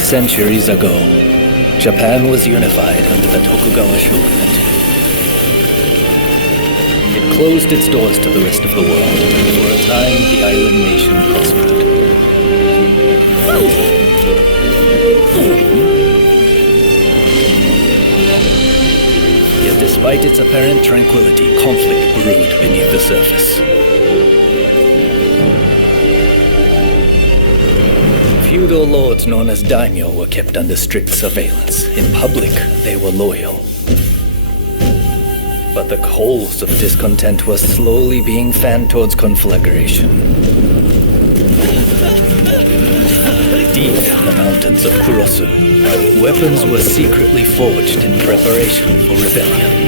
Centuries ago, Japan was unified under the Tokugawa shogunate. It closed its doors to the rest of the world. For a time, the island nation prospered. Yet despite its apparent tranquility, conflict brewed beneath the surface. Feudal lords known as daimyo were kept under strict surveillance. In public, they were loyal. But the coals of discontent were slowly being fanned towards conflagration. Deep in the mountains of Kurosu, weapons were secretly forged in preparation for rebellion.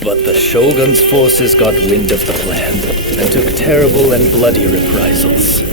But the Shogun's forces got wind of the plan and took terrible and bloody reprisals.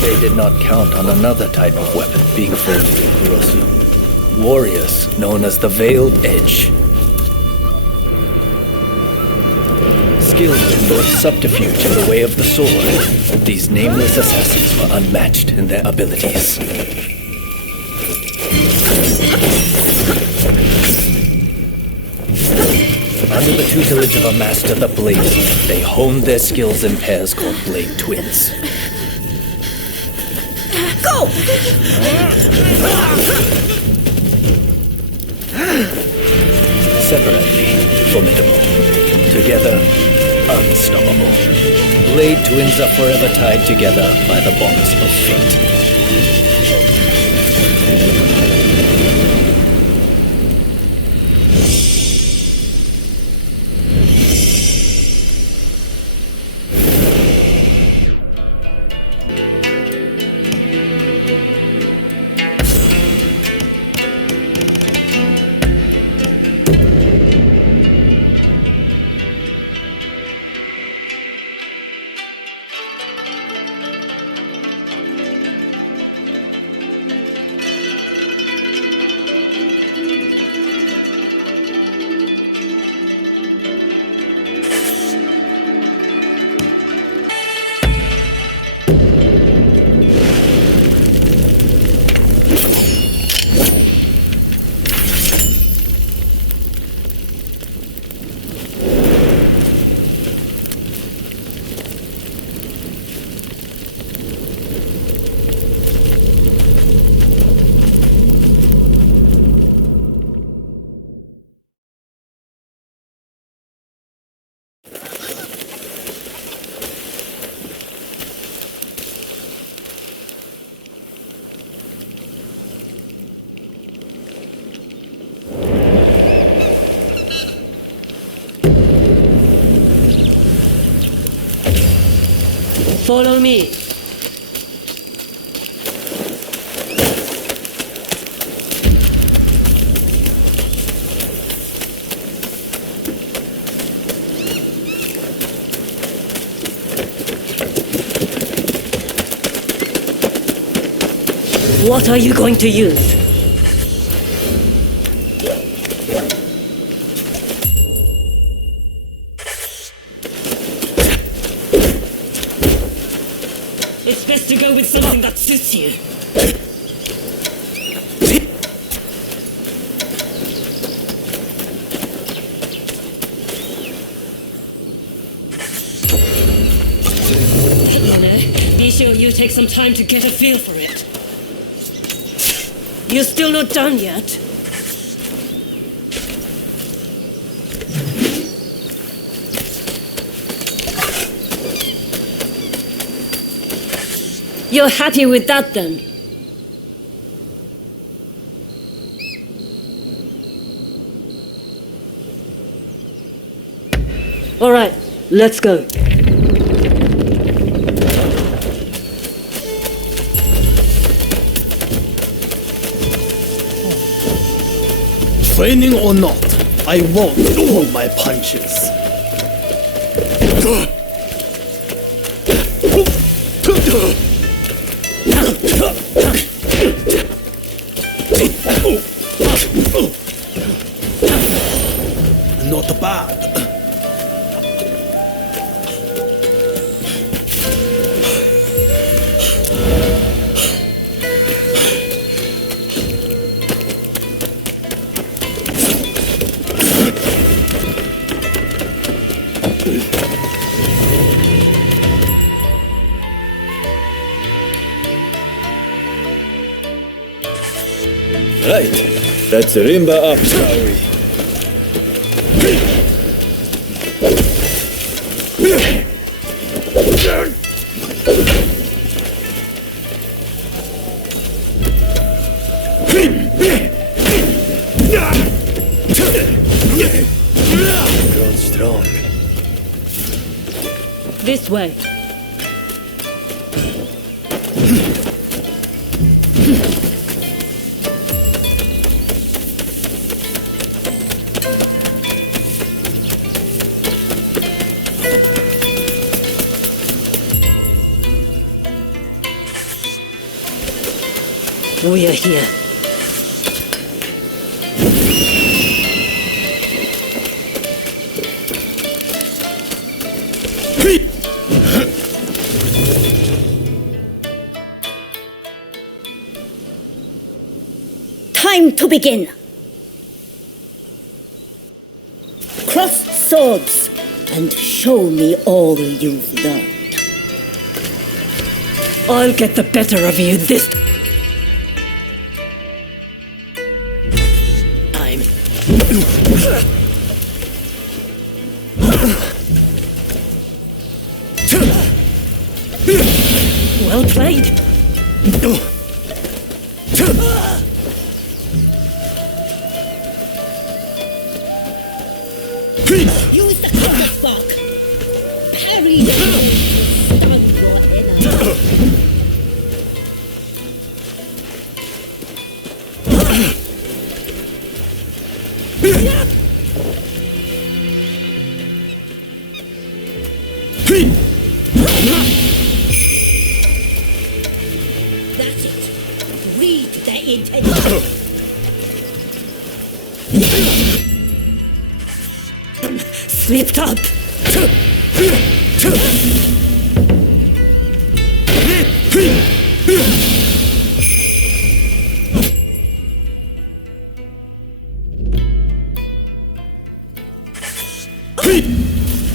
They did not count on another type of weapon being forged in Kurosu. Warriors known as the Veiled Edge. Skilled in both subterfuge and the way of the sword, these nameless assassins were unmatched in their abilities. Under the tutelage of a master, the Blade, they honed their skills in pairs called Blade Twins. Go! Separately, formidable. Together, unstoppable. Blade Twins are forever tied together by the bonds of fate. Follow me. What are you going to use? It's best to go with something that suits you. Ronin, be sure you take some time to get a feel for it. You're still not done yet. You're happy with that then? All right, let's go. Training or not, I won't pull my punches. Not bad. Right, let's rimba up, shall we? Grown strong. This way. We are here. Time to begin. Cross swords and show me all you've learned. I'll get the better of you this time. Well played. Use the cover spark. Parry the blow to stun your enemy. That's it. Read the intention. Slipped up.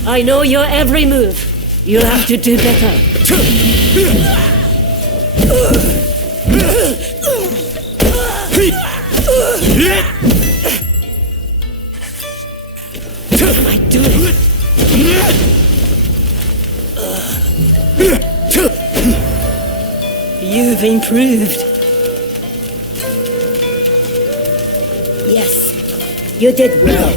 I know your every move. You'll have to do better. What am I doing? You've improved. Yes, you did well.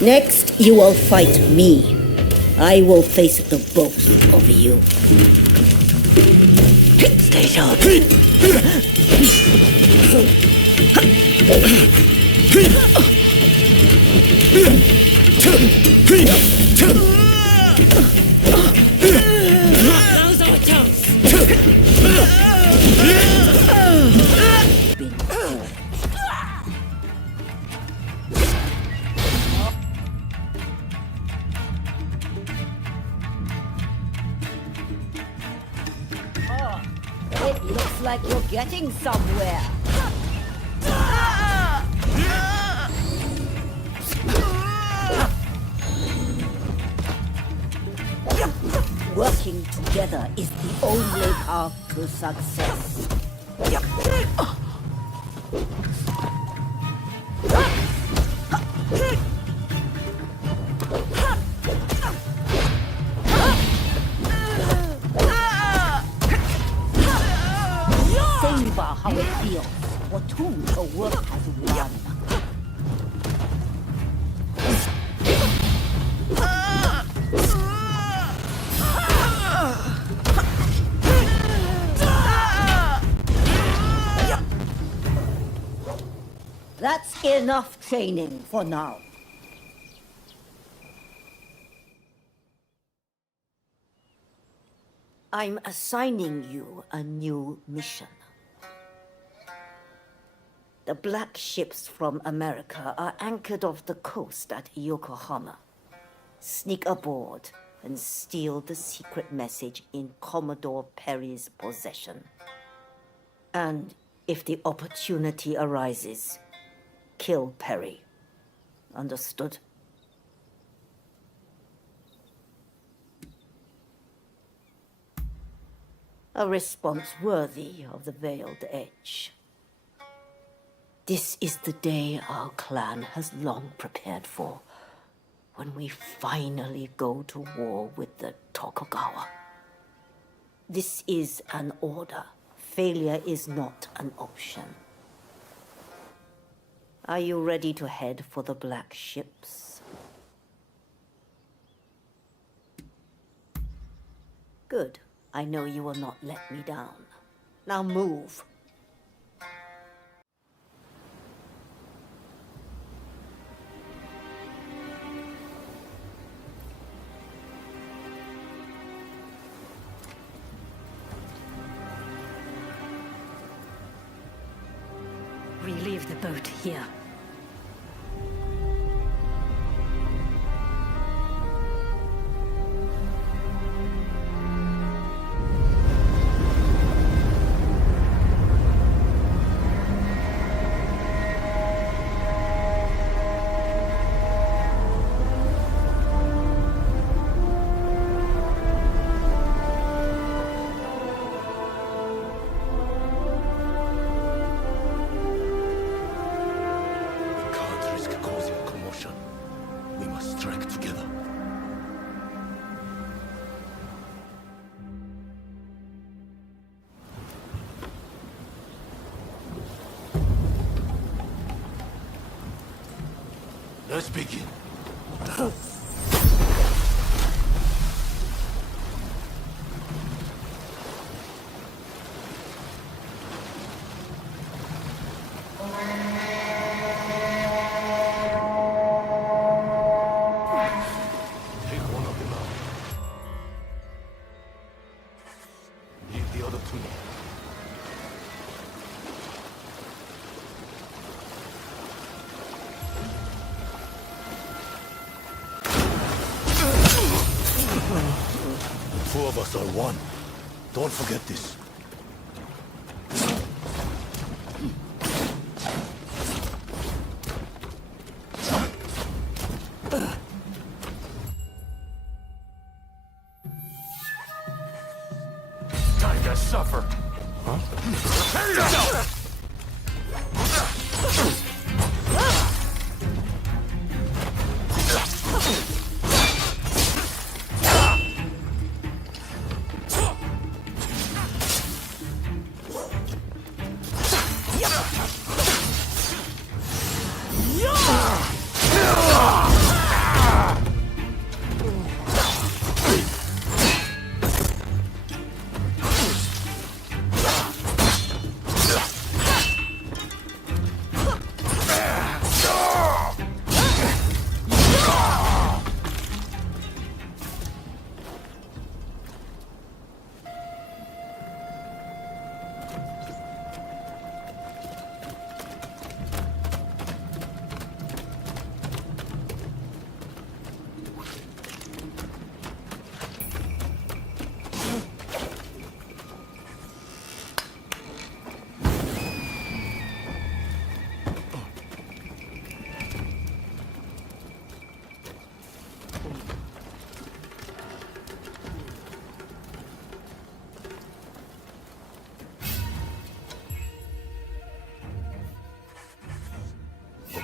Next, you will fight me. I will face the both of you. Stay sharp. Now's our chance. It looks like you're getting somewhere. Working together is the only path to success. Savor how it feels for two to work as one. That's enough training for now. I'm assigning you a new mission. The black ships from America are anchored off the coast at Yokohama. Sneak aboard and steal the secret message in Commodore Perry's possession. And if the opportunity arises, kill Perry. Understood? A response worthy of the Veiled Edge. This is the day our clan has long prepared for, when we finally go to war with the Tokugawa. This is an order. Failure is not an option. Are you ready to head for the black ships? Good. I know you will not let me down. Now move. We leave the boat here. Let's begin. Take one of them out. Leave the other two. Two of us are one. Don't forget this. Time to suffer. Huh? Prepare yourself!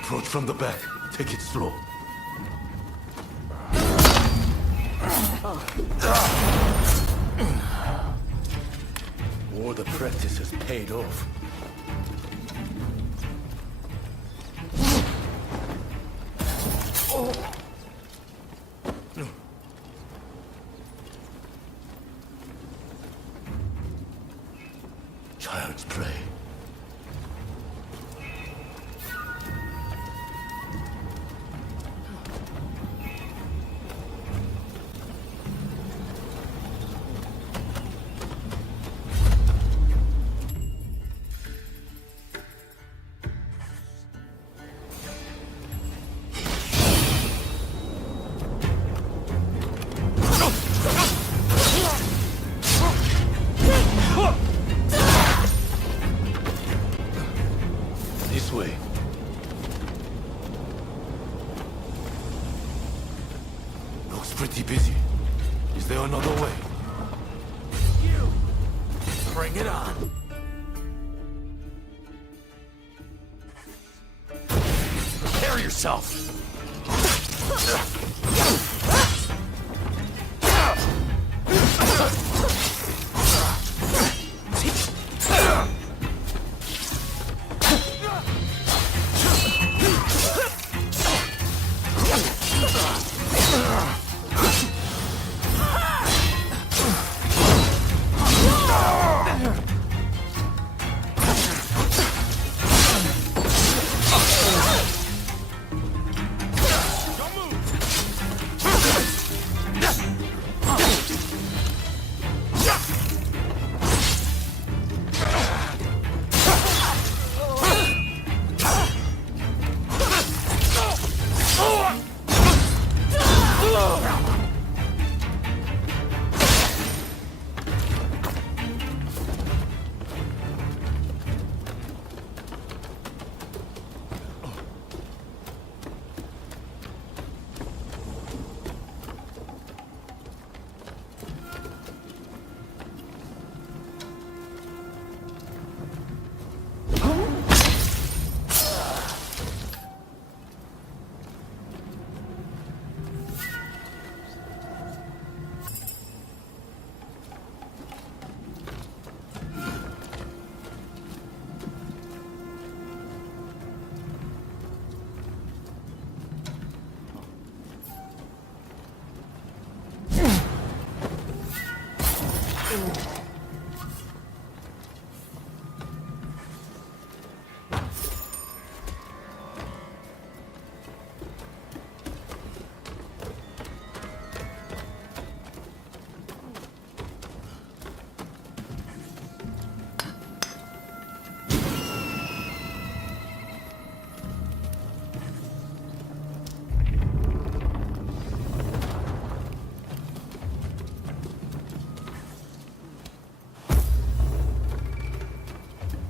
Approach from the back. Take it slow. All the practice has paid off. Child's play. This way. Looks pretty busy. Is there another way? You! Bring it on! Prepare yourself!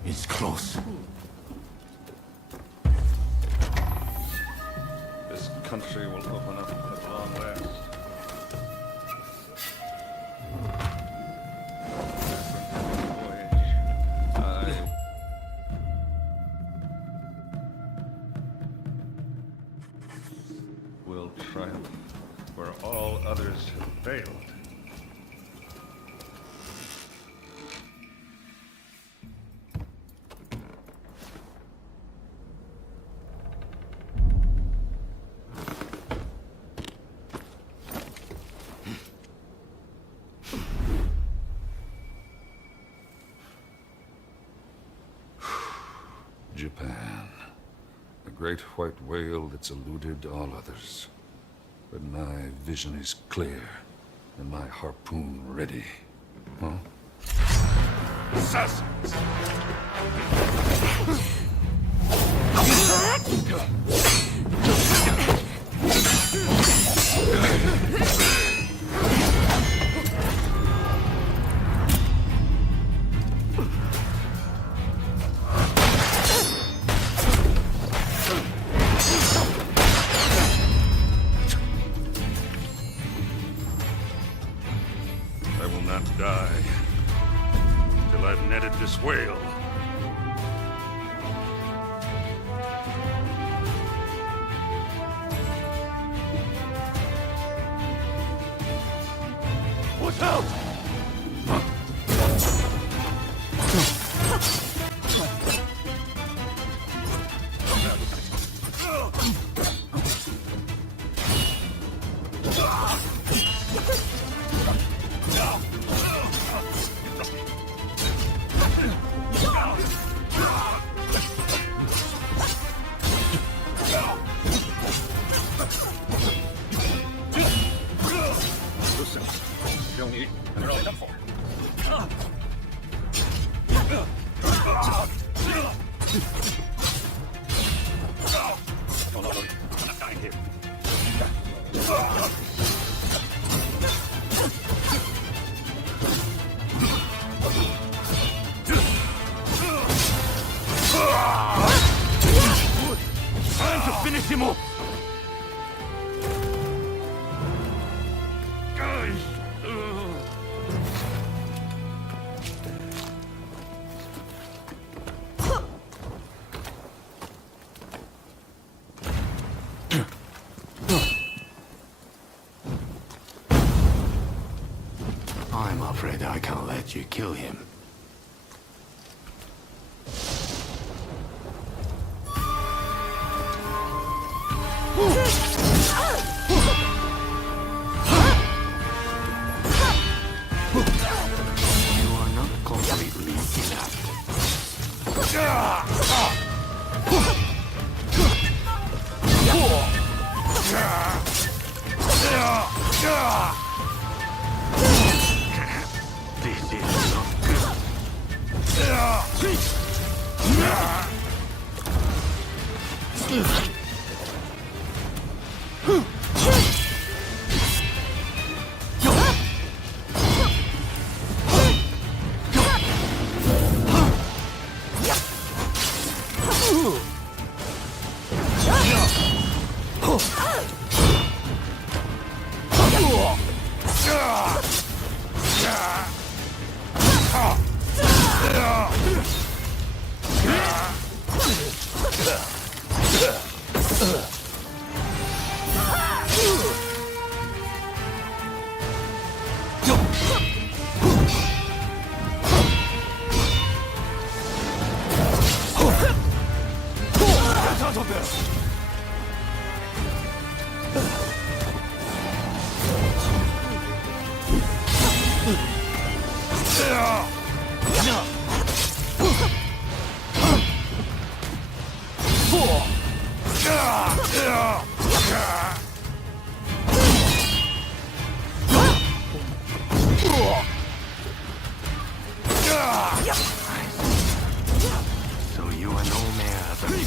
It's close. This country will open up at long last. I will triumph where all others have failed. Japan. The great white whale that's eluded all others. But my vision is clear, and my harpoon ready. Huh? Assassins! I will not die till I've netted this whale. Watch out! Time to finish him off! I'm afraid I can't let you kill him. You are not completely enough. This is not So you are no mere than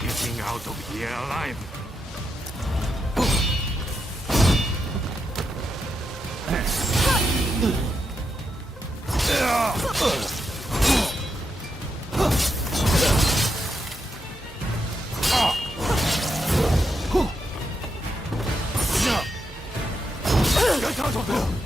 getting out of here alive. Get out of there!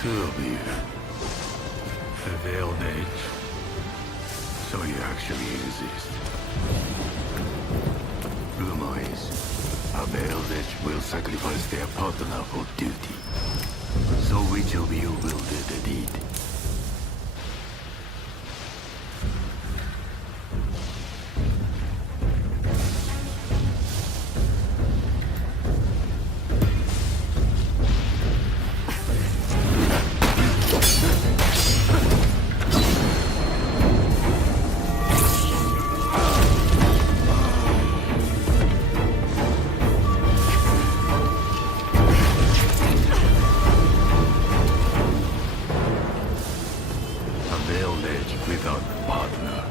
Two of you. A veiled age. So you actually exist. Rumor is, a veiled edge will sacrifice their partner for duty. So which of you will do the deed? Without partner.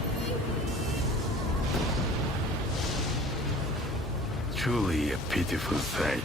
Truly a pitiful sight.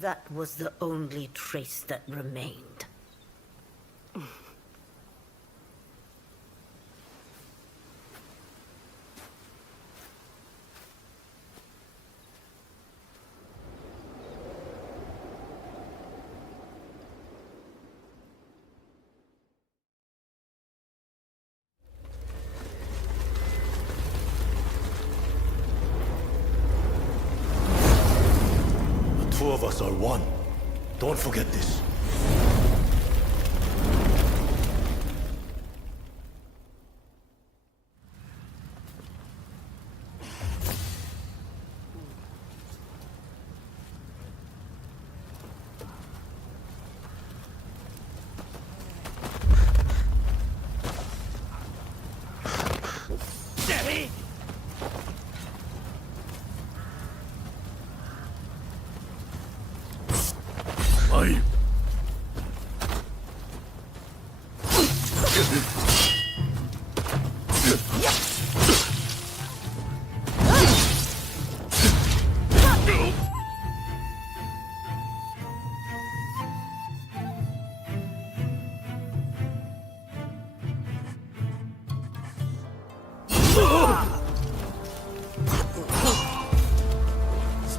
That was the only trace that remained. Two of us are one. Don't forget this. I...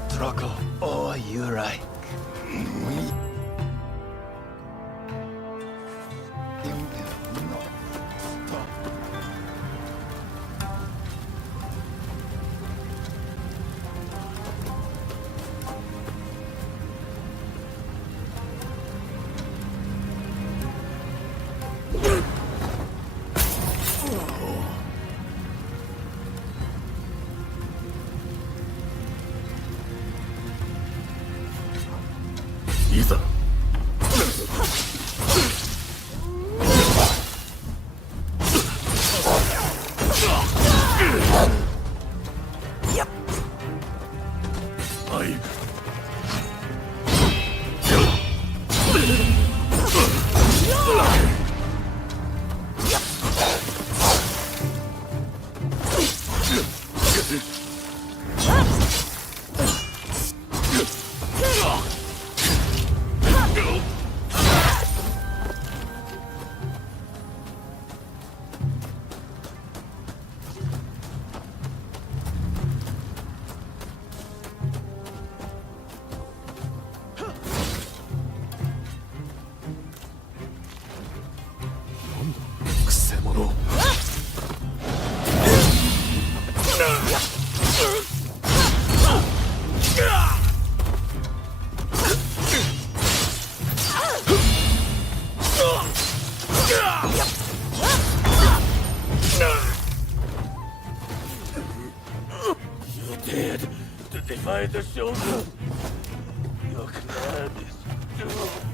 Struggle. Oh, you're right. Ethan. You dared to defy the shoulder. Your command is doomed.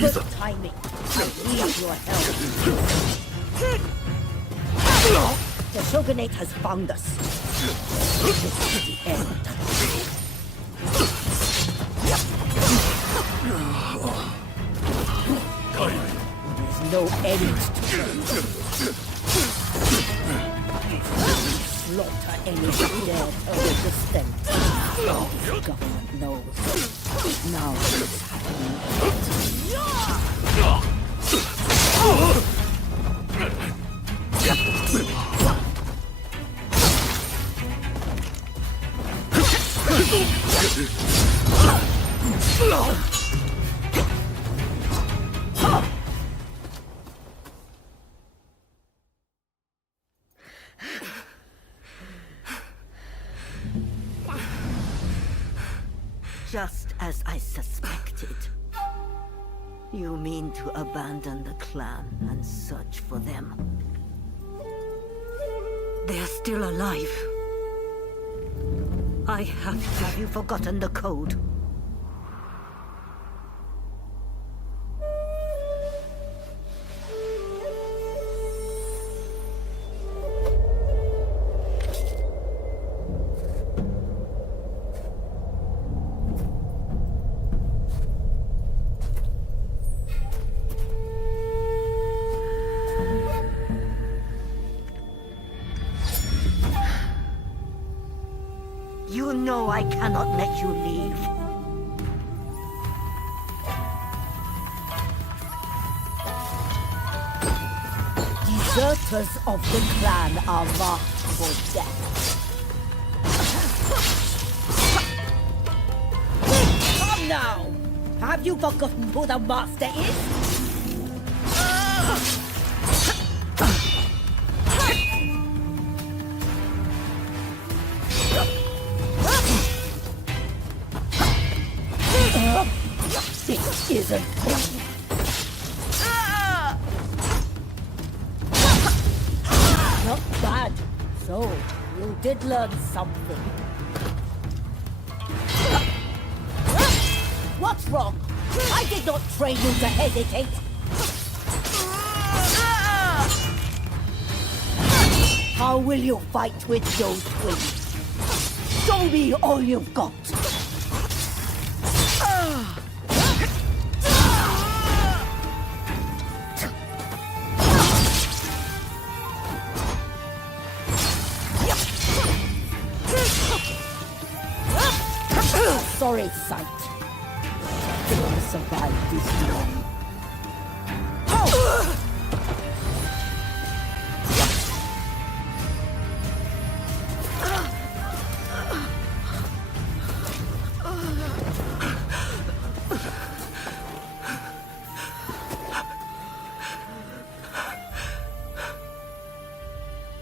Good timing. I need your help. The Shogunate has found us. This is the end. There's no end to it. Slaughter any dead or resistant. The government knows. Now it's happening. Just as I suspected. You mean to abandon the clan and search for them? They're still alive. I have to. Have you forgotten the code? You know I cannot let you leave. Deserters of the clan are marked for death. Come now! Have you forgotten who the master is? This isn't me. Not bad. So, you did learn something. What's wrong? I did not train you to hesitate. How will you fight with those twins? Show me all you've got. Sorry, sight. You'll survive this long.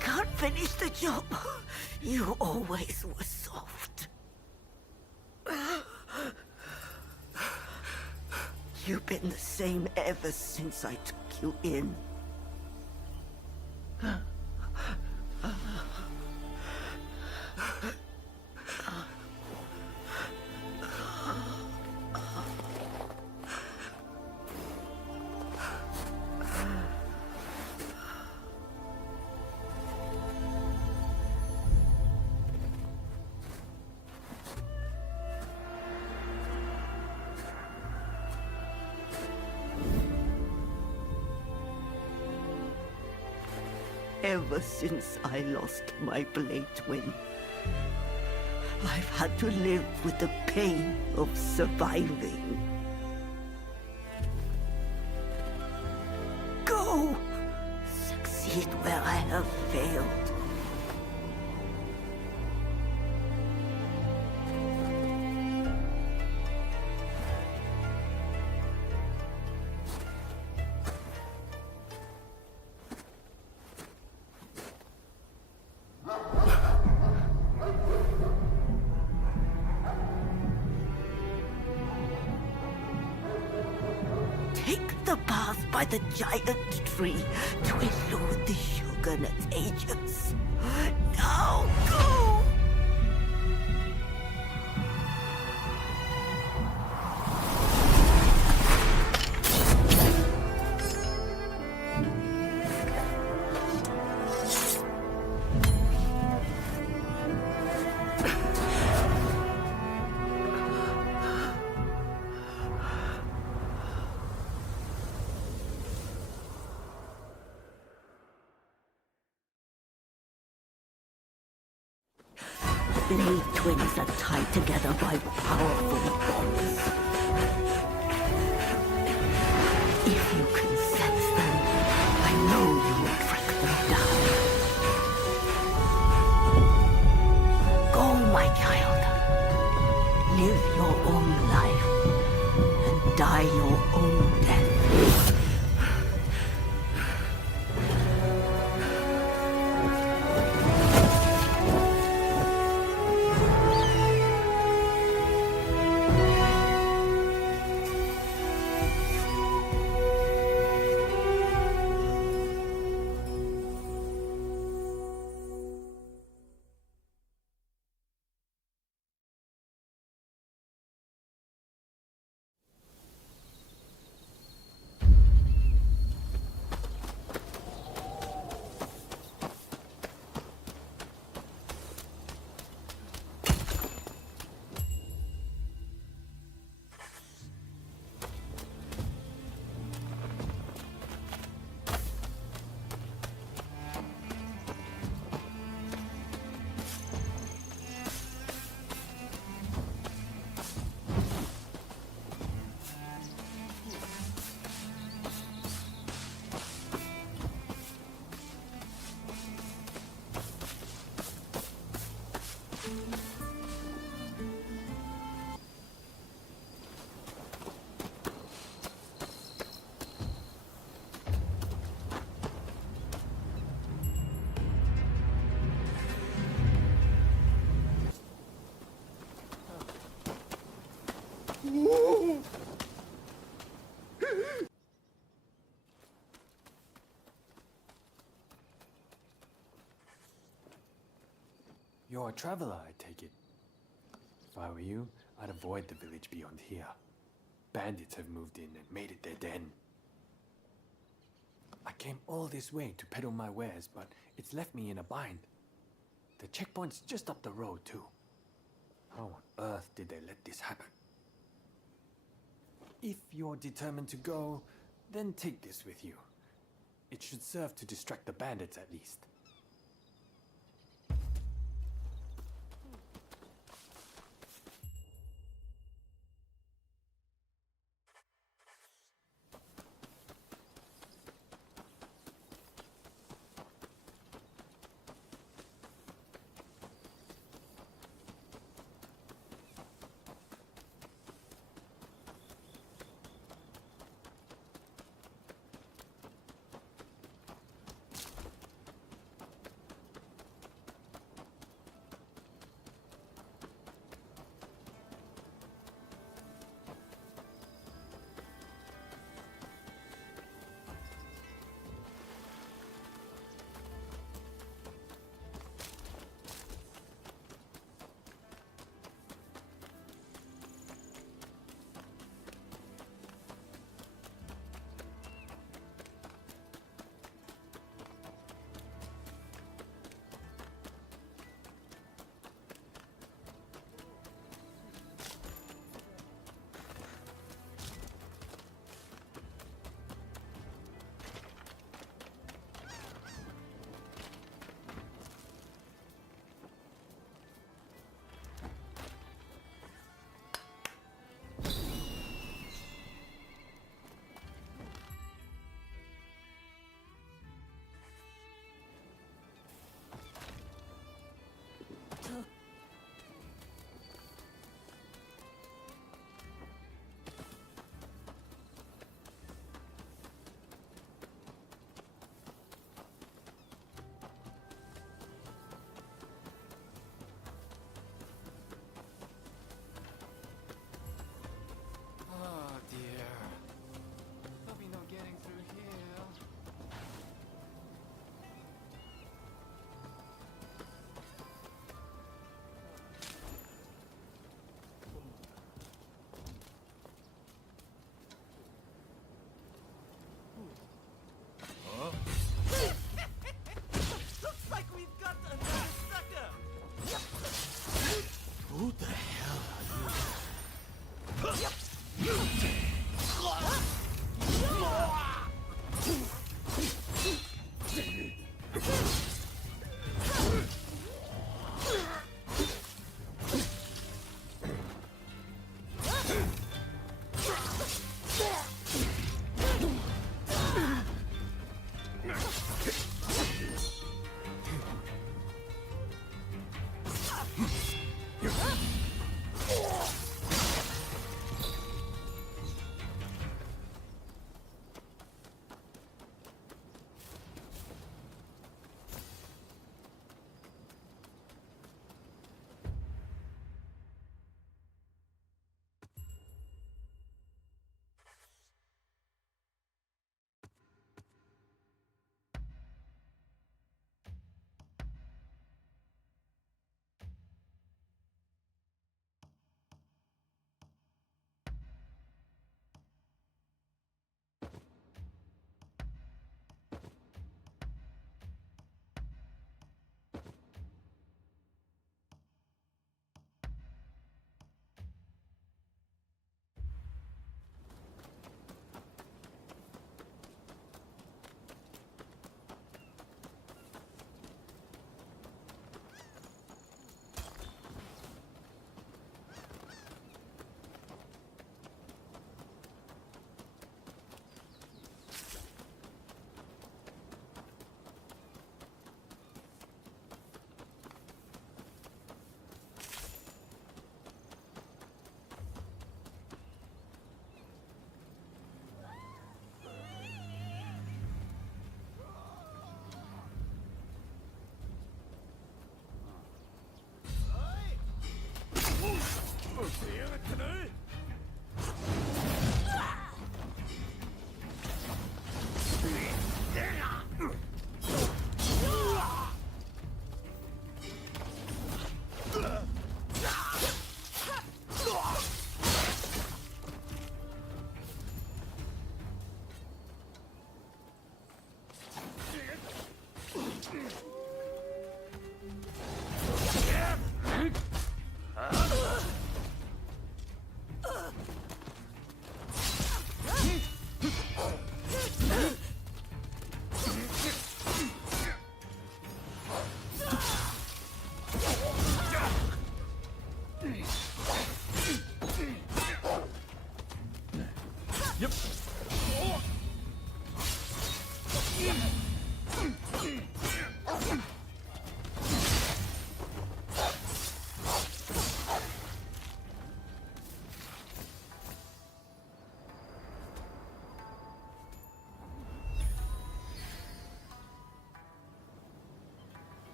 Can't finish the job. You always were soft. You've been the same ever since I took you in. Ever since I lost my blade twin, I've had to live with the pain of surviving. Go! Succeed where I have failed. Take the path by the giant tree to elude the Shogunate agents. Now go! Blade twins are tied together by powerful bonds. If you can sense them, I know you will track them down. Go, my child. Live your own life and die your own death. You're a traveler, I take it. If I were you, I'd avoid the village beyond here. Bandits have moved in and made it their den. I came all this way to peddle my wares, but it's left me in a bind. The checkpoint's just up the road, too. How on earth did they let this happen? If you're determined to go, then take this with you. It should serve to distract the bandits at least.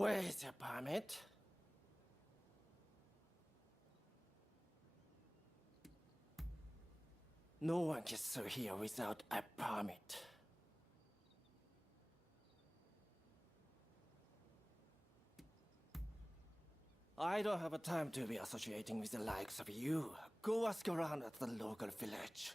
Where's the permit? No one gets through here without a permit. I don't have a time to be associating with the likes of you. Go ask around at the local village.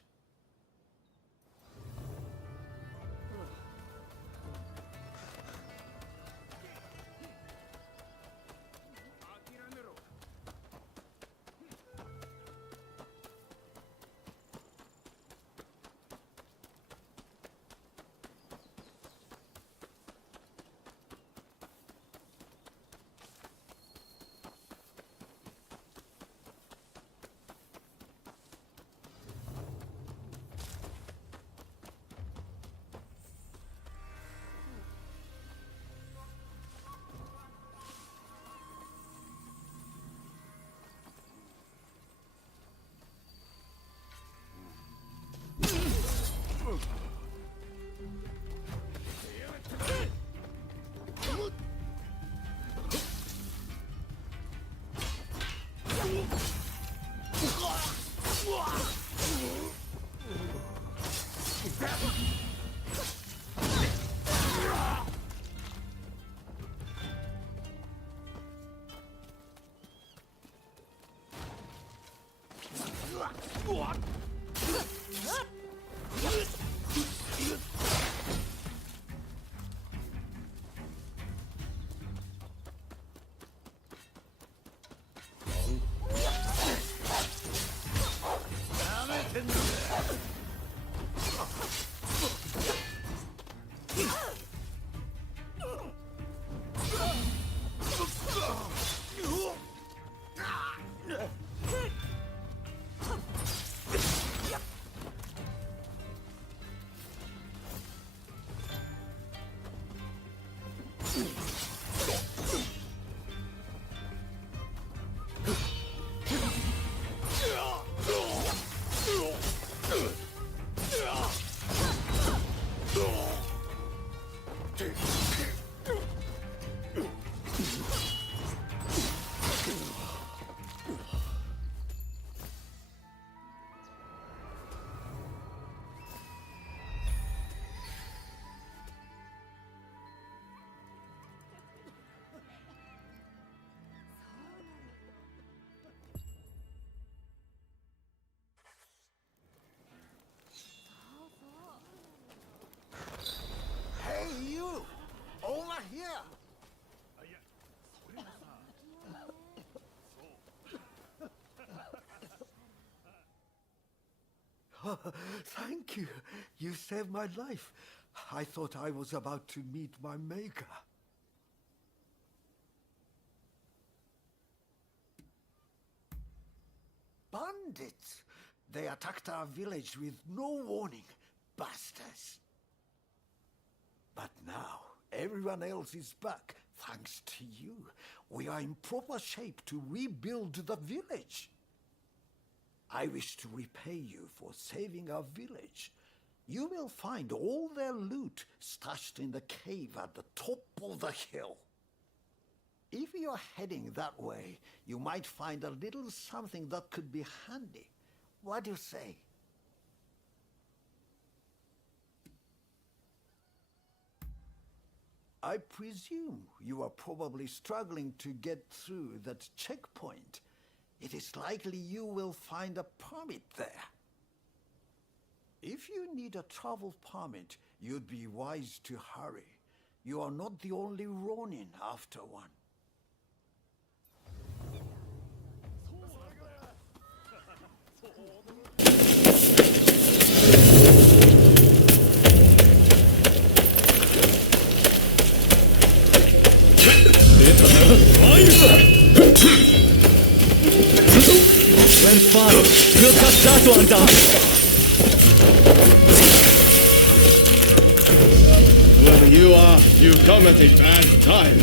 Hey, you! Over here! Thank you. You saved my life. I thought I was about to meet my maker. Bandits! They attacked our village with no warning. Bastards! But now, everyone else is back, thanks to you. We are in proper shape to rebuild the village. I wish to repay you for saving our village. You will find all their loot stashed in the cave at the top of the hill. If you're heading that way, you might find a little something that could be handy. What do you say? I presume you are probably struggling to get through that checkpoint. It is likely you will find a permit there. If you need a travel permit, you'd be wise to hurry. You are not the only Ronin after one. When fine, we'll cut that one down. Whoever you are, you've come at a bad time.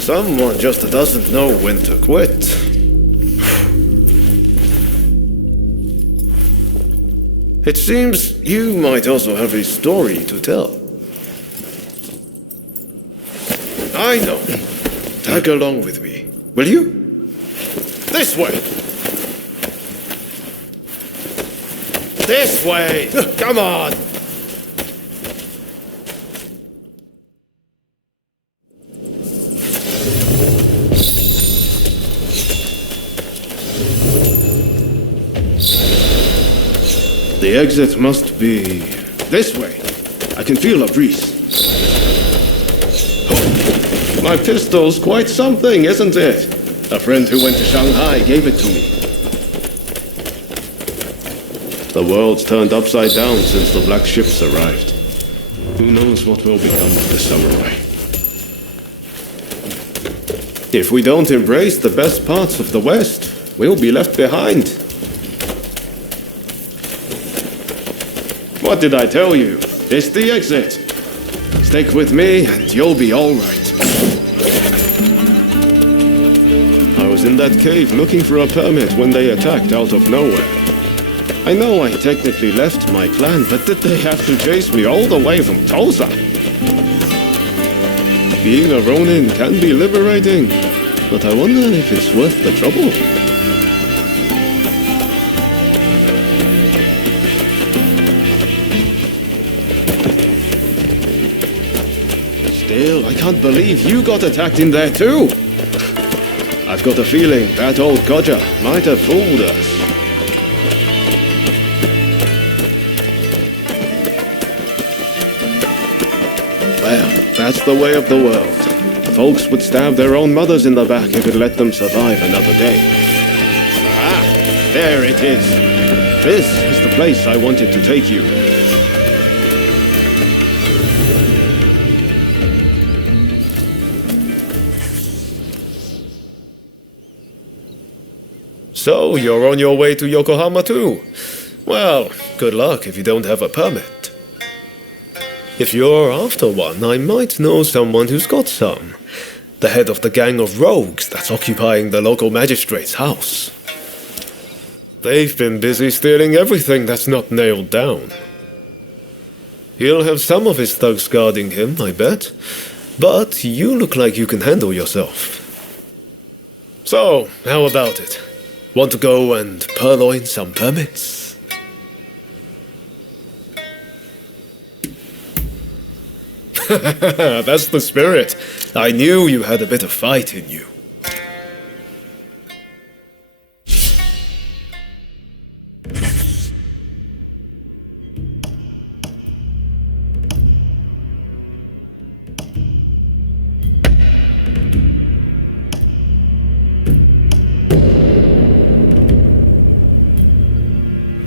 Someone just doesn't know when to quit. It seems you might also have a story to tell. I know. Tag along with me, will you? This way! This way! Come on! The exit must be this way. I can feel a breeze. Oh, my pistol's quite something, isn't it? A friend who went to Shanghai gave it to me. The world's turned upside down since the black ships arrived. Who knows what will become of the samurai? If we don't embrace the best parts of the West, we'll be left behind. What did I tell you? It's the exit. Stick with me and you'll be alright. I was in that cave looking for a permit when they attacked out of nowhere. I know I technically left my clan, but did they have to chase me all the way from Tulsa? Being a Ronin can be liberating, but I wonder if it's worth the trouble. Still, I can't believe you got attacked in there too. I've got a feeling that old Gojja might have fooled us. Well, that's the way of the world. Folks would stab their own mothers in the back if it let them survive another day. Ah, there it is. This is the place I wanted to take you. So, you're on your way to Yokohama too? Well, good luck if you don't have a permit. If you're after one, I might know someone who's got some. The head of the gang of rogues that's occupying the local magistrate's house. They've been busy stealing everything that's not nailed down. He'll have some of his thugs guarding him, I bet. But you look like you can handle yourself. So, how about it? Want to go and purloin some permits? That's the spirit. I knew you had a bit of fight in you.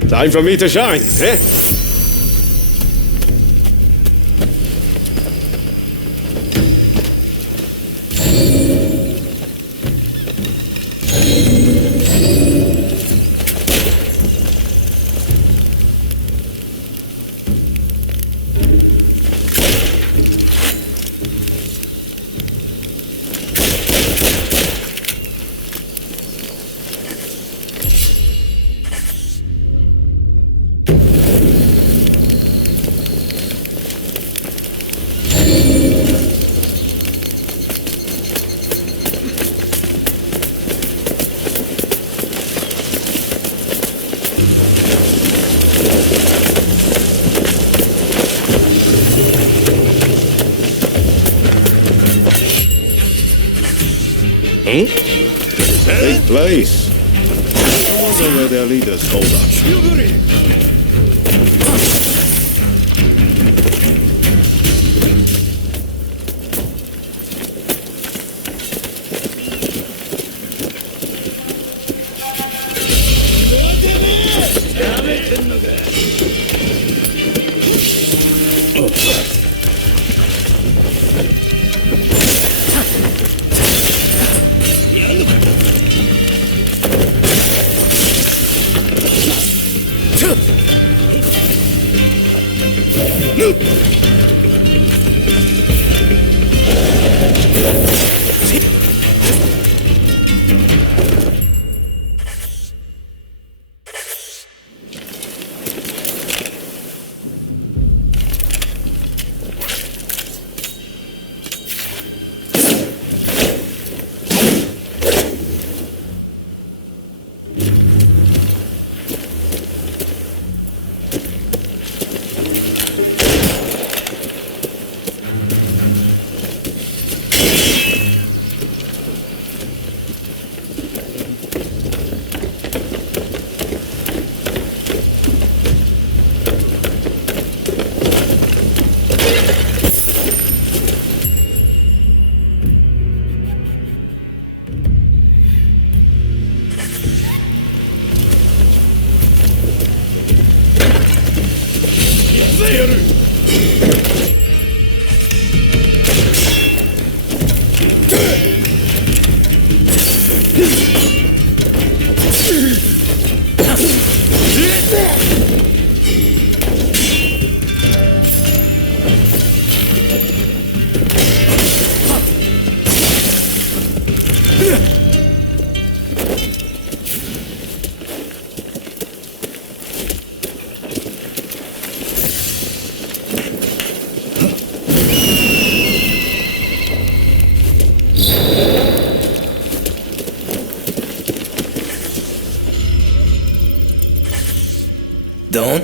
Time for me to shine, eh? Big place. I wonder where their leaders hold up.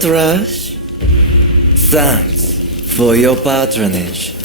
not rush. Thanks for your patronage.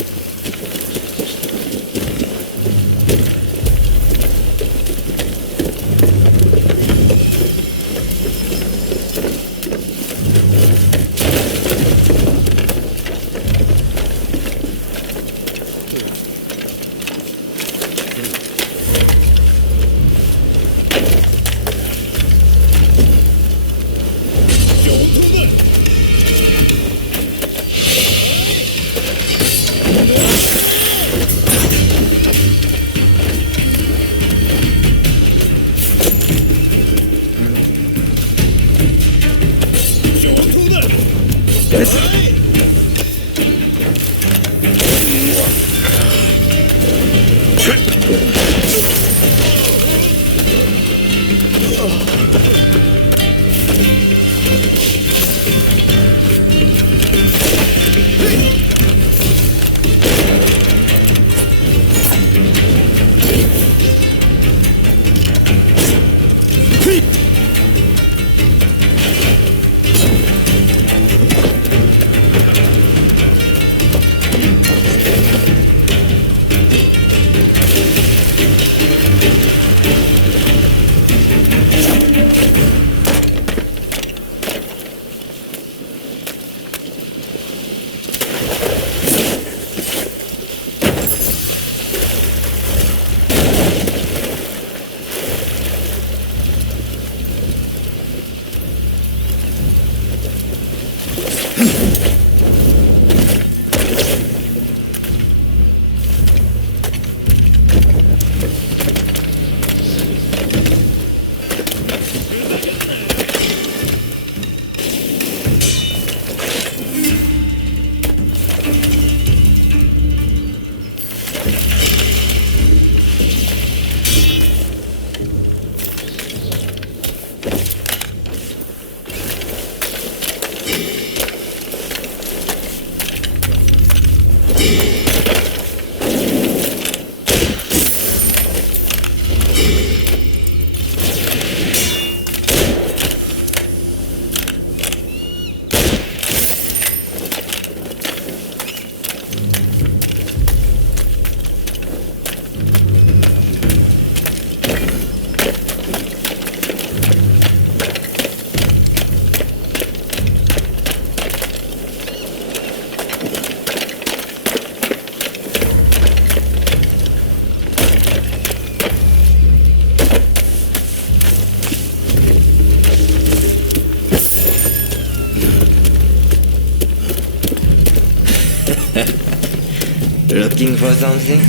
Looking for something?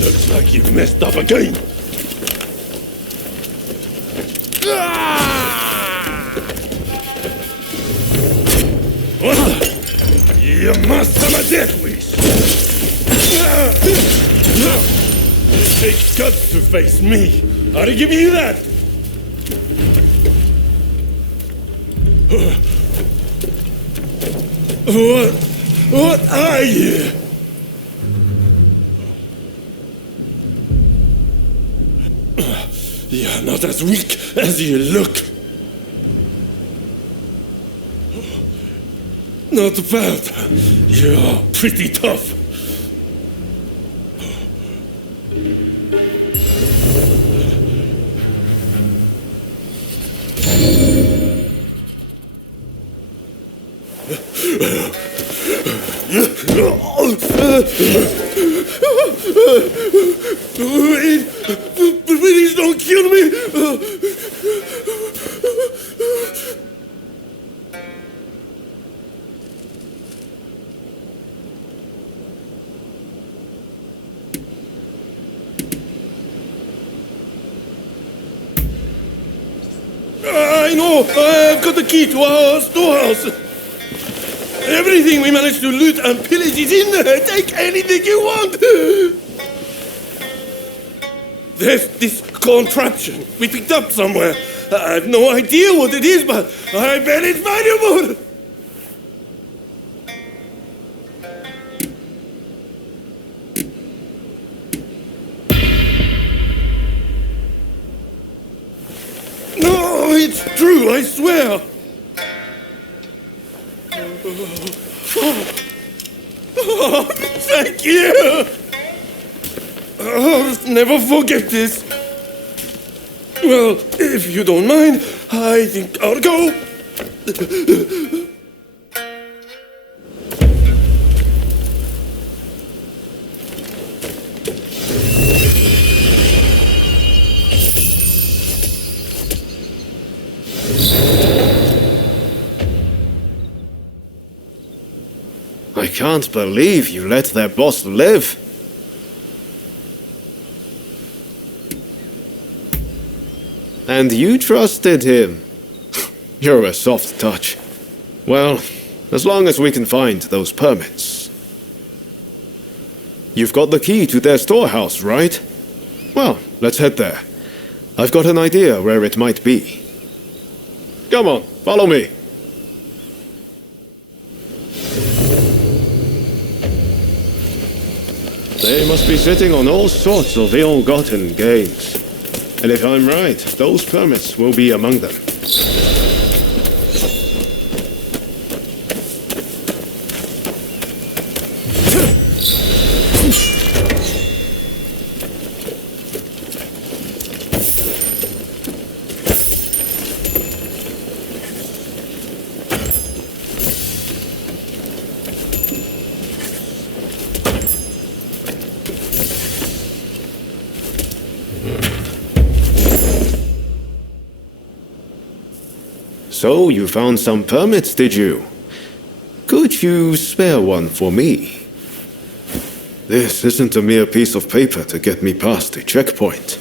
Looks like you've messed up again. You must have a death wish! It takes guts to face me. I'll give you that! What are you? You're not as weak as you look. Not bad. You're pretty tough. Please don't kill me! I know! I've got the key to our storehouse! Everything we managed to loot and pillage is in there! Take anything you want! There's this contraption we picked up somewhere. I have no idea what it is, but I bet it's valuable! No, it's true, I swear! Oh, thank you! I'll never forget this. Well, if you don't mind, I think I'll go. I can't believe you let their boss live. And you trusted him. You're a soft touch. Well, as long as we can find those permits. You've got the key to their storehouse, right? Well, let's head there. I've got an idea where it might be. Come on, follow me. They must be sitting on all sorts of ill-gotten gains. And if I'm right, those permits will be among them. So, you found some permits, did you? Could you spare one for me? This isn't a mere piece of paper to get me past a checkpoint.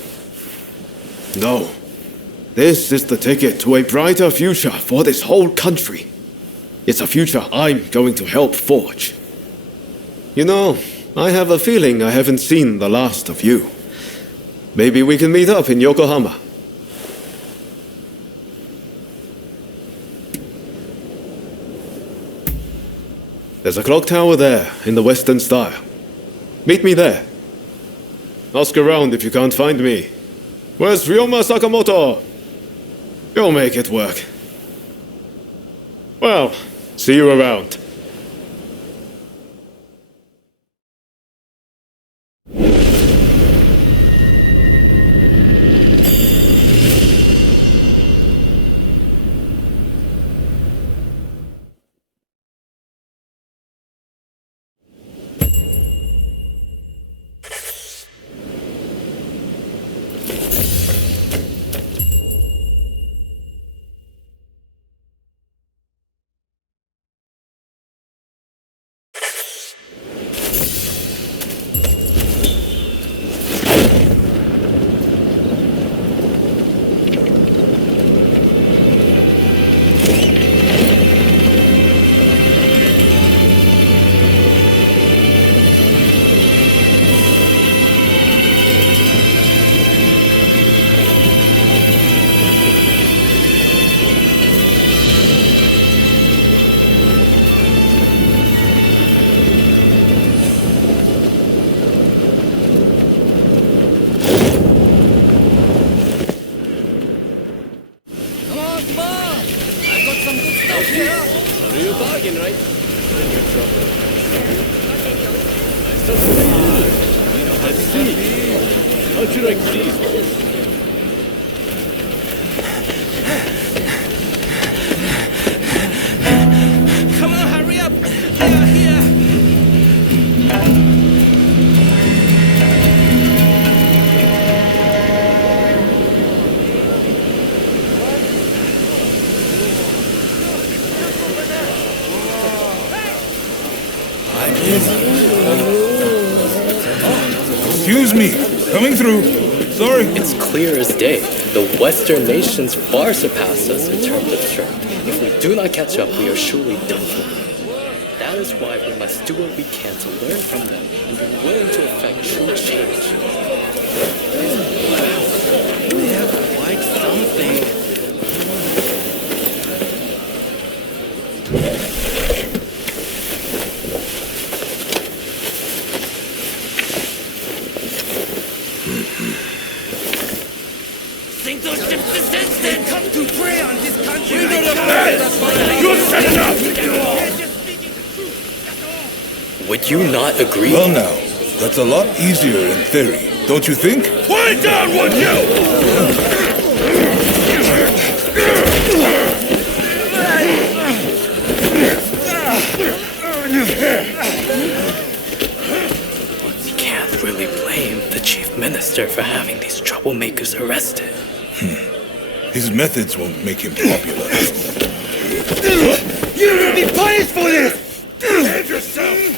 No. This is the ticket to a brighter future for this whole country. It's a future I'm going to help forge. You know, I have a feeling I haven't seen the last of you. Maybe we can meet up in Yokohama. There's a clock tower there, in the Western style. Meet me there. Ask around if you can't find me. Where's Ryoma Sakamoto? You'll make it work. Well, see you around. Come on, hurry up! Here! Excuse me, coming through. Sorry. It's clear as day. The Western nations far surpass us in terms of strength. If we do not catch up, we are surely done for. That is why we must do what we can to learn from them and be willing to effect true change. Wow, they have quite something. Think those ships descend then come to prey on this country. We don't have You're set enough! Would you not agree? Well now, that's a lot easier in theory, don't you think? Quiet down, would you? We can't really blame the chief minister for having these troublemakers arrested. His methods won't make him popular. You will be punished for this! Behave yourself!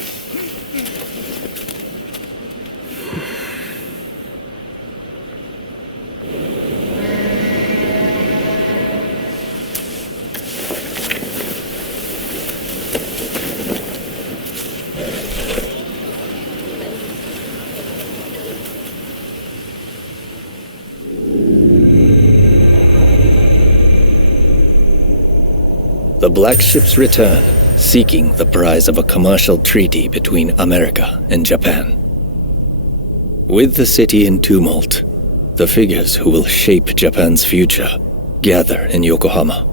The black ships return, seeking the prize of a commercial treaty between America and Japan. With the city in tumult, the figures who will shape Japan's future gather in Yokohama.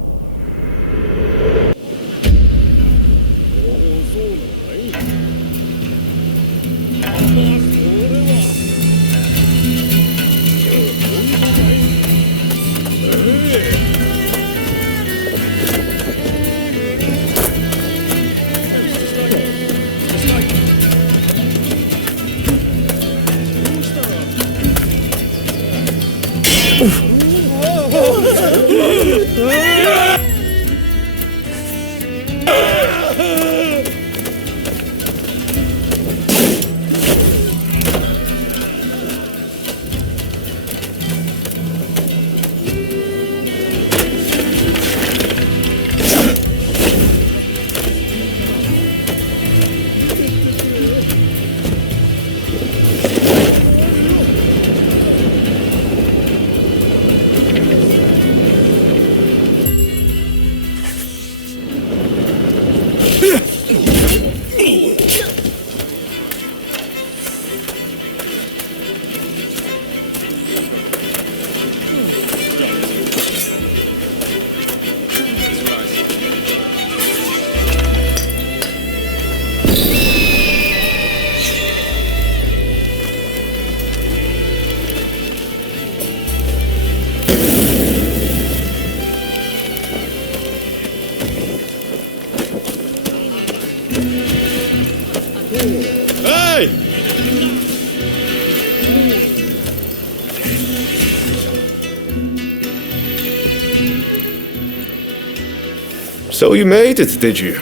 So you made it, did you?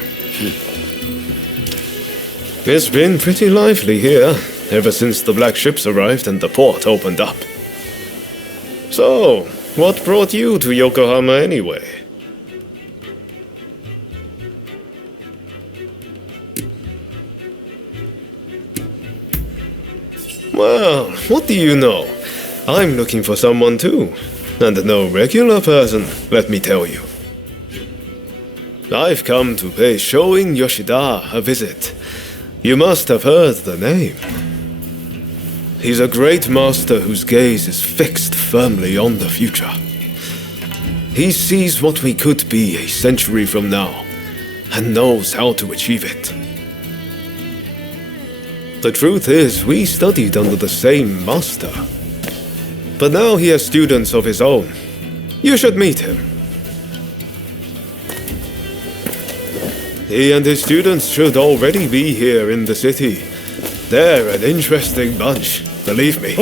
It's been pretty lively here, ever since the black ships arrived and the port opened up. So, what brought you to Yokohama anyway? Well, what do you know? I'm looking for someone too. And no regular person, let me tell you. I've come to pay Showing Yoshida a visit. You must have heard the name. He's a great master whose gaze is fixed firmly on the future. He sees what we could be a century from now, and knows how to achieve it. The truth is, we studied under the same master. But now he has students of his own. You should meet him. He and his students should already be here in the city. They're an interesting bunch, believe me.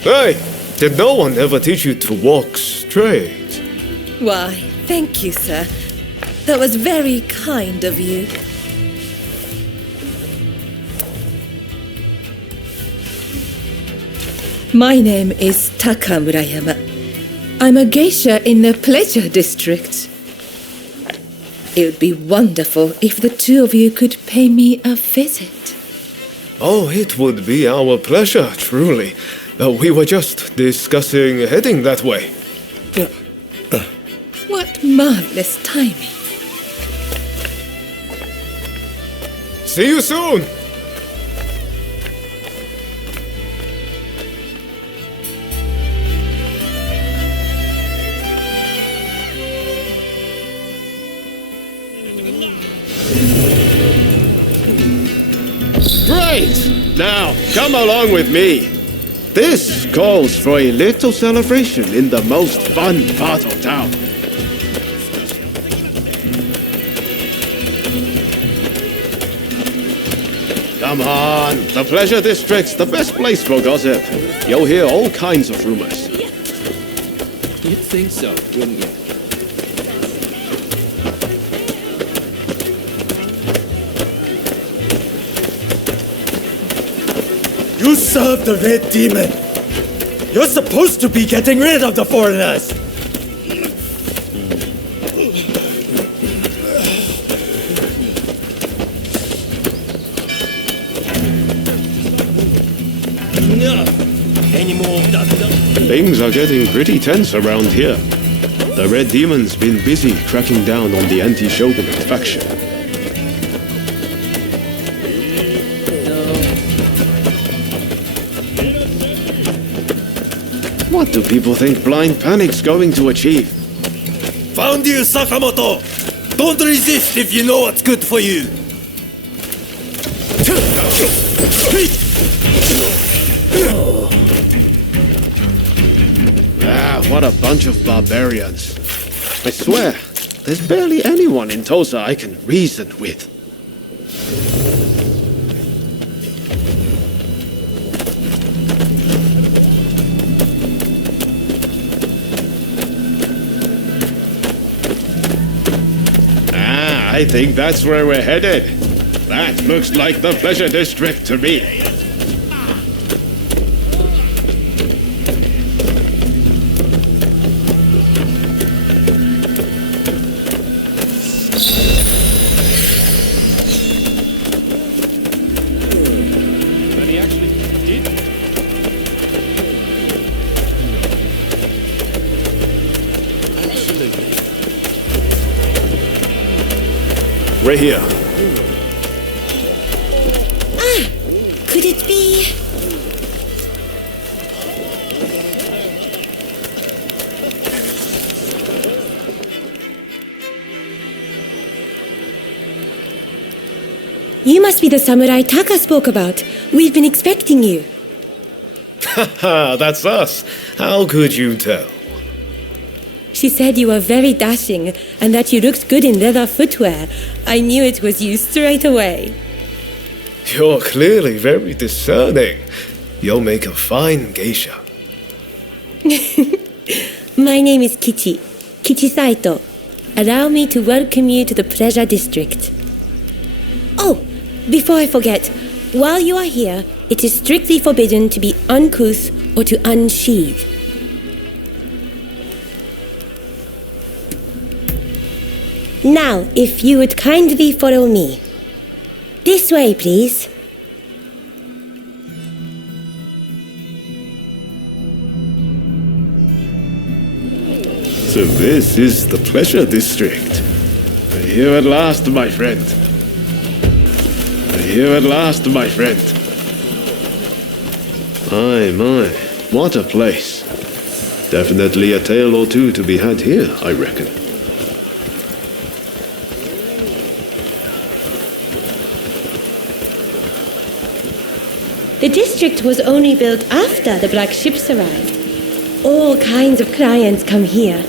Hey, did no one ever teach you to walk straight? Why, thank you, sir. That was very kind of you. My name is Taka Murayama. I'm a geisha in the Pleasure District. It would be wonderful if the two of you could pay me a visit. Oh, it would be our pleasure, truly. We were just discussing heading that way. What marvelous timing. See you soon! Great! Now, come along with me. This calls for a little celebration in the most fun part of town. Come on, the Pleasure District's the best place for gossip. You'll hear all kinds of rumors. You'd think so, wouldn't you? You serve the Red Demon. You're supposed to be getting rid of the foreigners. Any more of that? Things are getting pretty tense around here. The Red Demon's been busy cracking down on the anti-shogunate faction. What do people think Blind Panic's going to achieve? Found you, Sakamoto! Don't resist if you know what's good for you! Ah, what a bunch of barbarians. I swear, there's barely anyone in Tosa I can reason with. I think that's where we're headed. That looks like the Pleasure District to me. But he actually did. Absolutely. We're here. Could it be? You must be the samurai Taka spoke about. We've been expecting you. Haha, that's us. How could you tell? She said you were very dashing and that you looked good in leather footwear. I knew it was you straight away. You're clearly very discerning. You'll make a fine geisha. My name is Kichi Saito. Allow me to welcome you to the Pleasure District. Oh, before I forget, while you are here, it is strictly forbidden to be uncouth or to unsheathe. Now, if you would kindly follow me. This way, please. So this is the Pleasure District. We're here at last, my friend. We're here at last, my friend. My, what a place. Definitely a tale or two to be had here, I reckon. The district was only built after the black ships arrived. All kinds of clients come here.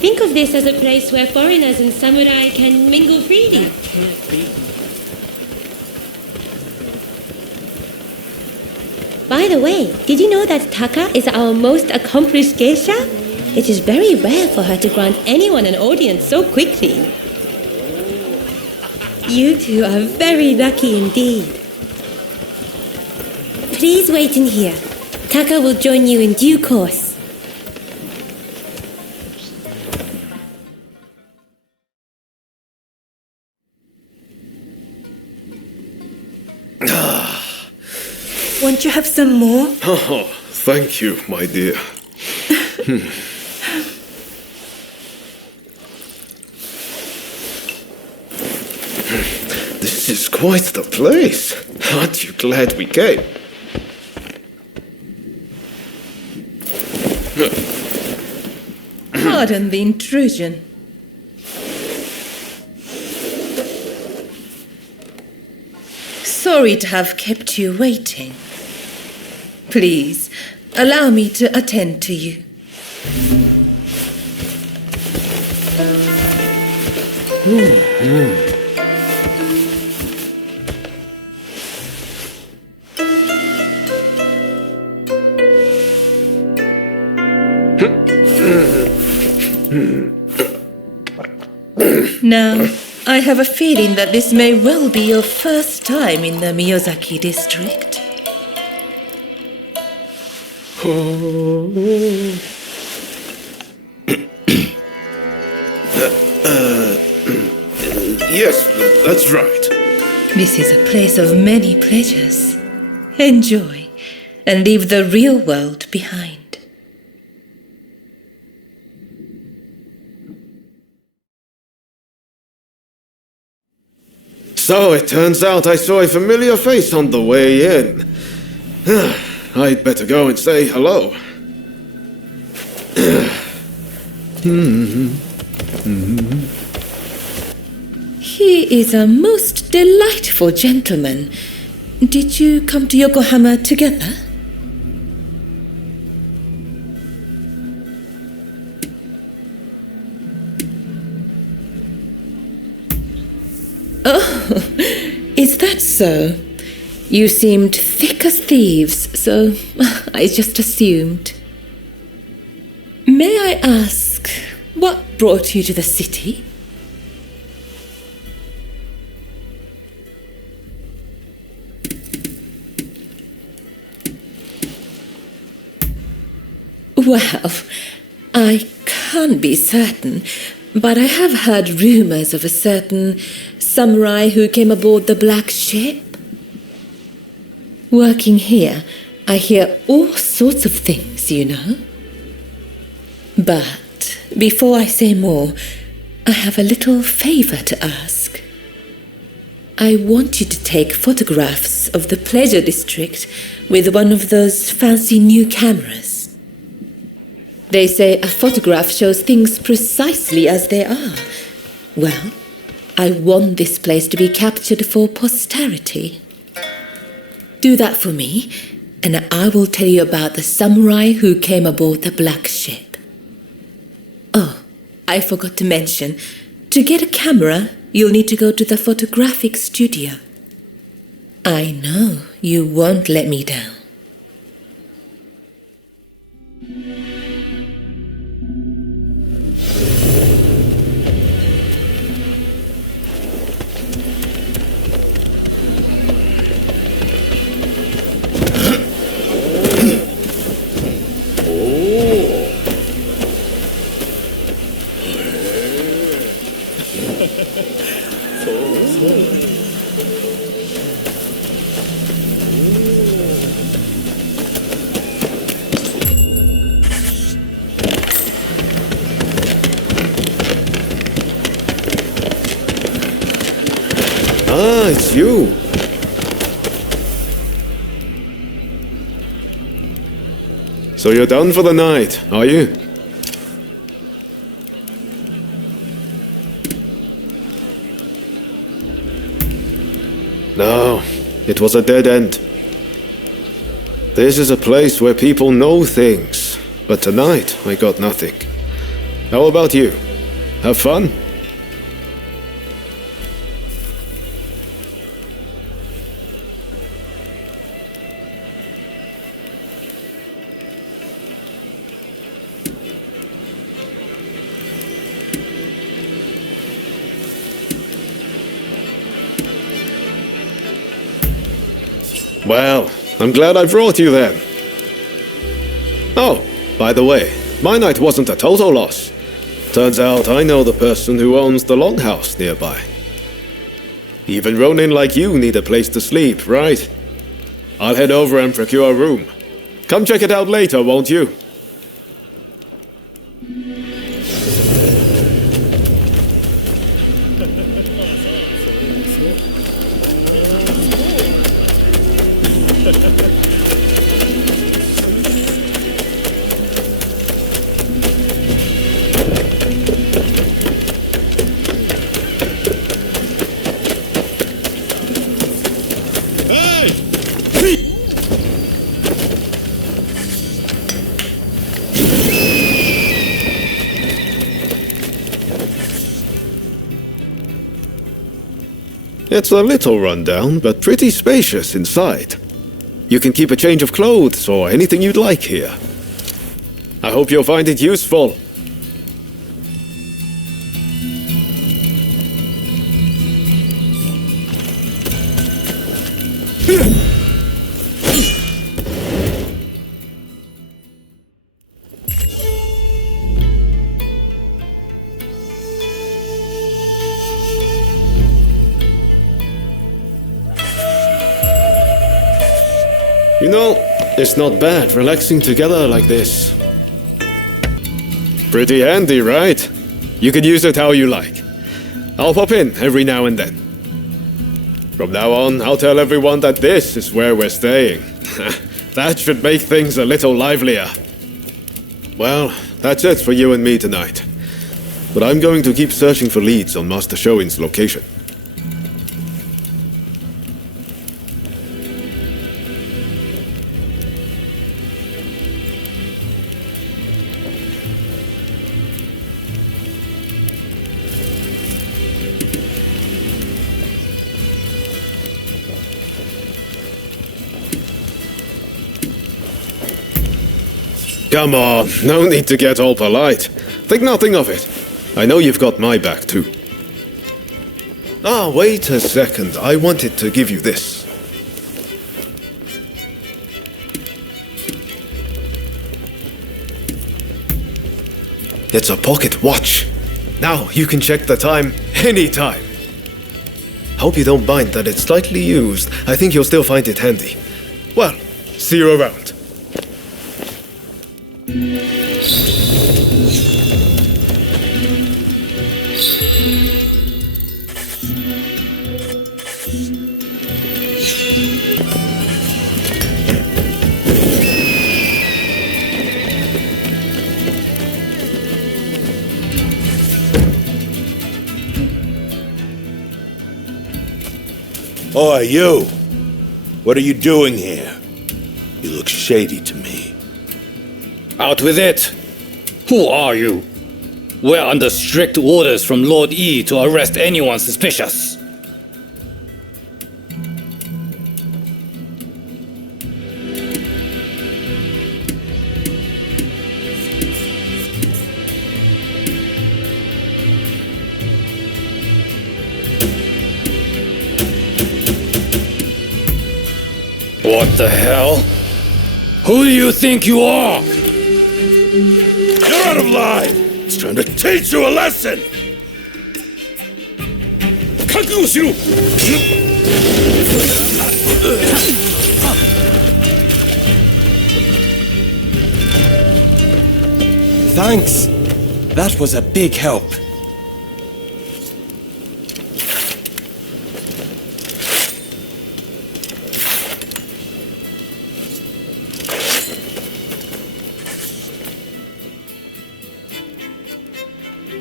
Think of this as a place where foreigners and samurai can mingle freely. By the way, did you know that Taka is our most accomplished geisha? It is very rare for her to grant anyone an audience so quickly. You two are very lucky indeed. Please wait in here. Taka will join you in due course. Won't you have some more? Oh, thank you, my dear. This is quite the place. Aren't you glad we came? Pardon the intrusion. Sorry to have kept you waiting. Please, allow me to attend to you. Now, I have a feeling that this may well be your first time in the Miyazaki district. Yes, that's right. This is a place of many pleasures. Enjoy, and leave the real world behind. So it turns out I saw a familiar face on the way in. I'd better go and say hello. He is a most delightful gentleman. Did you come to Yokohama together? Oh, is that so? You seemed thick as thieves, so I just assumed. May I ask, what brought you to the city? Well, I can't be certain, but I have heard rumors of a certain samurai who came aboard the black ship. Working here, I hear all sorts of things, you know. But before I say more, I have a little favor to ask. I want you to take photographs of the pleasure district with one of those fancy new cameras. They say a photograph shows things precisely as they are. Well, I want this place to be captured for posterity. Do that for me, and I will tell you about the samurai who came aboard the black ship. Oh, I forgot to mention, to get a camera, you'll need to go to the photographic studio. I know you won't let me down. Ah, it's you. So you're done for the night, are you? No, it was a dead end. This is a place where people know things, but tonight I got nothing. How about you? Have fun? Well, I'm glad I brought you then. Oh, by the way, my night wasn't a total loss. Turns out I know the person who owns the longhouse nearby. Even Ronin like you need a place to sleep, right? I'll head over and procure a room. Come check it out later, won't you? It's a little rundown, but pretty spacious inside. You can keep a change of clothes or anything you'd like here. I hope you'll find it useful. You know, it's not bad relaxing together like this. Pretty handy, right? You can use it how you like. I'll pop in every now and then. From now on, I'll tell everyone that this is where we're staying. That should make things a little livelier. Well, that's it for you and me tonight. But I'm going to keep searching for leads on Master Shoin's location. Come on, no need to get all polite. Think nothing of it. I know you've got my back too. Ah, wait a second. I wanted to give you this. It's a pocket watch. Now you can check the time anytime. Hope you don't mind that it's slightly used. I think you'll still find it handy. Well, see you around. Oi, you! What are you doing here? You look shady to me. Out with it! Who are you? We're under strict orders from Lord E to arrest anyone suspicious. What the hell? Who do you think you are? You're out of line! It's time to teach you a lesson! Thanks. That was a big help.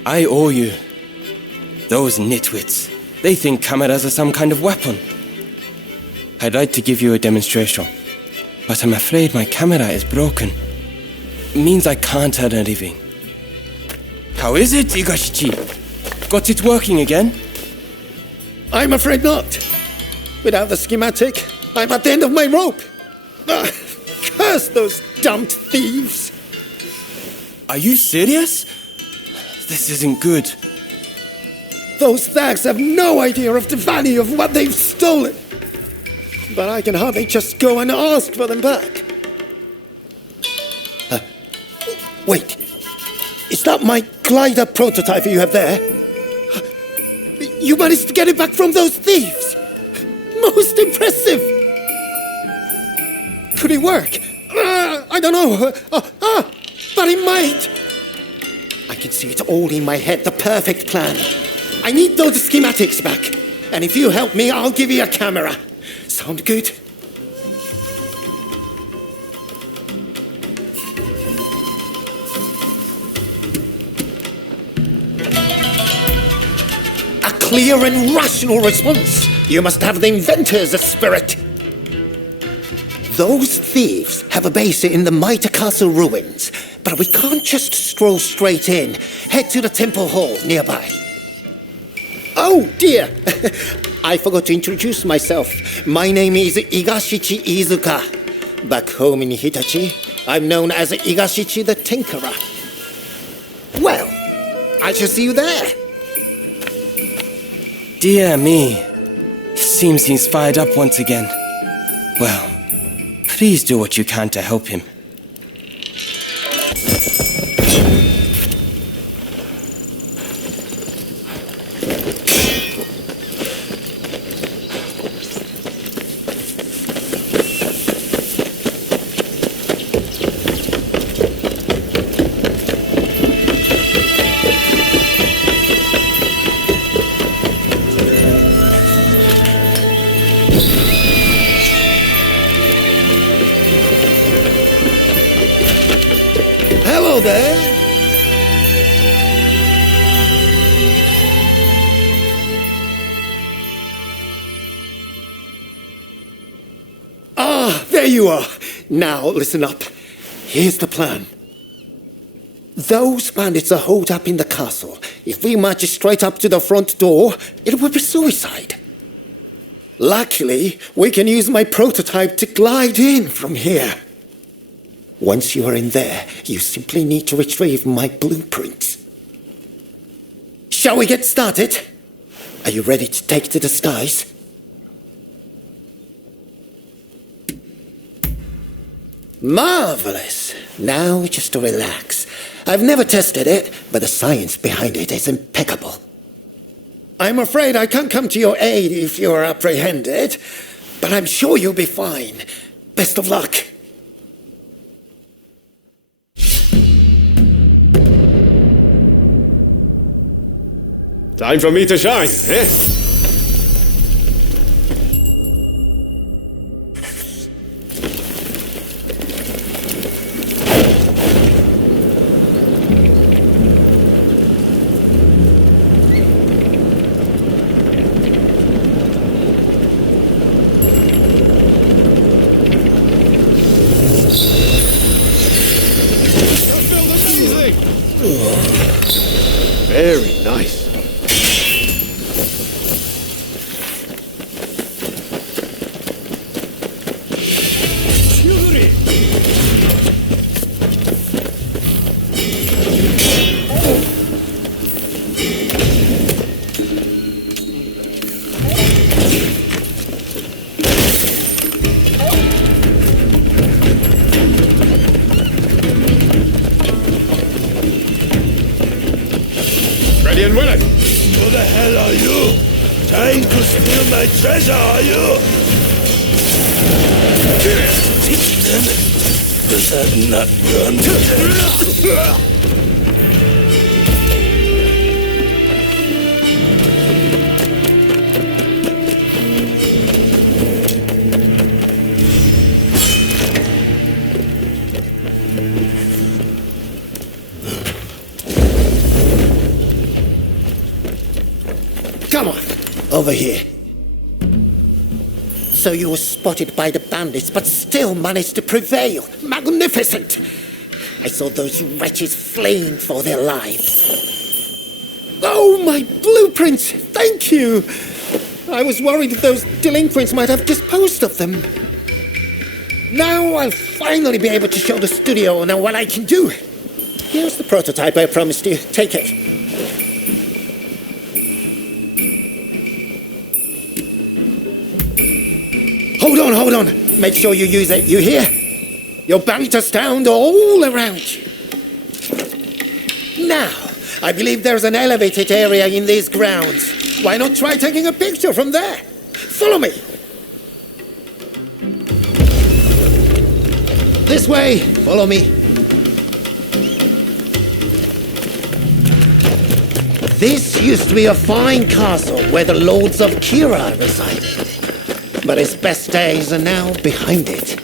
I owe you. Those nitwits. They think cameras are some kind of weapon. I'd like to give you a demonstration, but I'm afraid my camera is broken. It means I can't add anything. How is it, Igashichi? Got it working again? I'm afraid not. Without the schematic, I'm at the end of my rope. Curse those damned thieves! Are you serious? This isn't good. Those thags have no idea of the value of what they've stolen. but I can hardly just go and ask for them back. Wait, is that my glider prototype you have there? You managed to get it back from those thieves! Most impressive! Could it work? I don't know. But it might! I can see it all in my head, the perfect plan. I need those schematics back. And if you help me, I'll give you a camera. Sound good? A clear and rational response. You must have the inventor's spirit. Those thieves have a base in the Mitre Castle ruins, but we can't just stroll straight in. Head to the temple hall nearby. Oh dear! I forgot to introduce myself. My name is Igashichi Iizuka. Back home in Hitachi, I'm known as Igashichi the Tinkerer. Well, I shall see you there. Dear me. Seems he's fired up once again. Well, please do what you can to help him. Hello there. Ah, there you are. Now, listen up. Here's the plan. Those bandits are holed up in the castle. If we march straight up to the front door, it will be suicide. Luckily, we can use my prototype to glide in from here. Once you are in there, you simply need to retrieve my blueprints. Shall we get started? Are you ready to take to the skies? Marvelous. Now just relax. I've never tested it, but the science behind it is impeccable. I'm afraid I can't come to your aid if you're apprehended, but I'm sure you'll be fine. Best of luck. Time for me to shine, eh? Very nice. Ready and willing. Who the hell are you? Trying to steal my treasure, are you? Was that not done? Come on, over here. So you were spotted by the bandits, but still managed to prevail. Magnificent! I saw those wretches fleeing for their lives. Oh, my blueprints! Thank you! I was worried those delinquents might have disposed of them. Now I'll finally be able to show the studio owner what I can do. Here's the prototype I promised you. Take it. Hold on. Make sure you use it, you hear? Your banter sound all around you. Now, I believe there's an elevated area in these grounds. Why not try taking a picture from there? Follow me. This way. Follow me. This used to be a fine castle where the lords of Kira resided. But its best days are now behind it.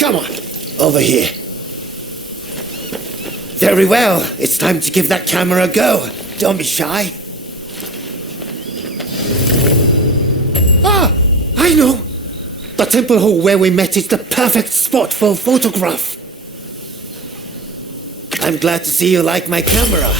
Come on, over here. Very well, it's time to give that camera a go. Don't be shy. Ah, I know. The temple hall where we met is the perfect spot for a photograph. I'm glad to see you like my camera.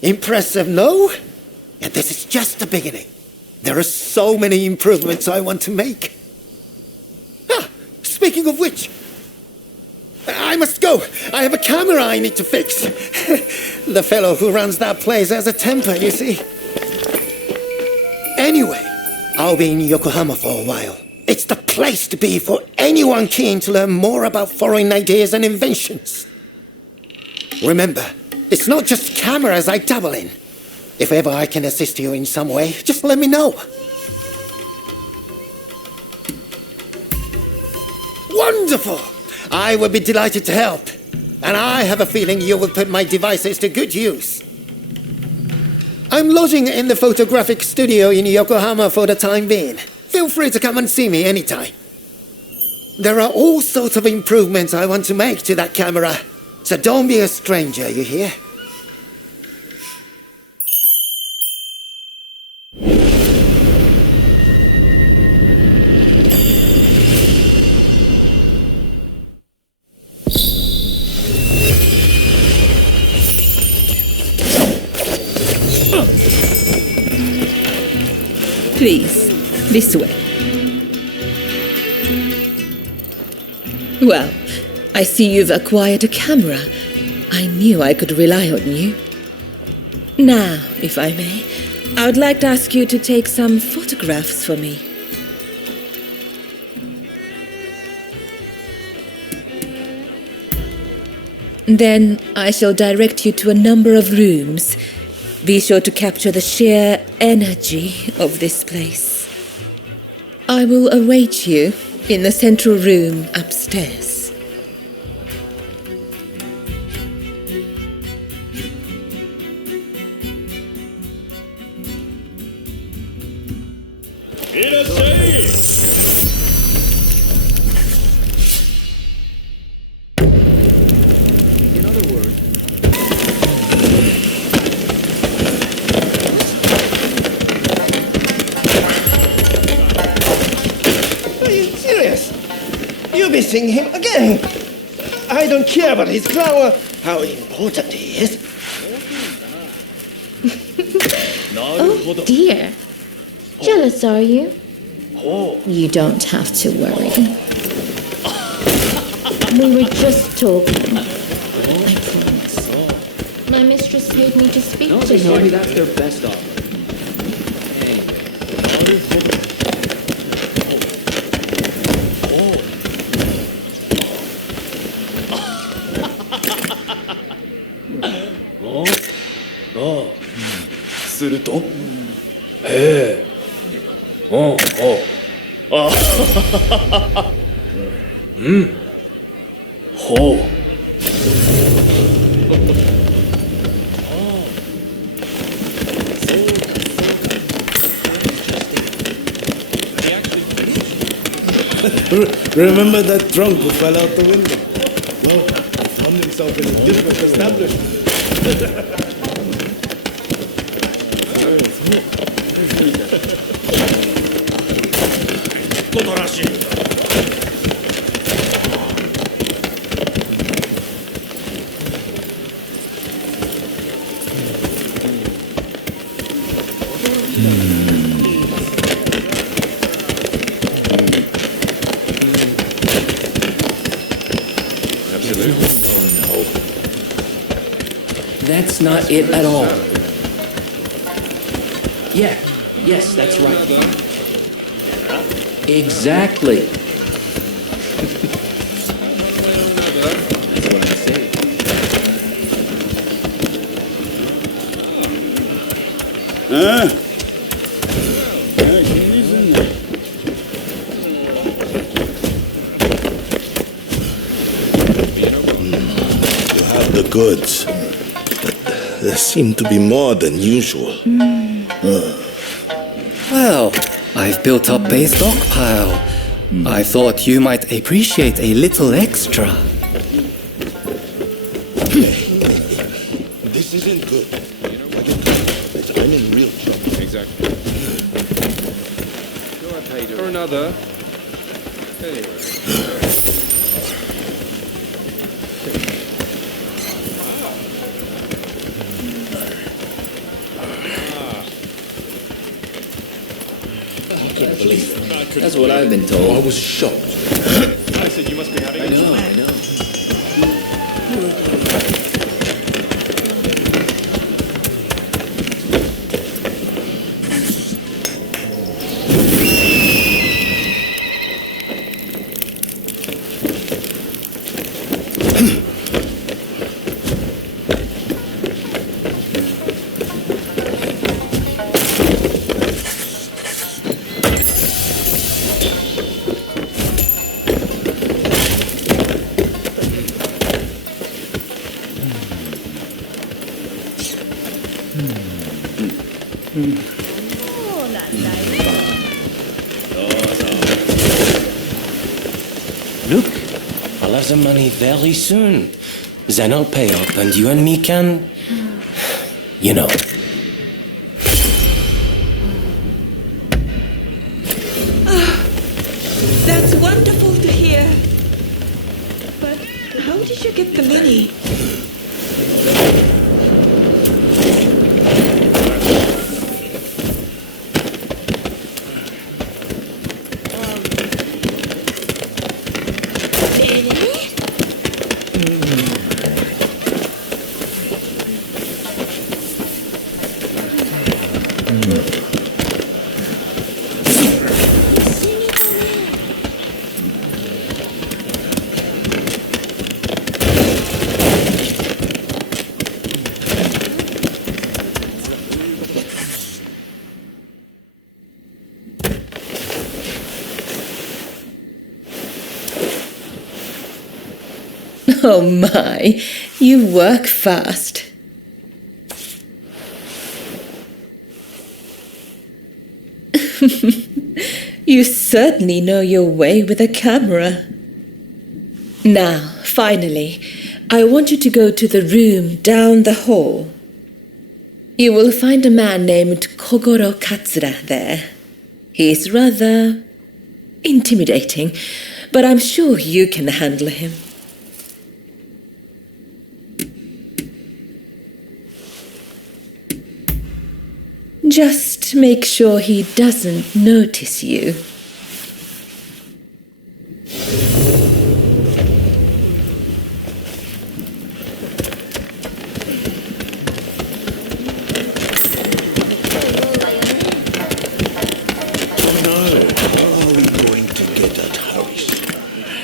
Impressive, no? And this is just the beginning. There are so many improvements I want to make. Ah, speaking of which, I must go. I have a camera I need to fix. The fellow who runs that place has a temper, you see. Anyway, I'll be in Yokohama for a while. It's the place to be for anyone keen to learn more about foreign ideas and inventions. Remember, it's not just cameras I dabble in. If ever I can assist you in some way, just let me know. Wonderful! I would be delighted to help. And I have a feeling you will put my devices to good use. I'm lodging in the photographic studio in Yokohama for the time being. Feel free to come and see me anytime. There are all sorts of improvements I want to make to that camera, so don't be a stranger, you hear? Please, this way. Well, I see you've acquired a camera. I knew I could rely on you. Now, if I may, I would like to ask you to take some photographs for me. Then I shall direct you to a number of rooms. Be sure to capture the sheer energy of this place. I will await you in the central room upstairs. In other words, You're missing him again. I don't care about his flower, how important he is. Oh dear. Jealous, are you? You don't have to worry. We were just talking. I promise. My mistress paid me to speak to her. maybe that's their best offer. Remember that drunk who fell out the window? Well, he found himself in a different establishment. not it at all. Yeah, yes, that's right. Exactly. That's what I say. Huh? The goods. But there seem to be more than usual. Well, I've built up a stockpile. I thought you might appreciate a little extra. This isn't good. I'm in real trouble. Exactly. Or another. Anyway. That's what I've been told. I was shocked. I said you must be having I know. Look, I'll have the money very soon. Then I'll pay up and you and me can... You know. That's wonderful to hear. But how did you get the money? Oh my, you work fast. You certainly know your way with a camera. Now, finally, I want you to go to the room down the hall. You will find a man named Kogoro Katsura there. He's rather intimidating, but I'm sure you can handle him. Just make sure he doesn't notice you.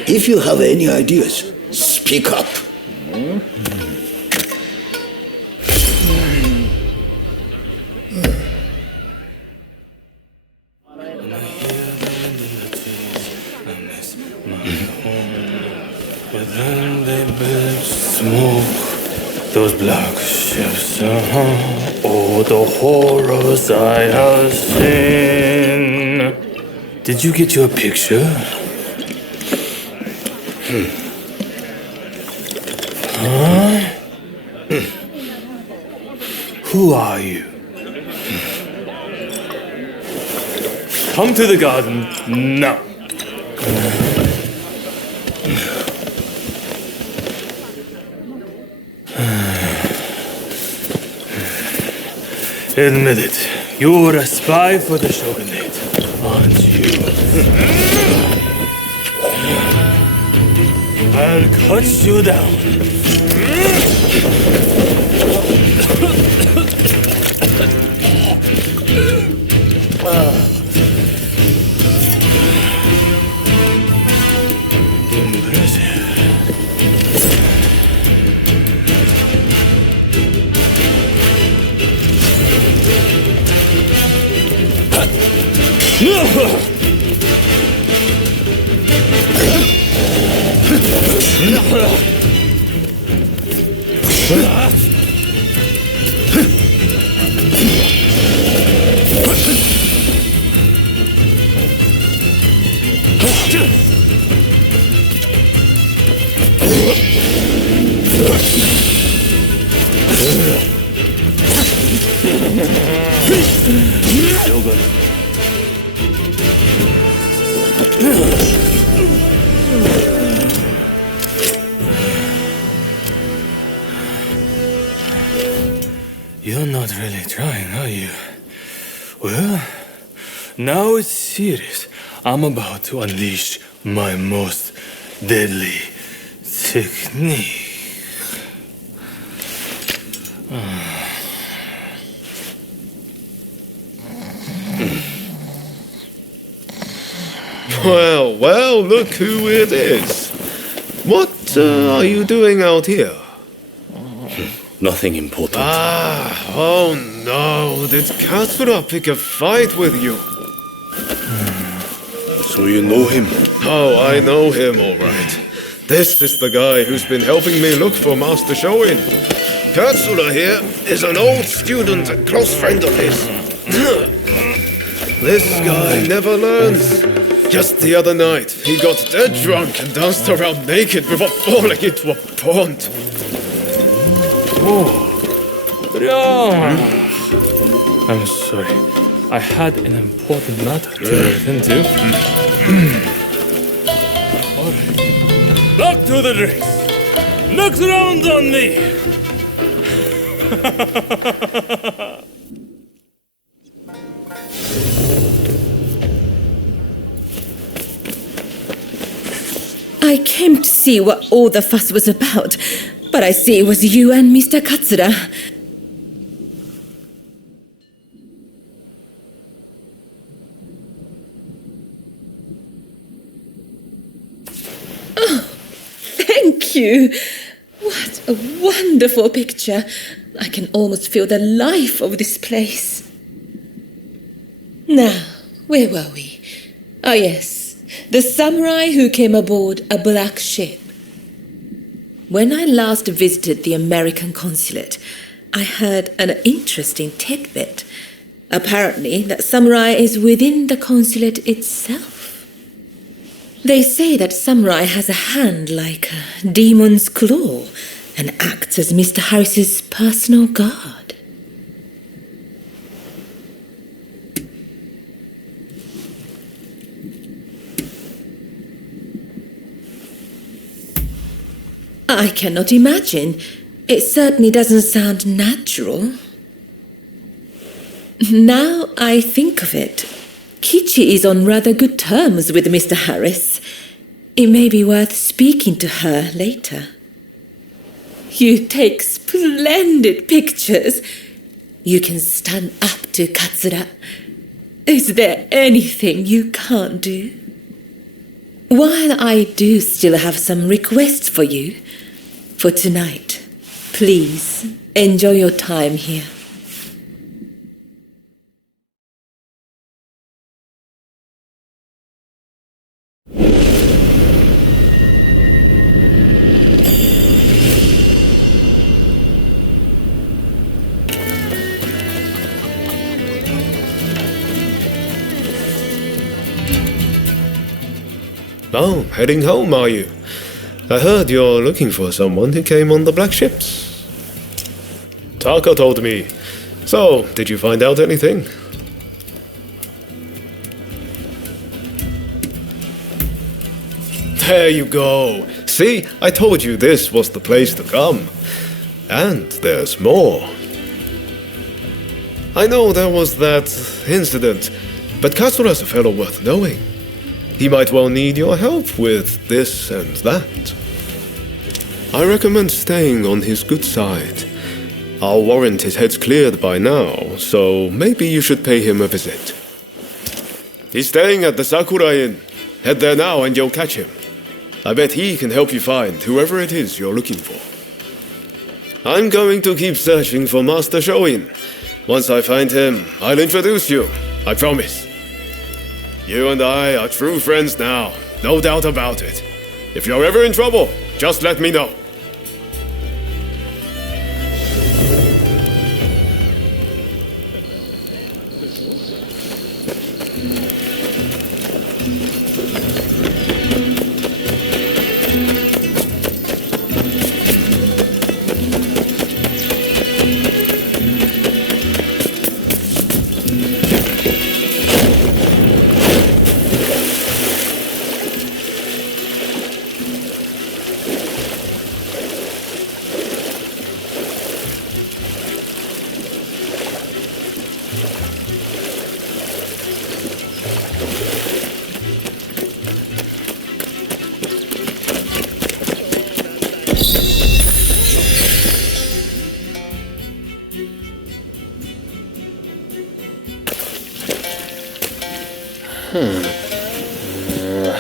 If you have any ideas, speak up. But then they build smoke, those black ships, oh, the horrors I have seen. Did you get your picture? Huh? Who are you? Come to the garden now. Admit it, you're a spy for the shogunate, aren't you? I'll cut you down. You're not really trying, are you? Well, now it's serious. I'm about to unleash my most deadly technique. Well, look who it is. What are you doing out here? Nothing important. Oh no, did Katsura pick a fight with you? So you know him? Oh, I know him all right. This is the guy who's been helping me look for Master Shoin. Katsura here is an old student, a close friend of his. This guy never learns. Just the other night, he got dead drunk and danced around naked before falling into a pond. I'm sorry. I had an important matter to attend to. Alright. Back to the drinks. Next round on me. I came to see what all the fuss was about, but I see it was you and Mr. Katsura. Oh, thank you. What a wonderful picture. I can almost feel the life of this place. Now, where were we? Oh, yes. The samurai who came aboard a black ship. When I last visited the American consulate, I heard an interesting tidbit. Apparently, that samurai is within the consulate itself. They say that samurai has a hand like a demon's claw and acts as Mr. Harris's personal guard. I cannot imagine. It certainly doesn't sound natural. Now I think of it, Kichi is on rather good terms with Mr. Harris. It may be worth speaking to her later. You take splendid pictures. You can stand up to Katsura. Is there anything you can't do? While I do still have some requests for you, for tonight, please enjoy your time here. Oh, heading home, are you? I heard you're looking for someone who came on the black ships. Taka told me. So, did you find out anything? There you go. See, I told you this was the place to come. And there's more. I know there was that incident, but Katsura's a fellow worth knowing. He might well need your help with this and that. I recommend staying on his good side. Our warrant is heads cleared by now, so maybe you should pay him a visit. He's staying at the Sakura Inn. Head there now and you'll catch him. I bet he can help you find whoever it is you're looking for. I'm going to keep searching for Master Shoin. Once I find him, I'll introduce you. I promise. You and I are true friends now, no doubt about it. If you're ever in trouble, just let me know.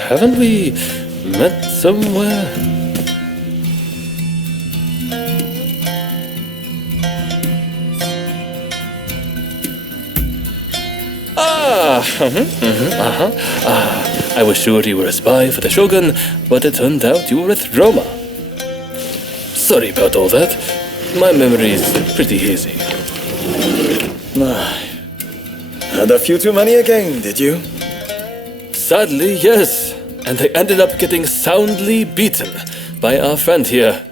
Haven't we met somewhere? I was sure you were a spy for the Shogun, but it turned out you were with Roma. Sorry about all that. My memory is pretty hazy. Had a few too many again, did you? Sadly, yes. And I ended up getting soundly beaten by our friend here.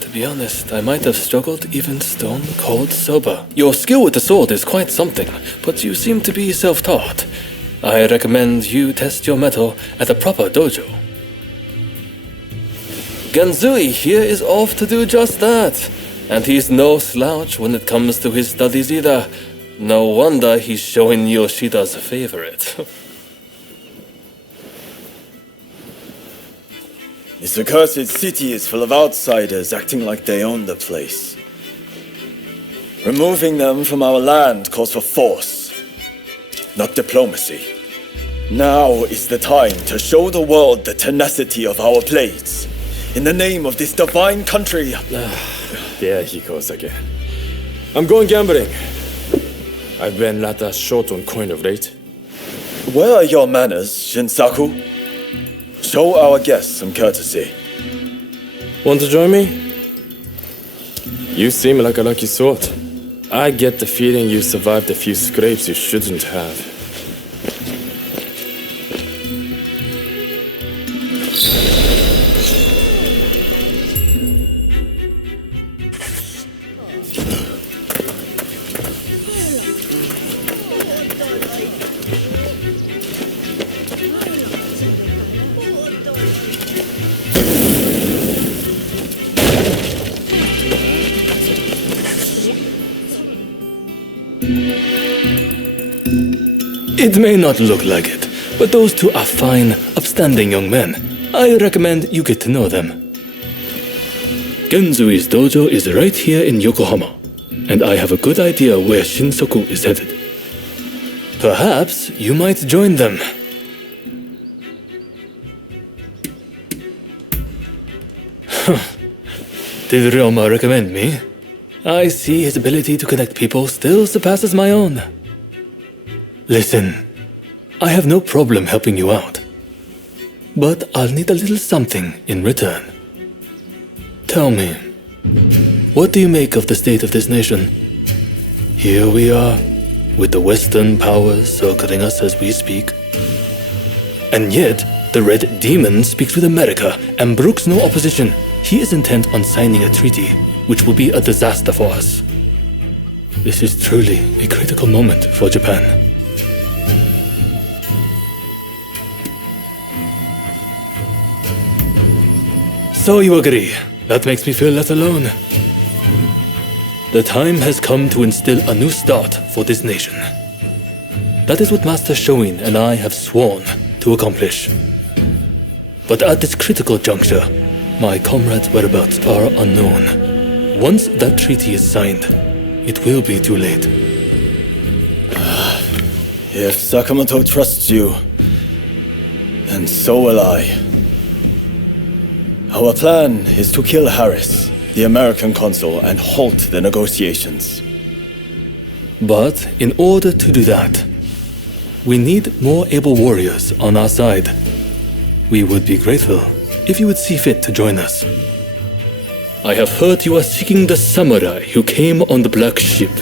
To be honest, I might have struggled even stone cold sober. Your skill with the sword is quite something, but you seem to be self-taught. I recommend you test your mettle at a proper dojo. Ganzui here is off to do just that. And he's no slouch when it comes to his studies either. No wonder he's showing Yoshida's favorite. This accursed city is full of outsiders acting like they own the place. Removing them from our land calls for force, not diplomacy. Now is the time to show the world the tenacity of our blades. In the name of this divine country. There he goes again. I'm going gambling. I've been rather short on coin of late. Where are your manners, Shinsaku? Show our guests some courtesy. Want to join me? You seem like a lucky sort. I get the feeling you survived a few scrapes you shouldn't have. It may not look like it, but those two are fine, upstanding young men. I recommend you get to know them. Genzui's dojo is right here in Yokohama, and I have a good idea where Shinsoku is headed. Perhaps you might join them. Did Ryoma recommend me? I see his ability to connect people still surpasses my own. Listen, I have no problem helping you out, but I'll need a little something in return. Tell me, what do you make of the state of this nation? Here we are, with the Western powers circling us as we speak. And yet, the Red Demon speaks with America and brooks no opposition. He is intent on signing a treaty, which will be a disaster for us. This is truly a critical moment for Japan. So you agree. That makes me feel less alone. The time has come to instill a new start for this nation. That is what Master Shoin and I have sworn to accomplish. But at this critical juncture, my comrades' whereabouts are unknown. Once that treaty is signed, it will be too late. If Sakamoto trusts you, then so will I. Our plan is to kill Harris, the American consul, and halt the negotiations. But in order to do that, we need more able warriors on our side. We would be grateful if you would see fit to join us. I have heard you are seeking the samurai who came on the black ship.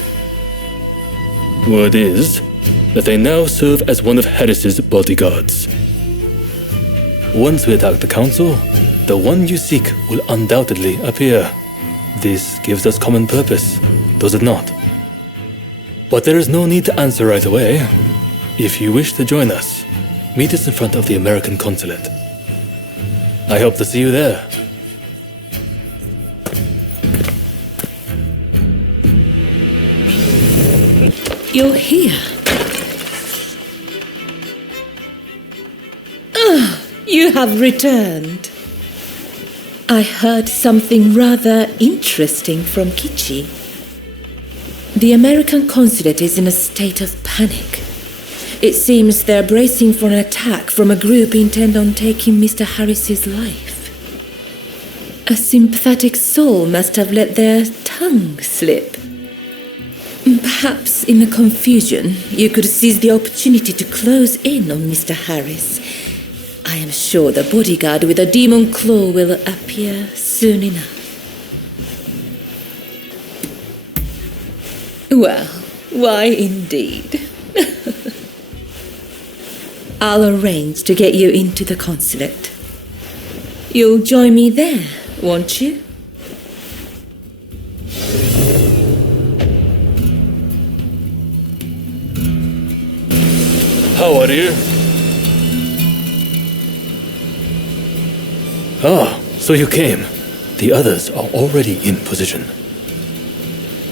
Word is that they now serve as one of Harris's bodyguards. Once we attack the council, the one you seek will undoubtedly appear. This gives us common purpose, does it not? But there is no need to answer right away. If you wish to join us, meet us in front of the American consulate. I hope to see you there. You're here. Ah, you have returned. I heard something rather interesting from Kichi. The American consulate is in a state of panic. It seems they're bracing for an attack from a group intent on taking Mr. Harris's life. A sympathetic soul must have let their tongue slip. Perhaps in the confusion, you could seize the opportunity to close in on Mr. Harris. I am sure the bodyguard with a demon claw will appear soon enough. Well, why indeed? I'll arrange to get you into the consulate. You'll join me there, won't you? How are you? Ah, so you came. The others are already in position.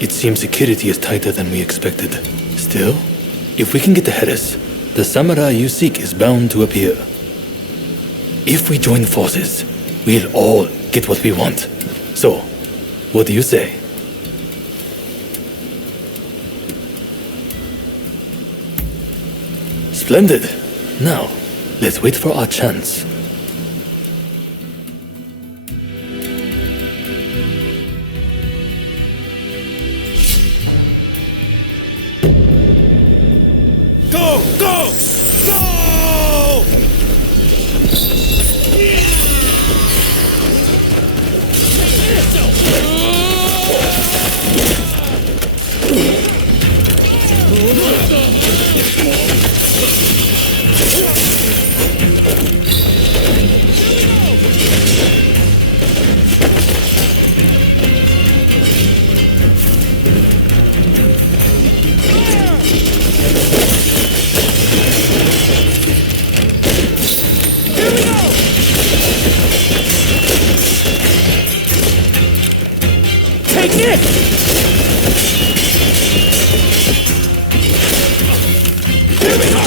It seems security is tighter than we expected. Still, if we can get to Harris, the samurai you seek is bound to appear. If we join forces, we'll all get what we want. So, what do you say? Splendid. Now, let's wait for our chance. Go! Go! Go! Take it! Here we go!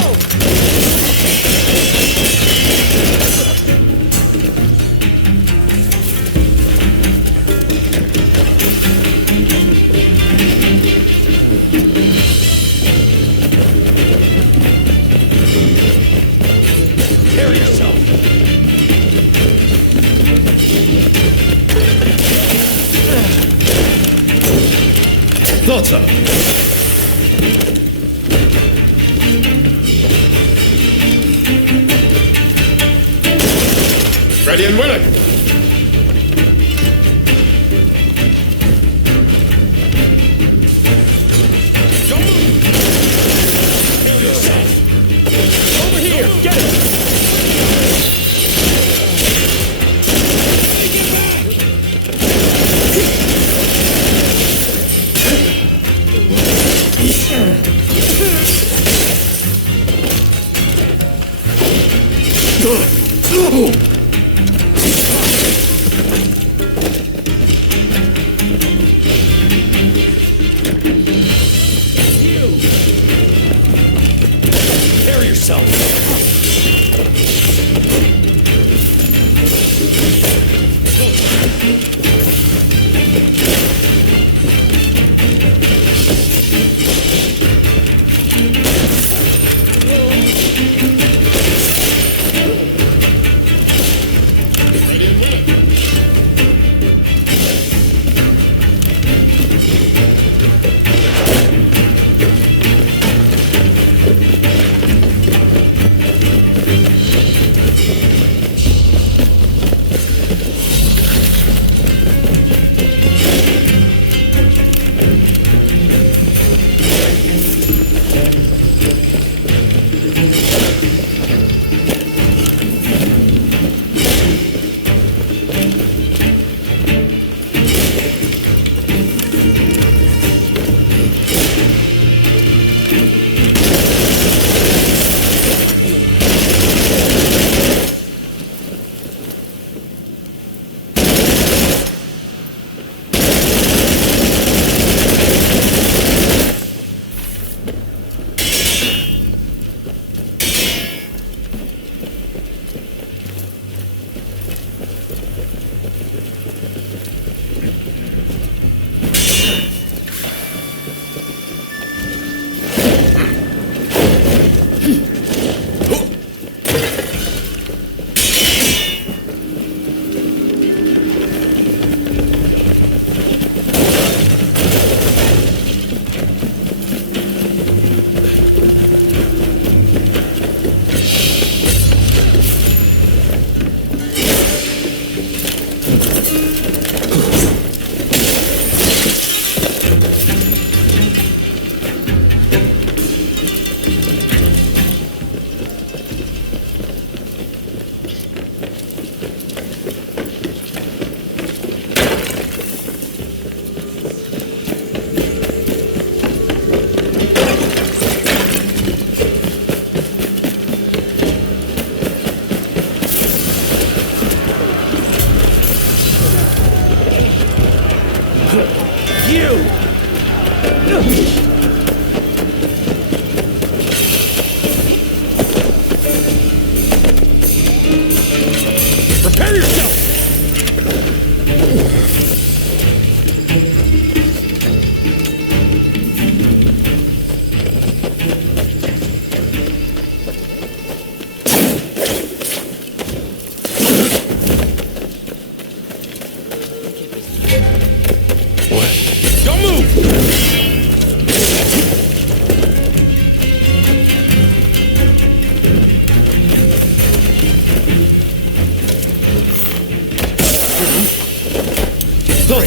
Carry yourself! Thought so. Ready and willing. Don't move! Kill yourself! Over here! Get it! Carry yourself!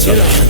better.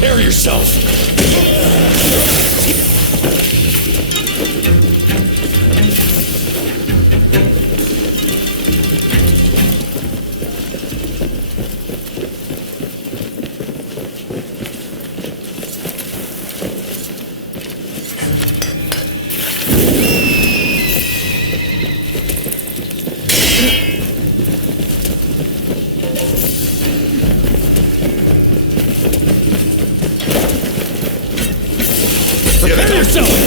Prepare yourself! Prepare yourself!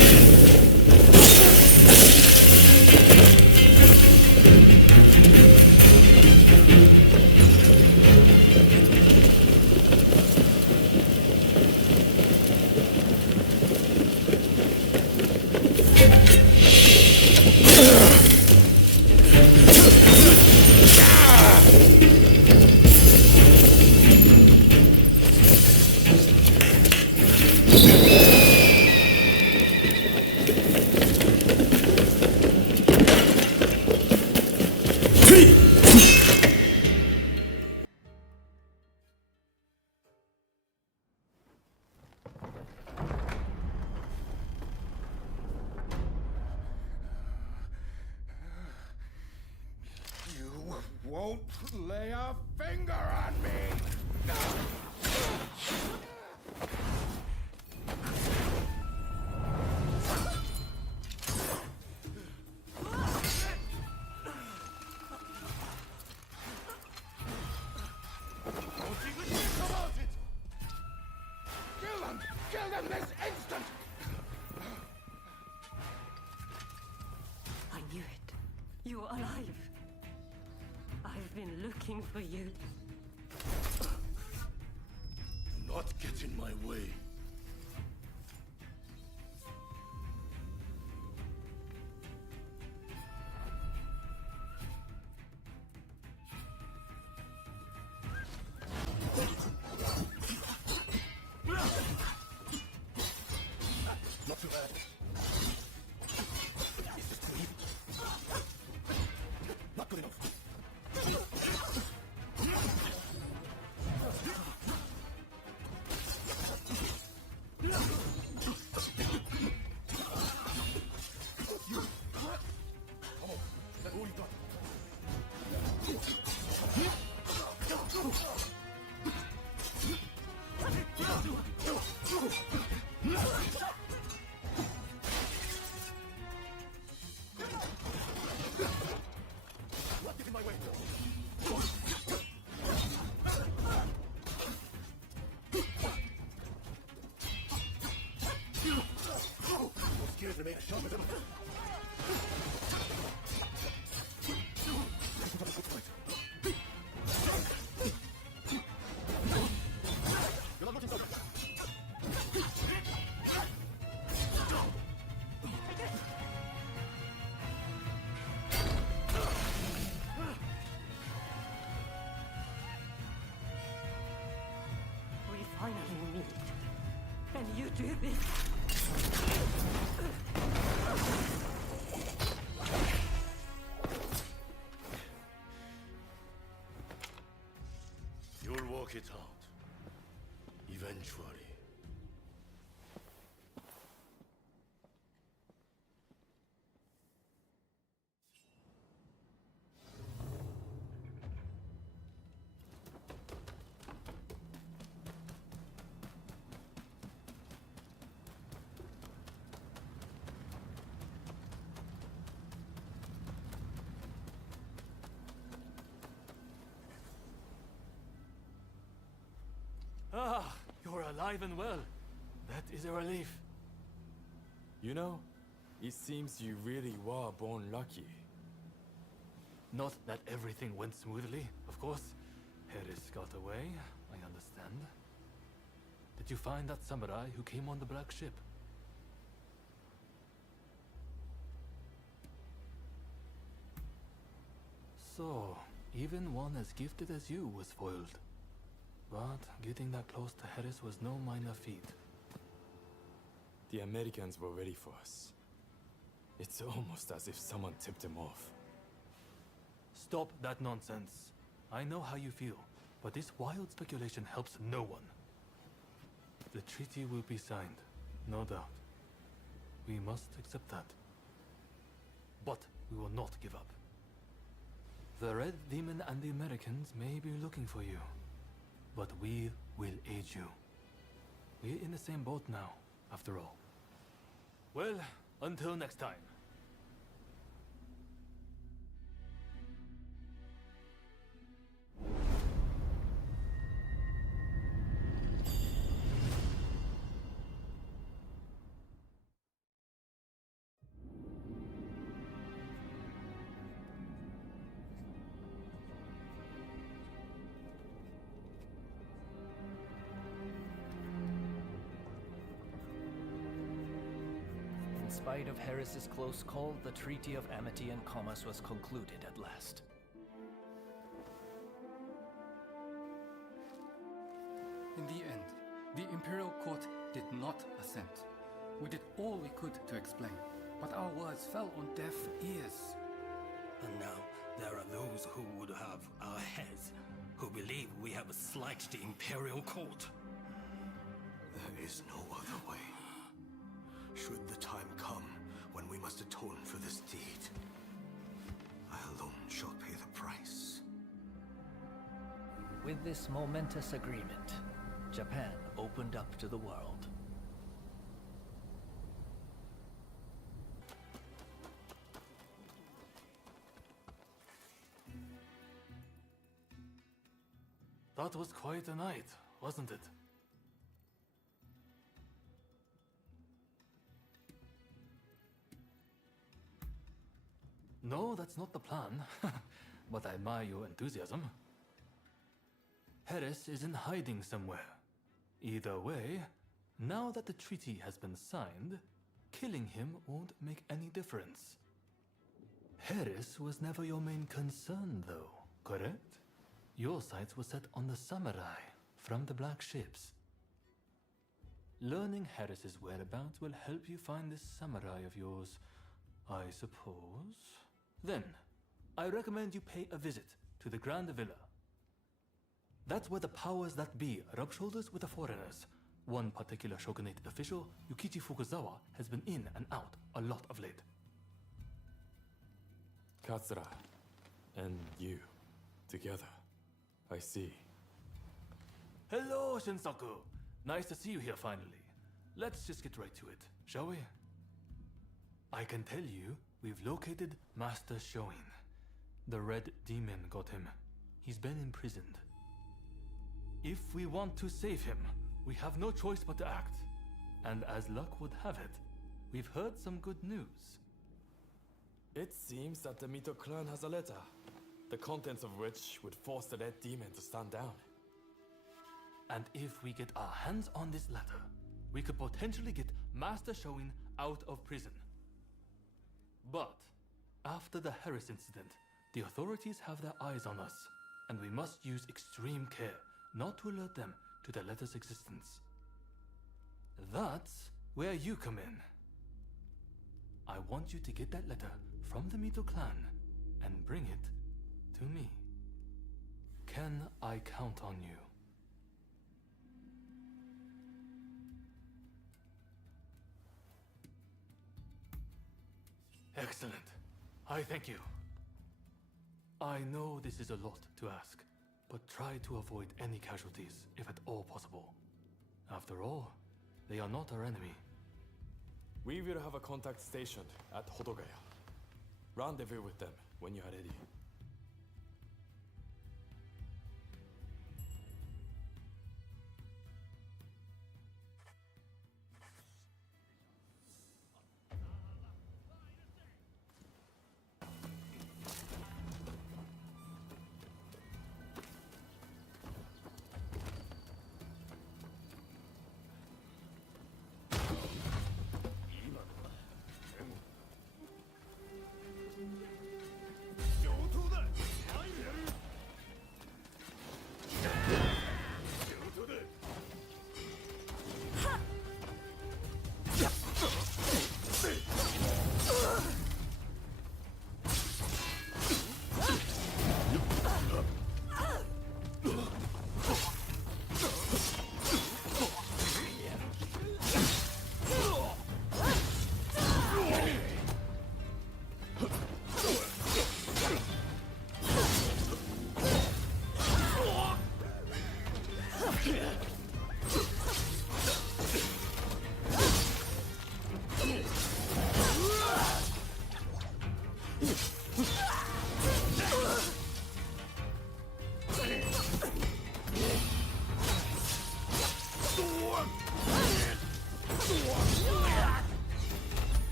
Won't lay a finger on me! Kill them! Kill them this instant! I knew it. You're alive. I've been looking for you. Do not get in my way. Not too bad. Is this too easy? Not good enough. to make sure that you're not looking so good. We finally meet. And you do this. You'll work it out. Eventually. Ah, you're alive and well. That is a relief. You know, it seems you really were born lucky. Not that everything went smoothly, of course. Harris got away, I understand. Did you find that samurai who came on the black ship? So, even one as gifted as you was foiled. But getting that close to Harris was no minor feat. The Americans were ready for us. It's almost as if someone tipped them off. Stop that nonsense. I know how you feel, but this wild speculation helps no one. The treaty will be signed, no doubt. We must accept that. But we will not give up. The Red Demon and the Americans may be looking for you, but we will aid you. We're in the same boat now, after all. Well, until next time. In spite of Harris's close call, the Treaty of Amity and Commerce was concluded at last. In the end, the Imperial Court did not assent. We did all we could to explain, but our words fell on deaf ears. And now there are those who would have our heads, who believe we have slighted the Imperial Court. There is no other way. Should the time come when we must atone for this deed, I alone shall pay the price. With this momentous agreement, Japan opened up to the world. That was quite a night, wasn't it? No, that's not the plan. But I admire your enthusiasm. Harris is in hiding somewhere. Either way, now that the treaty has been signed, killing him won't make any difference. Harris was never your main concern, though, correct? Your sights were set on the samurai from the black ships. Learning Harris's whereabouts will help you find this samurai of yours, I suppose. Then, I recommend you pay a visit to the Grand Villa. That's where the powers that be rub shoulders with the foreigners. One particular shogunate official, Yukichi Fukuzawa, has been in and out a lot of late. Katsura and you together. I see. Hello, Shinsaku. Nice to see you here finally. Let's just get right to it, shall we? I can tell you, we've located Master Shoin. The Red Demon got him. He's been imprisoned. If we want to save him, we have no choice but to act. And as luck would have it, we've heard some good news. It seems that the Mito clan has a letter, the contents of which would force the Red Demon to stand down. And if we get our hands on this letter, we could potentially get Master Shoin out of prison. But after the Harris incident, the authorities have their eyes on us, and we must use extreme care not to alert them to the letter's existence. That's where you come in. I want you to get that letter from the Mito clan and bring it to me. Can I count on you? Excellent. I thank you. I know this is a lot to ask, but try to avoid any casualties if at all possible. After all, they are not our enemy. We will have a contact stationed at Hodogaya. Rendezvous with them when you are ready.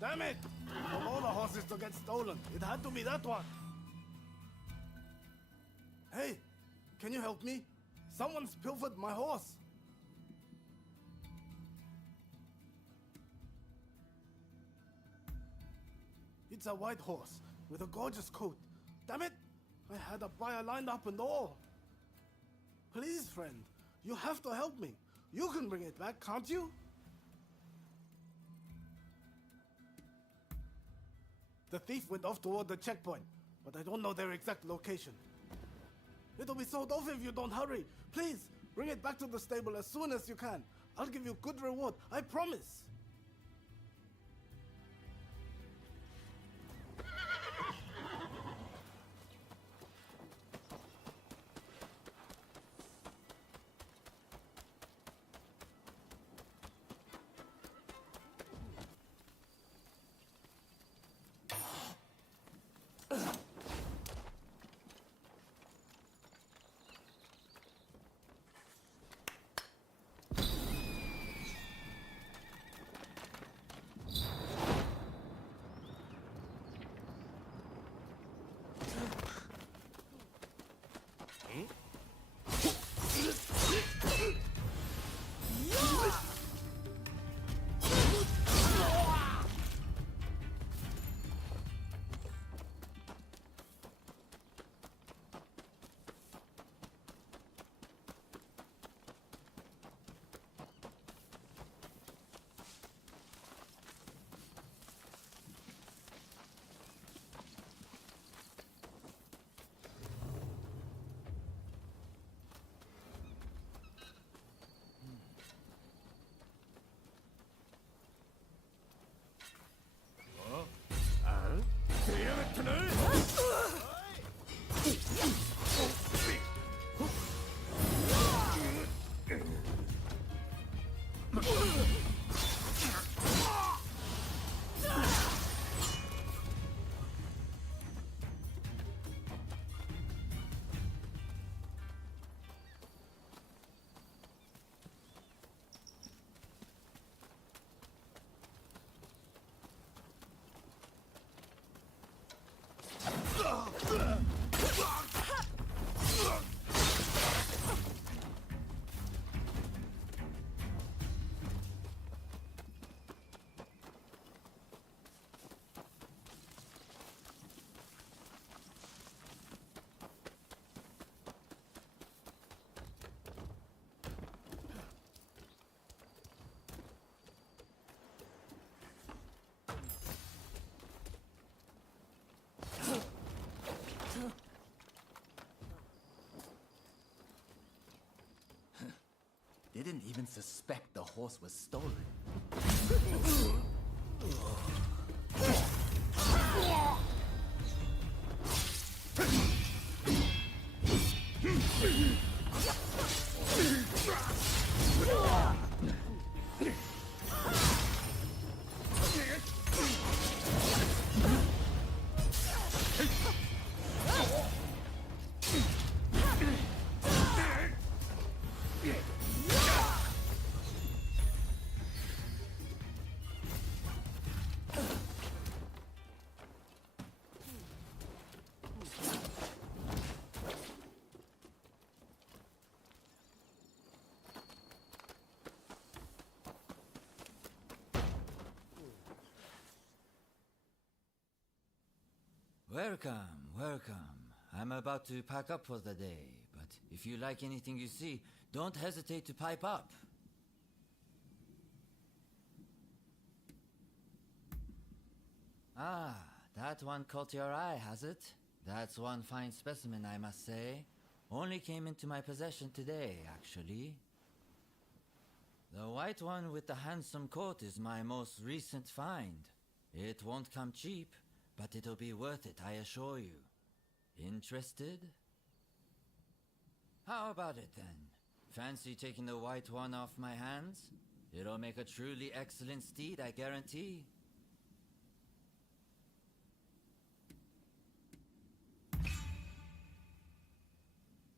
Damn it! Of all the horses to get stolen, it had to be that one. Hey, can you help me? Someone's pilfered my horse. It's a white horse with a gorgeous coat. Damn it! I had a buyer lined up and all. Please, friend, you have to help me. You can bring it back, can't you? The thief went off toward the checkpoint, but I don't know their exact location. It'll be sold off if you don't hurry. Please, bring it back to the stable as soon as you can. I'll give you good reward, I promise. Didn't even suspect the horse was stolen. Welcome, welcome. I'm about to pack up for the day, but if you like anything you see, don't hesitate to pipe up. Ah, that one caught your eye, has it? That's one fine specimen, I must say. Only came into my possession today, actually. The white one with the handsome coat is my most recent find. It won't come cheap, but it'll be worth it, I assure you. Interested? How about it then? Fancy taking the white one off my hands? It'll make a truly excellent steed, I guarantee.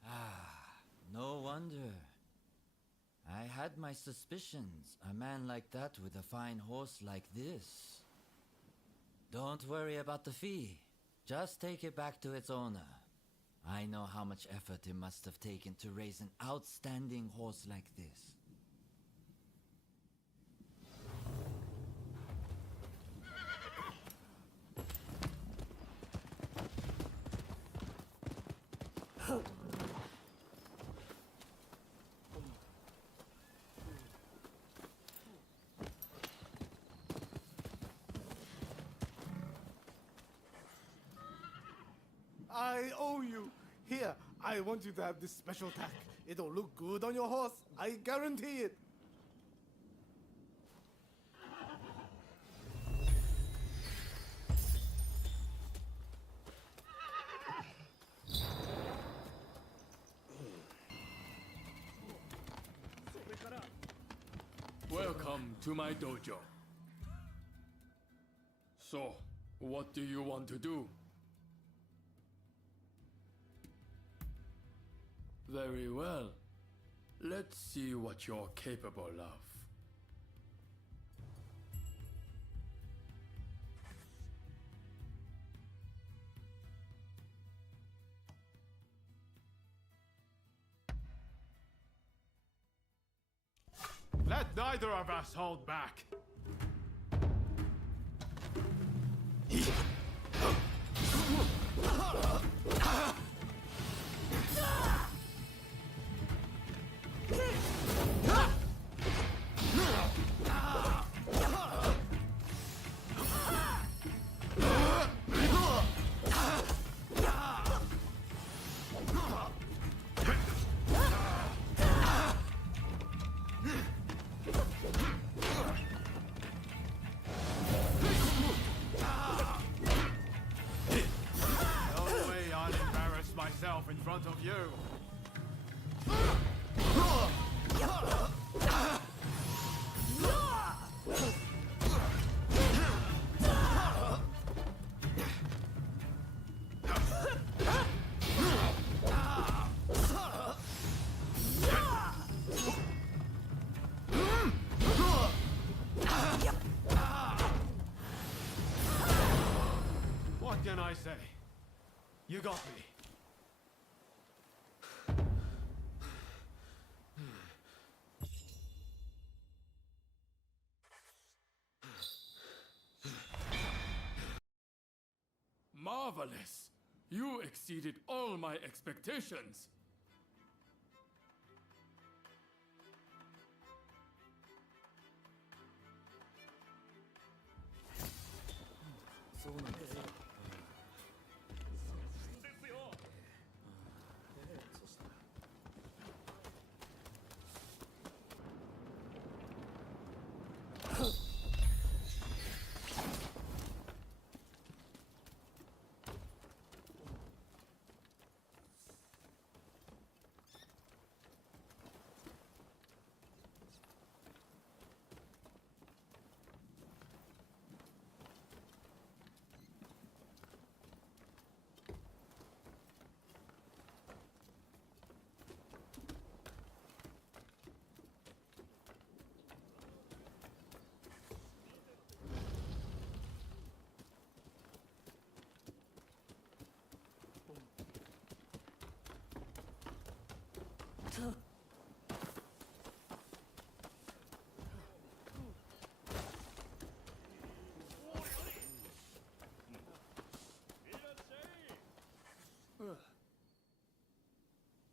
Ah, no wonder. I had my suspicions, a man like that with a fine horse like this. Don't worry about the fee. Just take it back to its owner. I know how much effort it must have taken to raise an outstanding horse like this. know you. Here, I want you to have this special tack. It'll look good on your horse. I guarantee it. Welcome to my dojo. So, what do you want to do? Very well. Let's see what you're capable of. Let neither of us hold back. In front of you. What can I say? You got me. Marvelous! You exceeded all my expectations!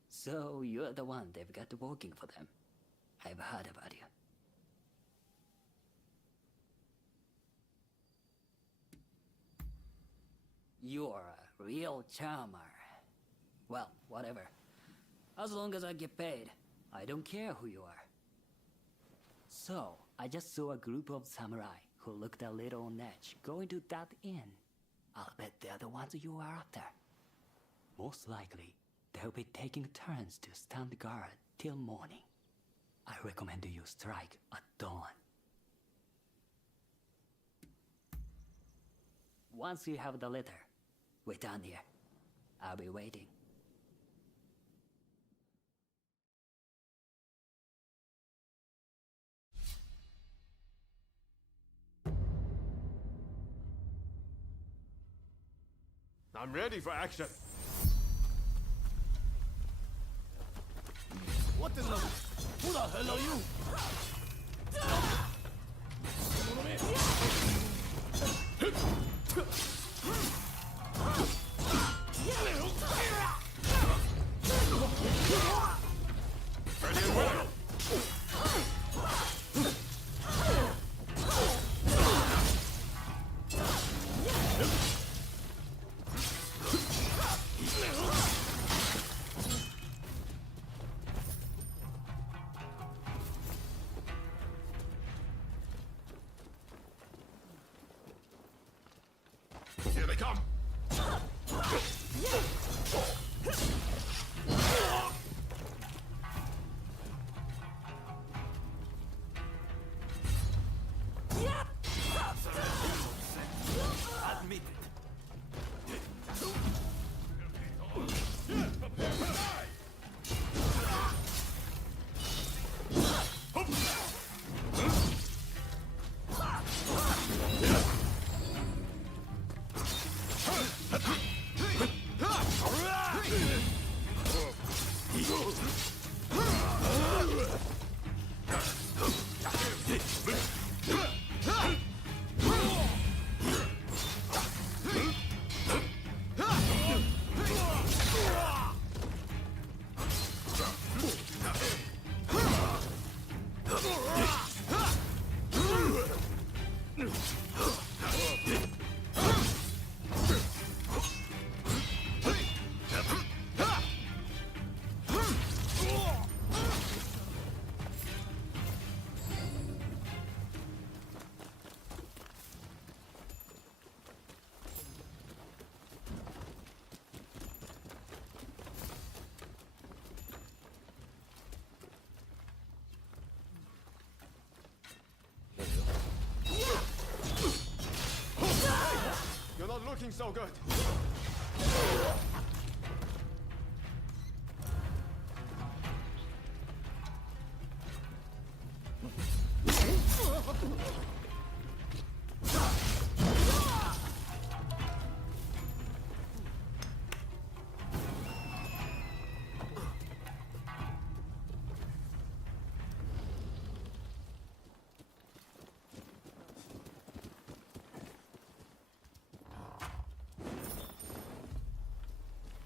So you're the one they've got working for them. I've heard about you. You're a real charmer. Well, whatever. As long as I get paid, I don't care who you are. So, I just saw a group of samurai who looked a little on edge going to that inn. I'll bet they're the ones you are after. Most likely, they'll be taking turns to stand guard till morning. I recommend you strike at dawn. Once you have the letter, wait down here. I'll be waiting. I'm ready for action. What in the... Who the hell are you? Ready and willing. they come! Admit it. You're not looking so good.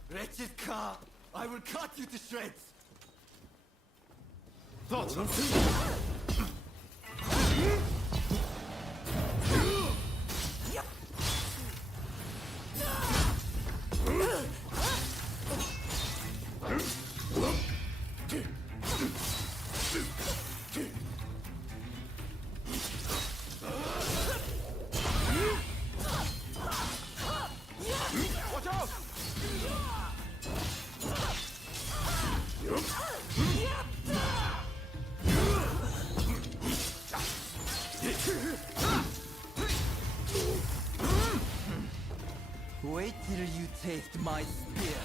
Wretched car! I will cut you to shreds! Thought so. Watch out! Wait till you taste my spear.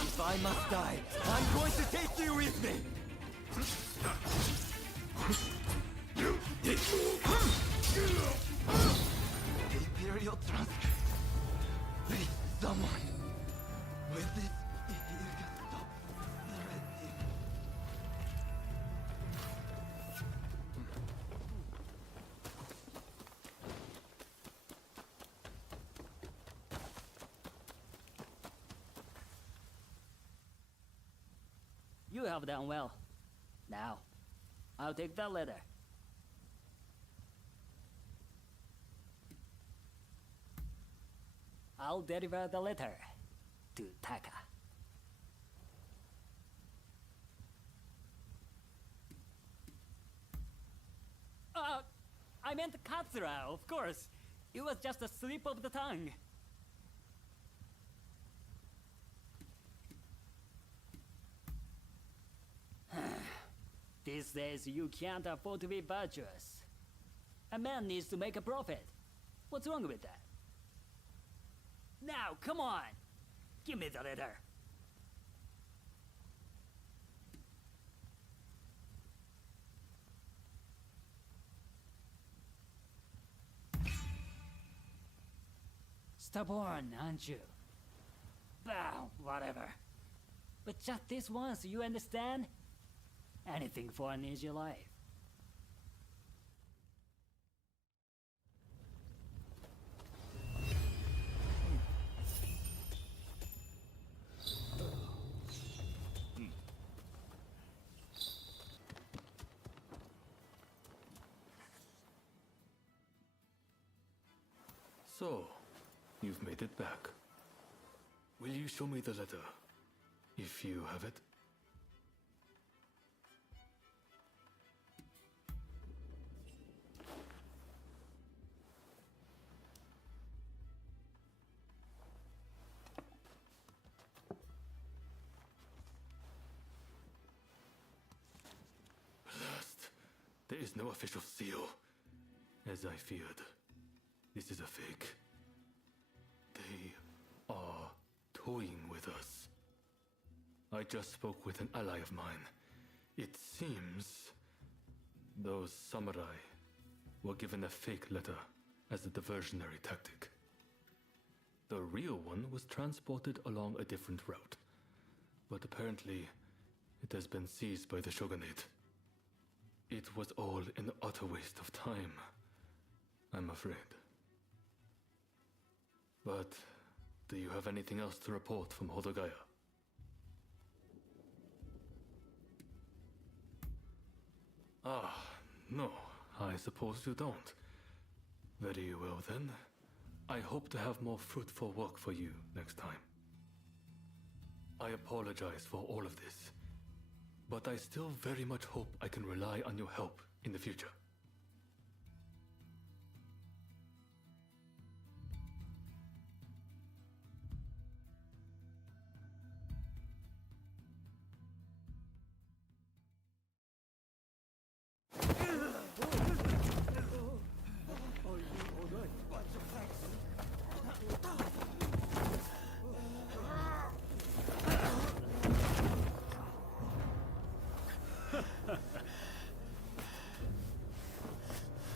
If I must die, I'm going to take you with me. Imperial transcript. Please, someone. With this, you can stop the red thing. You have done well. Now, I'll take that letter. I'll deliver the letter to Taka. I meant Katsura, of course. It was just a slip of the tongue. These days, you can't afford to be virtuous. A man needs to make a profit. What's wrong with that? Now, come on! Give me the letter. Stubborn, aren't you? Bah, whatever. But just this once, you understand? Anything for an easy life. So, you've made it back. Will you show me the letter, if you have it? Blast! There is no official seal, as I feared. This is a fake. They are toying with us. I just spoke with an ally of mine. It seems those samurai were given a fake letter as a diversionary tactic. The real one was transported along a different route, but apparently it has been seized by the shogunate. It was all an utter waste of time, I'm afraid. But do you have anything else to report from Hodogaya? Ah, no, I suppose you don't. Very well then. I hope to have more fruitful work for you next time. I apologize for all of this, but I still very much hope I can rely on your help in the future.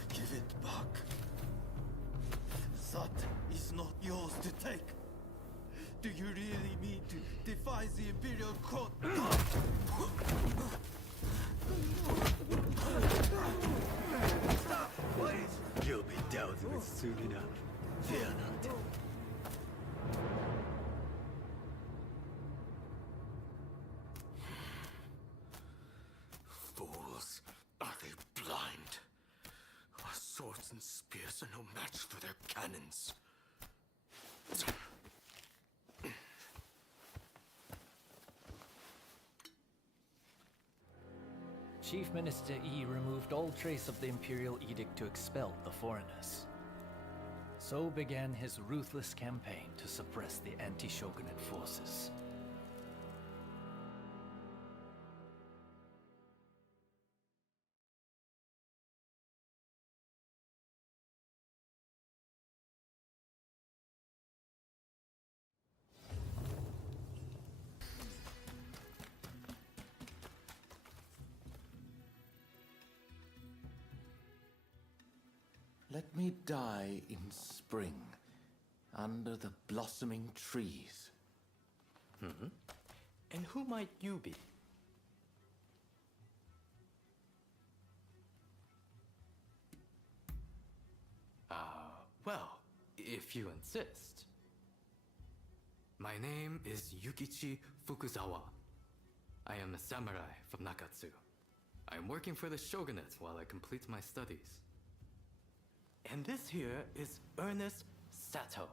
Give it back. That is not yours to take. Do you really mean to defy the Imperial Court? Please. You'll be dealt with soon enough. Fear not. Fools. Are they blind? Our swords and spears are no match for their cannons. Chief Minister Yi removed all trace of the imperial edict to expel the foreigners. So began his ruthless campaign to suppress the anti-shogunate forces. Let me die in spring, under the blossoming trees. And who might you be? Well, if you insist. My name is Yukichi Fukuzawa. I am a samurai from Nakatsu. I am working for the shogunate while I complete my studies. And this here is Ernest Sato.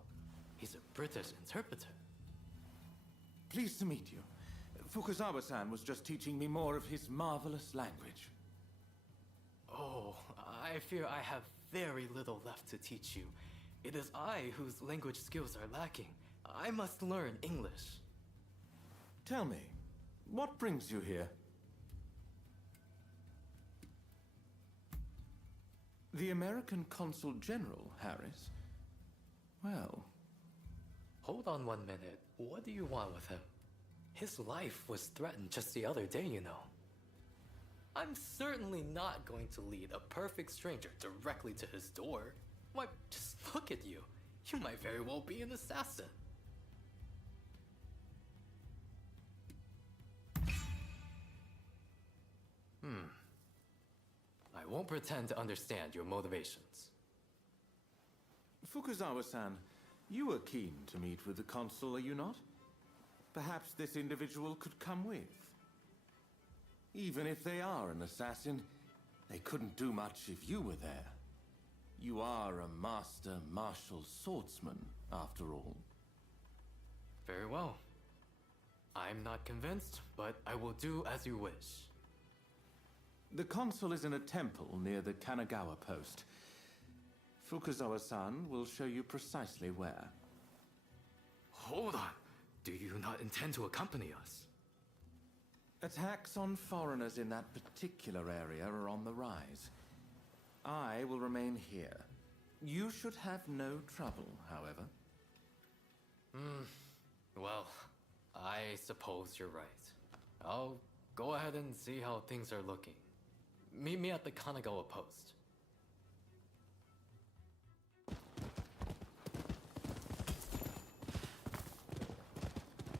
He's a British interpreter. Pleased to meet you. Fukuzawa-san was just teaching me more of his marvelous language. Oh, I fear I have very little left to teach you. It is I whose language skills are lacking. I must learn English. Tell me, what brings you here? The American Consul General, Harris? Well... Hold on 1 minute. What do you want with him? His life was threatened just the other day, you know. I'm certainly not going to lead a perfect stranger directly to his door. Why, just look at you. You might very well be an assassin. I won't pretend to understand your motivations. Fukuzawa-san, you were keen to meet with the consul, are you not? Perhaps this individual could come with. Even if they are an assassin, they couldn't do much if you were there. You are a master martial swordsman, after all. Very well. I'm not convinced, but I will do as you wish. The consul is in a temple near the Kanagawa post. Fukuzawa-san will show you precisely where. Hold on. Do you not intend to accompany us? Attacks on foreigners in that particular area are on the rise. I will remain here. You should have no trouble, however. Well, I suppose you're right. I'll go ahead and see how things are looking. Meet me at the Kanagawa post.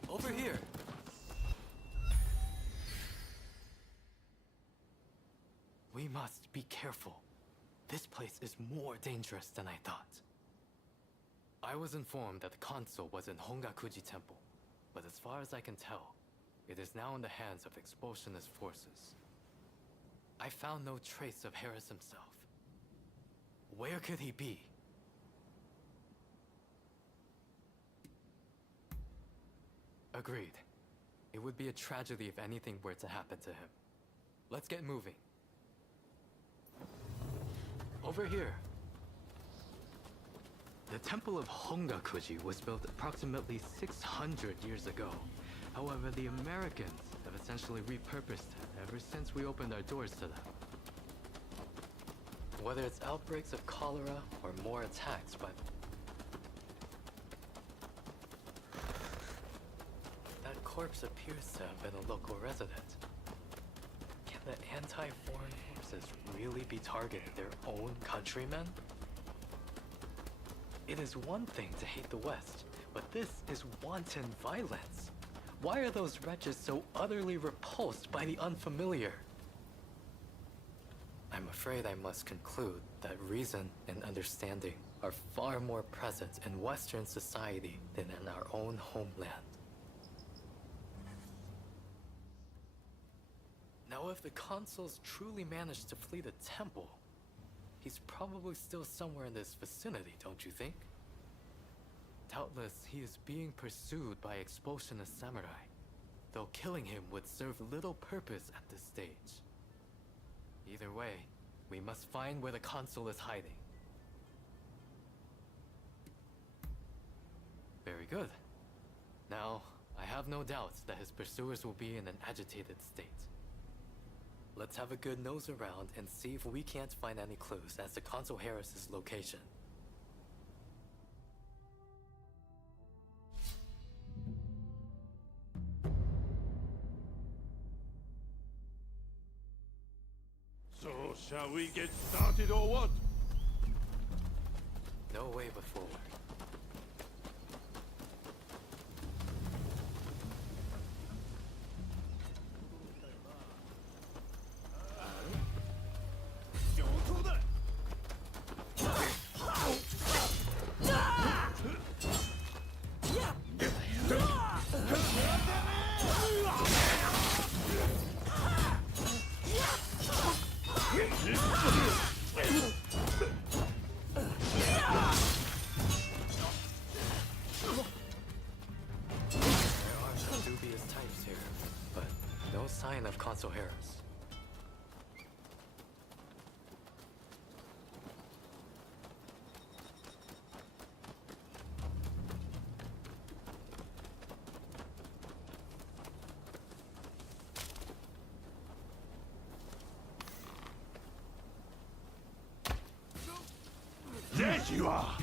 Over here! We must be careful. This place is more dangerous than I thought. I was informed that the consul was in Hongakuji Temple, but as far as I can tell, it is now in the hands of expulsionist forces. I found no trace of Harris himself. Where could he be? Agreed. It would be a tragedy if anything were to happen to him. Let's get moving. Over here. The Temple of Hongakuji was built approximately 600 years ago. However, the Americans have essentially repurposed it ever since we opened our doors to them. Whether it's outbreaks of cholera or more attacks by... That corpse appears to have been a local resident. Can the anti-foreign forces really be targeting their own countrymen? It is one thing to hate the West, but this is wanton violence. Why are those wretches so utterly repulsed by the unfamiliar? I'm afraid I must conclude that reason and understanding are far more present in Western society than in our own homeland. Now, if the consuls truly managed to flee the temple, he's probably still somewhere in this vicinity, don't you think? Doubtless, he is being pursued by expulsionist samurai, though killing him would serve little purpose at this stage. Either way, we must find where the consul is hiding. Very good. Now, I have no doubts that his pursuers will be in an agitated state. Let's have a good nose around and see if we can't find any clues as to Consul Harris's location. So, shall we get started or what? No way but forward. Of Consul Harris. There you are!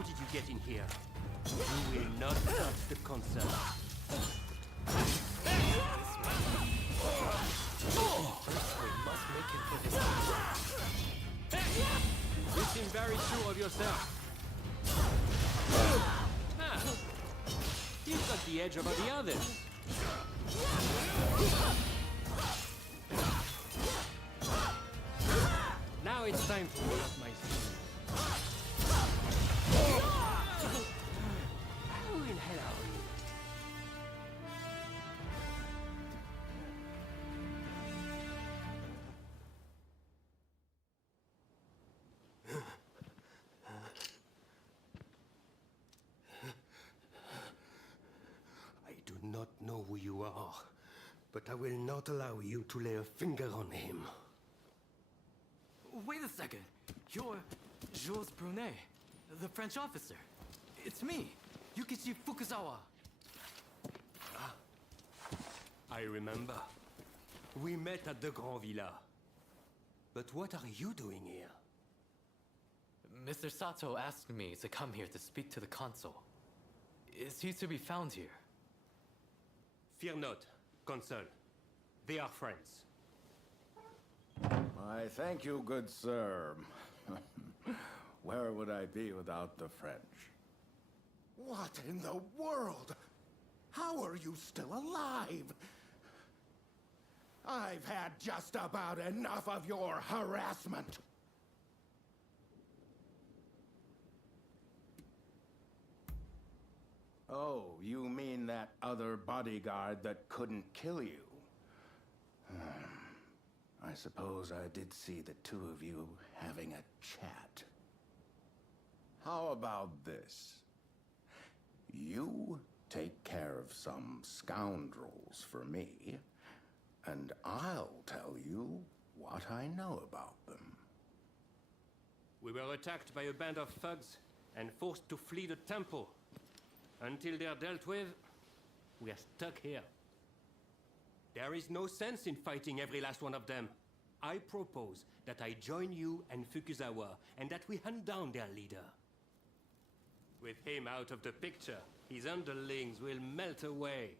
How did you get in here? You will not touch the console. You seem very sure of yourself. Ah, you've got the edge over the others. Now it's time to roll up my sleeves. Who in hell are you? I do not know who you are, but I will not allow you to lay a finger on him. Wait a second. You're Jules Brunet, the French officer. It's me, Yukichi Fukuzawa. Ah, I remember. We met at the Grand Villa. But what are you doing here? Mr. Sato asked me to come here to speak to the consul. Is he to be found here? Fear not, consul. They are friends. I thank you, good sir. Where would I be without the French? What in the world? How are you still alive? I've had just about enough of your harassment. Oh, you mean that other bodyguard that couldn't kill you? I suppose I did see the two of you having a chat. How about this? You take care of some scoundrels for me, and I'll tell you what I know about them. We were attacked by a band of thugs and forced to flee the temple. Until they're dealt with, we are stuck here. There is no sense in fighting every last one of them. I propose that I join you and Fukuzawa, and that we hunt down their leader. With him out of the picture, his underlings will melt away.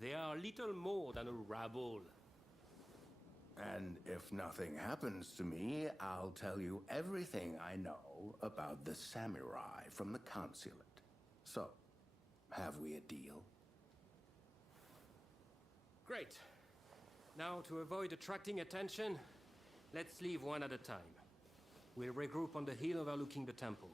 They are little more than a rabble. And if nothing happens to me, I'll tell you everything I know about the samurai from the consulate. So, have we a deal? Great. Now, to avoid attracting attention, let's leave one at a time. We'll regroup on the hill overlooking the temple.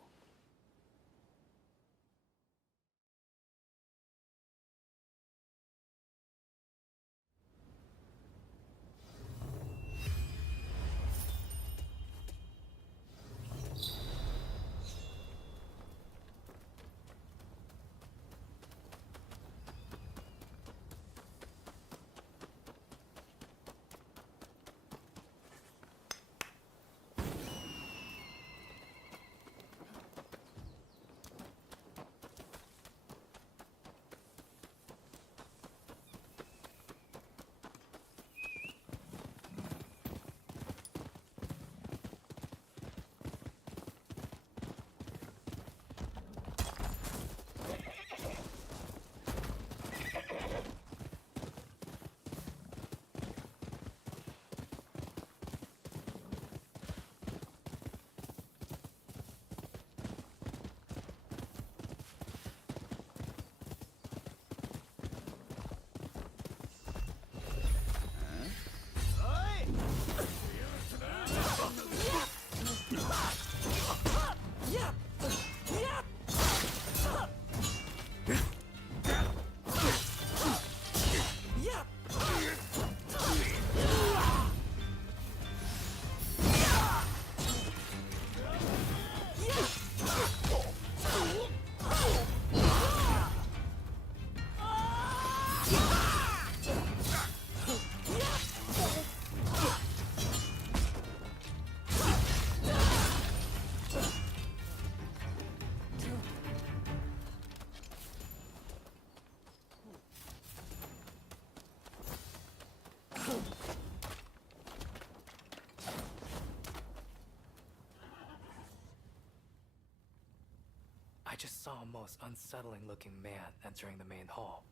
just saw a most unsettling looking man entering the main hall.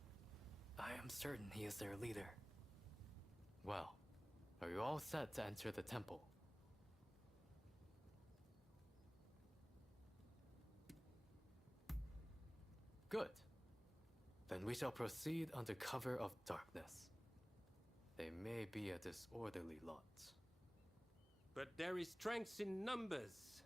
I am certain he is their leader. Well, are you all set to enter the temple? Good. Then we shall proceed under cover of darkness. They may be a disorderly lot. But there is strength in numbers.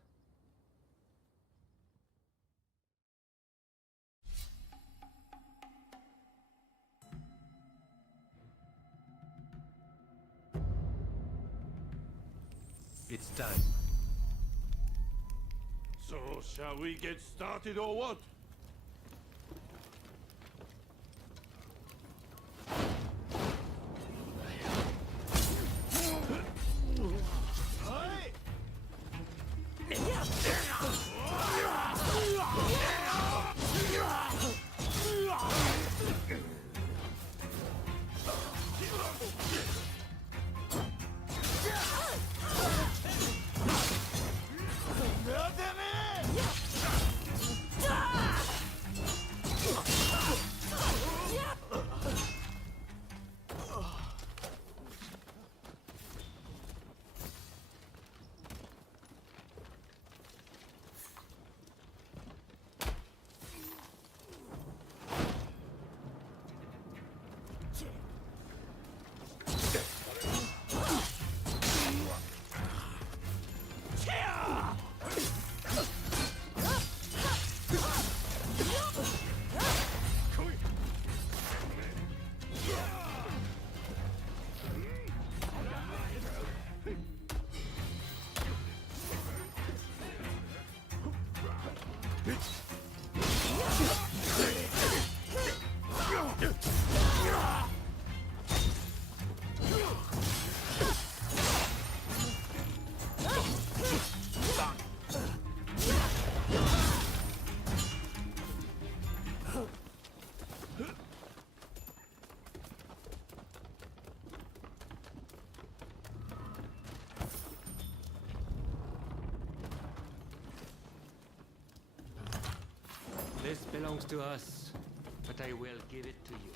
It's time. So, shall we get started or what? This belongs to us, but I will give it to you.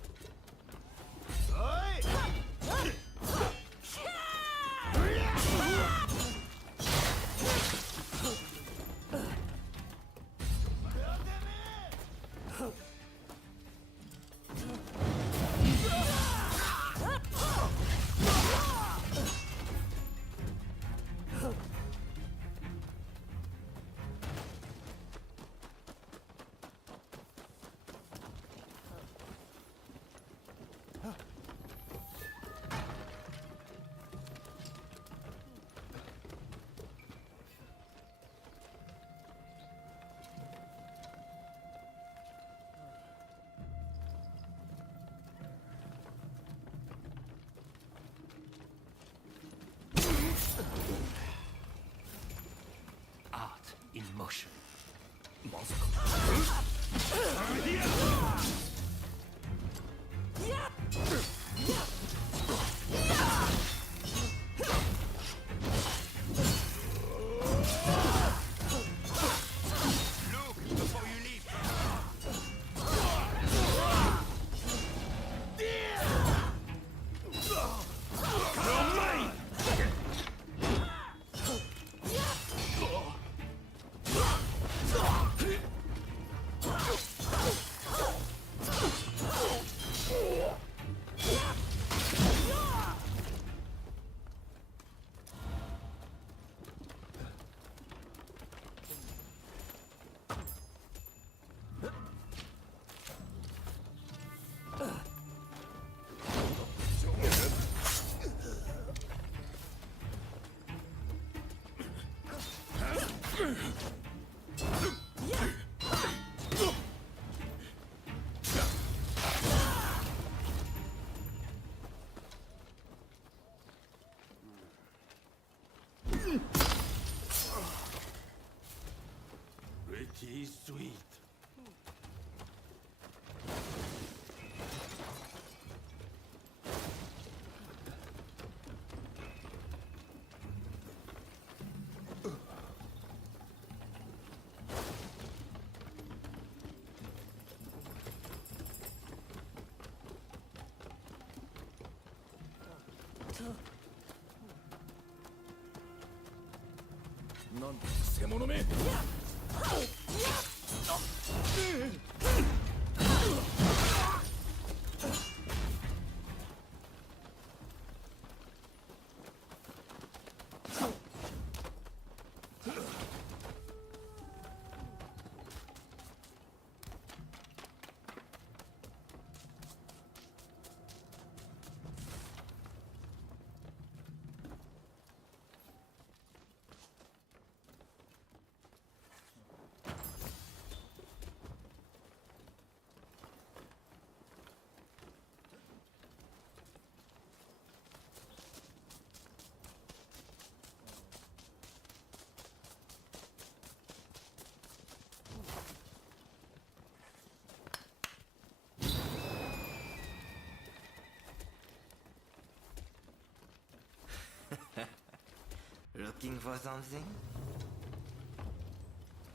Looking for something?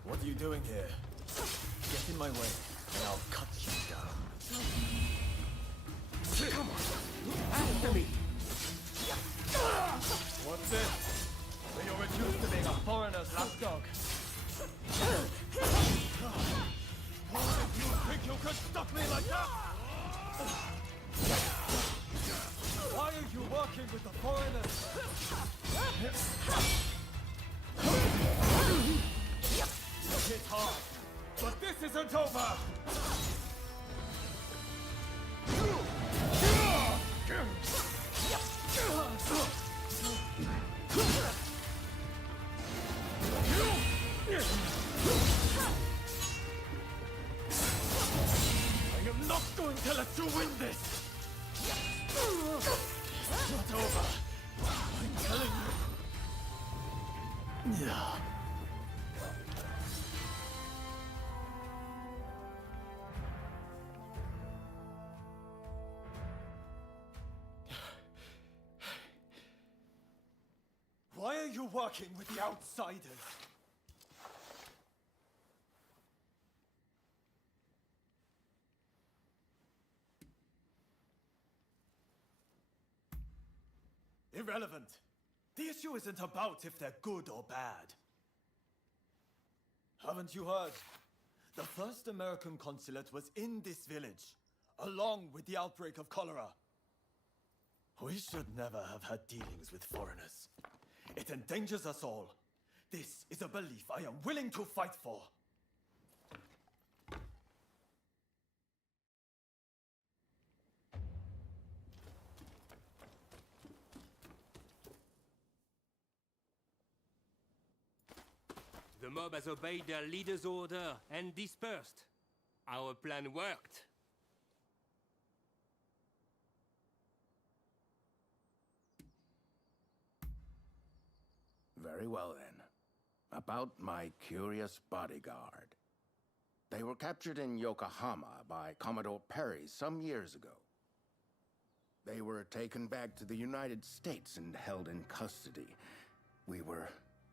What are you doing here? Get in my way, and I'll cut you down. Come on, after me! What's this? Then you're reduced to being a foreigner's lapdog. How did you think you could stop me like that? Why are you working with the foreigners? Hit hard, but this isn't over! I am not going to let you win this! It's not over. I'm telling you. Yeah. Why are you working with the outsiders? Irrelevant. The issue isn't about if they're good or bad. Haven't you heard? The first American consulate was in this village, along with the outbreak of cholera. We should never have had dealings with foreigners. It endangers us all. This is a belief I am willing to fight for. The mob has obeyed their leader's order and dispersed. Our plan worked. Very well then. About my curious bodyguard. They were captured in Yokohama by Commodore Perry some years ago. They were taken back to the United States and held in custody. We were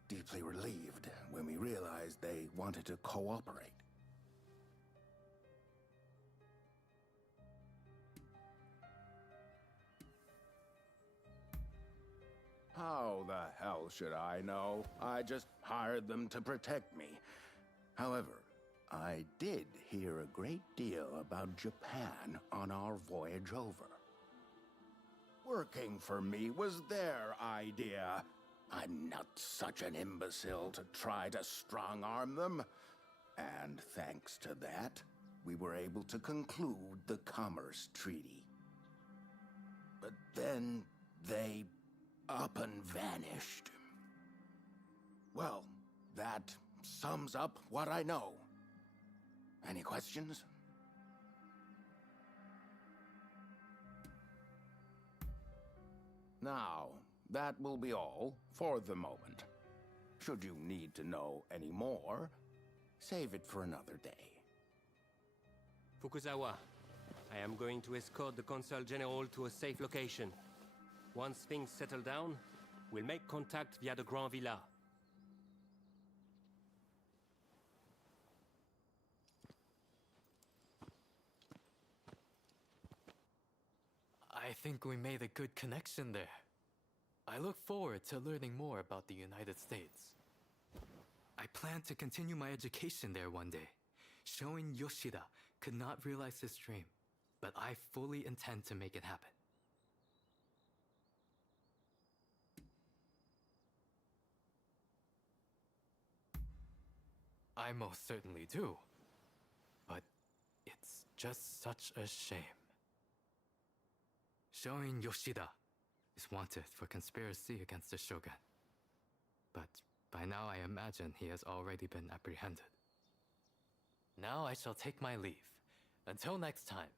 deeply relieved when we realized they wanted to cooperate. How the hell should I know? I just hired them to protect me. However, I did hear a great deal about Japan on our voyage over. Working for me was their idea. I'm not such an imbecile to try to strong-arm them. And thanks to that, we were able to conclude the Commerce Treaty. But then they up and vanished. Well, that sums up what I know. Any questions? Now, that will be all for the moment. Should you need to know any more, save it for another day. Fukuzawa, I am going to escort the Consul General to a safe location. Once things settle down, we'll make contact via the Grand Villa. I think we made a good connection there. I look forward to learning more about the United States. I plan to continue my education there one day. Showing Yoshida could not realize his dream, but I fully intend to make it happen. I most certainly do. But it's just such a shame. Showing Yoshida is wanted for conspiracy against the shogun. But by now I imagine he has already been apprehended. Now I shall take my leave. Until next time.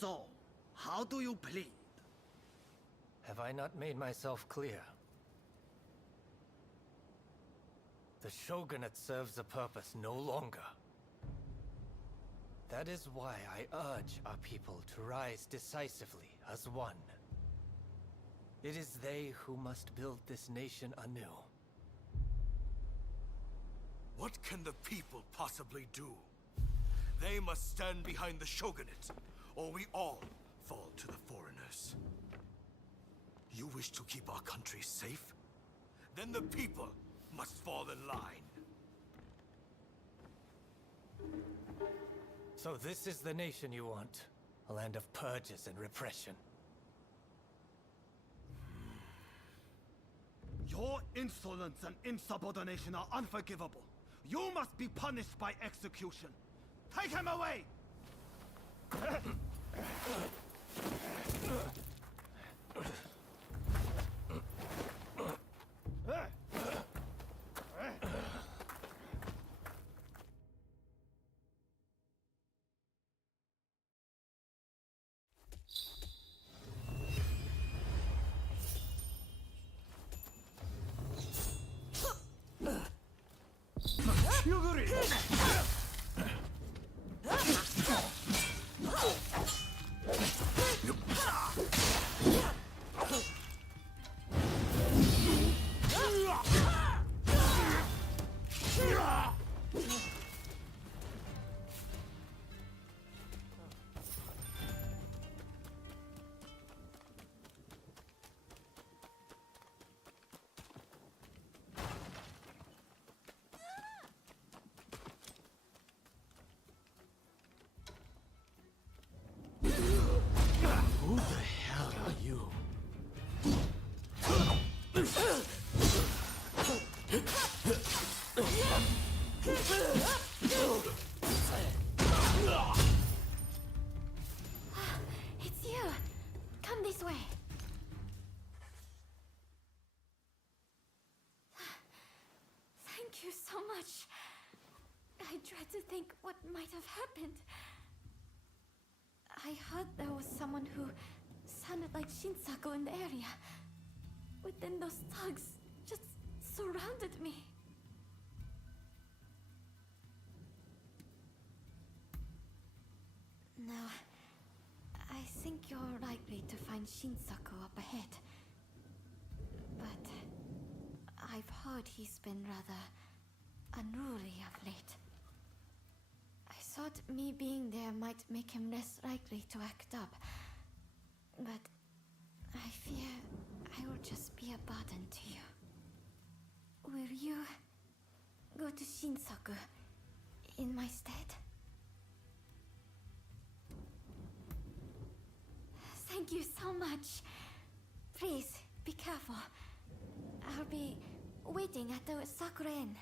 So, how do you plead? Have I not made myself clear? The shogunate serves a purpose no longer. That is why I urge our people to rise decisively as one. It is they who must build this nation anew. What can the people possibly do? They must stand behind the shogunate, or we all fall to the foreigners. You wish to keep our country safe? Then the people must fall in line. So this is the nation you want? A land of purges and repression. Your insolence and insubordination are unforgivable. You must be punished by execution. Take him away! Who the hell are you? It's you. Come this way. Thank you so much. I tried to think what might have happened. I heard there was someone who sounded like Shinsaku in the area. But then those thugs just surrounded me. Now, I think you're likely to find Shinsaku up ahead. But I've heard he's been rather unruly of late. I thought me being there might make him less likely to act up. But I fear I will just be a burden to you. Will you go to Shinsaku in my stead? Thank you so much. Please, be careful. I'll be waiting at the Sakura Inn.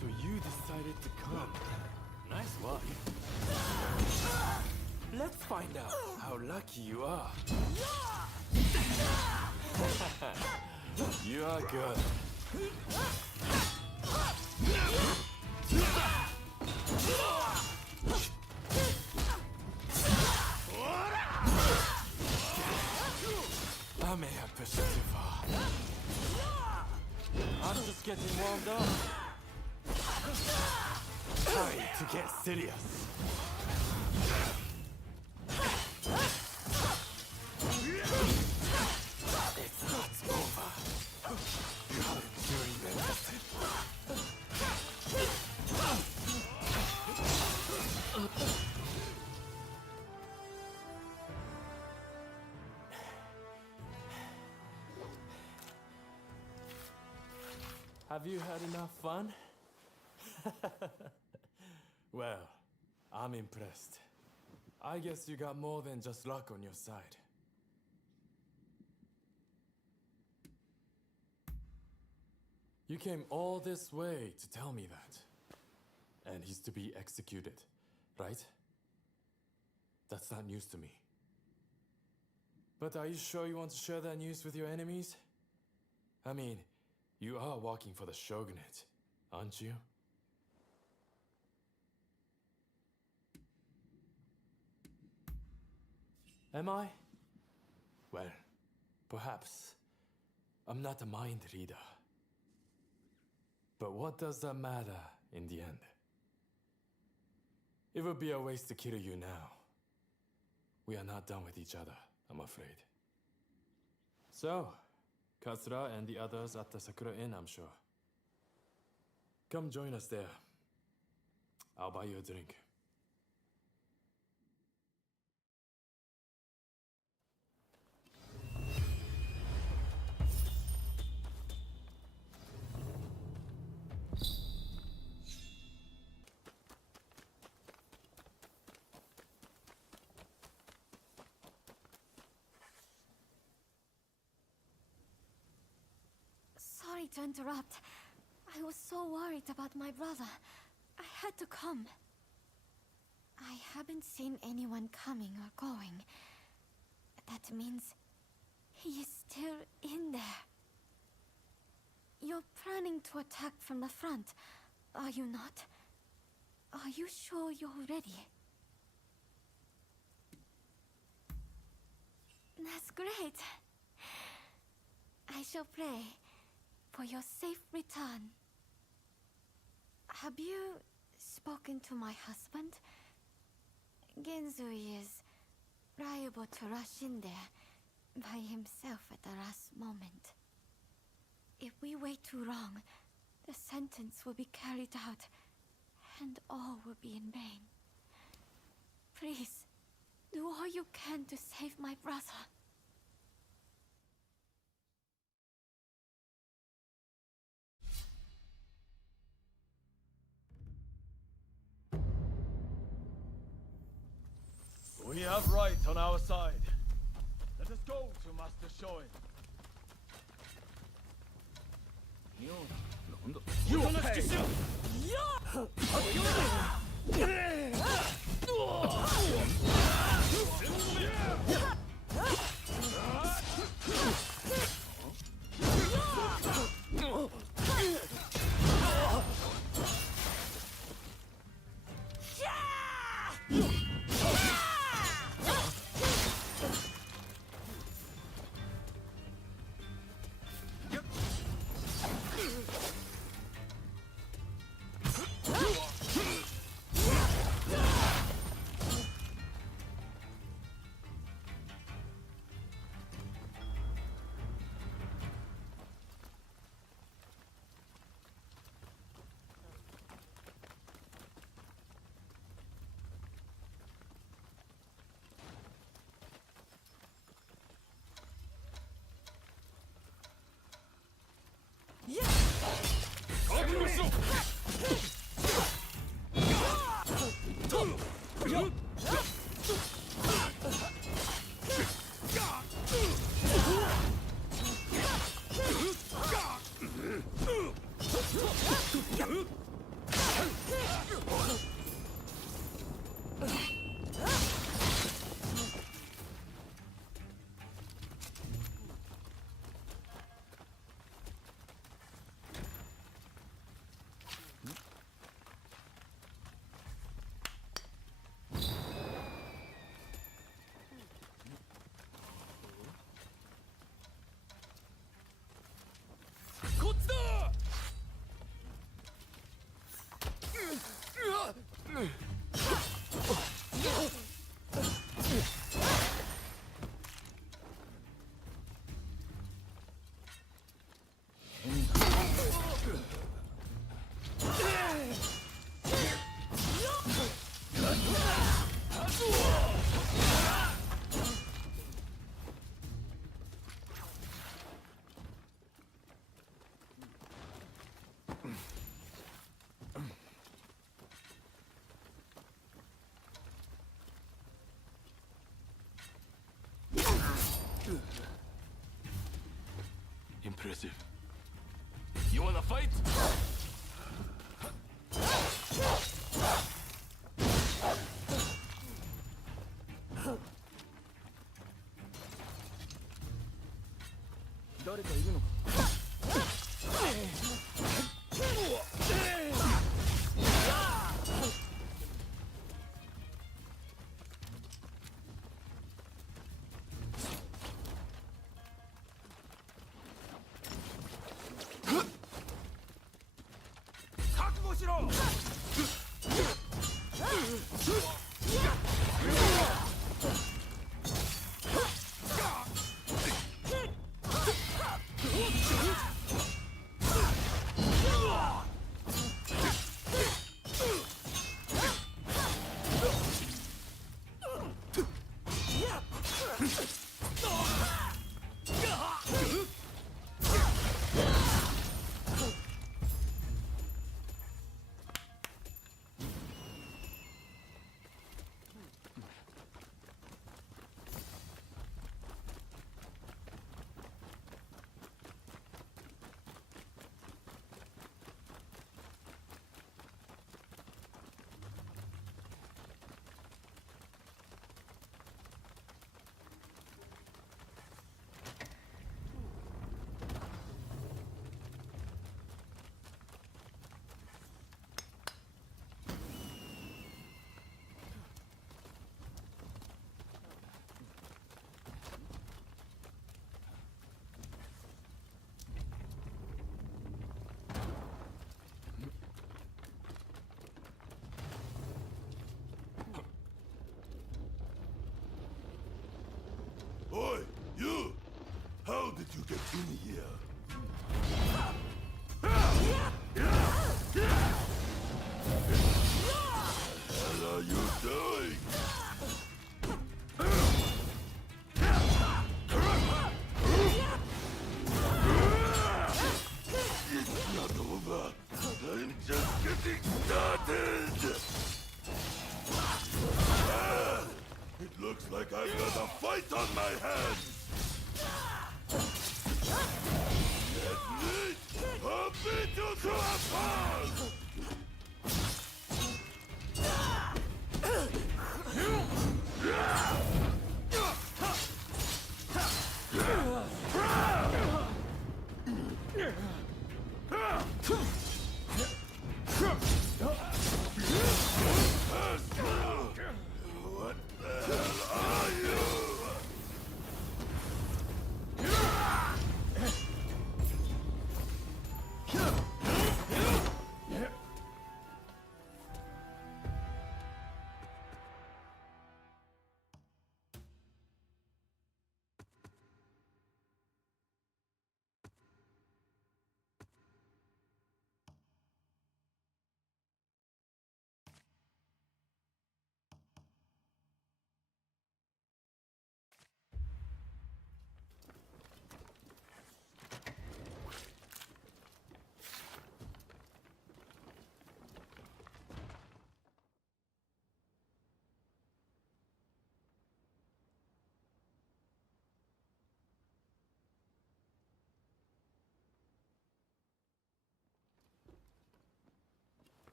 So you decided to come. Nice one. Let's find out how lucky you are. You are good. I may have pushed it too far. I'm just getting warmed up. Time to get serious. It's not over. You haven't even listened. Have you had enough fun? Well, I'm impressed. I guess you got more than just luck on your side. You came all this way to tell me that. And he's to be executed, right? That's not news to me. But are you sure you want to share that news with your enemies? I mean, you are working for the shogunate, aren't you? Am I? Well, perhaps. I'm not a mind reader. But what does that matter in the end? It would be a waste to kill you now. We are not done with each other, I'm afraid. So, Katsura and the others at the Sakura Inn, I'm sure. Come join us there. I'll buy you a drink. Sorry to interrupt. I was so worried about my brother. I had to come. I haven't seen anyone coming or going. That means he is still in there. You're planning to attack from the front, are you not? Are you sure you're ready? That's great. I shall pray for your safe return. Have you spoken to my husband? Genzui is liable to rush in there by himself at the last moment. If we wait too long, the sentence will be carried out, and all will be in vain. Please, Do all you can to save my brother. We have right on our side. Let us go to Master Shoin. You will pay. Impressive. You wanna fight? Oi, you! How did you get in here? What are you doing?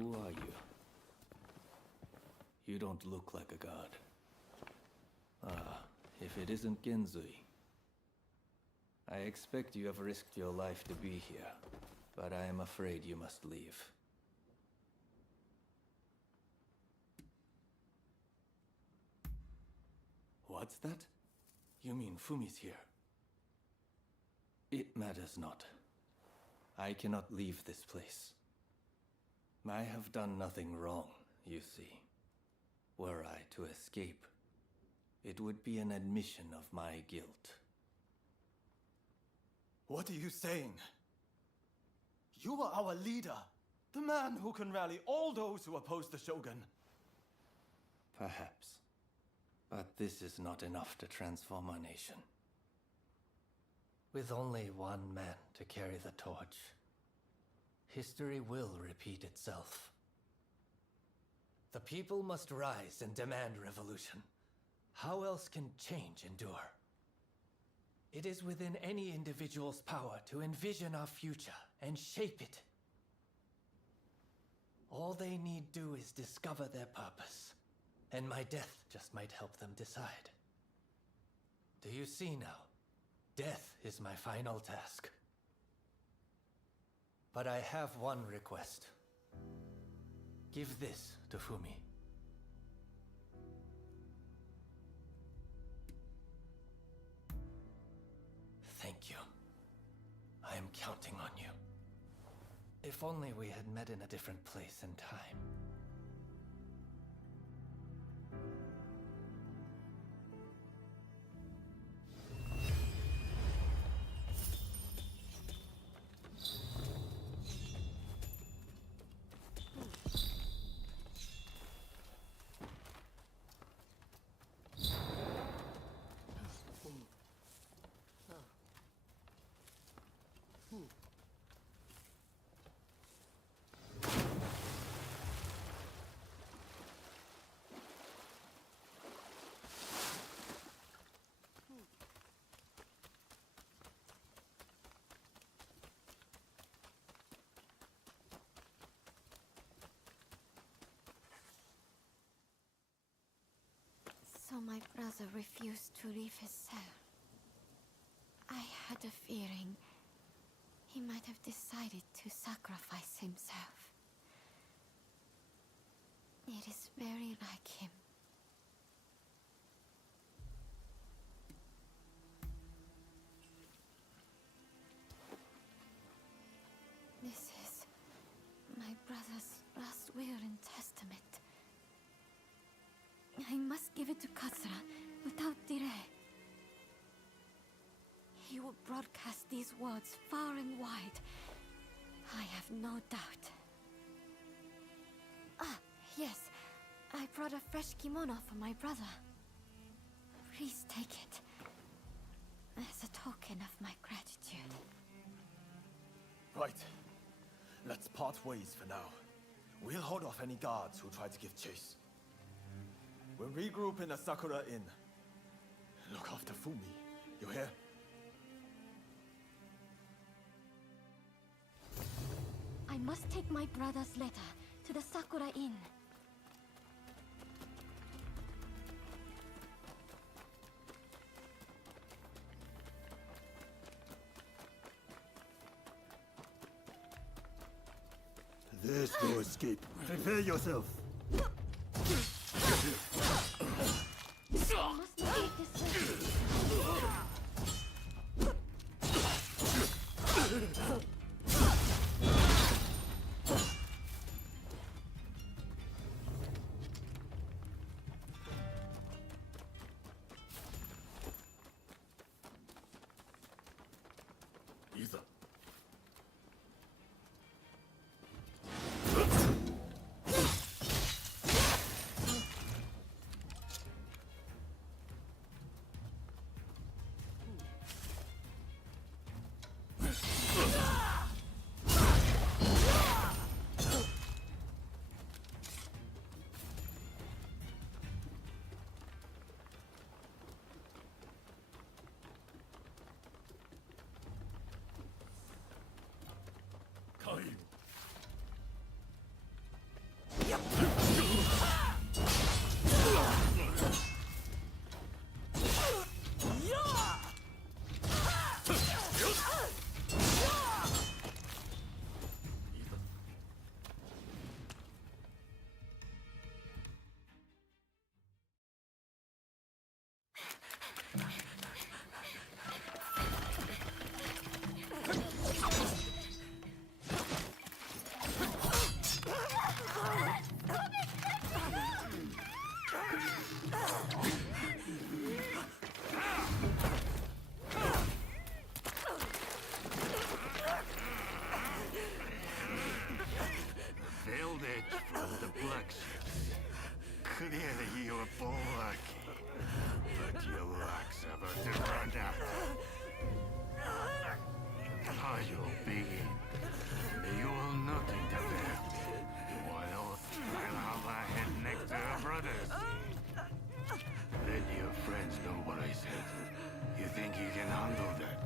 Who are you? You don't look like a god. Ah, if it isn't Genzui. I expect you have risked your life to be here, but I am afraid you must leave. What's that? You mean Fumi's here? It matters not. I cannot leave this place. I have done nothing wrong, you see. Were I to escape, it would be an admission of my guilt. What are you saying? You are our leader, the man who can rally all those who oppose the Shogun. Perhaps. But this is not enough to transform our nation. With only one man to carry the torch, history will repeat itself. The people must rise and demand revolution. How else can change endure? It is within any individual's power to envision our future and shape it. All they need do is discover their purpose, and my death just might help them decide. Do you see now? Death is my final task. But I have one request. Give this to Fumi. Thank you. I am counting on you. If only we had met in a different place and time. So my brother refused to leave his cell. I had a feeling he might have decided to sacrifice himself. It is very like him. This is my brother's last will and testament. I must give it to Katsura without delay. He will broadcast these words far and wide. I have no doubt. Ah, yes. I brought a fresh kimono for my brother. Please take it as a token of my gratitude. Right. Let's part ways for now. We'll hold off any guards who try to give chase. We'll regroup in the Sakura Inn. Look after Fumi, you hear? I must take my brother's letter to the Sakura Inn. There's no escape. Prepare yourself. Clearly you were lucky. But your luck's about to run out. Are you begin? You will nothing to fear. While Allah head next to her brothers. Let your friends know what I said. You think you can handle that?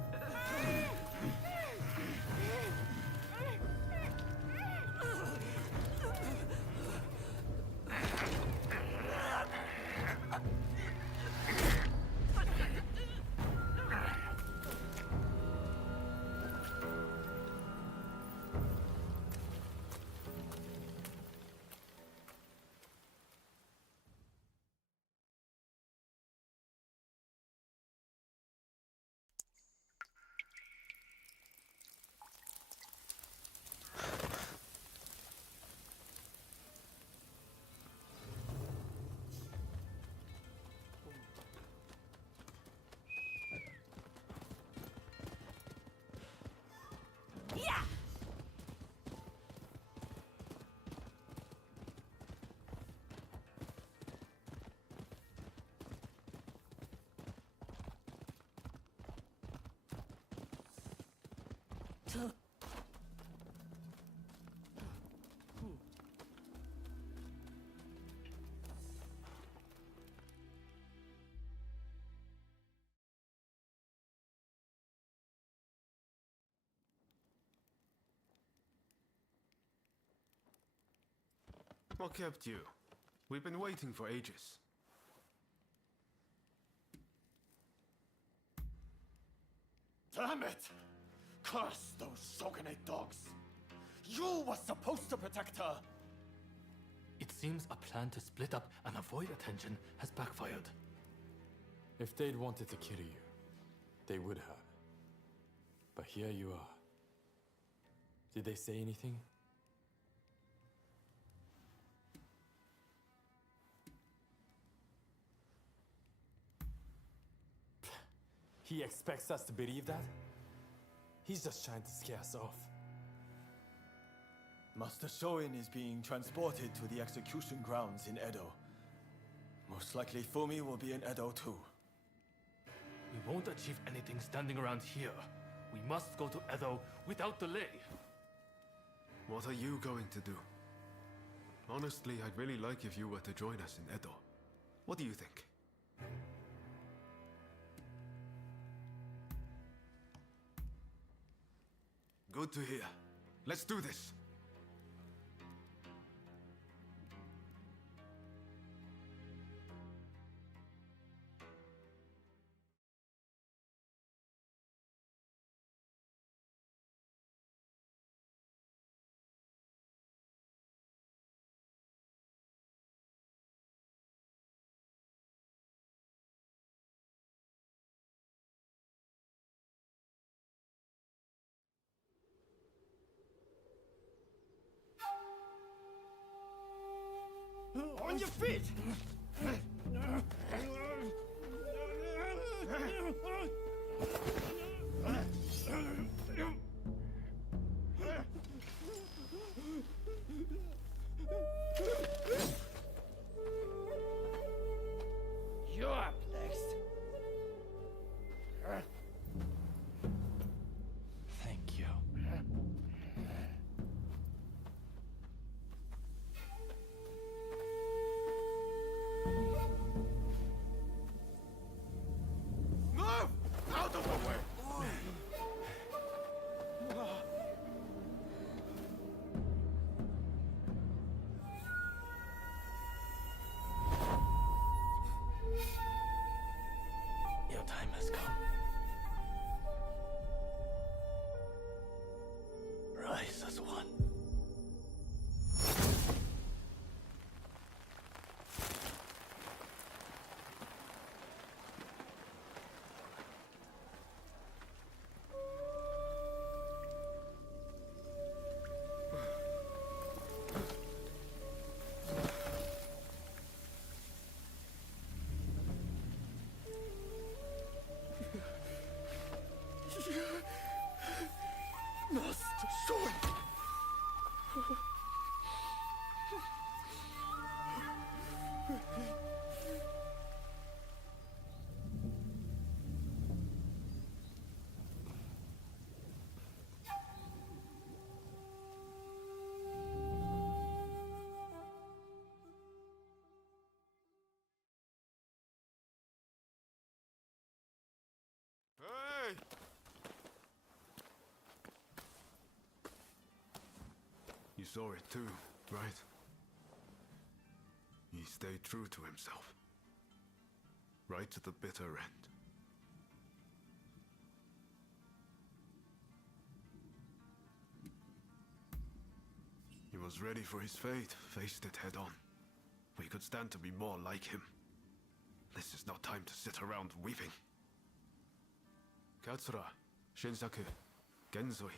What kept you? We've been waiting for ages. Damn it! Curse those shogunate dogs! You were supposed to protect her! It seems a plan to split up and avoid attention has backfired. If they'd wanted to kill you, they would have. But here you are. Did they say anything? He expects us to believe that? He's just trying to scare us off. Master Shoin is being transported to the execution grounds in Edo. Most likely Fumi will be in Edo too. We won't achieve anything standing around here. We must go to Edo without delay. What are you going to do? Honestly, I'd really like if you were to join us in Edo. What do you think? Good to hear. Let's do this. On your feet! You're up next. Thank you. Move! Out of the way! Your time has come. Rise as one. saw it too, right? He stayed true to himself. Right to the bitter end. He was ready for his fate, faced it head on. We could stand to be more like him. This is not time to sit around weeping. Katsura, Shinsaku, Genzoi.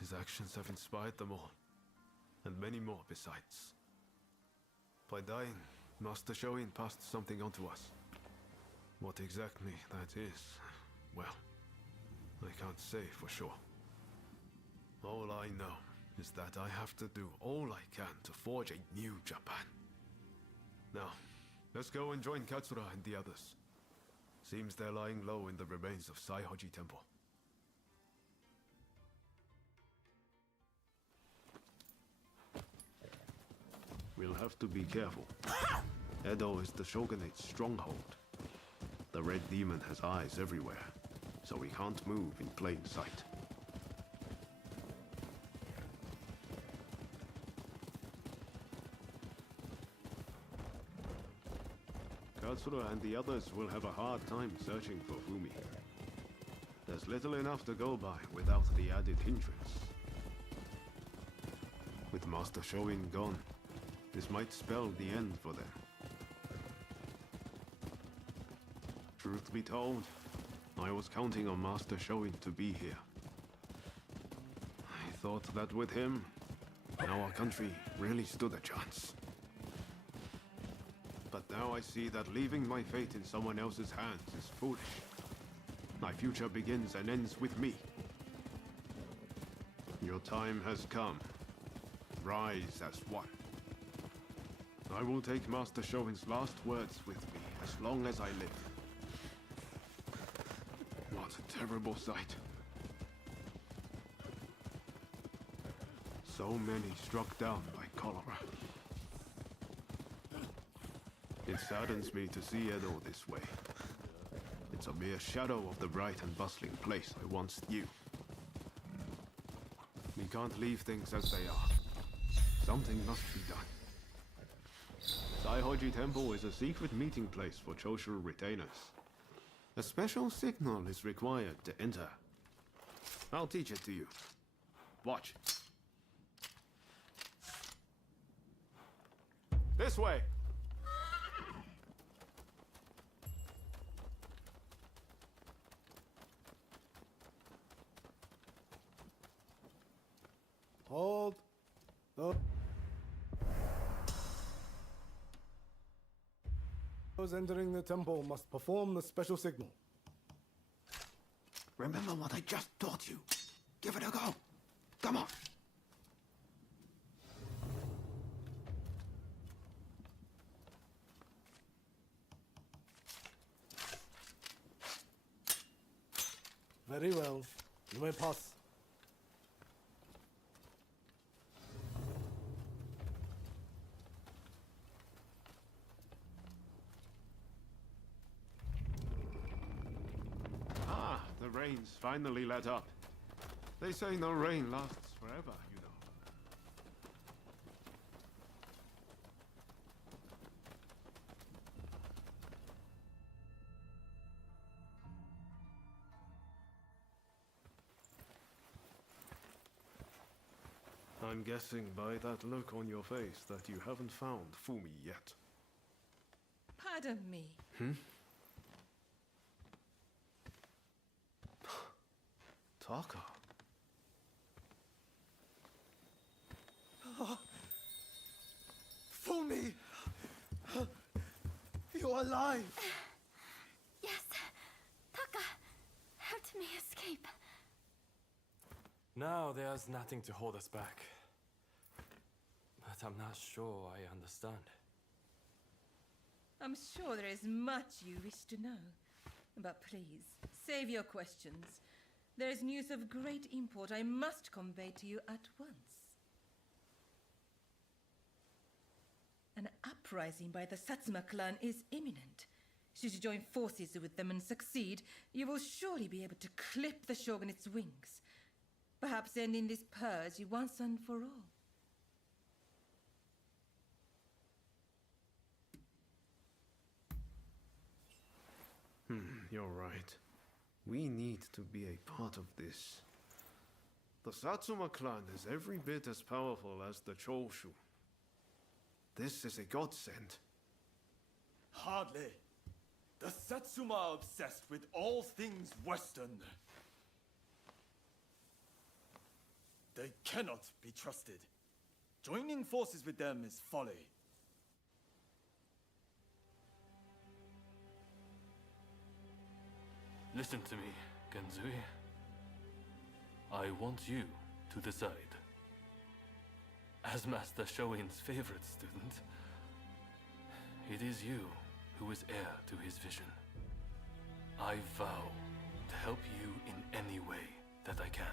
His actions have inspired them all, and many more besides. By dying, Master Shoin passed something on to us. What exactly that is, well, I can't say for sure. All I know is that I have to do all I can to forge a new Japan. Now, let's go and join Katsura and the others. Seems they're lying low in the remains of Saihoji Temple. We'll have to be careful. Edo is the shogunate's stronghold. The Red Demon has eyes everywhere, so we can't move in plain sight. Katsura and the others will have a hard time searching for Fumi. There's little enough to go by without the added hindrance. With Master Shoin gone, this might spell the end for them. Truth be told, I was counting on Master Shoin to be here. I thought that with him, our country really stood a chance. But now I see that leaving my fate in someone else's hands is foolish. My future begins and ends with me. Your time has come. Rise as one. I will take Master Shoin's last words with me as long as I live. What a terrible sight. So many struck down by cholera. It saddens me to see Edo this way. It's a mere shadow of the bright and bustling place I once knew. We can't leave things as they are. Something must be done. Saihoji Temple is a secret meeting place for Choshu retainers. A special signal is required to enter. I'll teach it to you. Watch. This way! Hold. Those entering the temple must perform the special signal. Remember what I just taught you. Give it a go. Come on. Very well. You may pass. The rain's finally let up. They say no rain lasts forever, you know. I'm guessing by that look on your face that you haven't found Fumi yet. Pardon me. Taka. Fumi! You're alive! Yes. Taka helped me escape. Now there's nothing to hold us back. But I'm not sure I understand. I'm sure there is much you wish to know. But please, save your questions. There is news of great import I must convey to you at once. An uprising by the Satsuma clan is imminent. Should you join forces with them and succeed, you will surely be able to clip the shogunate's wings. Perhaps ending this purge once and for all. You're right. We need to be a part of this. The Satsuma clan is every bit as powerful as the Choshu. This is a godsend. Hardly. The Satsuma are obsessed with all things Western. They cannot be trusted. Joining forces with them is folly. Listen to me, Genzui. I want you to decide. As Master Shoin's favorite student, it is you who is heir to his vision. I vow to help you in any way that I can.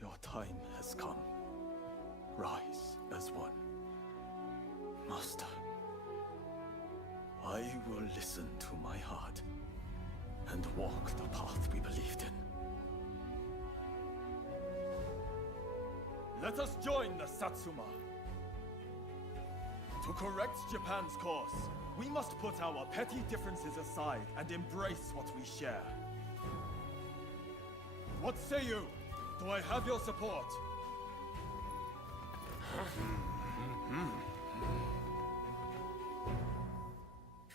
Your time has come. Rise as one. Master, I will listen to my heart and walk the path we believed in. Let us join the Satsuma. To correct Japan's course, we must put our petty differences aside and embrace what we share. What say you? Do I have your support?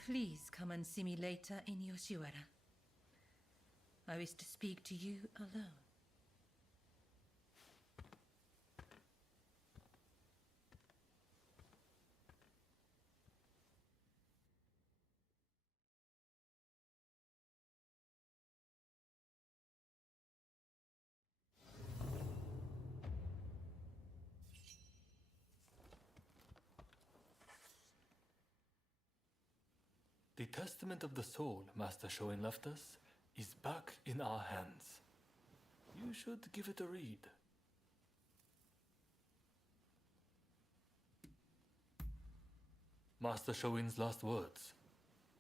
Please come and see me later in Yoshiwara. I wish to speak to you alone. The testament of the soul Master Shoin left us is back in our hands. You should give it a read. Master Shoin's last words,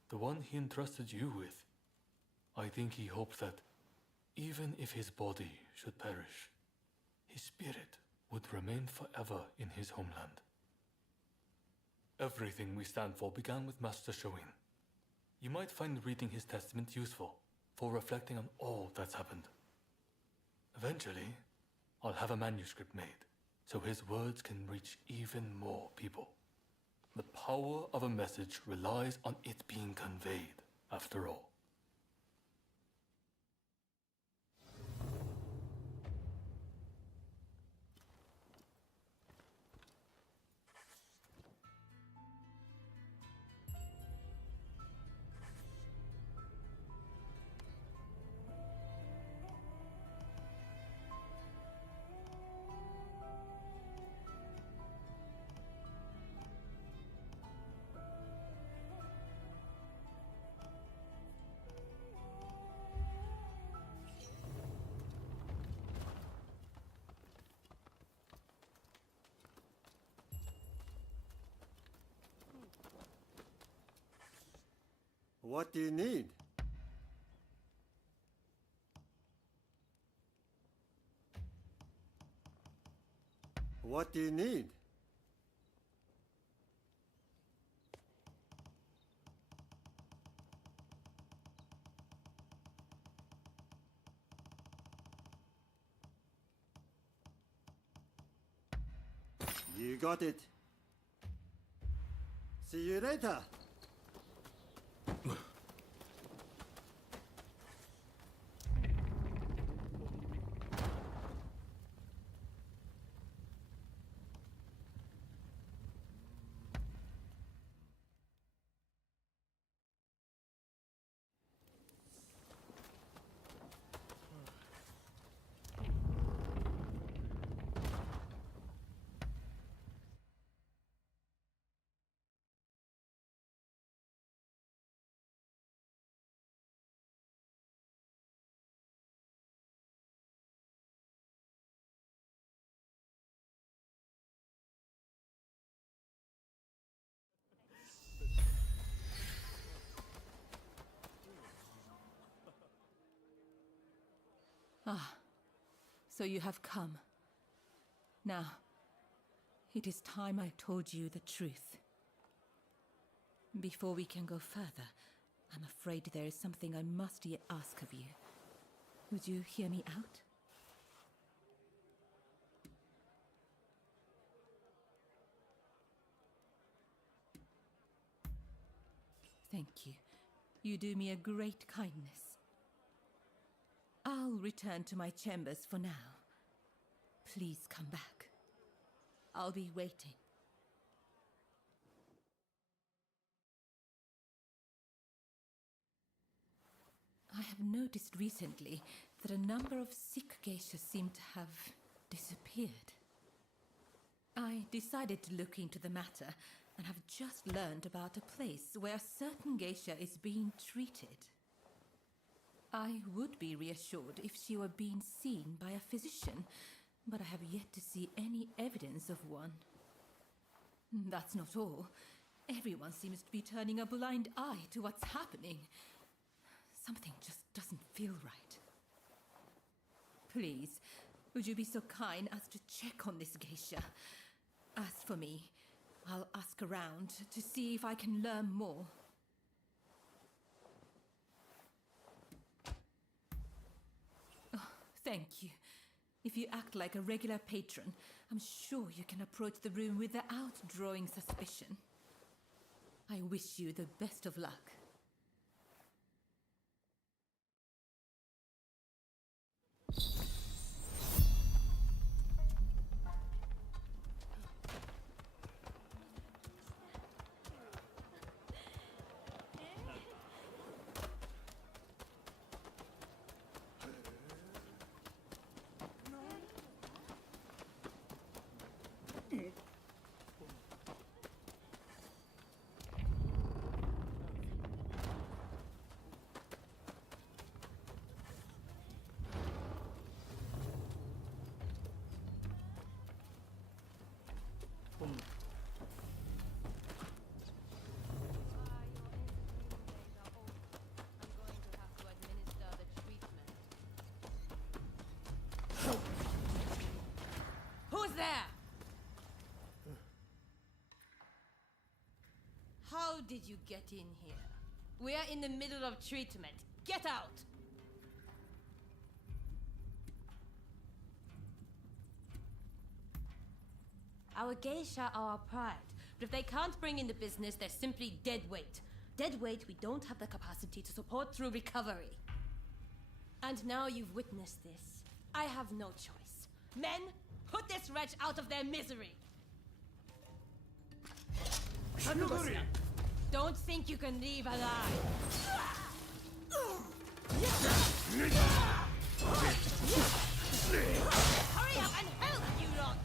the one he entrusted you with. I think he hoped that, even if his body should perish, his spirit would remain forever in his homeland. Everything we stand for began with Master Shoin. You might find reading his testament useful for reflecting on all that's happened. Eventually, I'll have a manuscript made so his words can reach even more people. The power of a message relies on it being conveyed, after all. What do you need? What do you need? You got it. See you later. Ah, so you have come. Now, it is time I told you the truth. Before we can go further, I'm afraid there is something I must yet ask of you. Would you hear me out? Thank you. You do me a great kindness. I'll return to my chambers for now. Please come back. I'll be waiting. I have noticed recently that a number of Sikh geishas seem to have disappeared. I decided to look into the matter and have just learned about a place where a certain geisha is being treated. I would be reassured if she were being seen by a physician, but I have yet to see any evidence of one. That's not all. Everyone seems to be turning a blind eye to what's happening. Something just doesn't feel right. Please, would you be so kind as to check on this geisha? As for me, I'll ask around to see if I can learn more. Oh, thank you. If you act like a regular patron, I'm sure you can approach the room without drawing suspicion. I wish you the best of luck. Who's there? How did you get in here? We are in the middle of treatment. Get out! Our geisha are our pride, but if they can't bring in the business, they're simply dead weight. Dead weight we don't have the capacity to support through recovery. And now you've witnessed this. I have no choice. Men, put this wretch out of their misery! Don't think you can leave alive. Hurry up and help, you lot!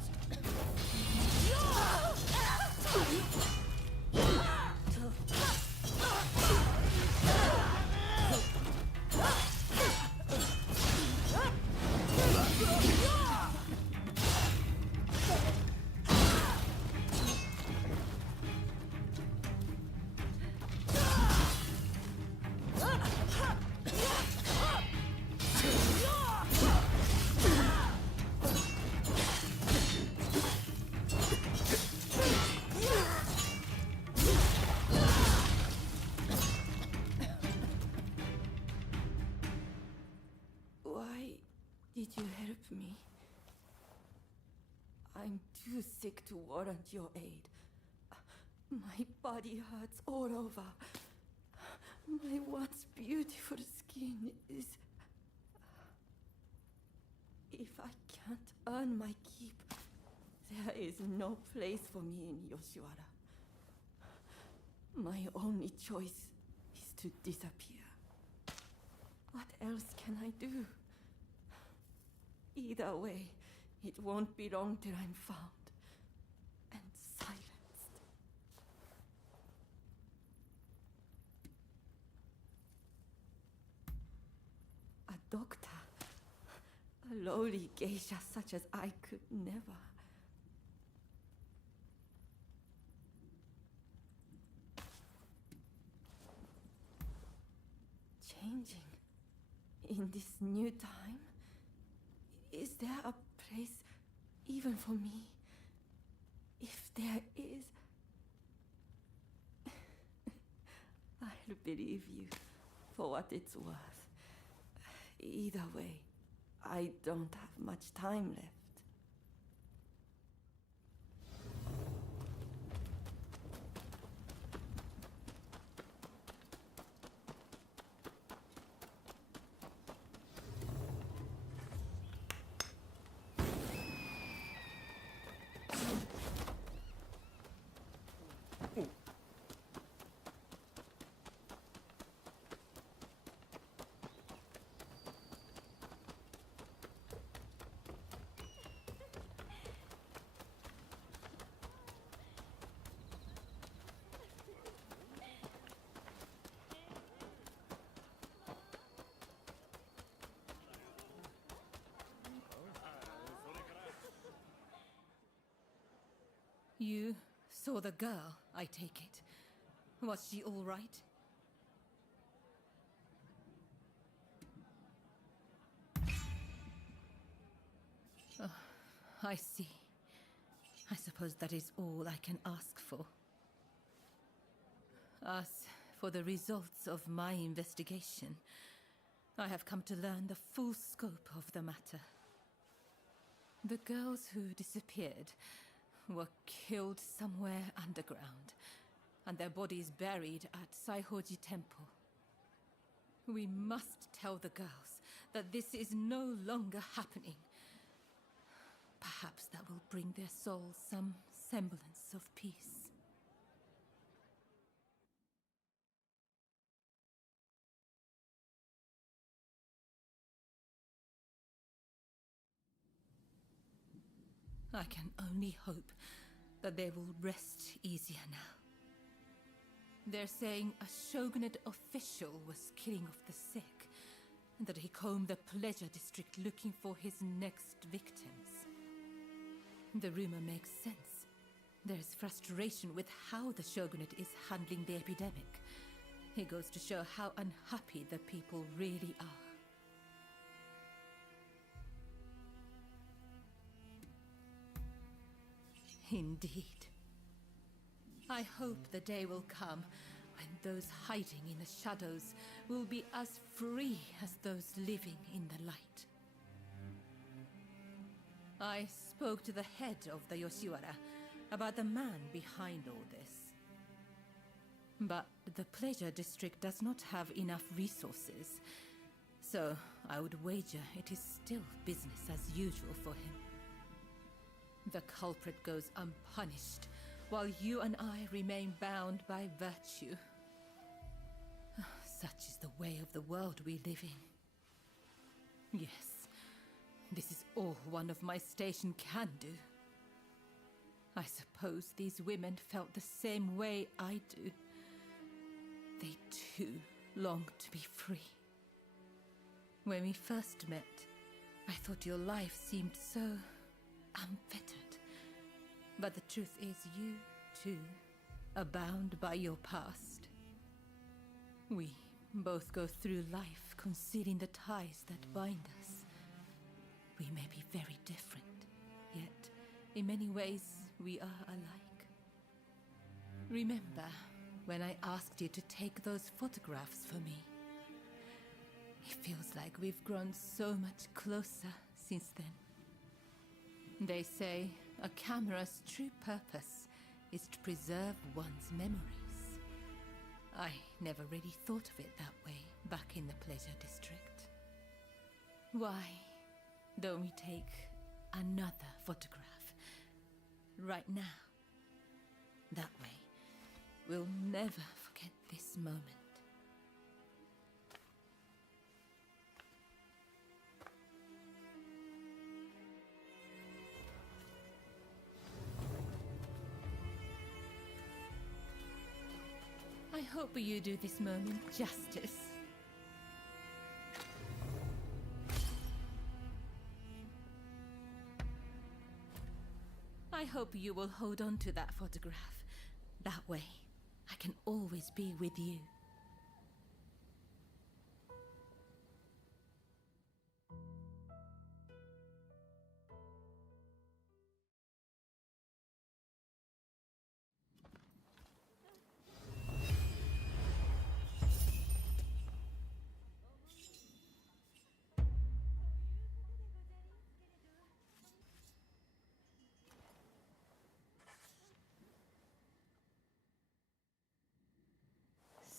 Did you help me? I'm too sick to warrant your aid. My body hurts all over. My once beautiful skin is... If I can't earn my keep, there is no place for me in Yoshiwara. My only choice is to disappear. What else can I do? Either way, it won't be long till I'm found and silenced. A doctor, a lowly geisha such as I could never. Changing in this new time? Is there a place even for me? If there is... believe you for what it's worth. Either way, I don't have much time left. You saw the girl, I take it. Was she all right? Oh, I see. I suppose that is all I can ask for. As for the results of my investigation, I have come to learn the full scope of the matter. The girls who disappeared were killed somewhere underground, and their bodies buried at Saihoji Temple. We must tell the girls that this is no longer happening. Perhaps that will bring their souls some semblance of peace. I can only hope that they will rest easier now. They're saying a shogunate official was killing off the sick, and that he combed the pleasure district looking for his next victims. The rumor makes sense. There's frustration with how the shogunate is handling the epidemic. It goes to show how unhappy the people really are. Indeed. I hope the day will come when those hiding in the shadows will be as free as those living in the light. I spoke to the head of the Yoshiwara about the man behind all this. But the pleasure district does not have enough resources, so I would wager it is still business as usual for him. The culprit goes unpunished, while you and I remain bound by virtue. Such is the way of the world we live in. Yes, this is all one of my station can do. I suppose these women felt the same way I do. They too long to be free. When we first met, I thought your life seemed so unfettered. But the truth is you, too, are bound by your past. We both go through life concealing the ties that bind us. We may be very different, yet in many ways we are alike. Remember when I asked you to take those photographs for me? It feels like we've grown so much closer since then. They say a camera's true purpose is to preserve one's memories. I never really thought of it that way back in the Pleasure District. Why don't we take another photograph right now? That way, we'll never forget this moment. I hope you do this moment justice. I hope you will hold on to that photograph. That way, I can always be with you.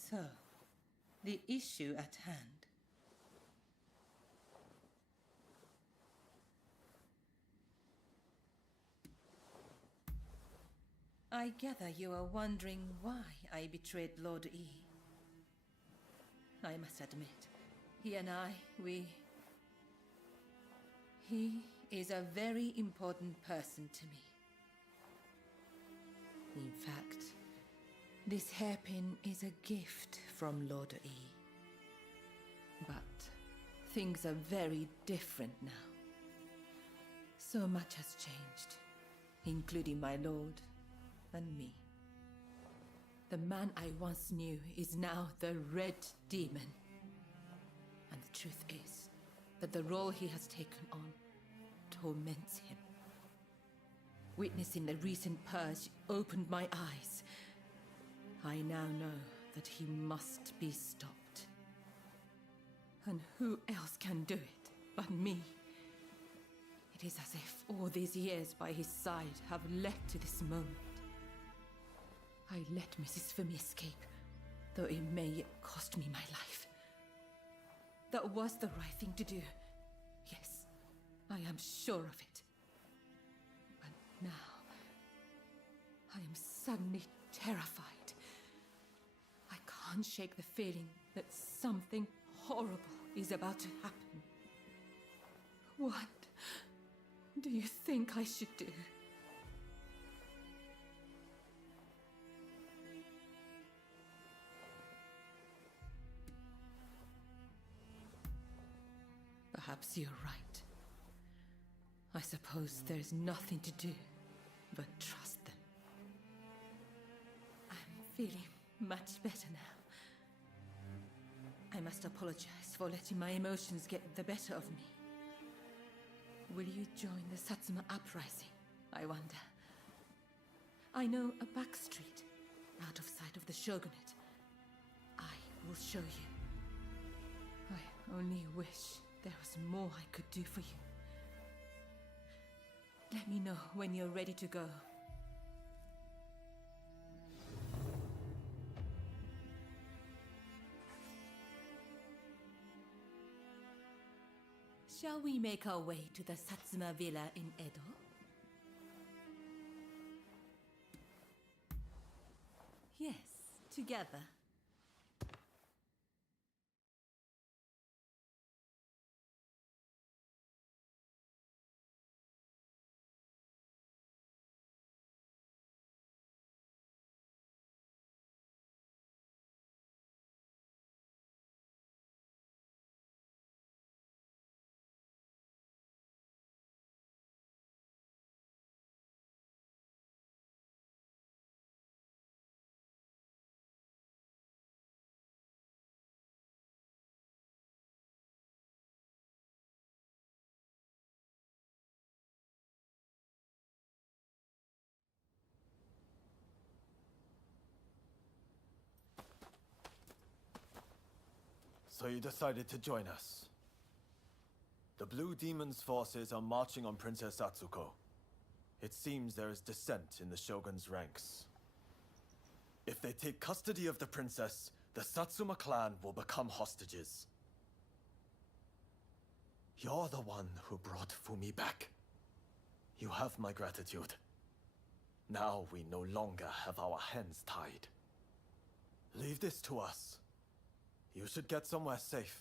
So, the issue at hand. I gather you are wondering why I betrayed Lord E. I must admit, he and I, He is a very important person to me. In fact, this hairpin is a gift from Lord E. But things are very different now. So much has changed, including my lord and me. The man I once knew is now the Red Demon. And the truth is that the role he has taken on torments him. Witnessing the recent purge opened my eyes. I now know that he must be stopped. And who else can do it but me? It is as if all these years by his side have led to this moment. I let Mrs. Fumi escape, though it may yet cost me my life. That was the right thing to do. Yes, I am sure of it. But now, I am suddenly terrified. I can't shake the feeling that something horrible is about to happen. What do you think I should do? Perhaps you're right. I suppose there's nothing to do but trust them. I'm feeling much better now. I must apologize for letting my emotions get the better of me. Will you join the Satsuma uprising, I wonder? I know a back street, out of sight of the shogunate. I will show you. I only wish there was more I could do for you. Let me know when you're ready to go. Shall we make our way to the Satsuma Villa in Edo? Yes, together. So you decided to join us. The Blue Demon's forces are marching on Princess Atsuko. It seems there is dissent in the Shogun's ranks. If they take custody of the princess, the Satsuma clan will become hostages. You're the one who brought Fumi back. You have my gratitude. Now we no longer have our hands tied. Leave this to us. You should get somewhere safe.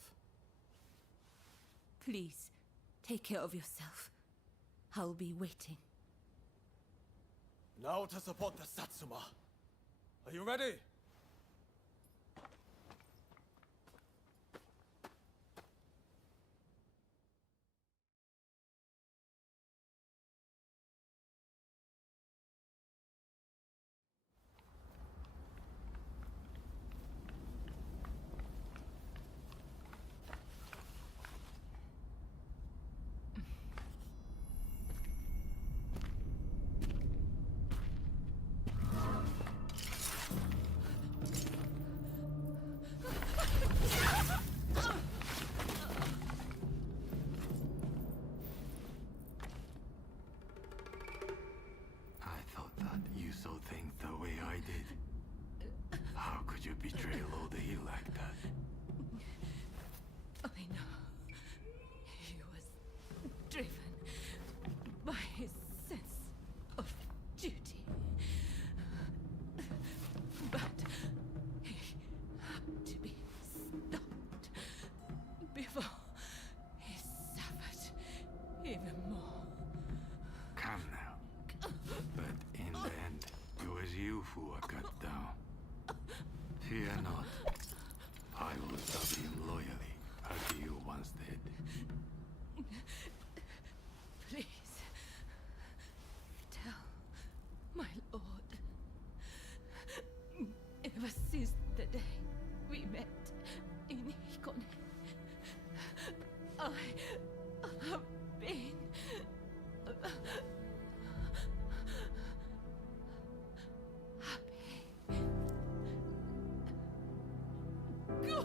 Please, take care of yourself. I'll be waiting. Now to support the Satsuma. Are you ready? How could you betray Lord he like that? I know. He was driven by his sense of duty. But he had to be stopped before he suffered even more. Come now. But in the end, it was you who were cut down. Fear not. I will serve him loyally, as you once did. Please, tell my lord. Ever since the day we met in Hikone, I have been happy. Go.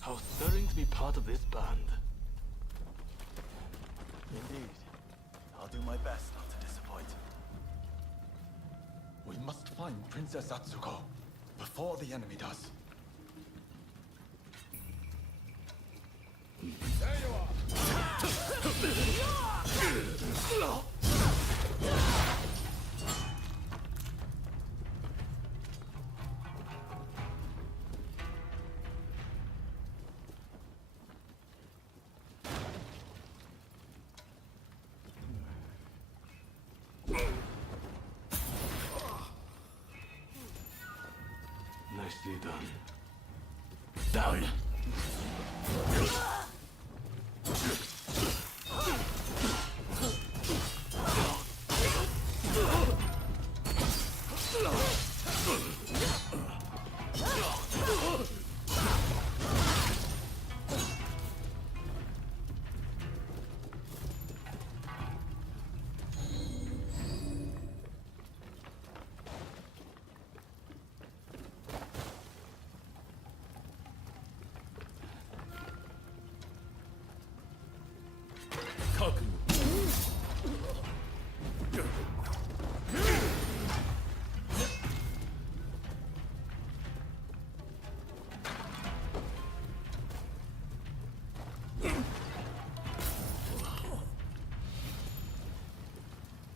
How stirring to be part of this band. Indeed. I'll do my best not to disappoint. We must find Princess Atsuko before the enemy does. There you are! Nicely done. Down!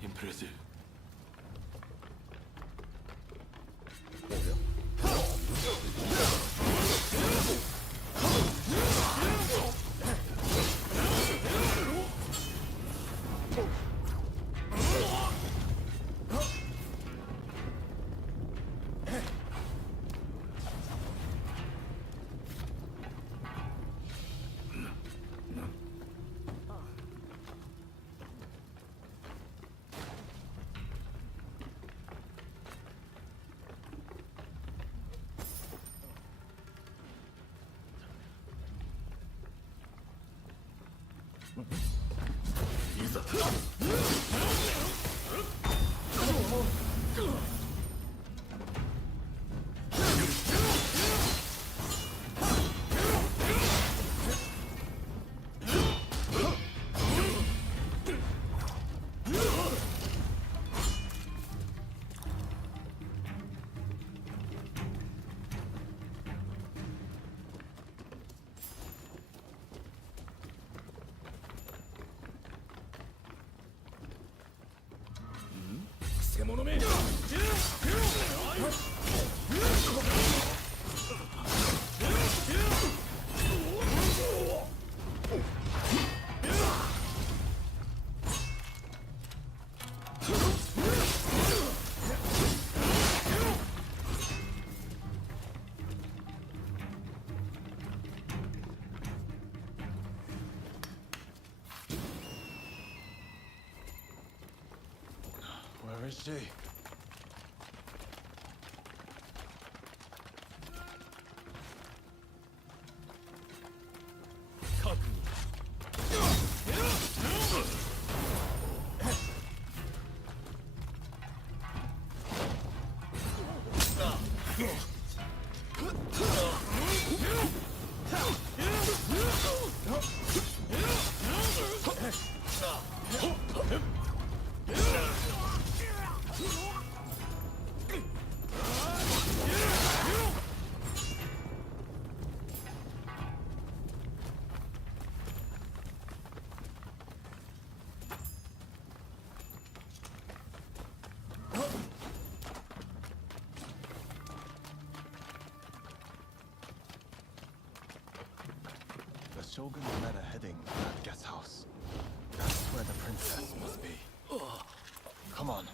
Impressive. Where is she? Shogun led a heading to that guest house. That's where the princess must be. Come on.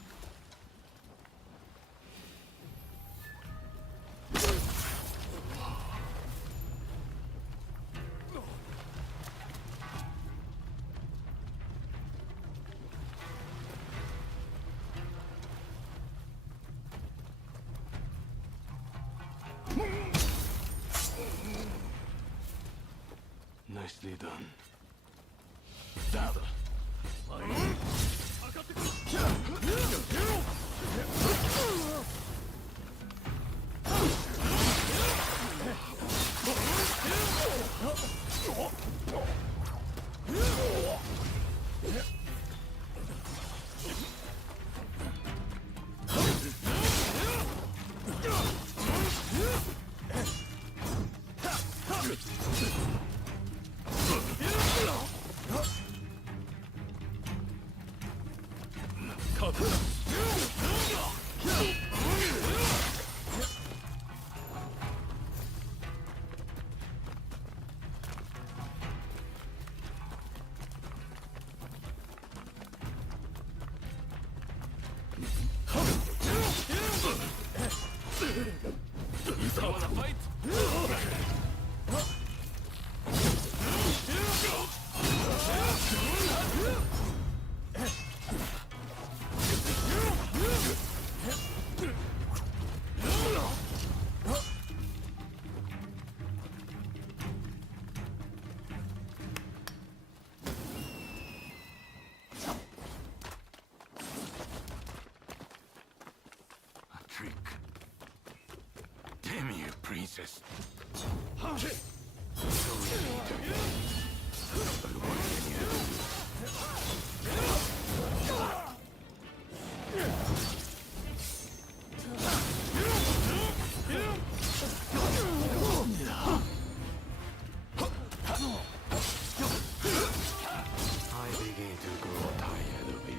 Nicely done. Damn you, princess. So easy to get. But what can you I begin to grow tired of you.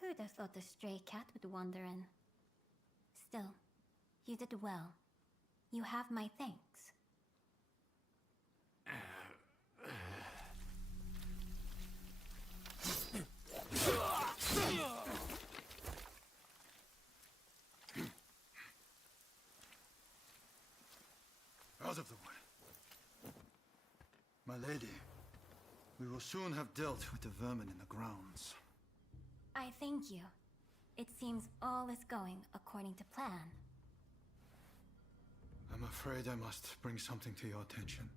Who'd have thought a stray cat would wander in? Still, you did well. You have my thanks. Out of the way. My lady, we will soon have dealt with the vermin in the grounds. I thank you. It seems all is going according to plan. I'm afraid I must bring something to your attention.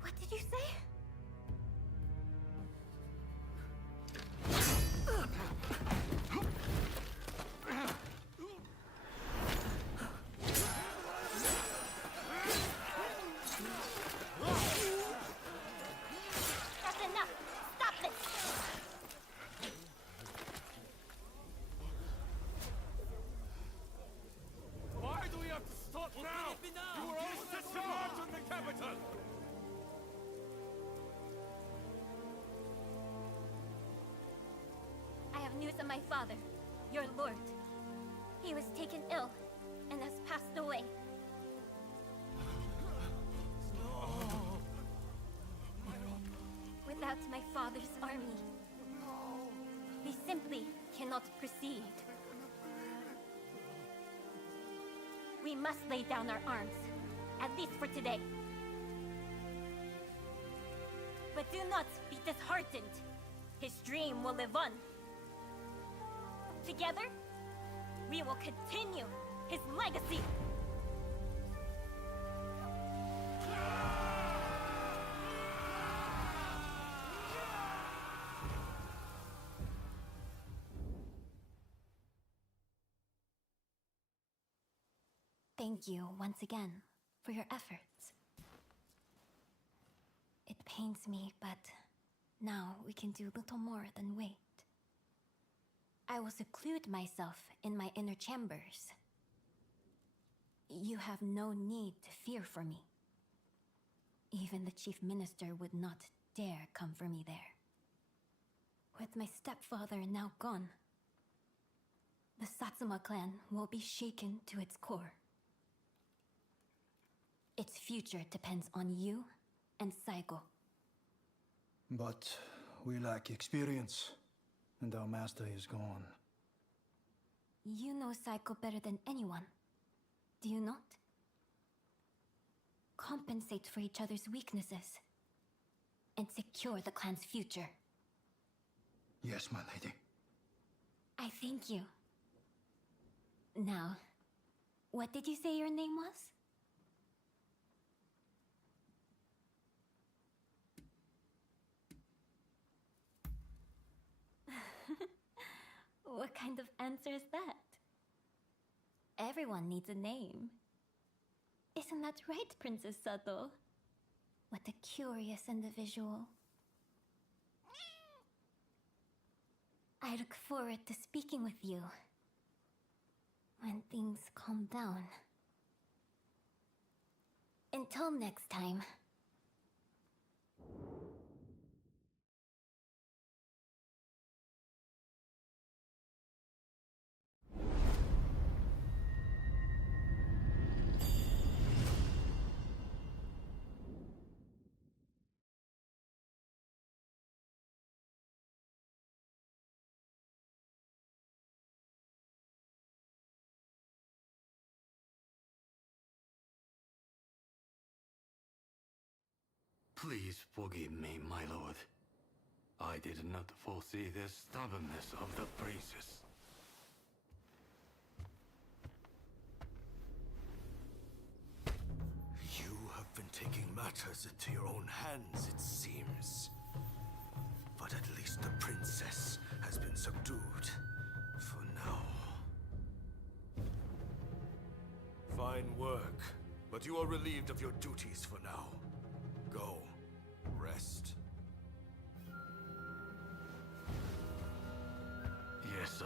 What did you say? News of my father, your lord. He was taken ill and has passed away. Without my father's army, simply cannot proceed. We must lay down our arms, at least for today. But do not be disheartened. His dream will live on. Together, we will continue his legacy. Thank you once again for your efforts. It pains me, but now we can do little more than wait. I will seclude myself in my inner chambers. You have no need to fear for me. Even the chief minister would not dare come for me there. With my stepfather now gone, the Satsuma clan will be shaken to its core. Its future depends on you and Saigo. But we lack experience, and our master is gone. You know Saigo better than anyone, do you not? Compensate for each other's weaknesses, and secure the clan's future. Yes, my lady. I thank you. Now, what did you say your name was? What kind of answer is that? Everyone needs a name. Isn't that right, Princess Sato? What a curious individual. I look forward to speaking with you when things calm down. Until next time. Please forgive me, my lord. I did not foresee the stubbornness of the princess. You have been taking matters into your own hands, it seems. But at least the princess has been subdued. For now. Fine work. But you are relieved of your duties for now. Go. Rest. Yes, sir.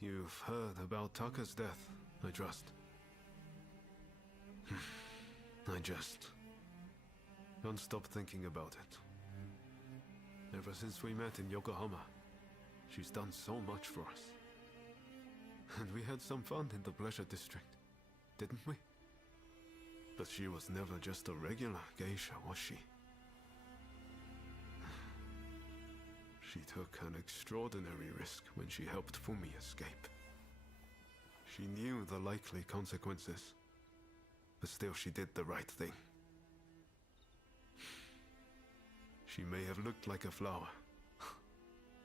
You've heard about Taka's death, I trust. I just can't stop thinking about it. Ever since we met in Yokohama, she's done so much for us. And we had some fun in the Pleasure District, didn't we? But she was never just a regular geisha, was she? She took an extraordinary risk when she helped Fumi escape. She knew the likely consequences, but still she did the right thing. She may have looked like a flower,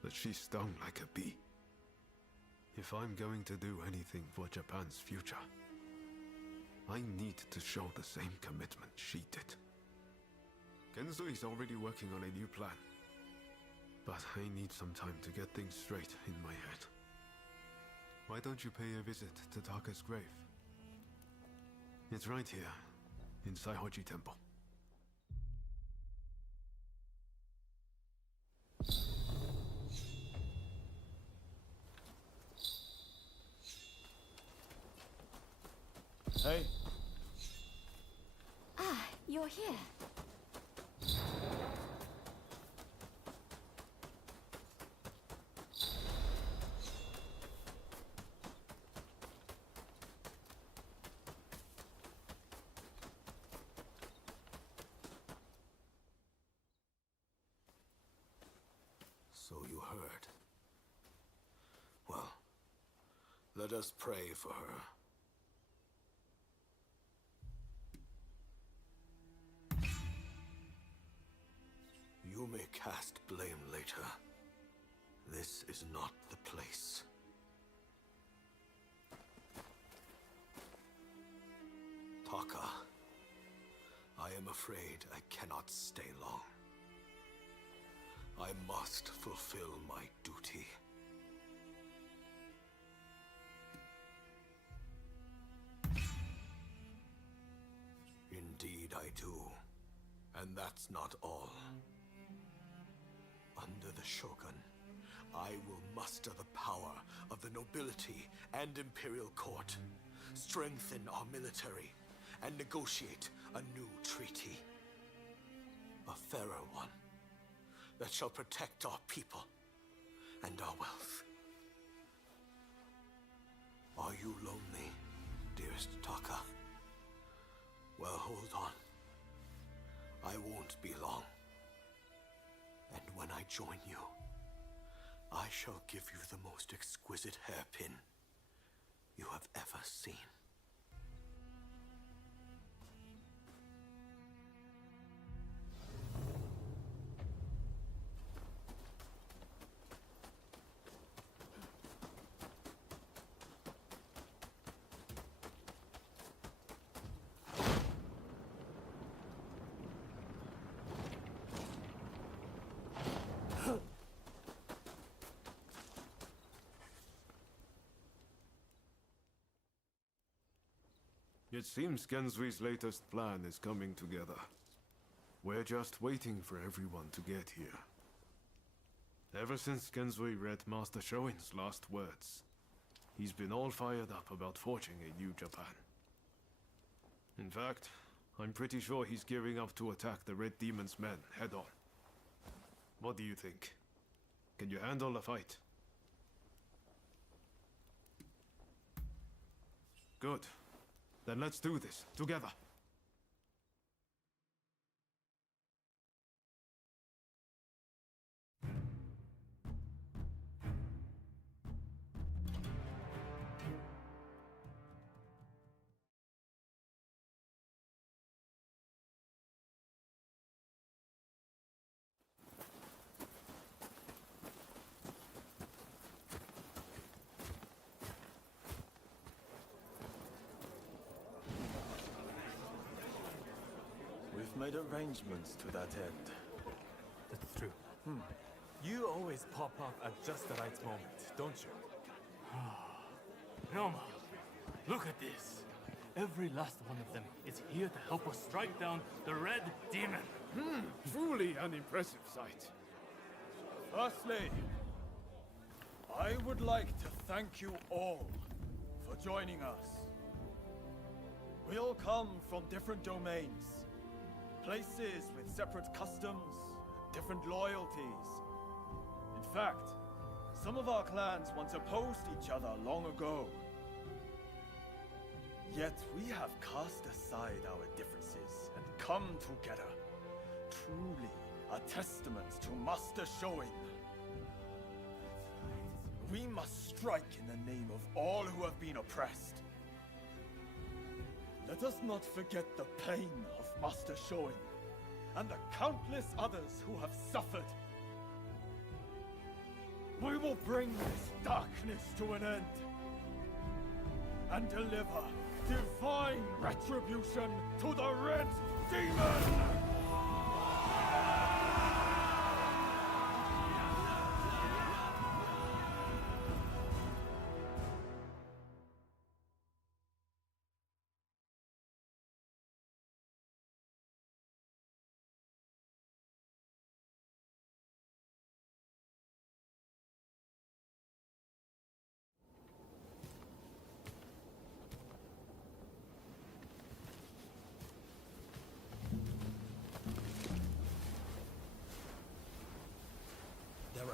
but she stung like a bee. If I'm going to do anything for Japan's future, I need to show the same commitment she did. Kenzo is already working on a new plan, but I need some time to get things straight in my head. Why don't you pay a visit to Taka's grave? It's right here, in Saihoji Temple. Hey. Ah, you're here. So you heard. Well, let us pray for her. You may cast blame later. This is not the place. Taka, I am afraid I cannot stay long. I must fulfill my duty. Indeed I do. And that's not all. Under the Shogun, I will muster the power of the nobility and imperial court, strengthen our military, and negotiate a new treaty. A fairer one that shall protect our people and our wealth. Are you lonely, dearest Taka? Well, hold on. I won't be long. And when I join you, I shall give you the most exquisite hairpin you have ever seen. It seems Genzui's latest plan is coming together. We're just waiting for everyone to get here. Ever since Genzui read Master Shoin's last words, he's been all fired up about forging a new Japan. In fact, I'm pretty sure he's gearing up to attack the Red Demon's men head-on. What do you think? Can you handle a fight? Good. Then let's do this, together. We've made arrangements to that end. That's true. You always pop up at just the right moment, don't you? Roma, look at this. Every last one of them is here to help us strike down the Red Demon. Truly an impressive sight. Firstly, I would like to thank you all for joining us. We all come from different domains, places with separate customs, different loyalties. In fact, some of our clans once opposed each other long ago. Yet we have cast aside our differences and come together. Truly a testament to Master Shoin. We must strike in the name of all who have been oppressed. Let us not forget the pain of Master Shoin and the countless others who have suffered. We will bring this darkness to an end and deliver divine retribution to the Red Demon!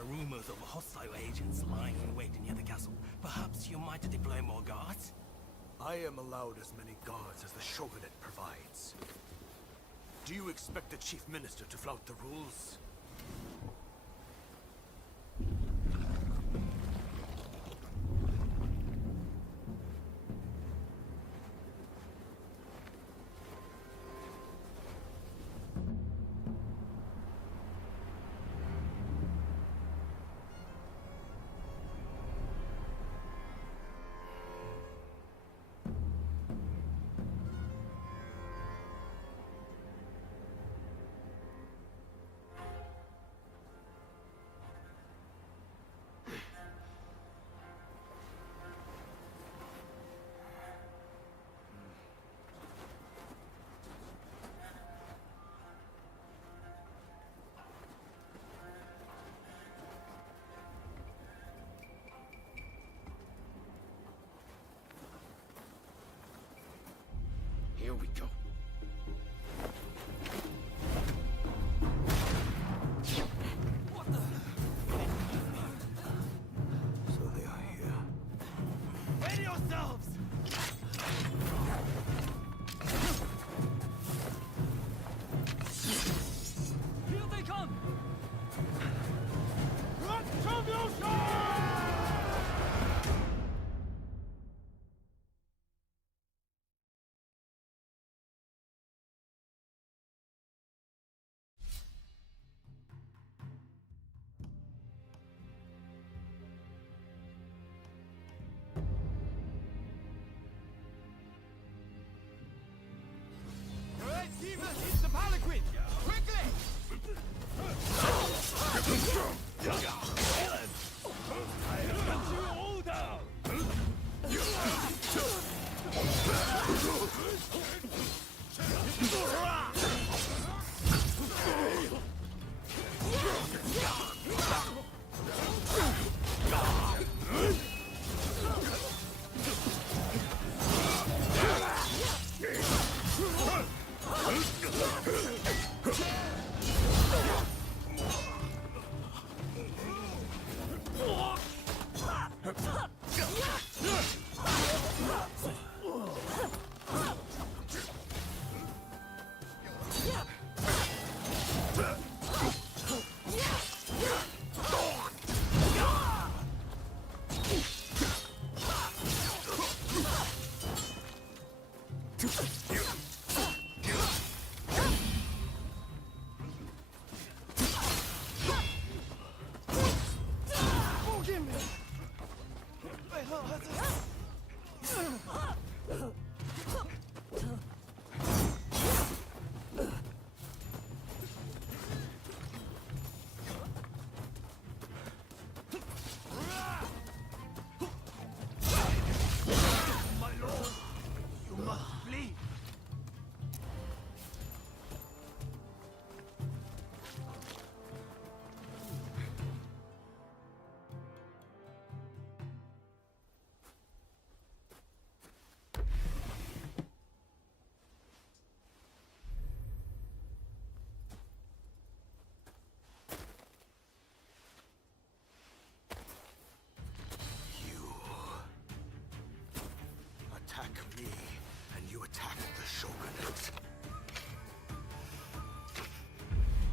Rumors of hostile agents lying in wait near the castle. Perhaps you might deploy more guards? I am allowed as many guards as the Shogunate provides. Do you expect the Chief Minister to flout the rules? we go. So they are here. Ready yourselves! Here they come! Alright, Steven, it's the Palanquin! Quickly! I have got you all down! Attack me, and you attack the Shogunate.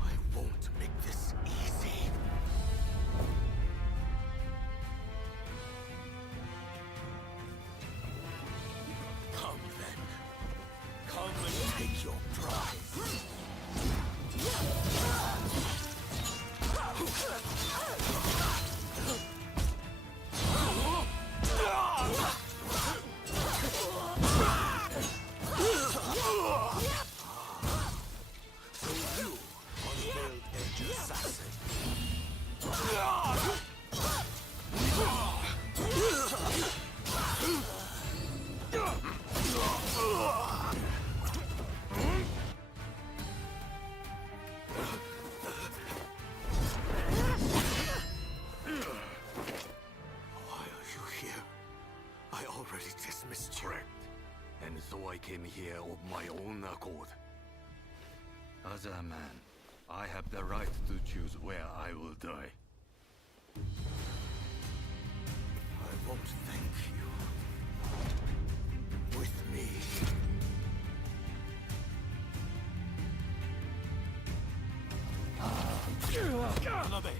I won't make this easy. Come then. Come and take your prize. So I came here of my own accord. As a man, I have the right to choose where I will die. I won't thank you. With me. Hanabe,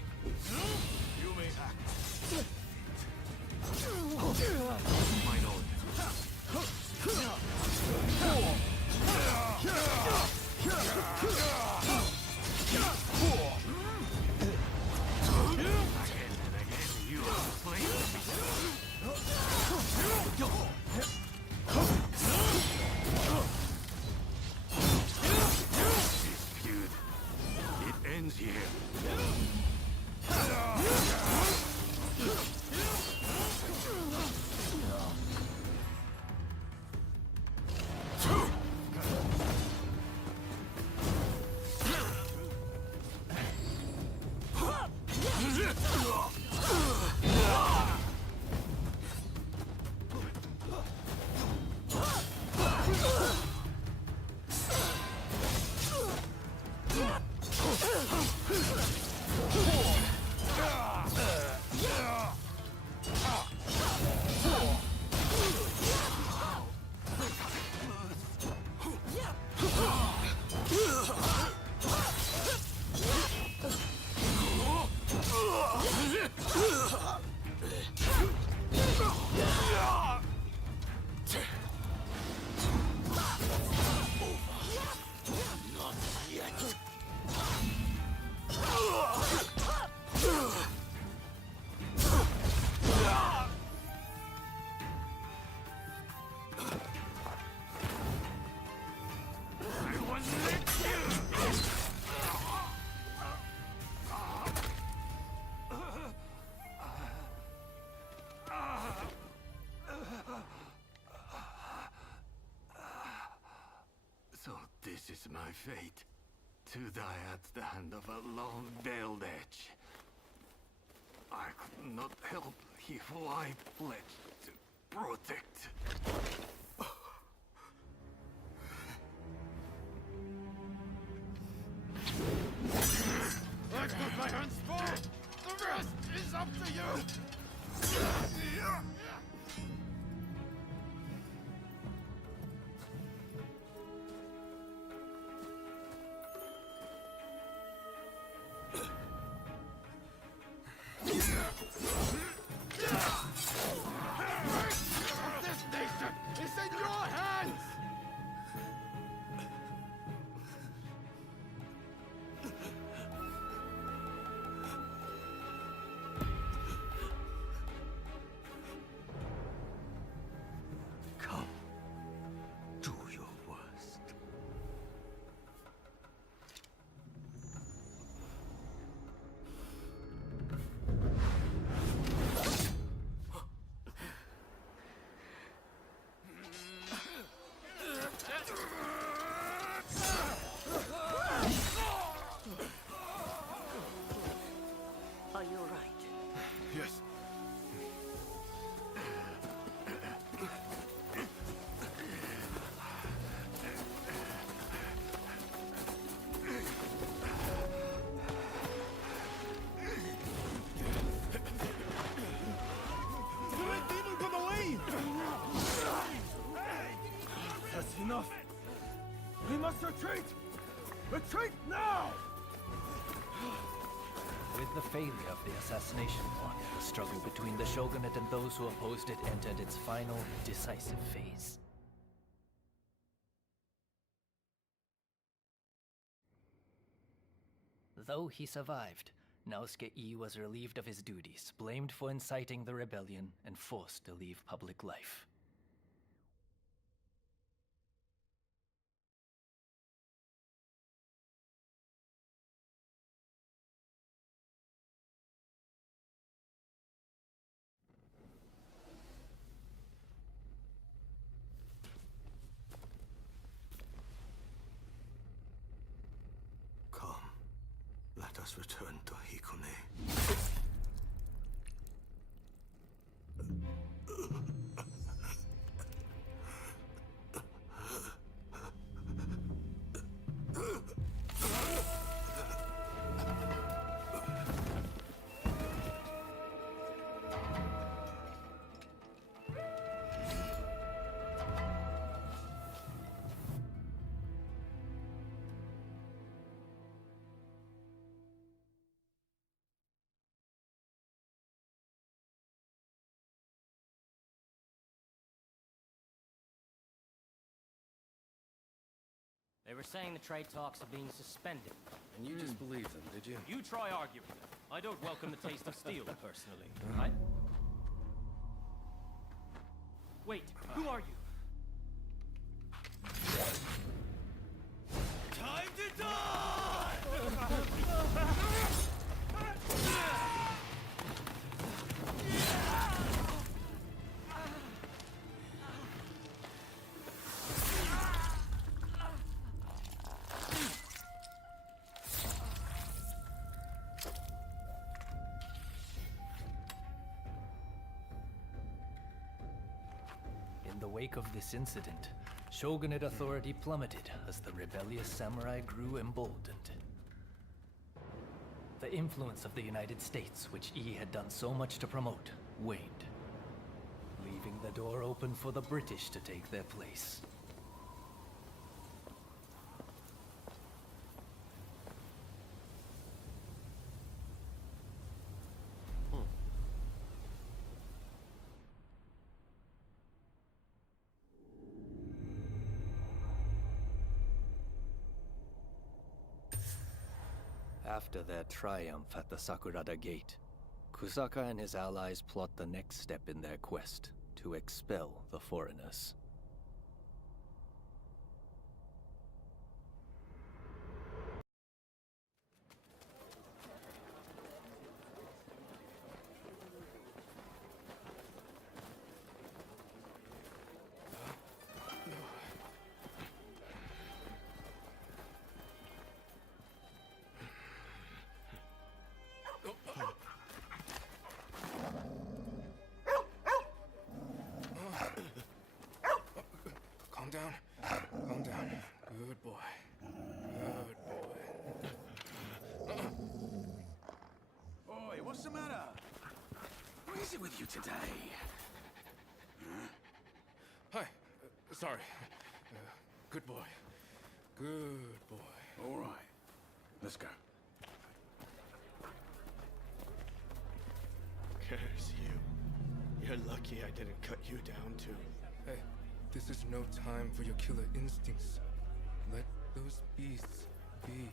you may act. My lord. You are playing This feud, it ends here. my fate, to die at the hand of a long-veiled edge. I could not help who I pledged to protect. I've got my hands full! The rest is up to you! This nation is in your hands! Come, do your worst. Are you all right? Yes. You ain't even gonna leave! That's enough. We must retreat! Retreat now! With the failure of the assassination plot, the struggle between the shogunate and those who opposed it entered its final, decisive phase. Though he survived, Naosuke Ii was relieved of his duties, blamed for inciting the rebellion, and forced to leave public life. Come, let us return to Hikone. They were saying the trade talks are being suspended. And you just believed them, did you? You try arguing them. I don't welcome the taste of steel, personally. I... Wait, who are you? Time to die! In the wake of this incident, shogunate authority plummeted as the rebellious samurai grew emboldened. The influence of the United States, which Ii had done so much to promote, waned, leaving the door open for the British to take their place. After their triumph at the Sakurada Gate, Kusaka and his allies plot the next step in their quest to expel the foreigners. What's the matter? What is it with you today? Hi. Sorry. Good boy. Good boy. All right. Let's go. Curse you. You're lucky I didn't cut you down too. Hey, this is no time for your killer instincts. Let those beasts be.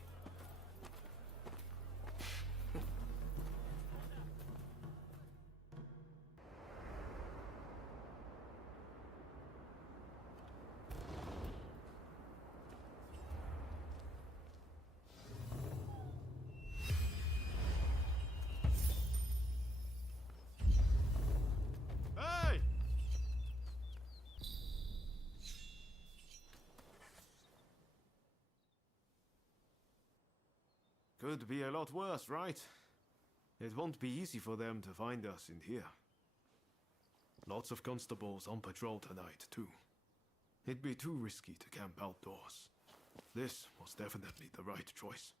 Hey! Could be a lot worse, right? It won't be easy for them to find us in here. Lots of constables on patrol tonight, too. It'd be too risky to camp outdoors. This was definitely the right choice.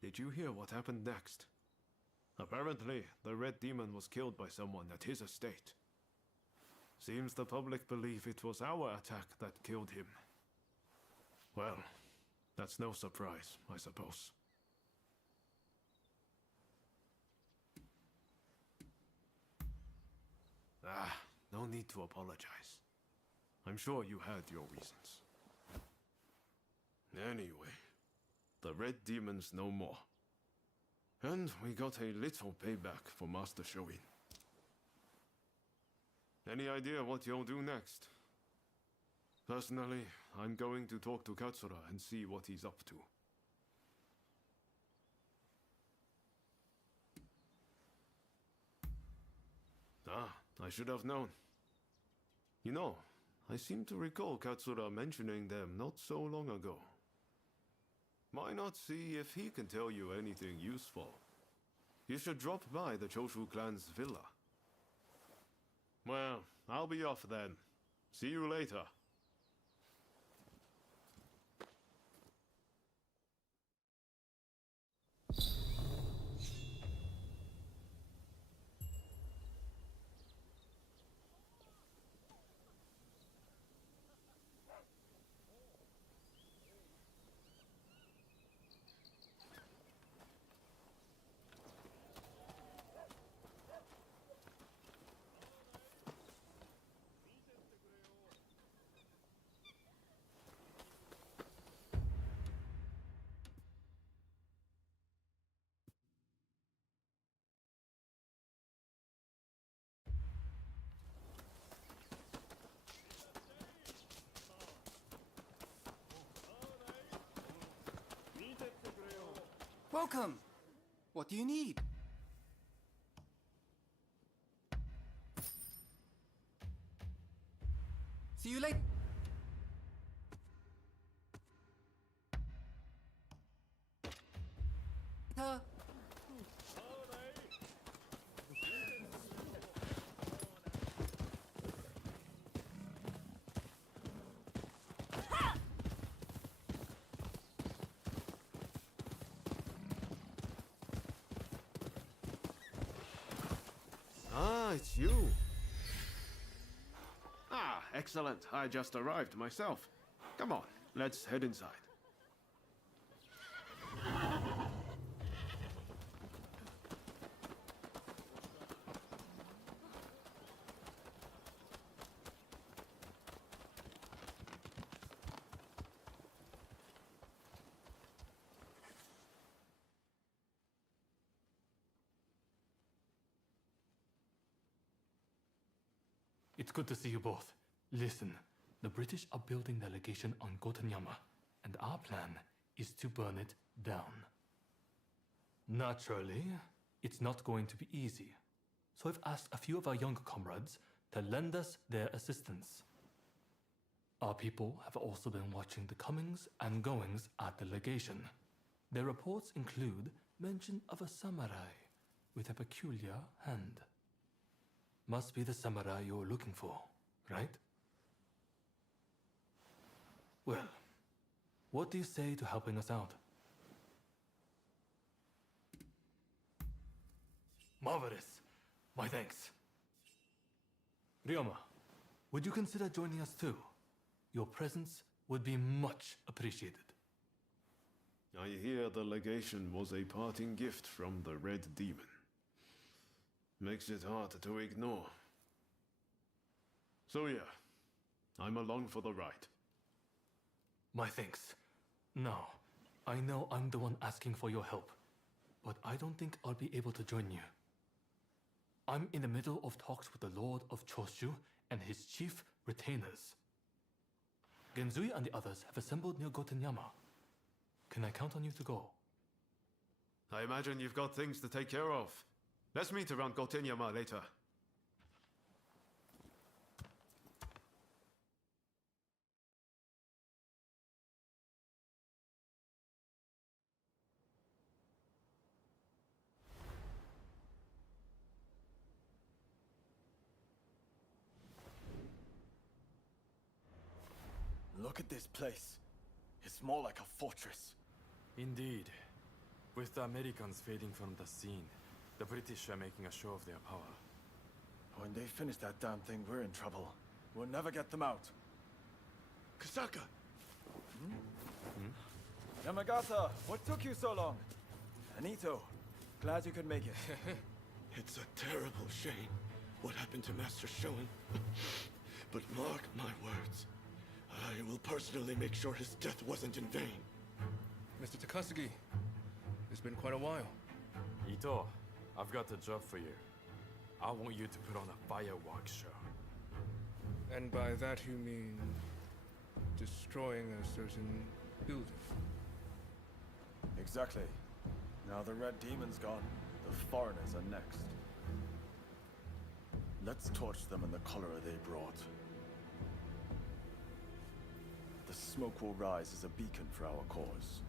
Did you hear what happened next? Apparently, the Red Demon was killed by someone at his estate. Seems the public believe it was our attack that killed him. Well, that's no surprise, I suppose. No need to apologize. I'm sure you had your reasons. Anyway, the Red Demon's no more. And we got a little payback for Master Shoin. Any idea what you'll do next? Personally, I'm going to talk to Katsura and see what he's up to. I should have known. You know, I seem to recall Katsura mentioning them not so long ago. Why not see if he can tell you anything useful? You should drop by the Choshu clan's villa. Well, I'll be off then. See you later. Welcome! What do you need? See you later. It's you. Excellent. I just arrived myself. Come on, let's head inside. It's good to see you both. Listen, the British are building their legation on Gotanyama, and our plan is to burn it down. Naturally, it's not going to be easy, so I've asked a few of our younger comrades to lend us their assistance. Our people have also been watching the comings and goings at the legation. Their reports include mention of a samurai with a peculiar hand. Must be the samurai you're looking for, right? Well, what do you say to helping us out? Marvelous. My thanks. Ryoma, would you consider joining us too? Your presence would be much appreciated. I hear the legation was a parting gift from the Red Demon. Makes it hard to ignore. So yeah, I'm along for the ride. My thanks. Now, I know I'm the one asking for your help, but I don't think I'll be able to join you. I'm in the middle of talks with the Lord of Choshu and his chief retainers. Genzui and the others have assembled near Gotenyama. Can I count on you to go? I imagine you've got things to take care of. Let's meet around Gotenyama later. Look at this place. It's more like a fortress. Indeed. With the Americans fading from the scene, the British are making a show of their power. When they finish that damn thing, we're in trouble. We'll never get them out. Kusaka! Yamagata, what took you so long? Anito, glad you could make it. It's a terrible shame what happened to Master Shoin. But mark my words. I will personally make sure his death wasn't in vain. Mr. Takasugi, it's been quite a while. Ito, I've got a job for you. I want you to put on a fireworks show. And by that you mean destroying a certain building? Exactly. Now the Red Demon's gone, the foreigners are next. Let's torch them in the color they brought. The smoke will rise as a beacon for our cause.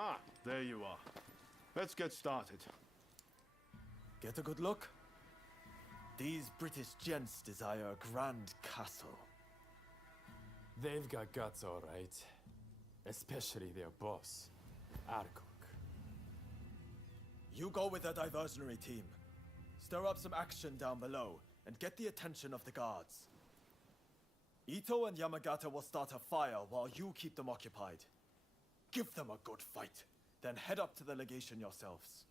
Ah, there you are. Let's get started. Get a good look? These British gents desire a grand castle. They've got guts, all right. Especially their boss, Arkok. You go with the diversionary team. Stir up some action down below and get the attention of the guards. Ito and Yamagata will start a fire while you keep them occupied. Give them a good fight, then head up to the legation yourselves.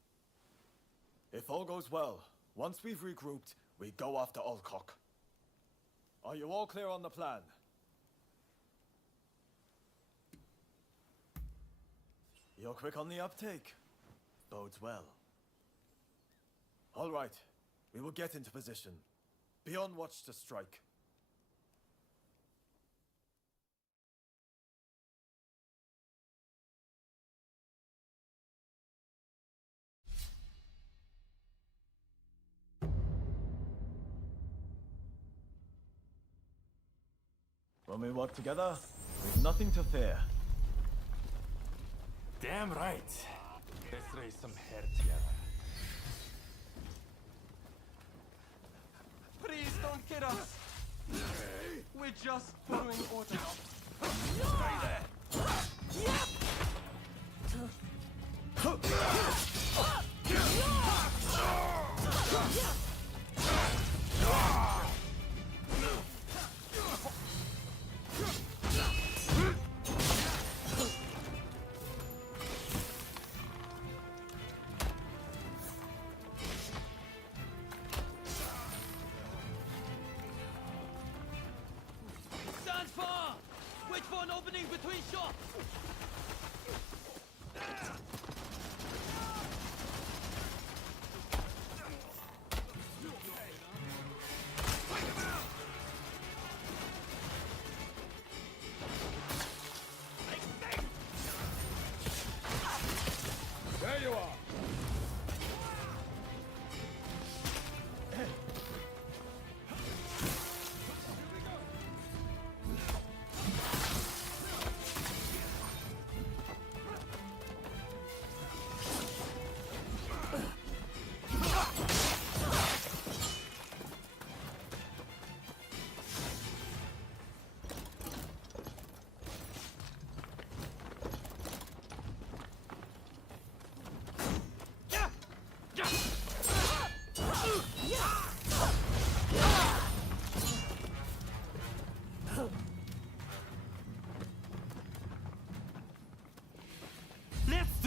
If all goes well, once we've regrouped, we go after Alcock. Are you all clear on the plan? You're quick on the uptake. Bodes well. All right, we will get into position. Be on watch to strike. When we work together, we've nothing to fear. Damn right. Let's raise some hair together. Please don't get us! We're just following orders. Stay there! Stand far! Wait for an opening between shots! There you are!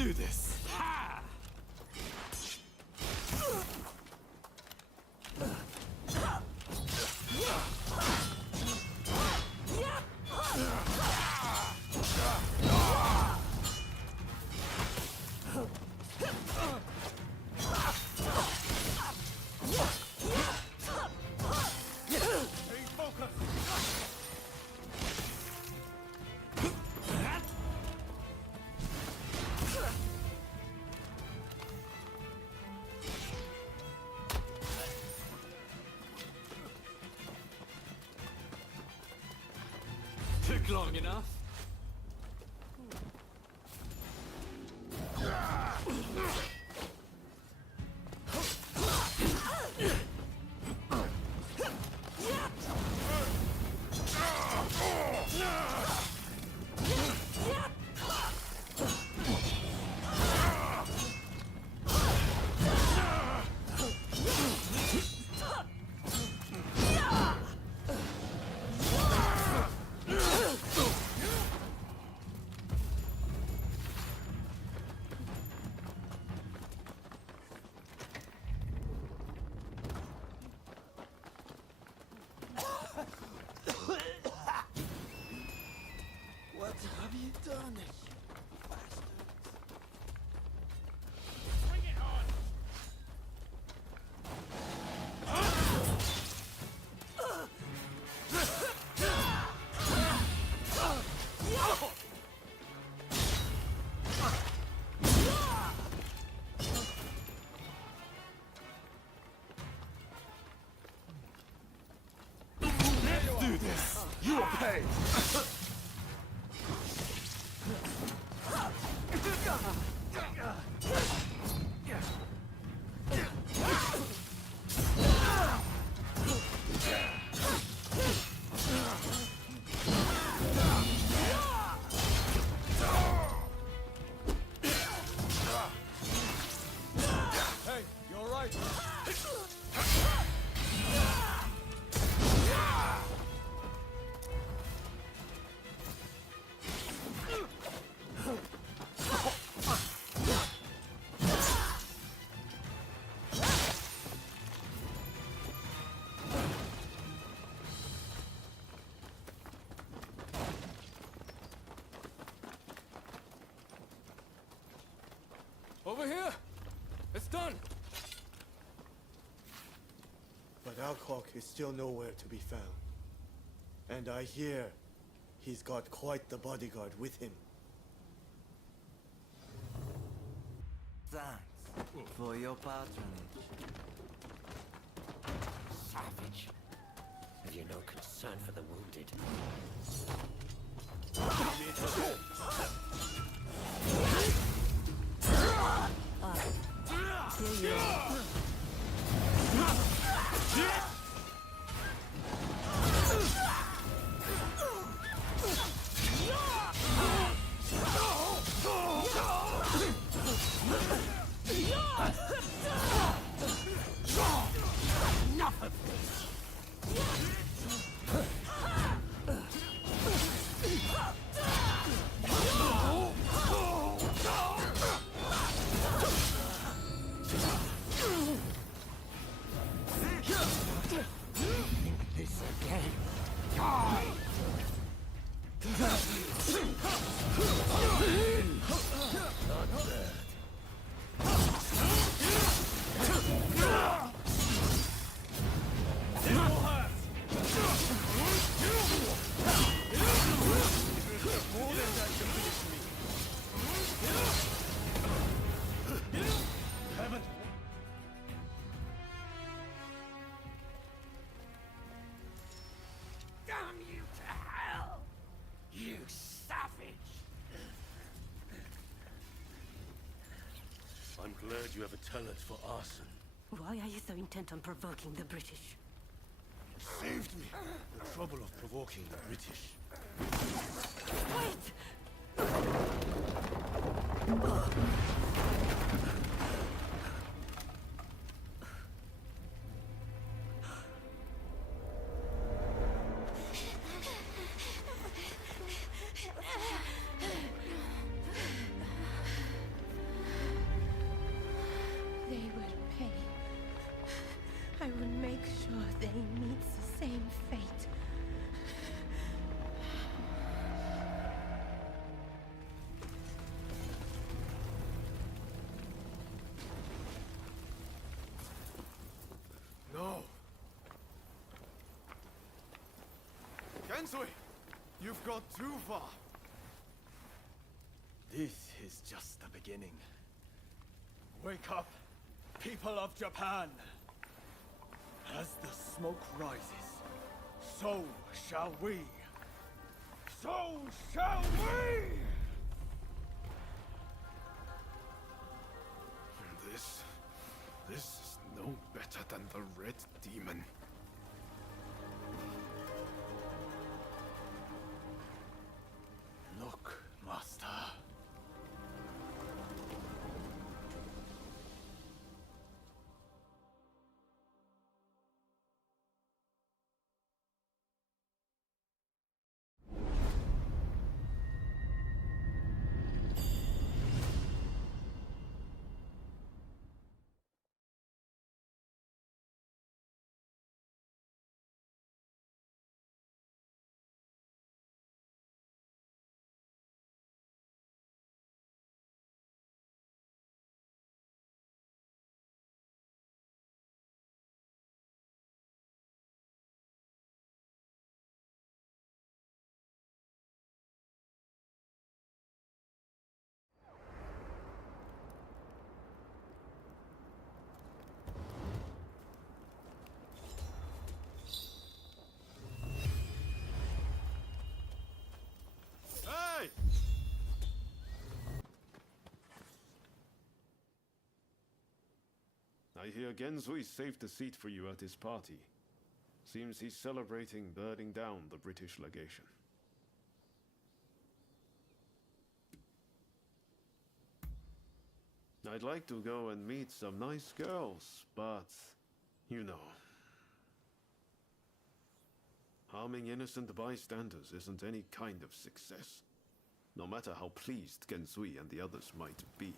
do this! Took long enough. What have you done? Bring it on! Let's do this! You will pay! Hey, you alright? Over here! It's done! But Alcock is still nowhere to be found. And I hear he's got quite the bodyguard with him. Thanks for your patronage. Savage. Have you no concern for the wounded? Here you are. Enough of this! This again. Die! Not bad. Damn you to hell! You savage! I'm glad you have a talent for arson. Why are you so intent on provoking the British? Saved me the trouble of provoking the British. Wait! same fate. No! Gensui! You've got too far! This is just the beginning. Wake up, people of Japan! As the smoke rises, so shall we! So shall we! This is no better than the Red Demon. Look, Master. Hey! I hear Genzui saved a seat for you at his party. Seems he's celebrating burning down the British legation. I'd like to go and meet some nice girls, but, you know. Harming innocent bystanders isn't any kind of success, no matter how pleased Genzui and the others might be.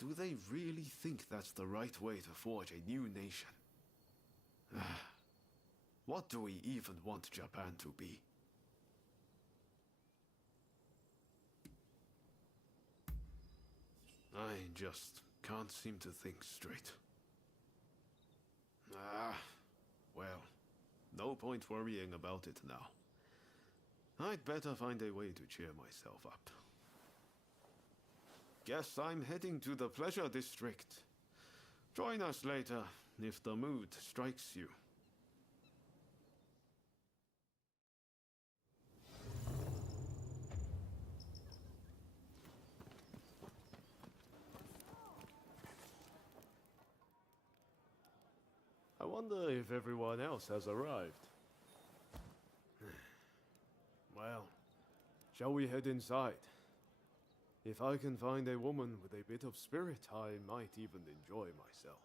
Do they really think that's the right way to forge a new nation? What do we even want Japan to be? I just can't seem to think straight. Well, no point worrying about it now. I'd better find a way to cheer myself up. Guess I'm heading to the Pleasure District. Join us later, if the mood strikes you. I wonder if everyone else has arrived. Well, shall we head inside? If I can find a woman with a bit of spirit, I might even enjoy myself.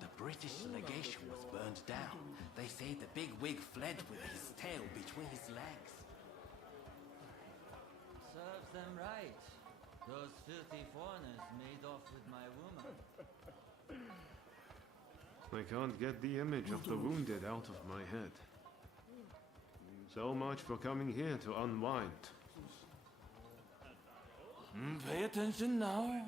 The British legation was burned down. They say the big wig fled with his tail between his legs. Serves them right. Those filthy foreigners made off with my woman. I can't get the image of the wounded out of my head. So much for coming here to unwind. Pay attention now.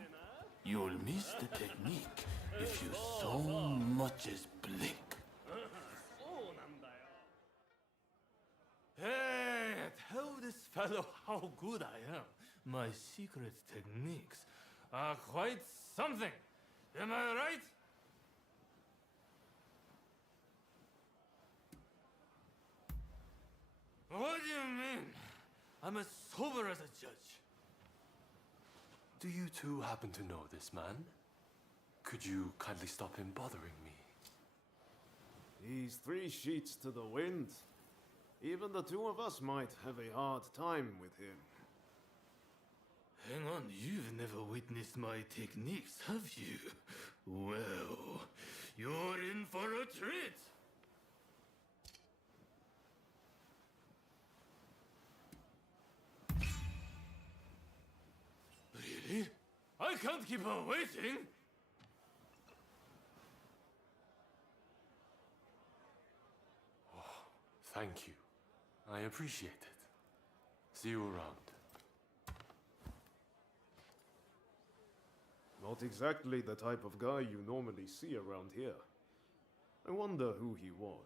You'll miss the technique if you so much as blink. Hey, tell this fellow how good I am. My secret techniques are quite something. Am I right? What do you mean? I'm as sober as a judge. Do you two happen to know this man? Could you kindly stop him bothering me? He's 3 sheets to the wind. Even the two of us might have a hard time with him. Hang on, you've never witnessed my techniques, have you? Well, you're in for a treat! Really? I can't keep on waiting! Thank you. I appreciate it. See you around. Not exactly the type of guy you normally see around here. I wonder who he was.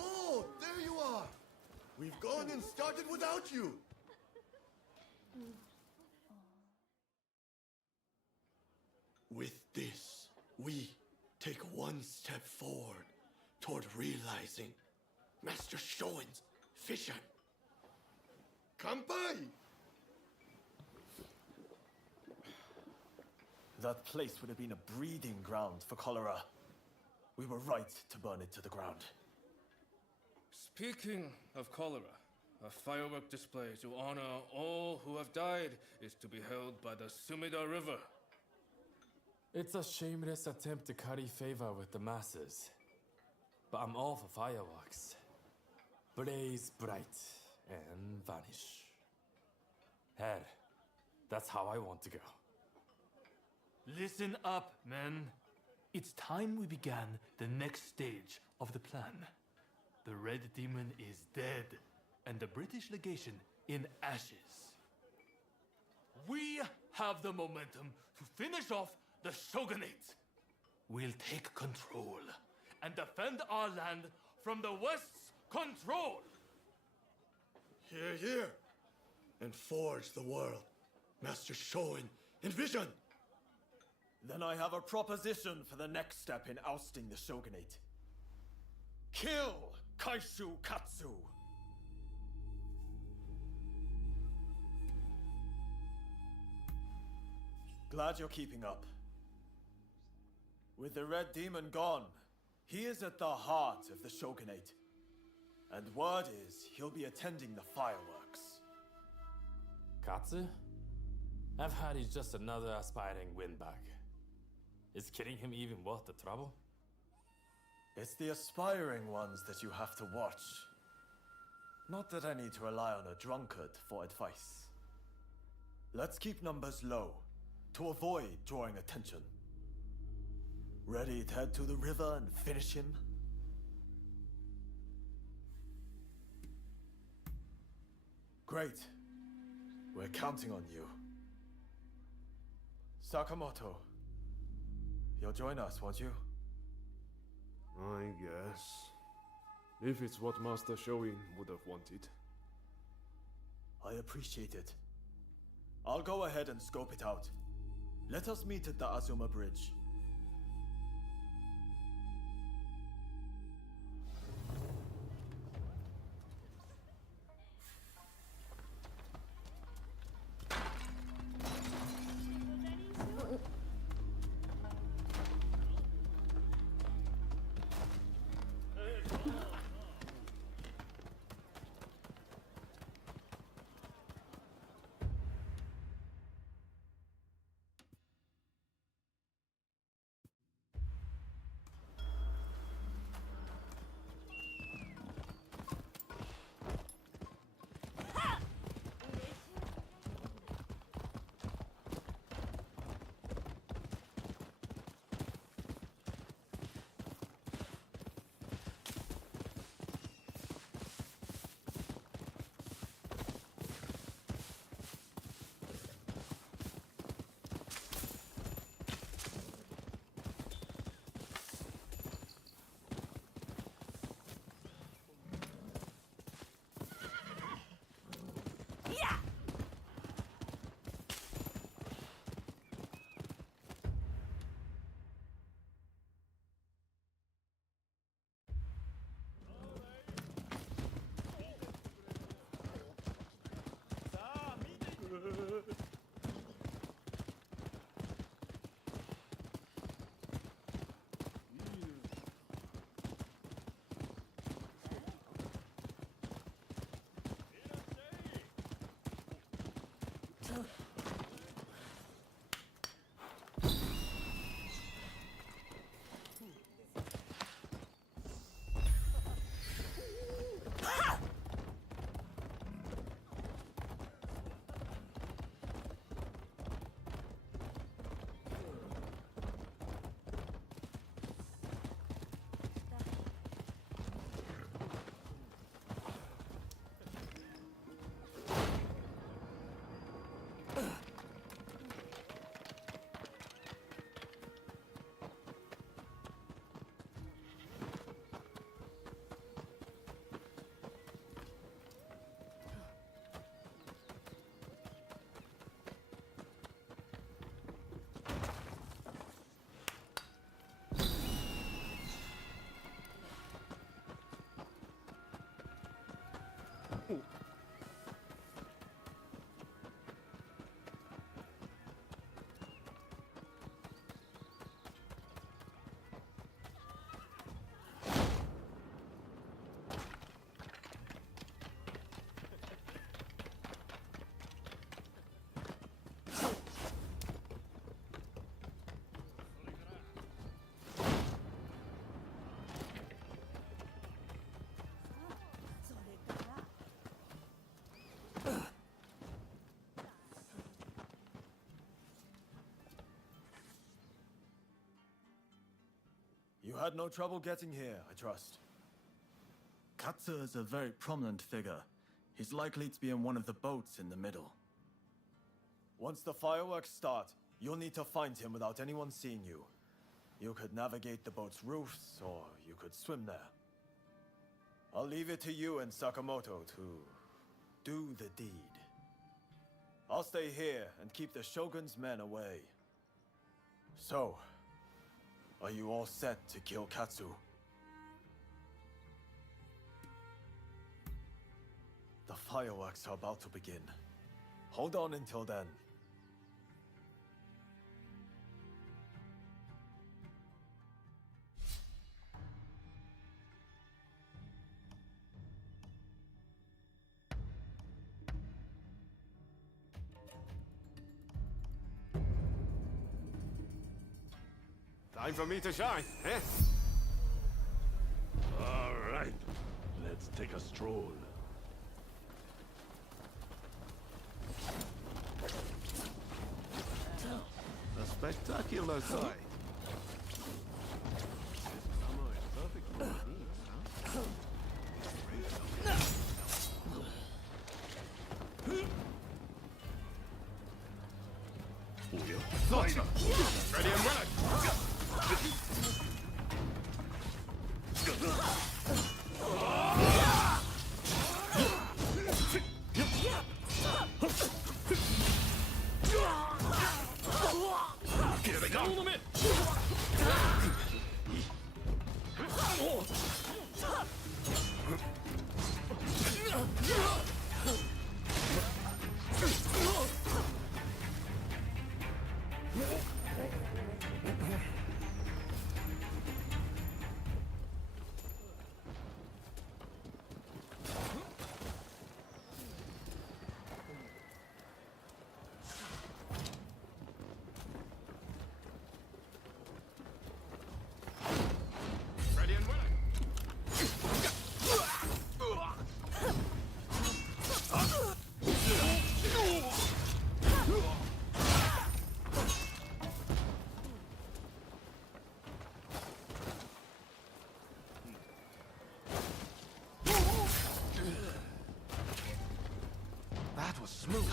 Oh, there you are! We've gone and started without you! With this, we take one step forward toward realizing Master Shoin's vision. Kampai! That place would have been a breeding ground for cholera. We were right to burn it to the ground. Speaking of cholera, a firework display to honor all who have died is to be held by the Sumida River. It's a shameless attempt to curry favor with the masses. But I'm all for fireworks. Blaze bright and vanish. Hell, that's how I want to go. Listen up, men. It's time we began the next stage of the plan. The Red Demon is dead, and the British legation in ashes. We have the momentum to finish off the shogunate. We'll take control and defend our land from the West's control. Hear, hear! And forge the world Master Shoin envisioned! Then I have a proposition for the next step in ousting the shogunate. Kill Kaishu Katsu! Glad you're keeping up. With the Red Demon gone, he is at the heart of the shogunate. And word is he'll be attending the fireworks. Katsu? I've heard he's just another aspiring windbag. Is killing him even worth the trouble? It's the aspiring ones that you have to watch. Not that I need to rely on a drunkard for advice. Let's keep numbers low, to avoid drawing attention. Ready to head to the river and finish him? Great. We're counting on you. Sakamoto, you'll join us, won't you? I guess. If it's what Master Shoin would have wanted. I appreciate it. I'll go ahead and scope it out. Let us meet at the Azuma Bridge. had no trouble getting here, I trust. Katsu is a very prominent figure. He's likely to be in one of the boats in the middle. Once the fireworks start, you'll need to find him without anyone seeing you. You could navigate the boat's roofs, or you could swim there. I'll leave it to you and Sakamoto to do the deed. I'll stay here and keep the Shogun's men away. So, are you all set to kill Katsu? The fireworks are about to begin. Hold on until then. Time for me to shine, eh? All right, let's take a stroll. A spectacular sight. This summer is perfect for these, huh? Ready and willing! Here they go! Ready and willing! That was smooth.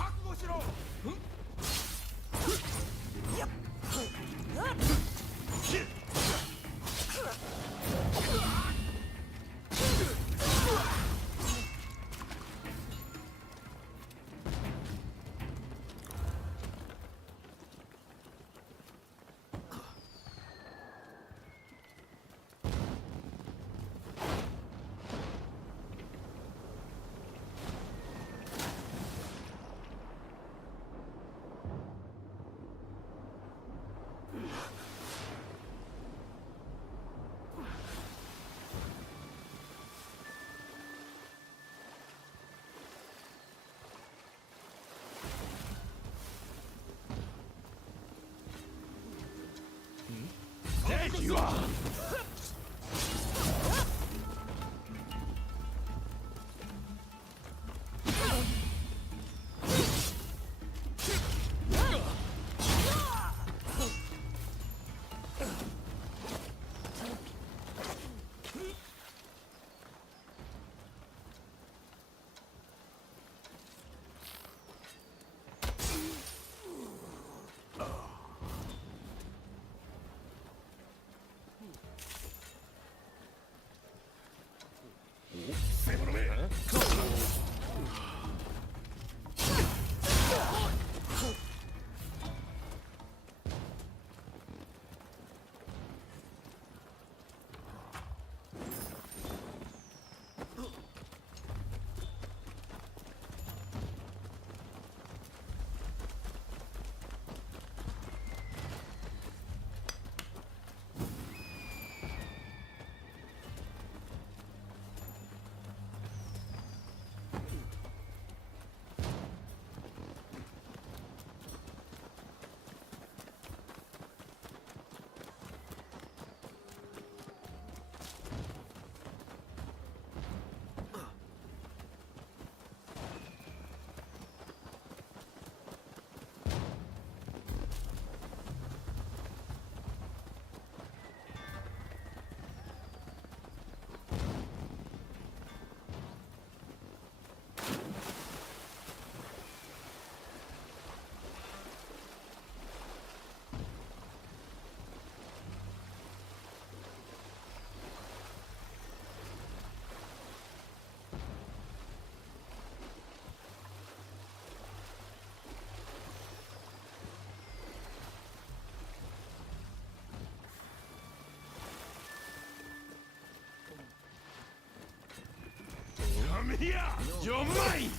There you are! You're mine!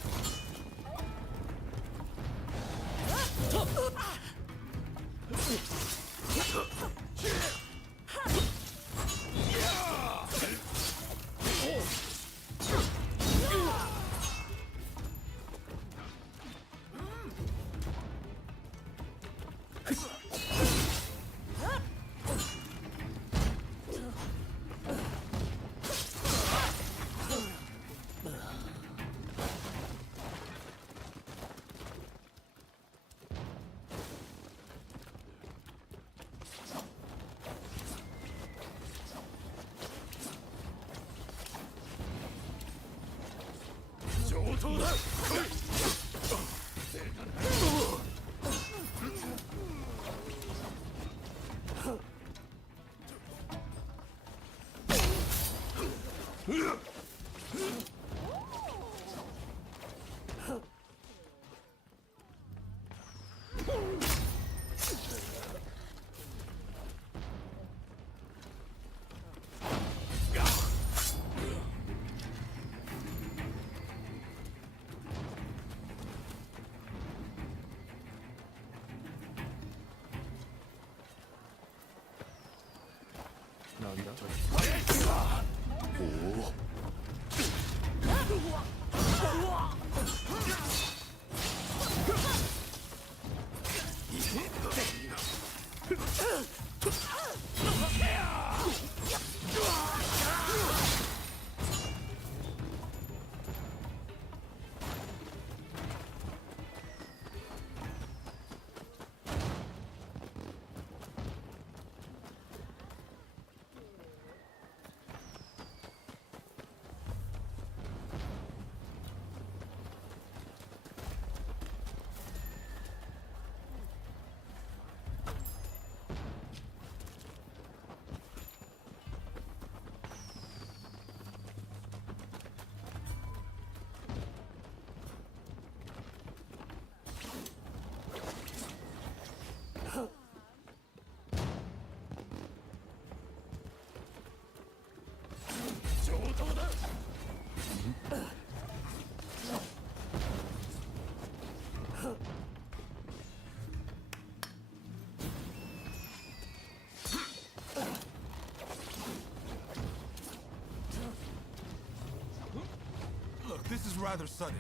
Look, this is rather sudden.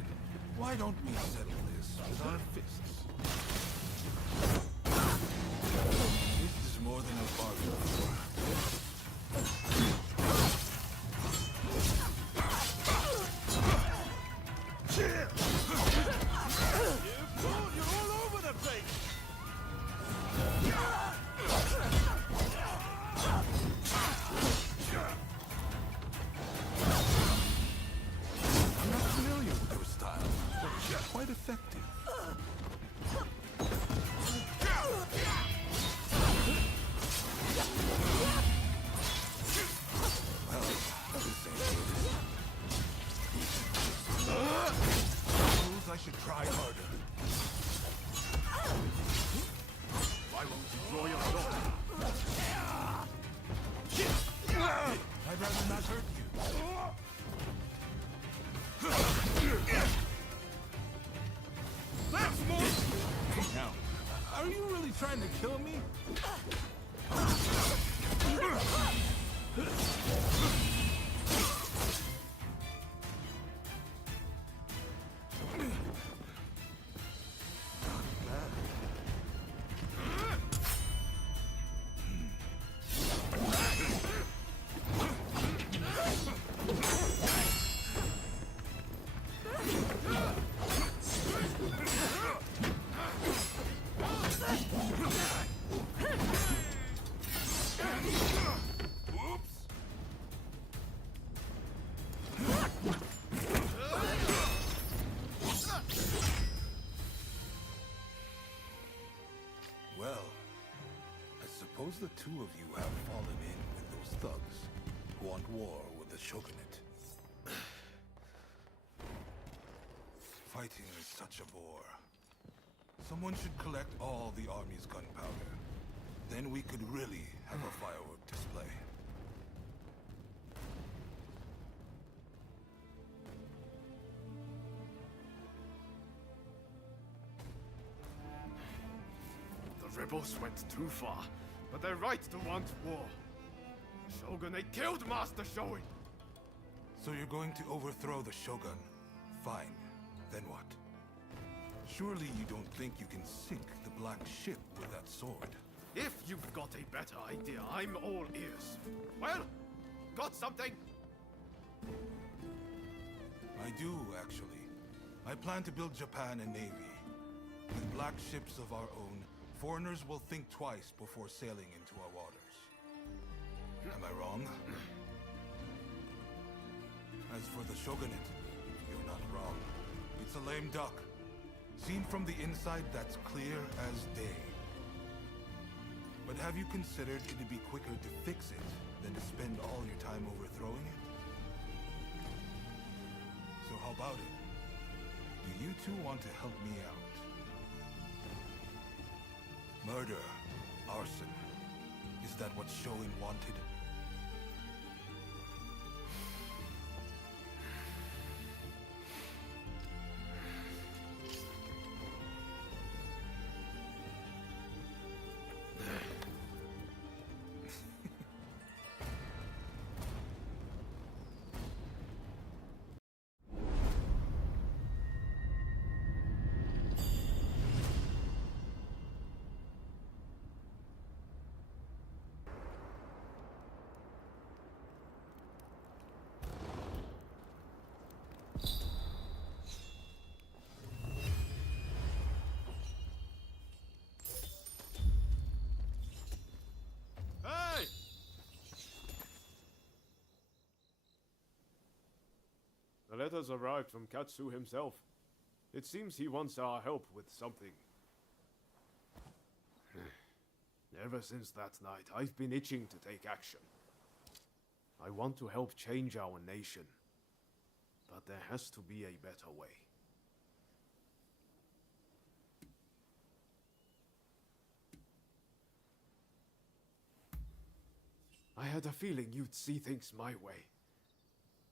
Why don't we settle this with our fists? This is more than a bargain for. Trying to kill me? Suppose the two of you have fallen in with those thugs who want war with the shogunate. Fighting is such a bore. Someone should collect all the army's gunpowder. Then we could really have a firework display. rebels went too far, but they're right to want war. Shogunate killed Master Shoin! So you're going to overthrow the Shogun? Fine. Then what? Surely you don't think you can sink the Black Ship with that sword? If you've got a better idea, I'm all ears. Well, got something? I do, actually. I plan to build Japan a navy. With black ships of our own, foreigners will think twice before sailing into our waters. Am I wrong? As for the shogunate, you're not wrong. It's a lame duck. Seen from the inside, that's clear as day. But have you considered it'd be quicker to fix it than to spend all your time overthrowing it? So how about it? Do you two want to help me out? Murder, arson. Is that what Shoin wanted? The letters arrived from Katsu himself. It seems he wants our help with something. Ever since that night, I've been itching to take action. I want to help change our nation. But there has to be a better way. I had a feeling you'd see things my way.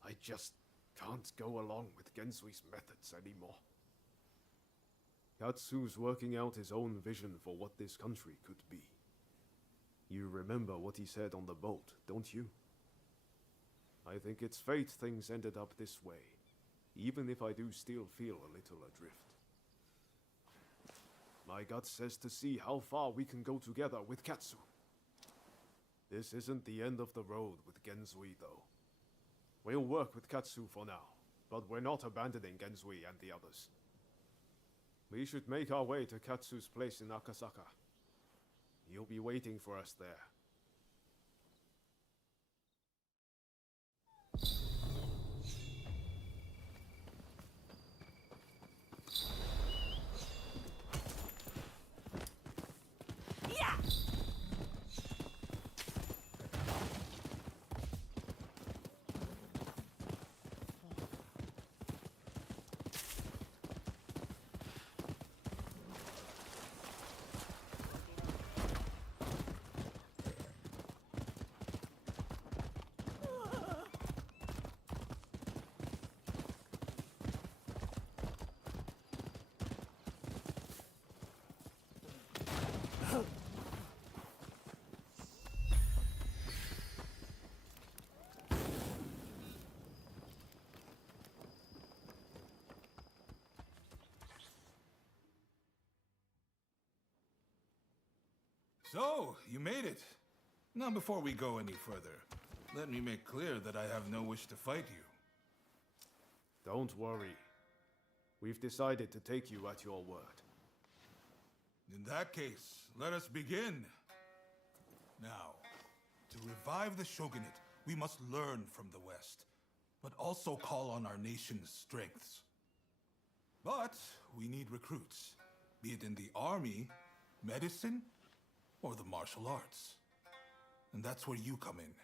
I just can't go along with Gensui's methods anymore. Katsu's working out his own vision for what this country could be. You remember what he said on the boat, don't you? I think it's fate things ended up this way, even if I do still feel a little adrift. My gut says to see how far we can go together with Katsu. This isn't the end of the road with Genzui, though. We'll work with Katsu for now, but we're not abandoning Genzui and the others. We should make our way to Katsu's place in Akasaka. He'll be waiting for us there. So, you made it. Now, before we go any further, let me make clear that I have no wish to fight you. Don't worry. We've decided to take you at your word. In that case, let us begin. Now, to revive the shogunate, we must learn from the West, but also call on our nation's strengths. But we need recruits, be it in the army, medicine, or the martial arts. And that's where you come in.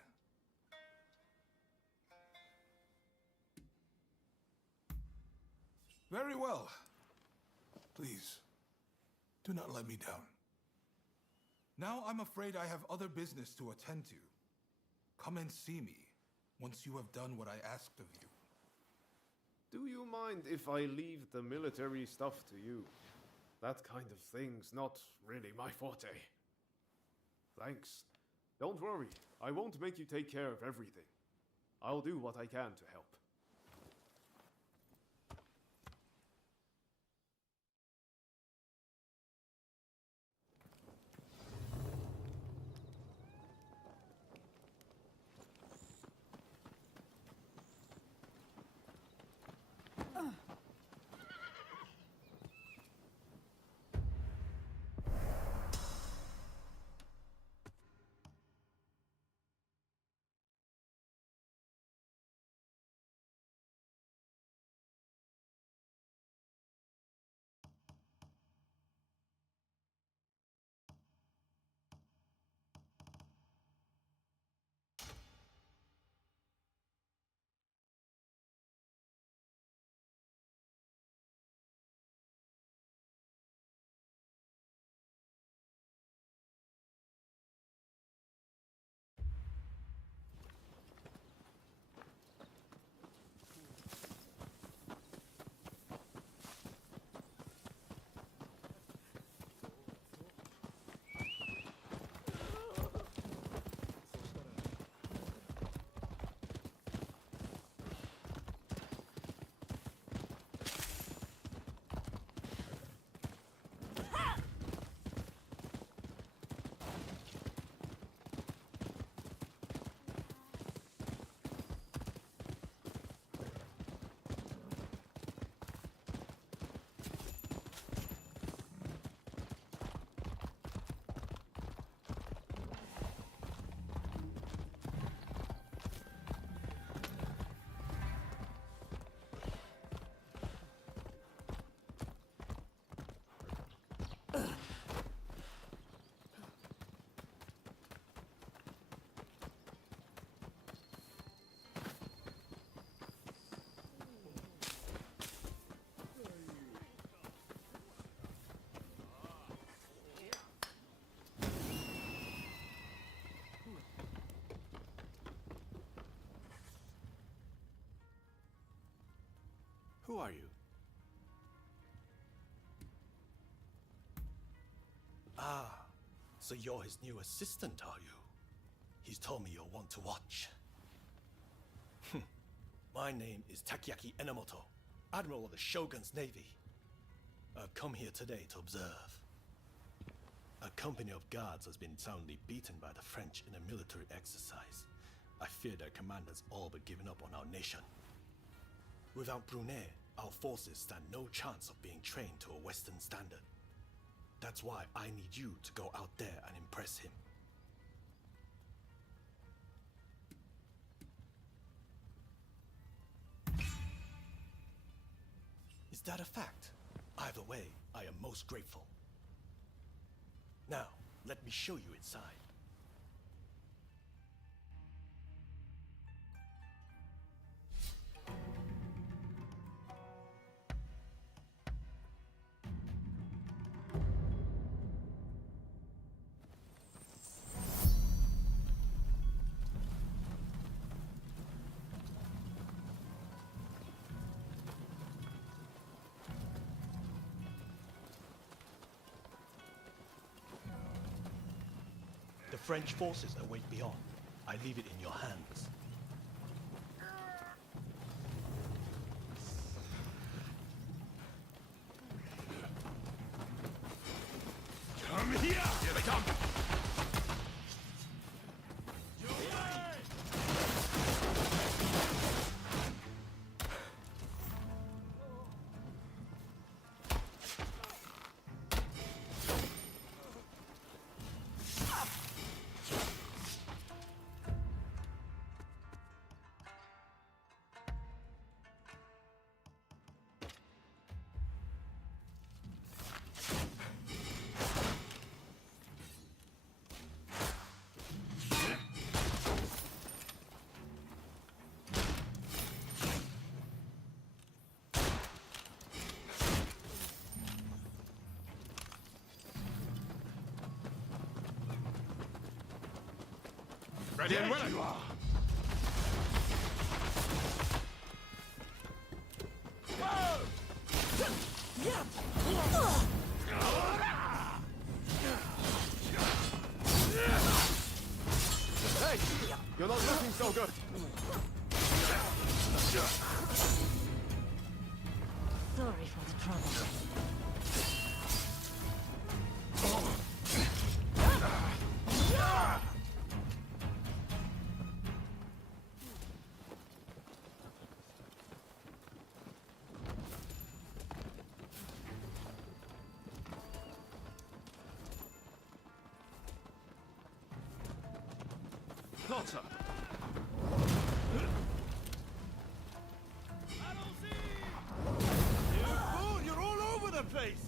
Very well. Please, do not let me down. Now I'm afraid I have other business to attend to. Come and see me once you have done what I asked of you. Do you mind if I leave the military stuff to you? That kind of thing's not really my forte. Thanks. Don't worry, I won't make you take care of everything. I'll do what I can to help. Who are you? Ah, so you're his new assistant, are you? He's told me you'll want to watch. My name is Takeaki Enomoto, Admiral of the Shogun's Navy. I've come here today to observe. A company of guards has been soundly beaten by the French in a military exercise. I fear their commanders all but given up on our nation. Without Brunei, our forces stand no chance of being trained to a Western standard. That's why I need you to go out there and impress him. Is that a fact? Either way, I am most grateful. Now, let me show you inside. French forces await beyond. I leave it in your hands. Come here! Here they come! Ready and willing. You are. Hey! You're not looking so good! Sorry for the trouble. Plotter! You fool! You're all over the place!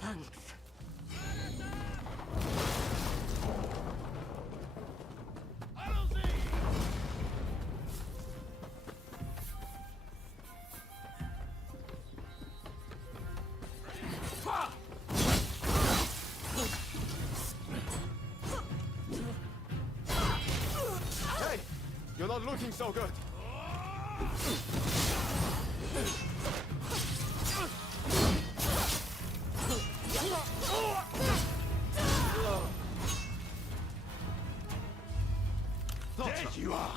Thanks. Hey! You're not looking so good! There you are!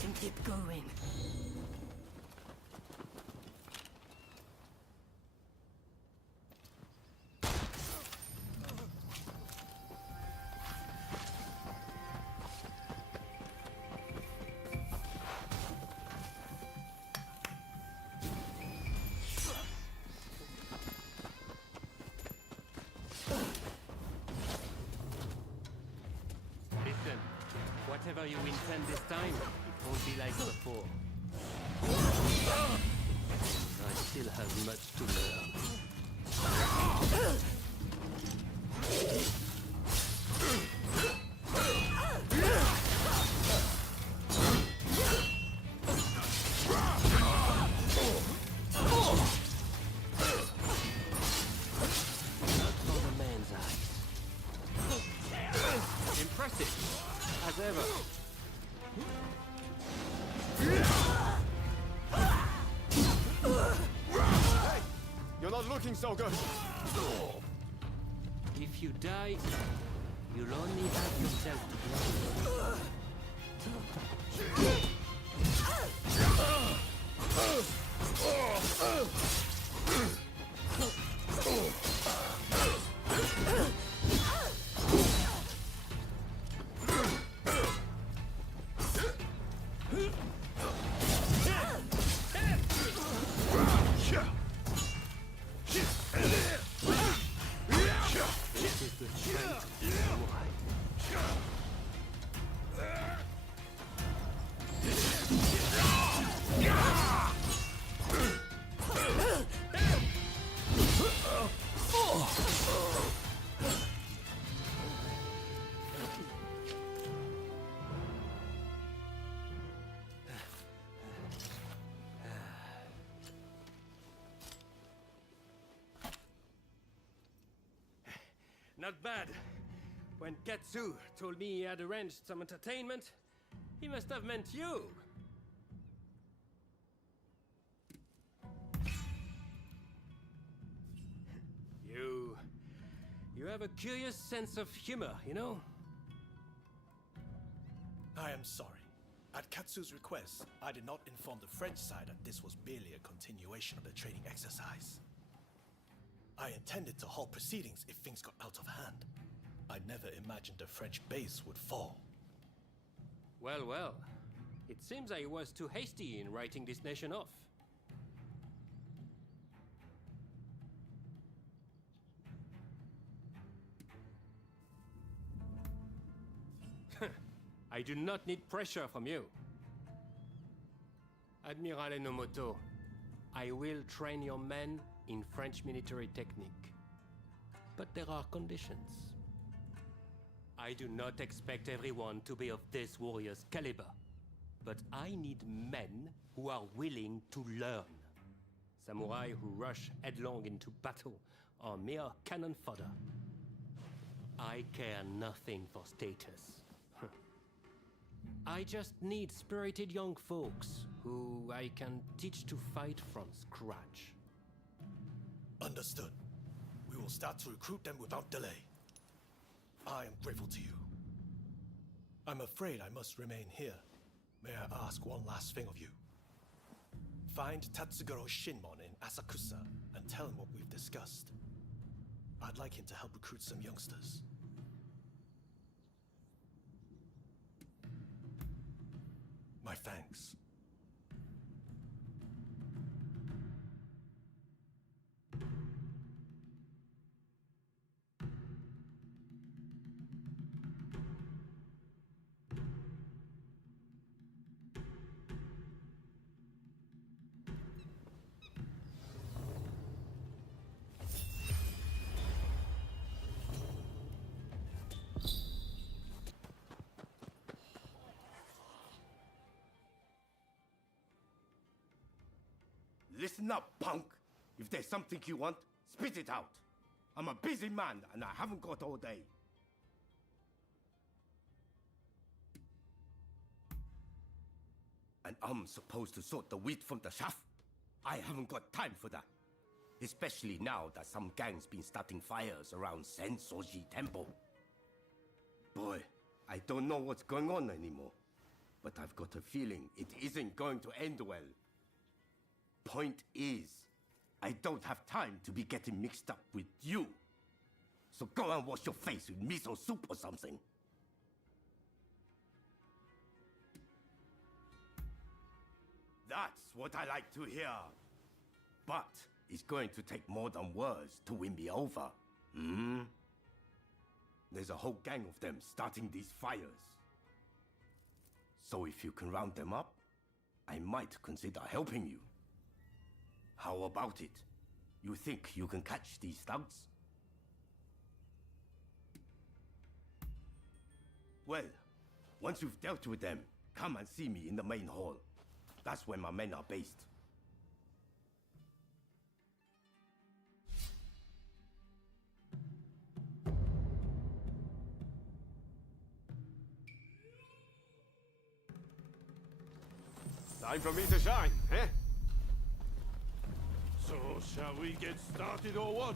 can keep going. Listen, whatever you intend this time, it won't be like before. I still have much to learn. Not for the man's eyes. Impressive, as ever. Hey! You're not looking so good! If you die, you'll only have yourself to blame. This is the strength of the samurai. Not bad. When Katsu told me he had arranged some entertainment, he must have meant you. You have a curious sense of humor, you know? I am sorry. At Katsu's request, I did not inform the French side that this was merely a continuation of the training exercise. I intended to halt proceedings if things got out of hand. I never imagined the French base would fall. Well, well. It seems I was too hasty in writing this nation off. I do not need pressure from you. Admiral Enomoto, I will train your men in French military technique. But there are conditions. I do not expect everyone to be of this warrior's caliber, but I need men who are willing to learn. Samurai who rush headlong into battle are mere cannon fodder. I care nothing for status. I just need spirited young folks who I can teach to fight from scratch. Understood. We will start to recruit them without delay. I am grateful to you. I'm afraid I must remain here. May I ask one last thing of you? Find Tatsugoro Shinmon in Asakusa and tell him what we've discussed. I'd like him to help recruit some youngsters. My thanks. Listen up, punk. If there's something you want, spit it out. I'm a busy man and I haven't got all day. And I'm supposed to sort the wheat from the chaff? I haven't got time for that. Especially now that some gang's been starting fires around Sensoji Temple. Boy, I don't know what's going on anymore. but I've got a feeling it isn't going to end well. Point is, I don't have time to be getting mixed up with you. So go and wash your face with miso soup or something. That's what I like to hear. But it's going to take more than words to win me over. Hmm? There's a whole gang of them starting these fires. So if you can round them up, I might consider helping you. How about it? You think you can catch these thugs? Well, once you've dealt with them, come and see me in the main hall. That's where my men are based. Time for me to shine, eh? So, shall we get started or what?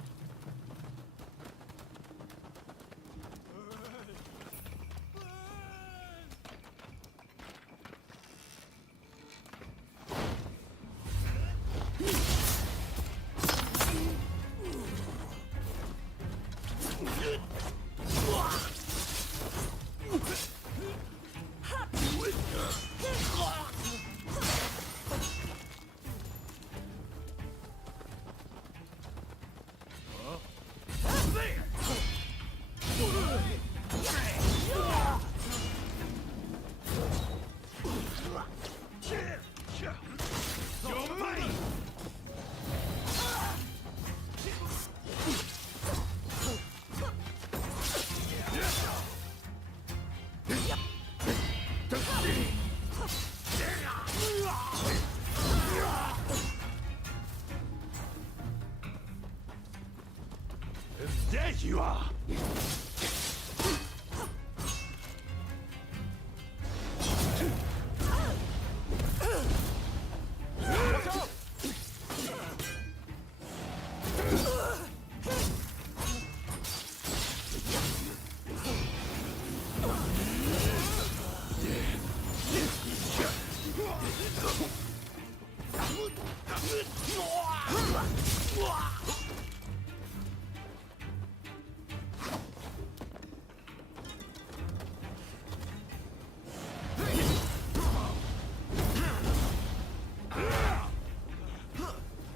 There you are!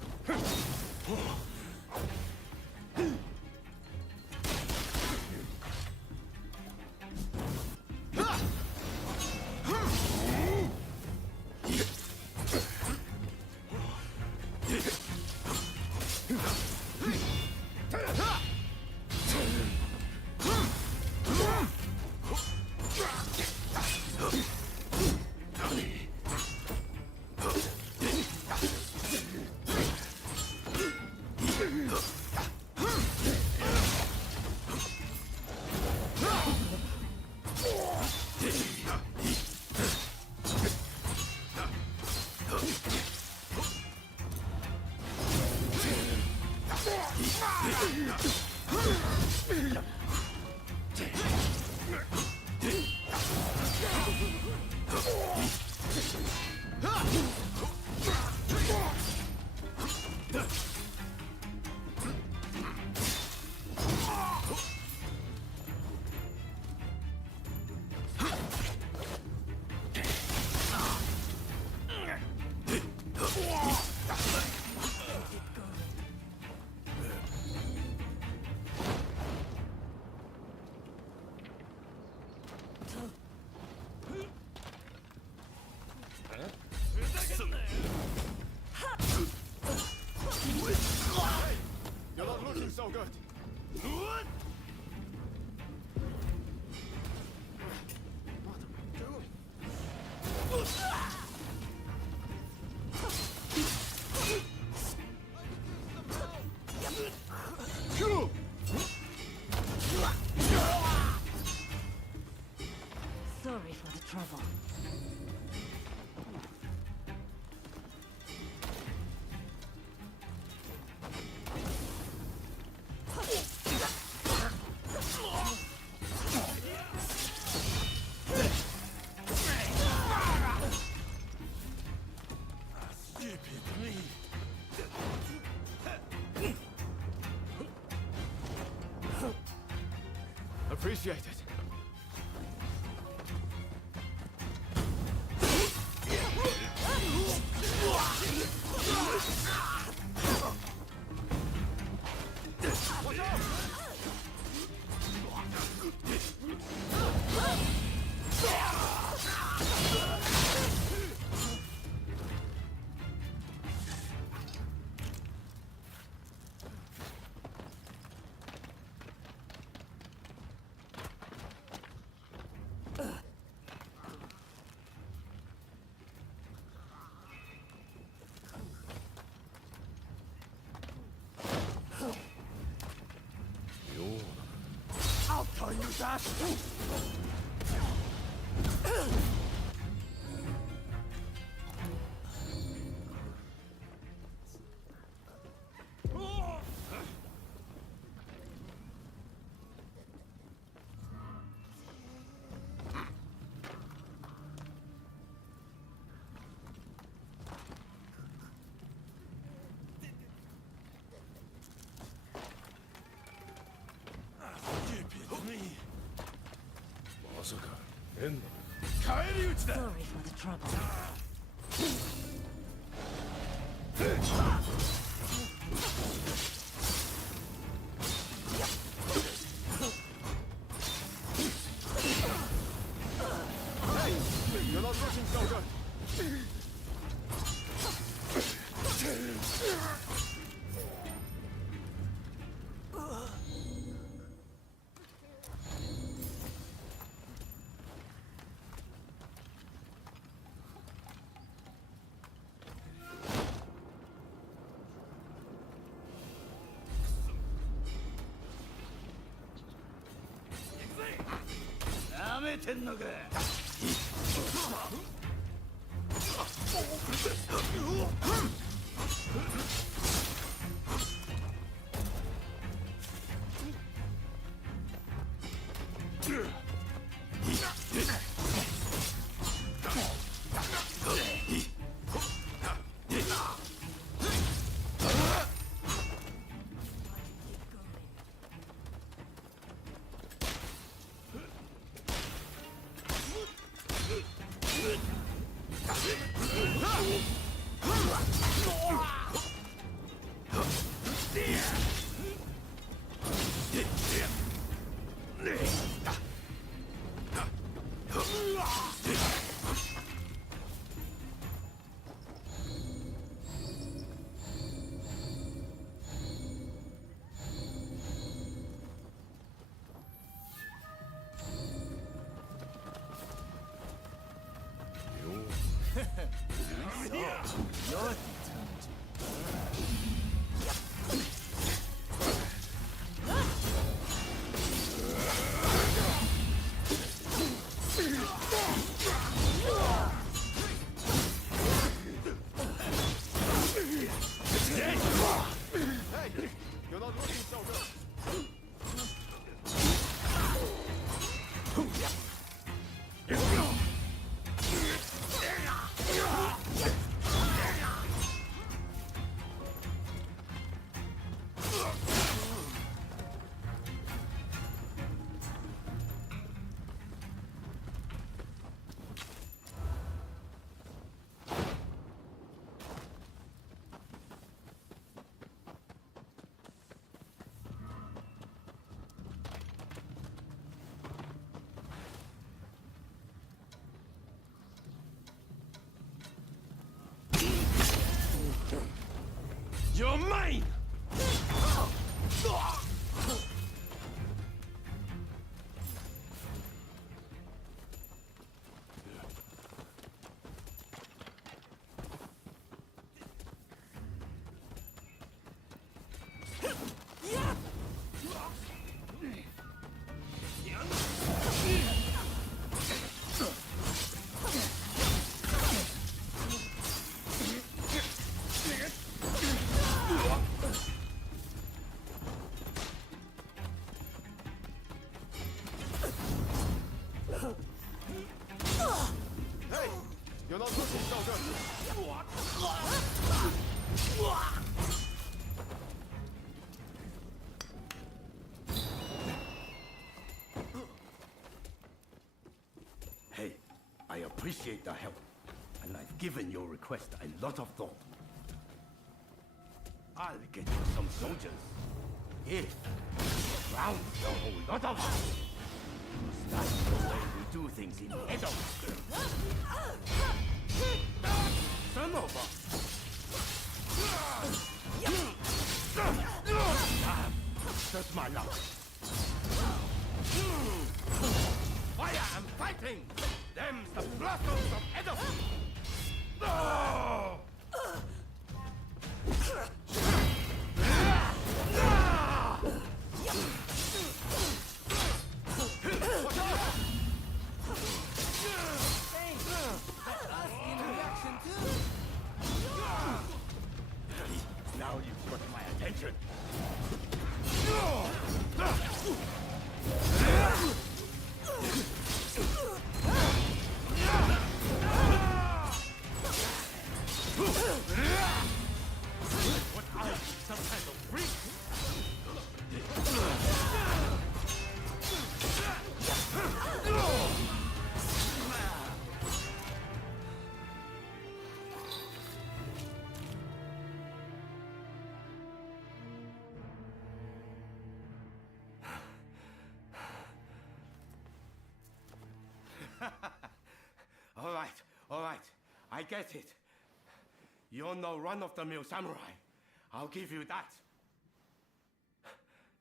Watch out! You're not looking so good. Sorry for the trouble. Appreciate it. I'll tell you that! Sorry for the trouble. Hey! You're not rushing so good. You're mine! You're not looking so good. appreciate the help, and I've given your request a lot of thought. I'll get you some soldiers. If you round a whole lot of them. That's the way we do things in Edo. Some of us. Just my luck. Fire and fighting! Them's the blossoms of Edo! Now you've got my attention. What are you, some kind of freak? All right, I get it. You're no run-of-the-mill samurai. I'll give you that.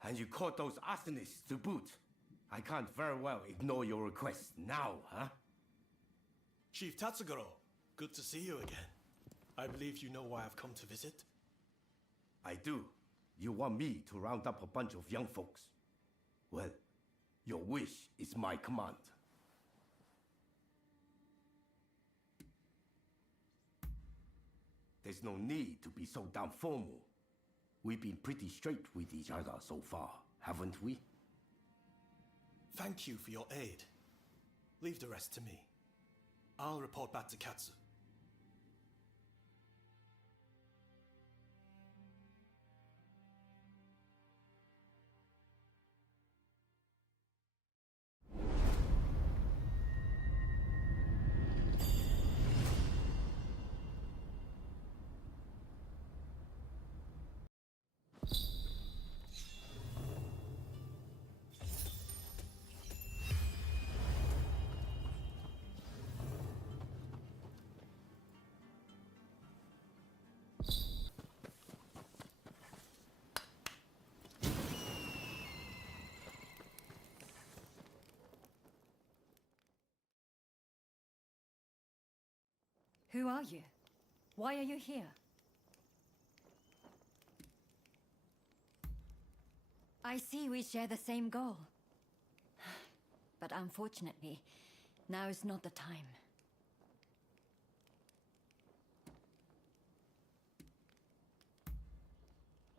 And you caught those arsonists to boot. I can't very well ignore your request now, huh? Chief Tatsugoro, good to see you again. I believe you know why I've come to visit? I do. You want me to round up a bunch of young folks? Well, your wish is my command. There's no need to be so damn formal. We've been pretty straight with each other so far, haven't we? Thank you for your aid. Leave the rest to me. I'll report back to Katsu. Who are you? Why are you here? I see we share the same goal. But unfortunately, now is not the time.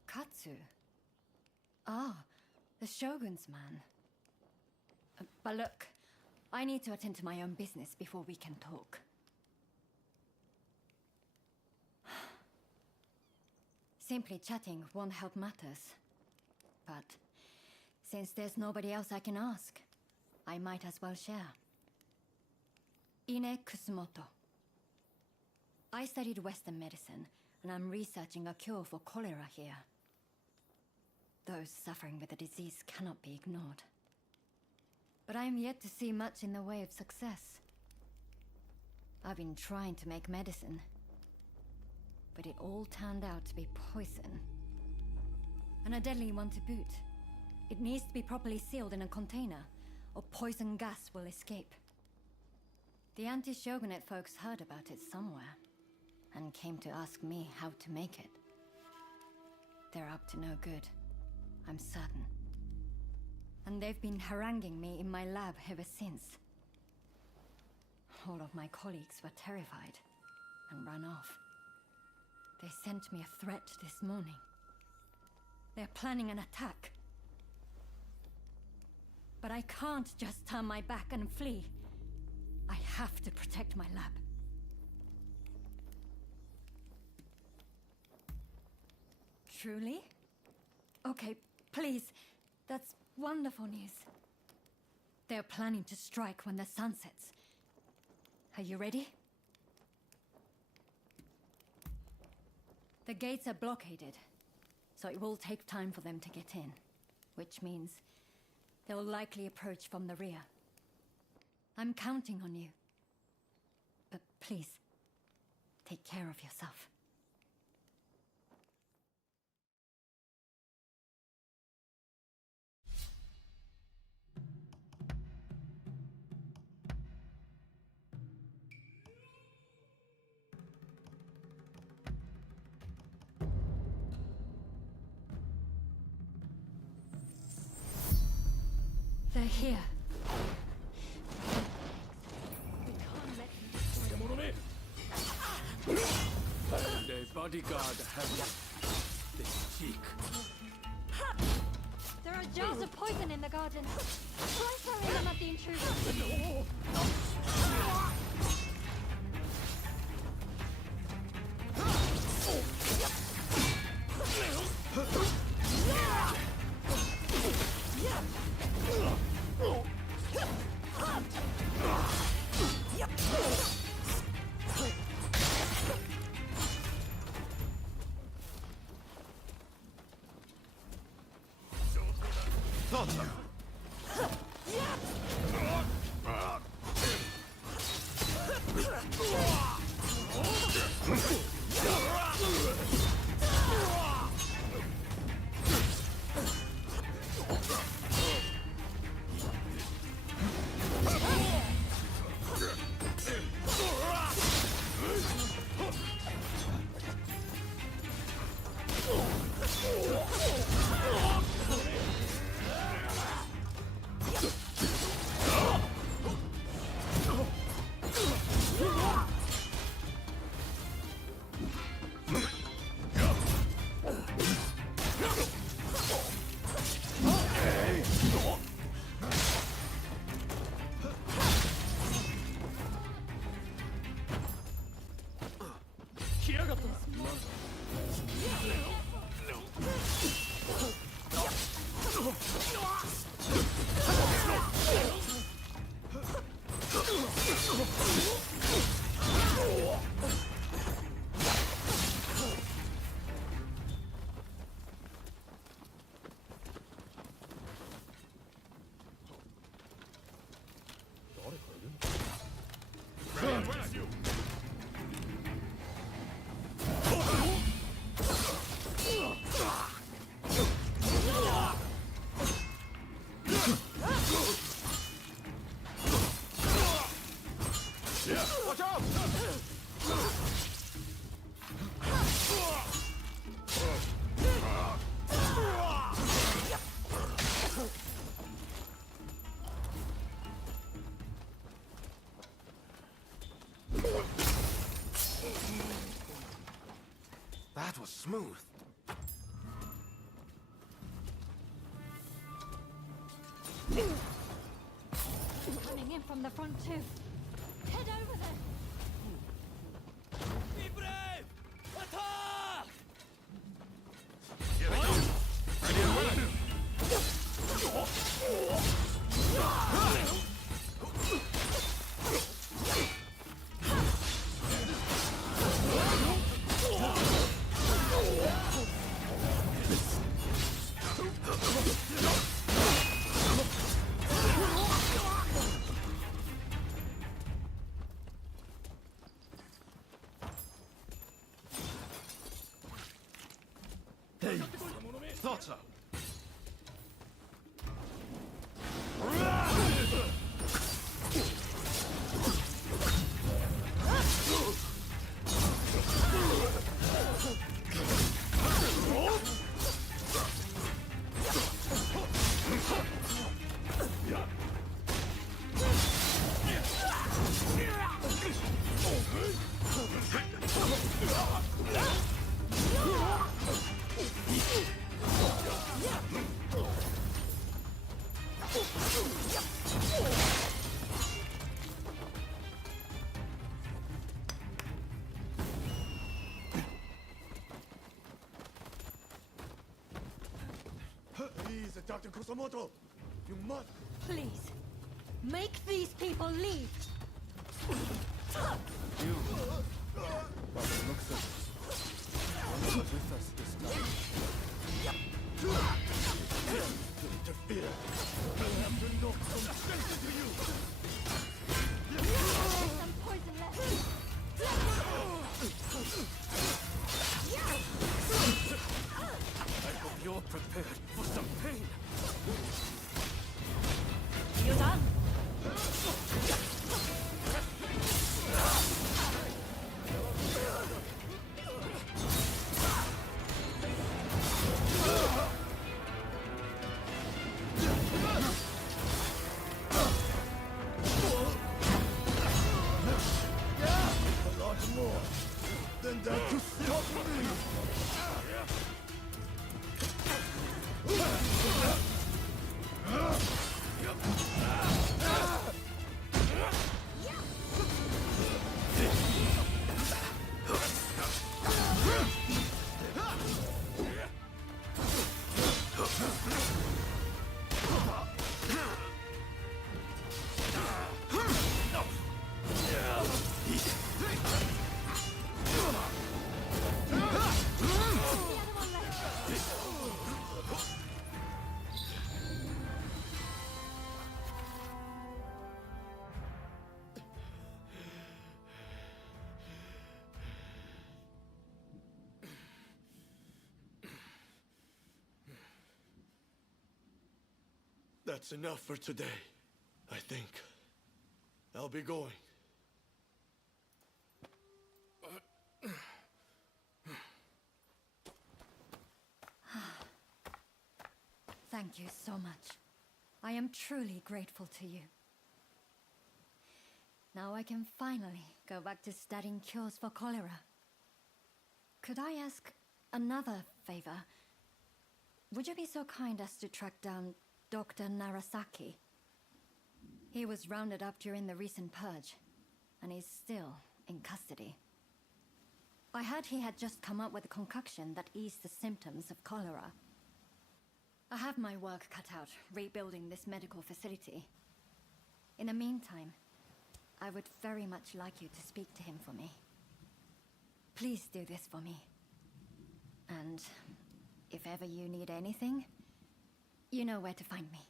Katsu? Ah, the Shogun's man. But look, I need to attend to my own business before we can talk. Simply chatting won't help matters. But since there's nobody else I can ask, I might as well share. Ine Kusumoto. I studied Western medicine, and I'm researching a cure for cholera here. Those suffering with the disease cannot be ignored. But I am yet to see much in the way of success. I've been trying to make medicine, but it all turned out to be poison. And a deadly one to boot. It needs to be properly sealed in a container, or poison gas will escape. The anti-shogunate folks heard about it somewhere, and came to ask me how to make it. They're up to no good, I'm certain. And they've been haranguing me in my lab ever since. All of my colleagues were terrified, and ran off. They sent me a threat this morning. They're planning an attack. But I can't just turn my back and flee. I have to protect my lab. Truly? Okay, please. That's wonderful news. They're planning to strike when the sun sets. Are you ready? The gates are blockaded, so it will take time for them to get in, which means they'll likely approach from the rear. I'm counting on you. But please, take care of yourself. They're here. We can't let them. The bodyguard has this cheek. There are jars of poison in the garden. Try throwing them at the intruders. That was smooth. Coming in from the front too. Head over there. Be brave! Attack! Thought so. Please, Dr. Kusamoto, you must. Please, make these people leave. You, by the looks of it, you're not with us this time. To interfere, I have to knock some sense into you! Some poison left. I hope you're prepared for some pain! You done? A lot more than that to stop me! That's enough for today, I think. I'll be going. Thank you so much. I am truly grateful to you. Now I can finally go back to studying cures for cholera. Could I ask another favor? Would you be so kind as to track down Dr. Narasaki? He was rounded up during the recent purge, and he's still in custody. I heard he had just come up with a concoction that eased the symptoms of cholera. I have my work cut out rebuilding this medical facility. In the meantime, I would very much like you to speak to him for me. Please do this for me. And if ever you need anything, you know where to find me.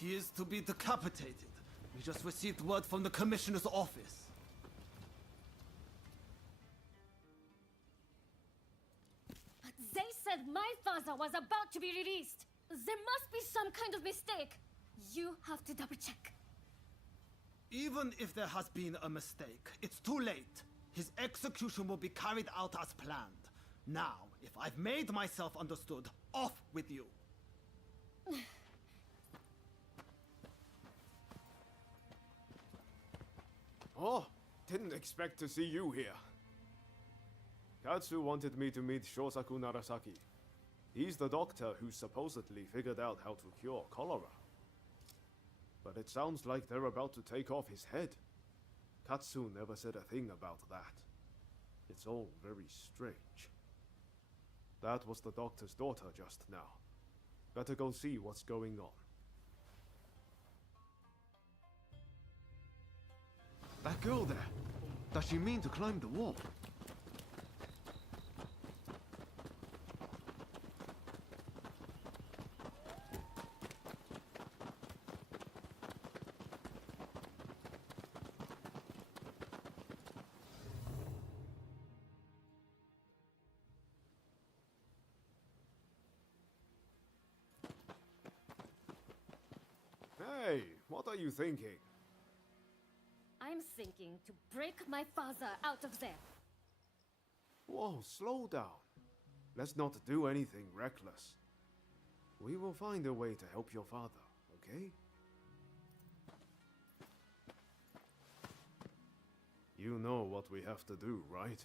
He is to be decapitated. We just received word from the commissioner's office. They said my father was about to be released. There must be some kind of mistake. You have to double check. Even if there has been a mistake, it's too late. His execution will be carried out as planned. Now, if I've made myself understood, off with you. Oh, didn't expect to see you here. Katsu wanted me to meet Shosaku Narasaki. He's the doctor who supposedly figured out how to cure cholera. But it sounds like they're about to take off his head. Katsu never said a thing about that. It's all very strange. That was the doctor's daughter just now. Better go see what's going on. That girl there, does she mean to climb the wall? Hey, what are you thinking? I'm thinking to break my father out of there. Whoa, slow down. Let's not do anything reckless. We will find a way to help your father, okay? You know what we have to do, right?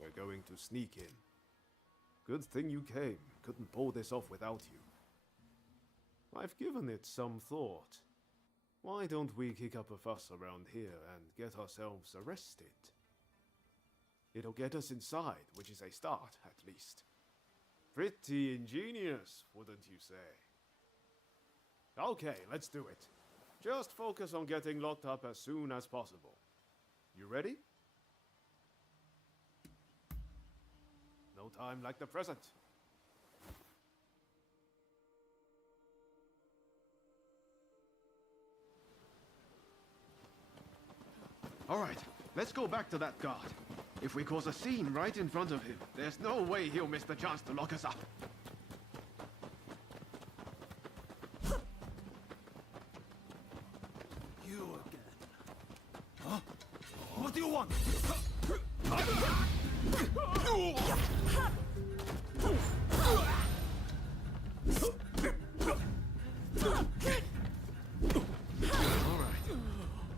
We're going to sneak in. Good thing you came. Couldn't pull this off without you. I've given it some thought. Why don't we kick up a fuss around here and get ourselves arrested? It'll get us inside, which is a start, at least. Pretty ingenious, wouldn't you say? Okay, let's do it. Just focus on getting locked up as soon as possible. You ready? No time like the present. All right, let's go back to that guard. If we cause a scene right in front of him, there's no way he'll miss the chance to lock us up. You again. Huh? What do you want? All right.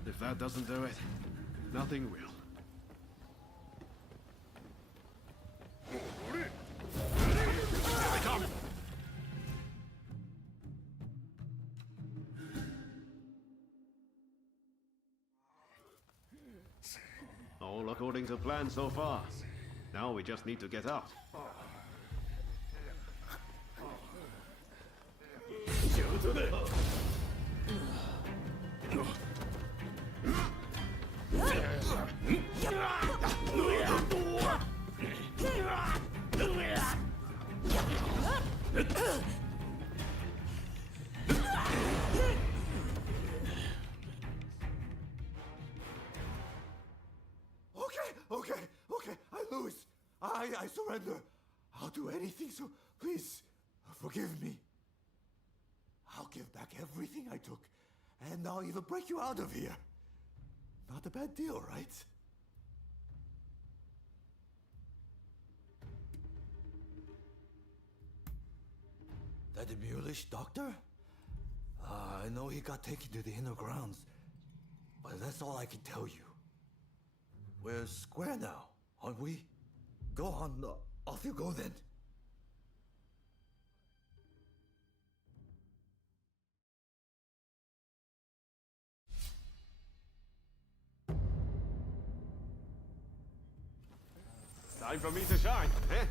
If that doesn't do it, nothing will. All according to plan so far. Now we just need to get out. Okay, I lose. I surrender. I'll do anything, so please, forgive me. I'll give back everything I took, and I'll even break you out of here. Not a bad deal, right? That the mulish doctor? I know he got taken to the inner grounds, but that's all I can tell you. We're square now, aren't we? Go on, off you go then. Time for me to shine, eh?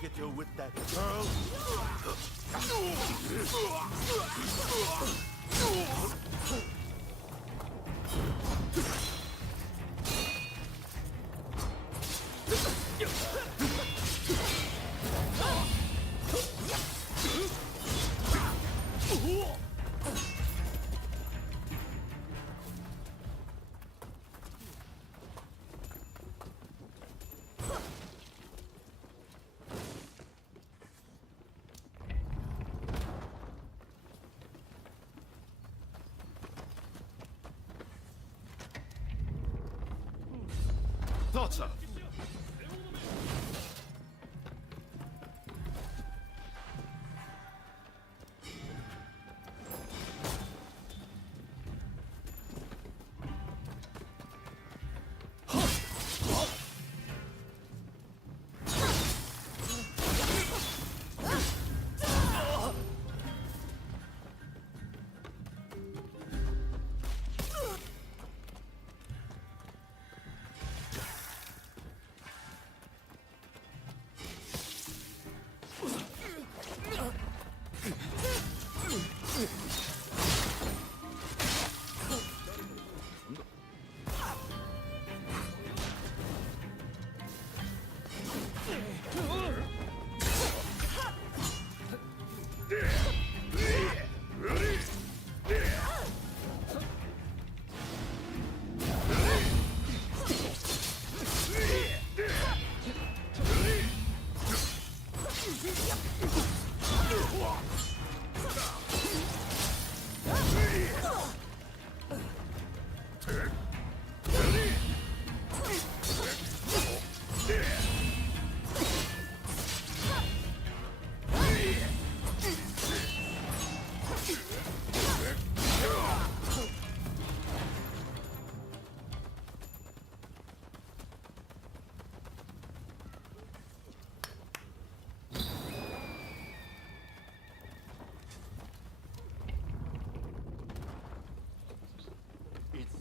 take it you're with that girl? Thought so.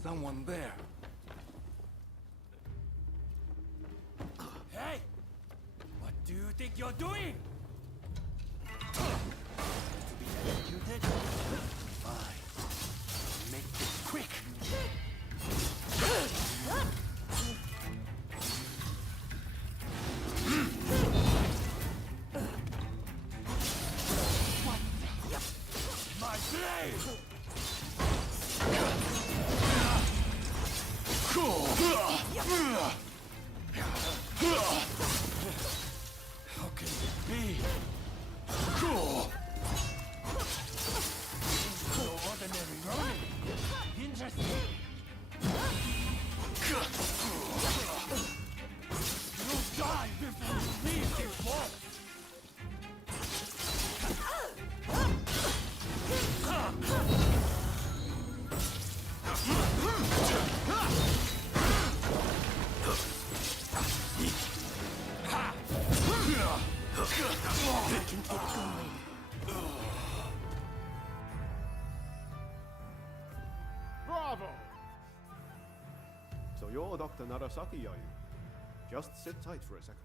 Someone there. Hey! What do you think you're doing? To be executed? Fine. Make this quick. My blade! How can it be? No ordinary Ronin. Interesting. You'll die before you leave this world. Bravo! So you're Dr. Narasaki, are you? Just sit tight for a second.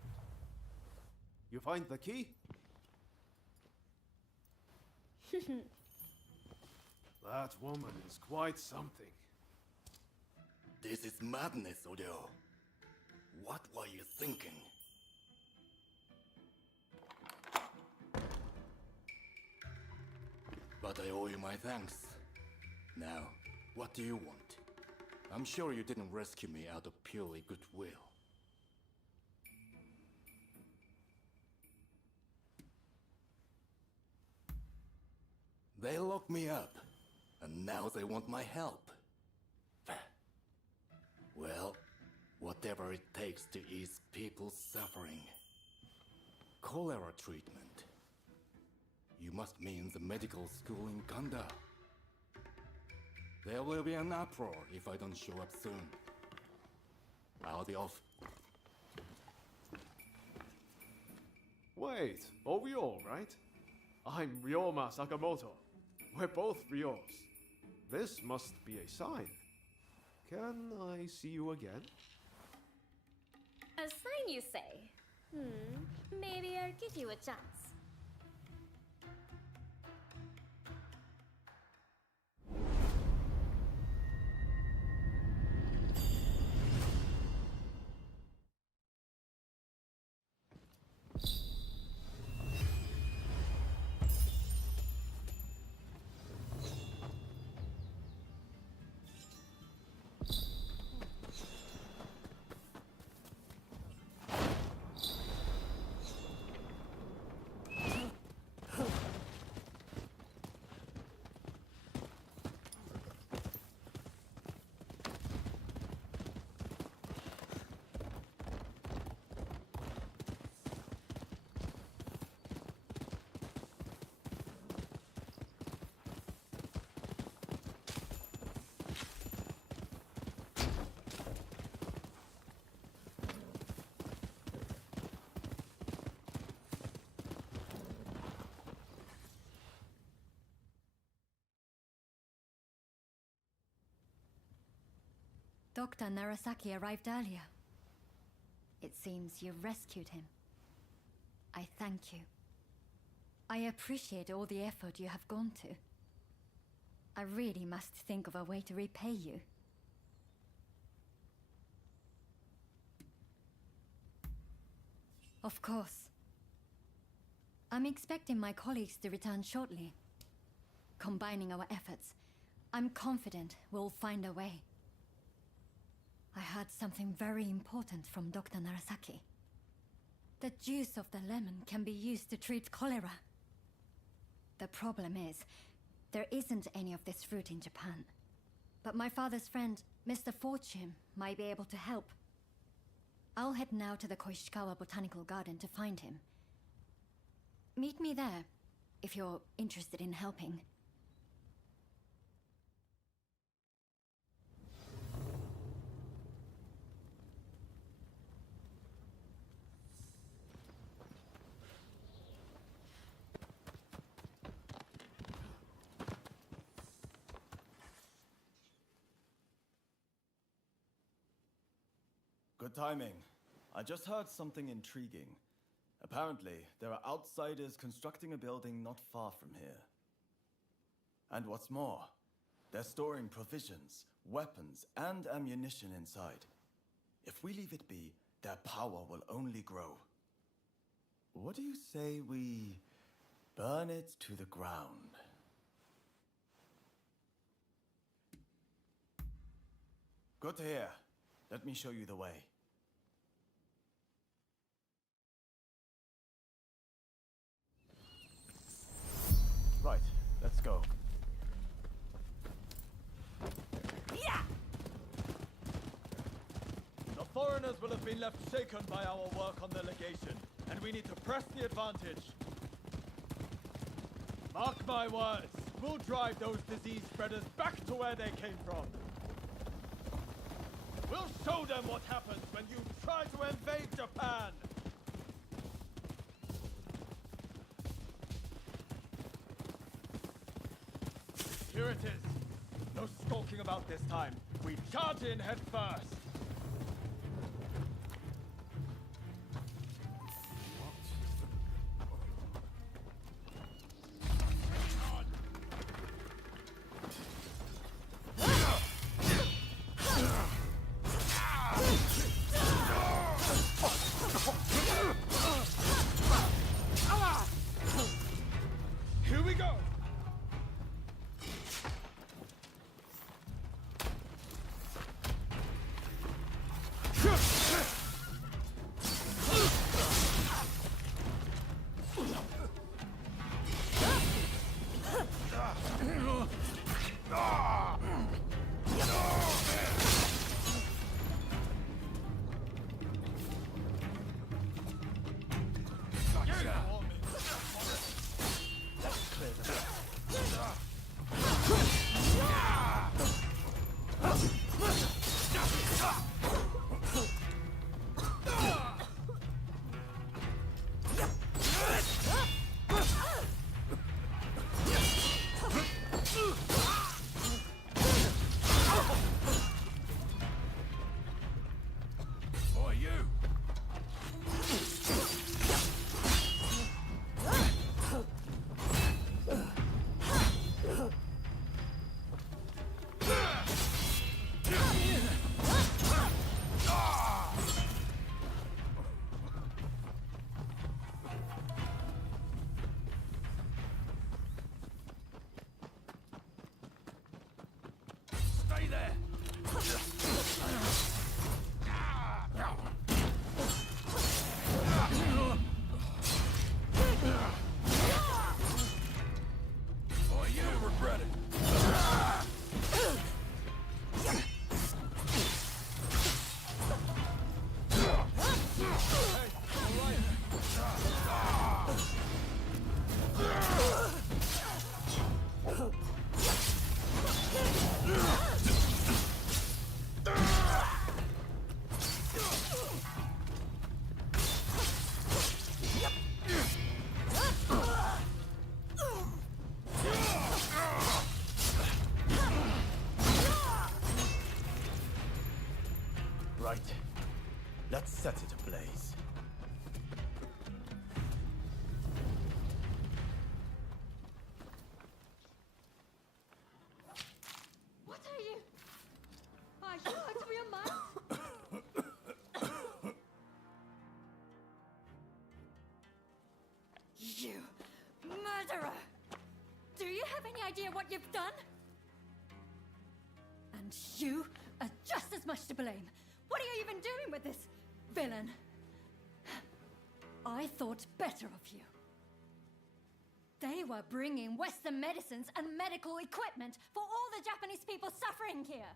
You find the key? That woman is quite something. This is madness, Odo. What were you thinking? But I owe you my thanks. Now, what do you want? I'm sure you didn't rescue me out of purely goodwill. They locked me up, and now they want my help. Well, whatever it takes to ease people's suffering. Cholera treatment. You must mean the medical school in Kanda. There will be an uproar if I don't show up soon. I'll be off. Wait, Ryo, right? I'm Ryoma Sakamoto. We're both Ryos. This must be a sign. Can I see you again? A sign, you say? Maybe I'll give you a chance. Dr. Narasaki arrived earlier. It seems you rescued him. I thank you. I appreciate all the effort you have gone to. I really must think of a way to repay you. Of course. I'm expecting my colleagues to return shortly. Combining our efforts, I'm confident we'll find a way. I heard something very important from Dr. Narasaki. The juice of the lemon can be used to treat cholera. The problem is, there isn't any of this fruit in Japan. But my father's friend, Mr. Fortune, might be able to help. I'll head now to the Koishikawa Botanical Garden to find him. Meet me there, if you're interested in helping. Good timing. I just heard something intriguing. Apparently, there are outsiders constructing a building not far from here. And what's more, they're storing provisions, weapons, and ammunition inside. If we leave it be, their power will only grow. What do you say we burn it to the ground? Good to hear. Let me show you the way. Right, let's go. Yeah! The foreigners will have been left shaken by our work on the legation, and we need to press the advantage. Mark my words, we'll drive those disease spreaders back to where they came from. We'll show them what happens when you try to invade Japan! Here it is. No skulking about this time. We charge in head first. Here we go. Right. Let's set it ablaze. What are you? Are you out of your mind? You murderer! Do you have any idea what you've done? And you are just as much to blame. What are you even doing with this villain? I thought better of you. They were bringing Western medicines and medical equipment for all the Japanese people suffering here.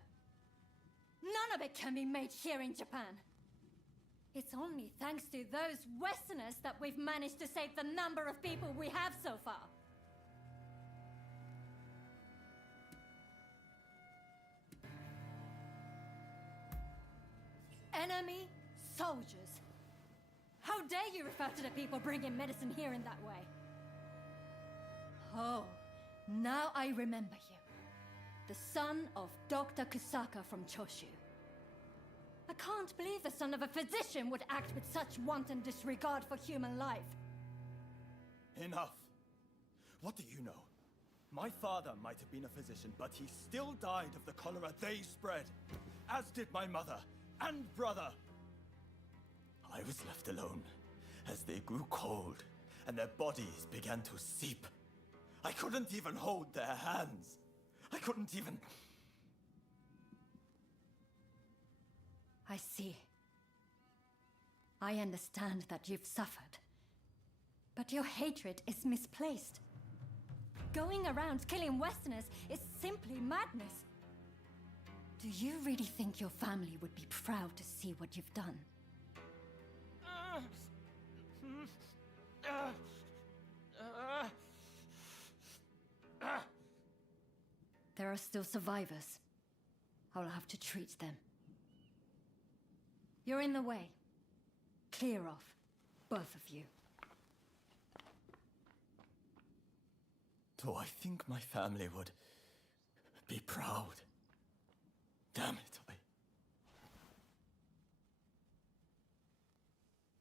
None of it can be made here in Japan. It's only thanks to those Westerners that we've managed to save the number of people we have so far. Enemy soldiers. How dare you refer to the people bringing medicine here in that way? Oh, now I remember you. The son of Dr. Kusaka from Choshu. I can't believe the son of a physician would act with such wanton disregard for human life. Enough. What do you know? My father might have been a physician, but he still died of the cholera they spread, as did my mother and brother. I was left alone as they grew cold and their bodies began to seep. I couldn't even hold their hands. I couldn't even... I see. I understand that you've suffered. But your hatred is misplaced. Going around killing Westerners is simply madness. Do you really think your family would be proud to see what you've done? There are still survivors. I'll have to treat them. You're in the way. Clear off, both of you. Do I think my family would be proud? Damn it,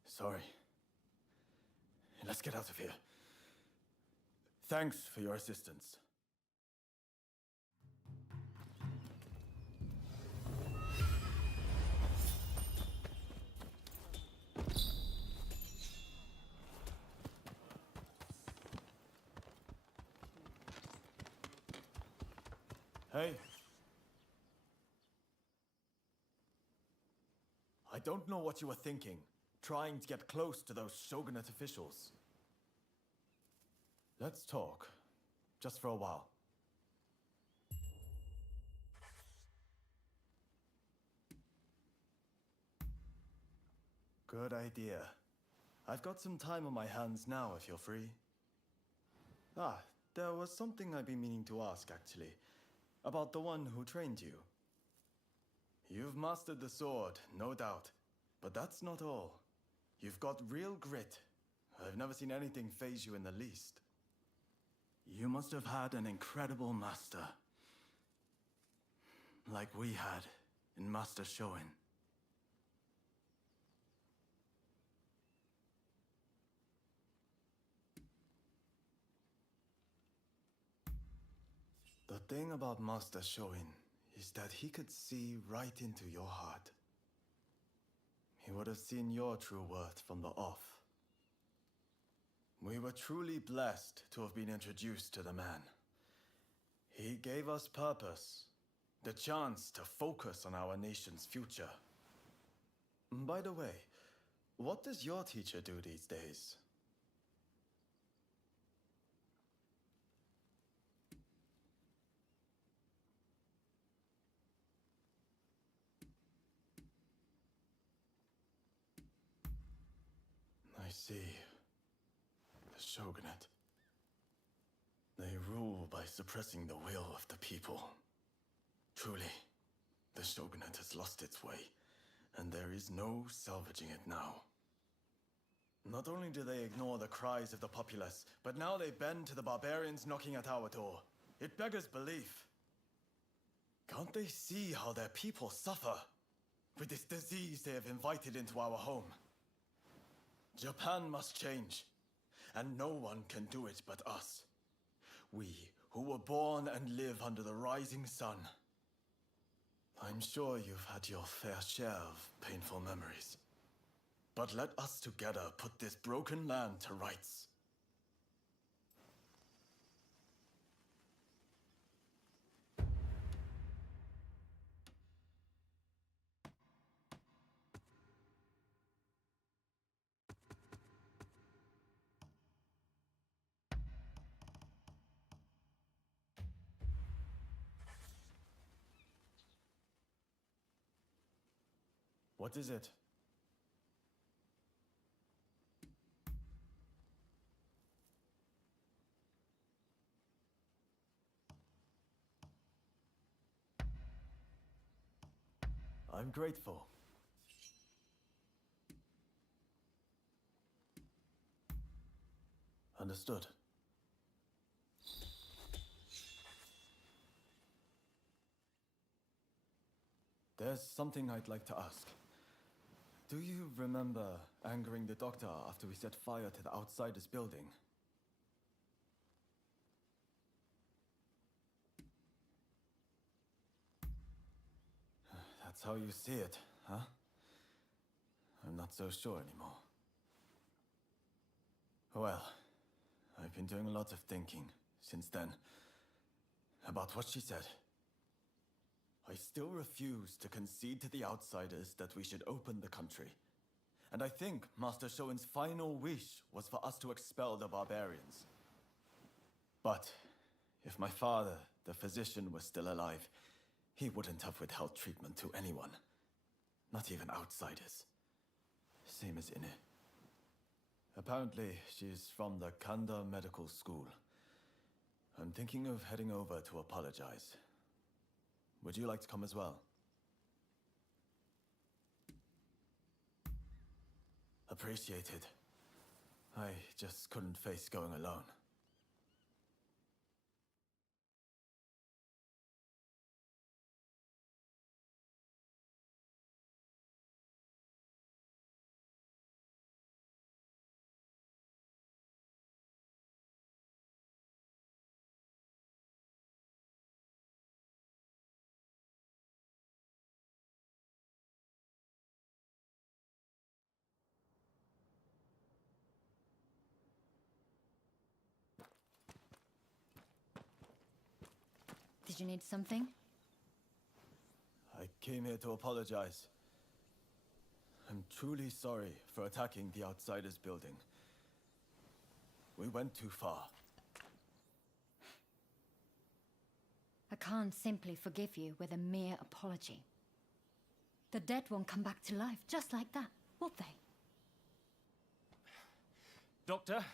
Sorry. Let's get out of here. Thanks for your assistance. Hey. I don't know what you were thinking, trying to get close to those shogunate officials. Let's talk, just for a while. Good idea. I've got some time on my hands now, if you're free. Ah, there was something I've been meaning to ask, actually. About the one who trained you. You've mastered the sword, no doubt. But that's not all. You've got real grit. I've never seen anything faze you in the least. You must have had an incredible master. Like we had in Master Shoin. The thing about Master Shoin is that he could see right into your heart. He would have seen your true worth from the off. We were truly blessed to have been introduced to the man. He gave us purpose, the chance to focus on our nation's future. By the way, what does your teacher do these days? I see. The shogunate. They rule by suppressing the will of the people. Truly, the shogunate has lost its way, and there is no salvaging it now. Not only do they ignore the cries of the populace, but now they bend to the barbarians knocking at our door. It beggars belief. Can't they see how their people suffer? with this disease they have invited into our home. Japan must change, and no one can do it but us. We, who were born and live under the rising sun. I'm sure you've had your fair share of painful memories. But let us together put this broken land to rights. What is it? I'm grateful. Understood. There's something I'd like to ask. Do you remember angering the doctor after we set fire to the Outsiders building? That's how you see it, huh? I'm not so sure anymore. Well, I've been doing a lot of thinking since then about what she said. I still refuse to concede to the Outsiders that we should open the country. And I think Master Shoin's final wish was for us to expel the barbarians. But if my father, the physician, was still alive, he wouldn't have withheld treatment to anyone. Not even outsiders. Same as Ine. Apparently, she's from the Kanda Medical School. I'm thinking of heading over to apologize. Would you like to come as well? Appreciated. I just couldn't face going alone. Did you need something? I came here to apologize. I'm truly sorry for attacking the Outsiders building. We went too far. I can't simply forgive you with a mere apology. The dead won't come back to life just like that, will they? Doctor,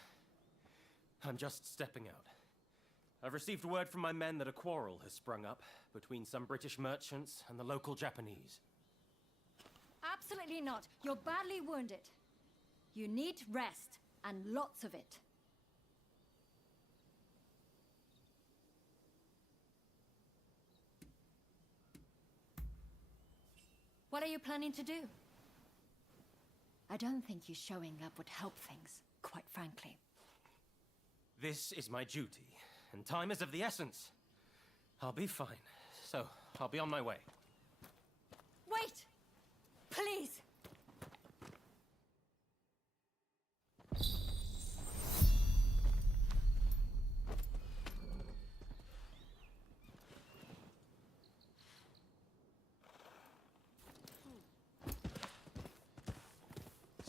I'm just stepping out. I've received word from my men that a quarrel has sprung up between some British merchants and the local Japanese. Absolutely not. You're badly wounded. You need rest, and lots of it. What are you planning to do? I don't think you showing up would help things, quite frankly. This is my duty, and time is of the essence. I'll be fine, so I'll be on my way. Wait! Please!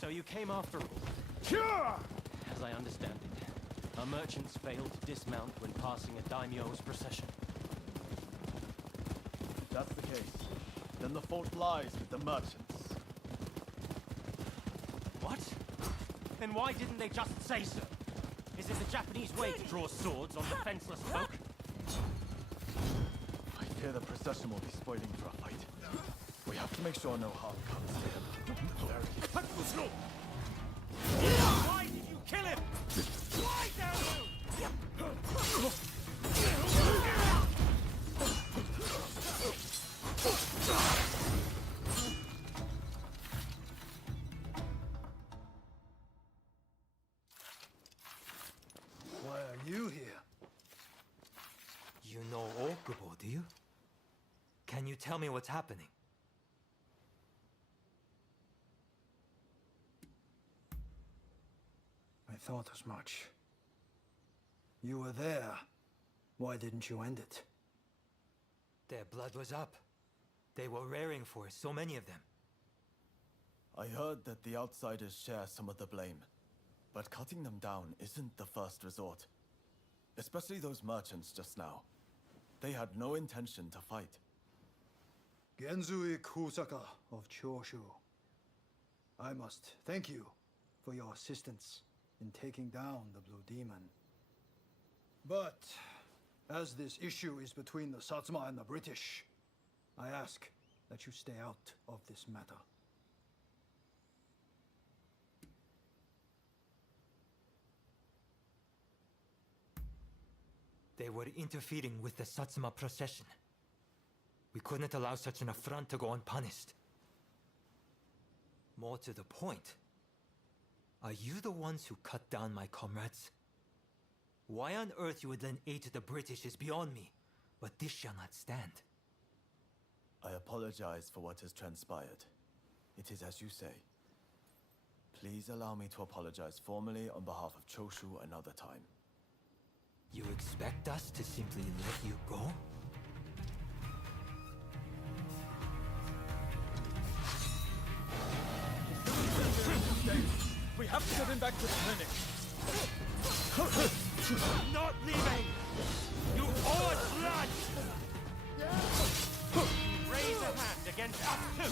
So you came after all? As I understand it, our merchants failed to dismount when passing a daimyo's procession. If that's the case, then the fault lies with the merchants. What? Then why didn't they just say so? Is it the Japanese way to draw swords on defenseless folk? I fear the procession will be spoiling for a fight. We have to make sure no harm comes to him. Why did you kill him? Why, damn you? tell me what's happening? I thought as much. You were there. Why didn't you end it? Their blood was up. They were raring for it, so many of them. I heard that the outsiders share some of the blame, but cutting them down isn't the first resort. Especially those merchants just now. They had no intention to fight. Genzui Kusaka of Choshu. I must thank you for your assistance in taking down the Blue Demon. But, as this issue is between the Satsuma and the British, I ask that you stay out of this matter. They were interfering with the Satsuma procession. We couldn't allow such an affront to go unpunished. More to the point, are you the ones who cut down my comrades? Why on earth you would lend aid to the British is beyond me, but this shall not stand. I apologize for what has transpired. It is as you say. Please allow me to apologize formally on behalf of Choshu another time. You expect us to simply let you go? We have to get him back to the clinic. Not leaving! You owe us blood! Raise a hand against us too!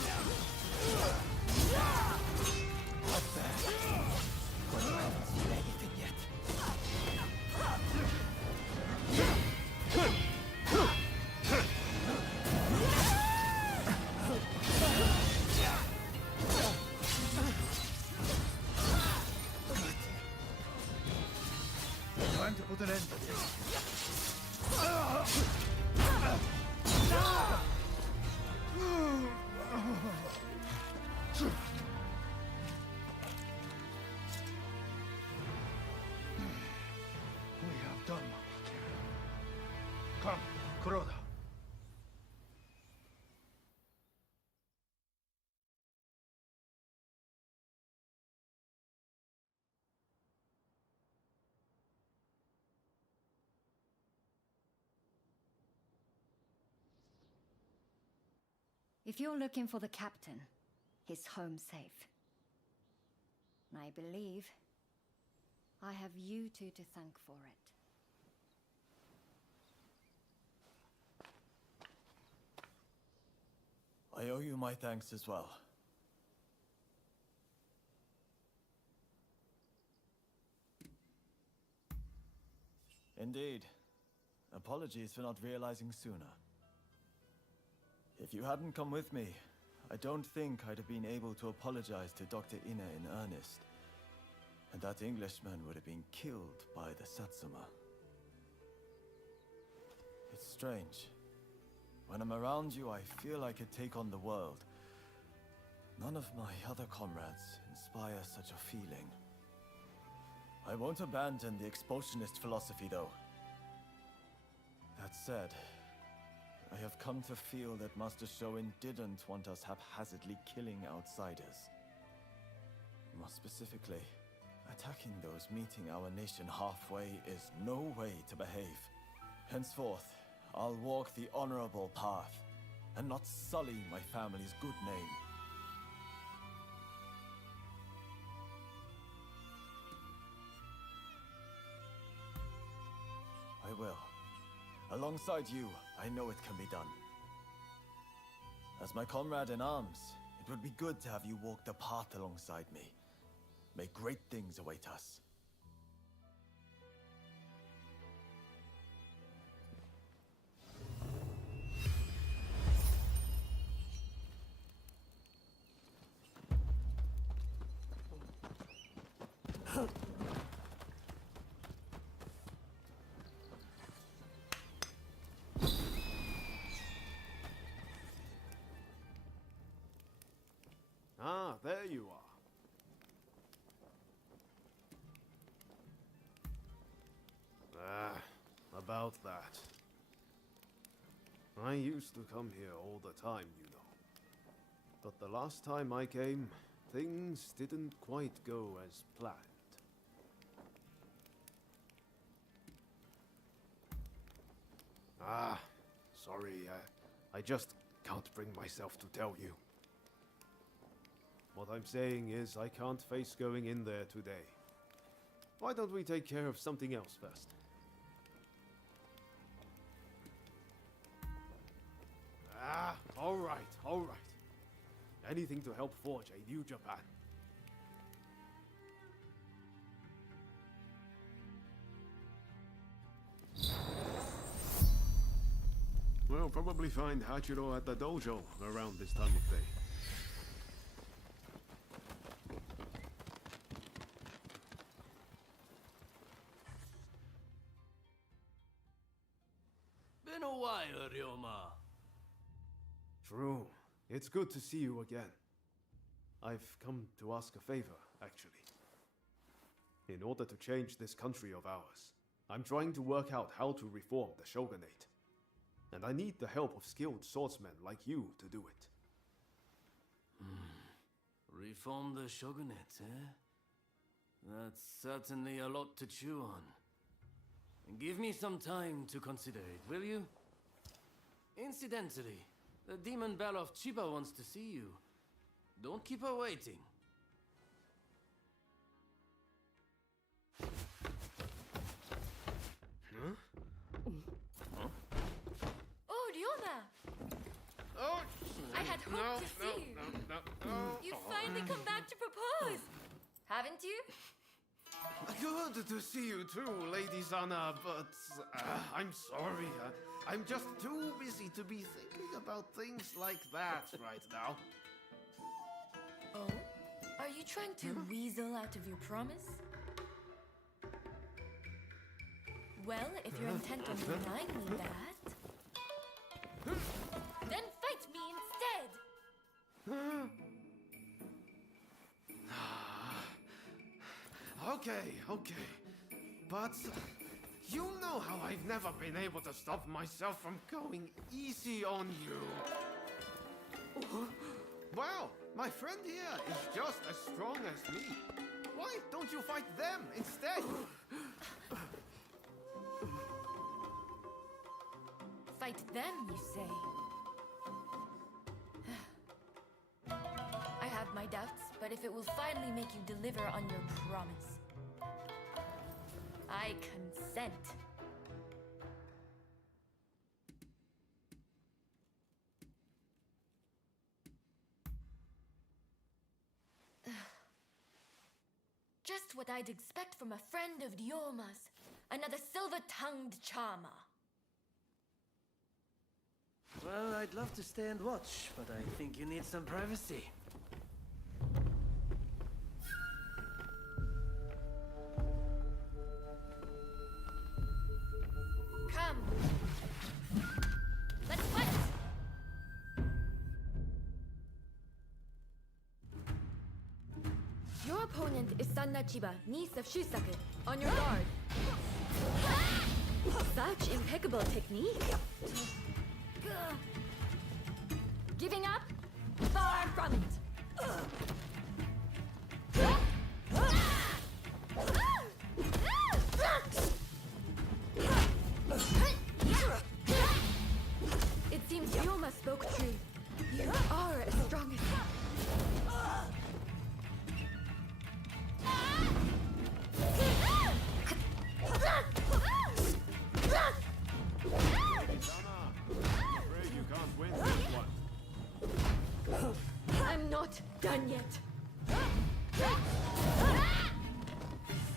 Not bad. But you haven't seen anything yet. Time to put an end to this. We have done what we can. Come, Kuroda. If you're looking for the captain, he's home safe. And I believe I have you two to thank for it. I owe you my thanks as well. Indeed. Apologies for not realizing sooner. If you hadn't come with me, I don't think I'd have been able to apologize to Dr. Ine in earnest. And that Englishman would have been killed by the Satsuma. It's strange. When I'm around you, I feel I could take on the world. None of my other comrades inspire such a feeling. I won't abandon the expulsionist philosophy, though. That said, I have come to feel that Master Shoin didn't want us haphazardly killing outsiders. More specifically, attacking those meeting our nation halfway is no way to behave. Henceforth, I'll walk the honorable path, and not sully my family's good name. I will. Alongside you, I know it can be done. As my comrade in arms, it would be good to have you walk the path alongside me. May great things await us. Ah, there you are. About that. I used to come here all the time, you know. But the last time I came, things didn't quite go as planned. Ah, sorry, I just can't bring myself to tell you. What I'm saying is I can't face going in there today. Why don't we take care of something else first? Ah, all right. Anything to help forge a new Japan. We'll probably find Hachiro at the dojo around this time of day. Been a while, Ryoma. True. It's good to see you again. I've come to ask a favor, actually. In order to change this country of ours, I'm trying to work out how to reform the shogunate. And I need the help of skilled swordsmen like you to do it. Reform the shogunate, eh? That's certainly a lot to chew on. Give me some time to consider it, will you? Incidentally, the demon belle of Chiba wants to see you. Don't keep her waiting. Oh, Ryoma! Oh, I had hoped to see you. No. You finally come back to propose, haven't you? Good to see you too, Lady Sana, but I'm sorry. I'm just too busy to be thinking about things like that right now. Oh? Are you trying to weasel out of your promise? Well, if you're intent on denying me that, then fight me instead! Okay. But you know how I've never been able to stop myself from going easy on you. Well, my friend here is just as strong as me. Why don't you fight them instead? Fight them, you say? I have my doubts, but if it will finally make you deliver on your promise, I consent. Just what I'd expect from a friend of Ryoma's. Another silver-tongued charmer. Well, I'd love to stay and watch, but I think you need some privacy. Come. Let's fight! Your opponent is Sanna Chiba, niece of Shusaku. On your guard. Such impeccable technique. Giving up? Far from it! It seems Ryoma spoke true. You are as strong as... I'm not done yet.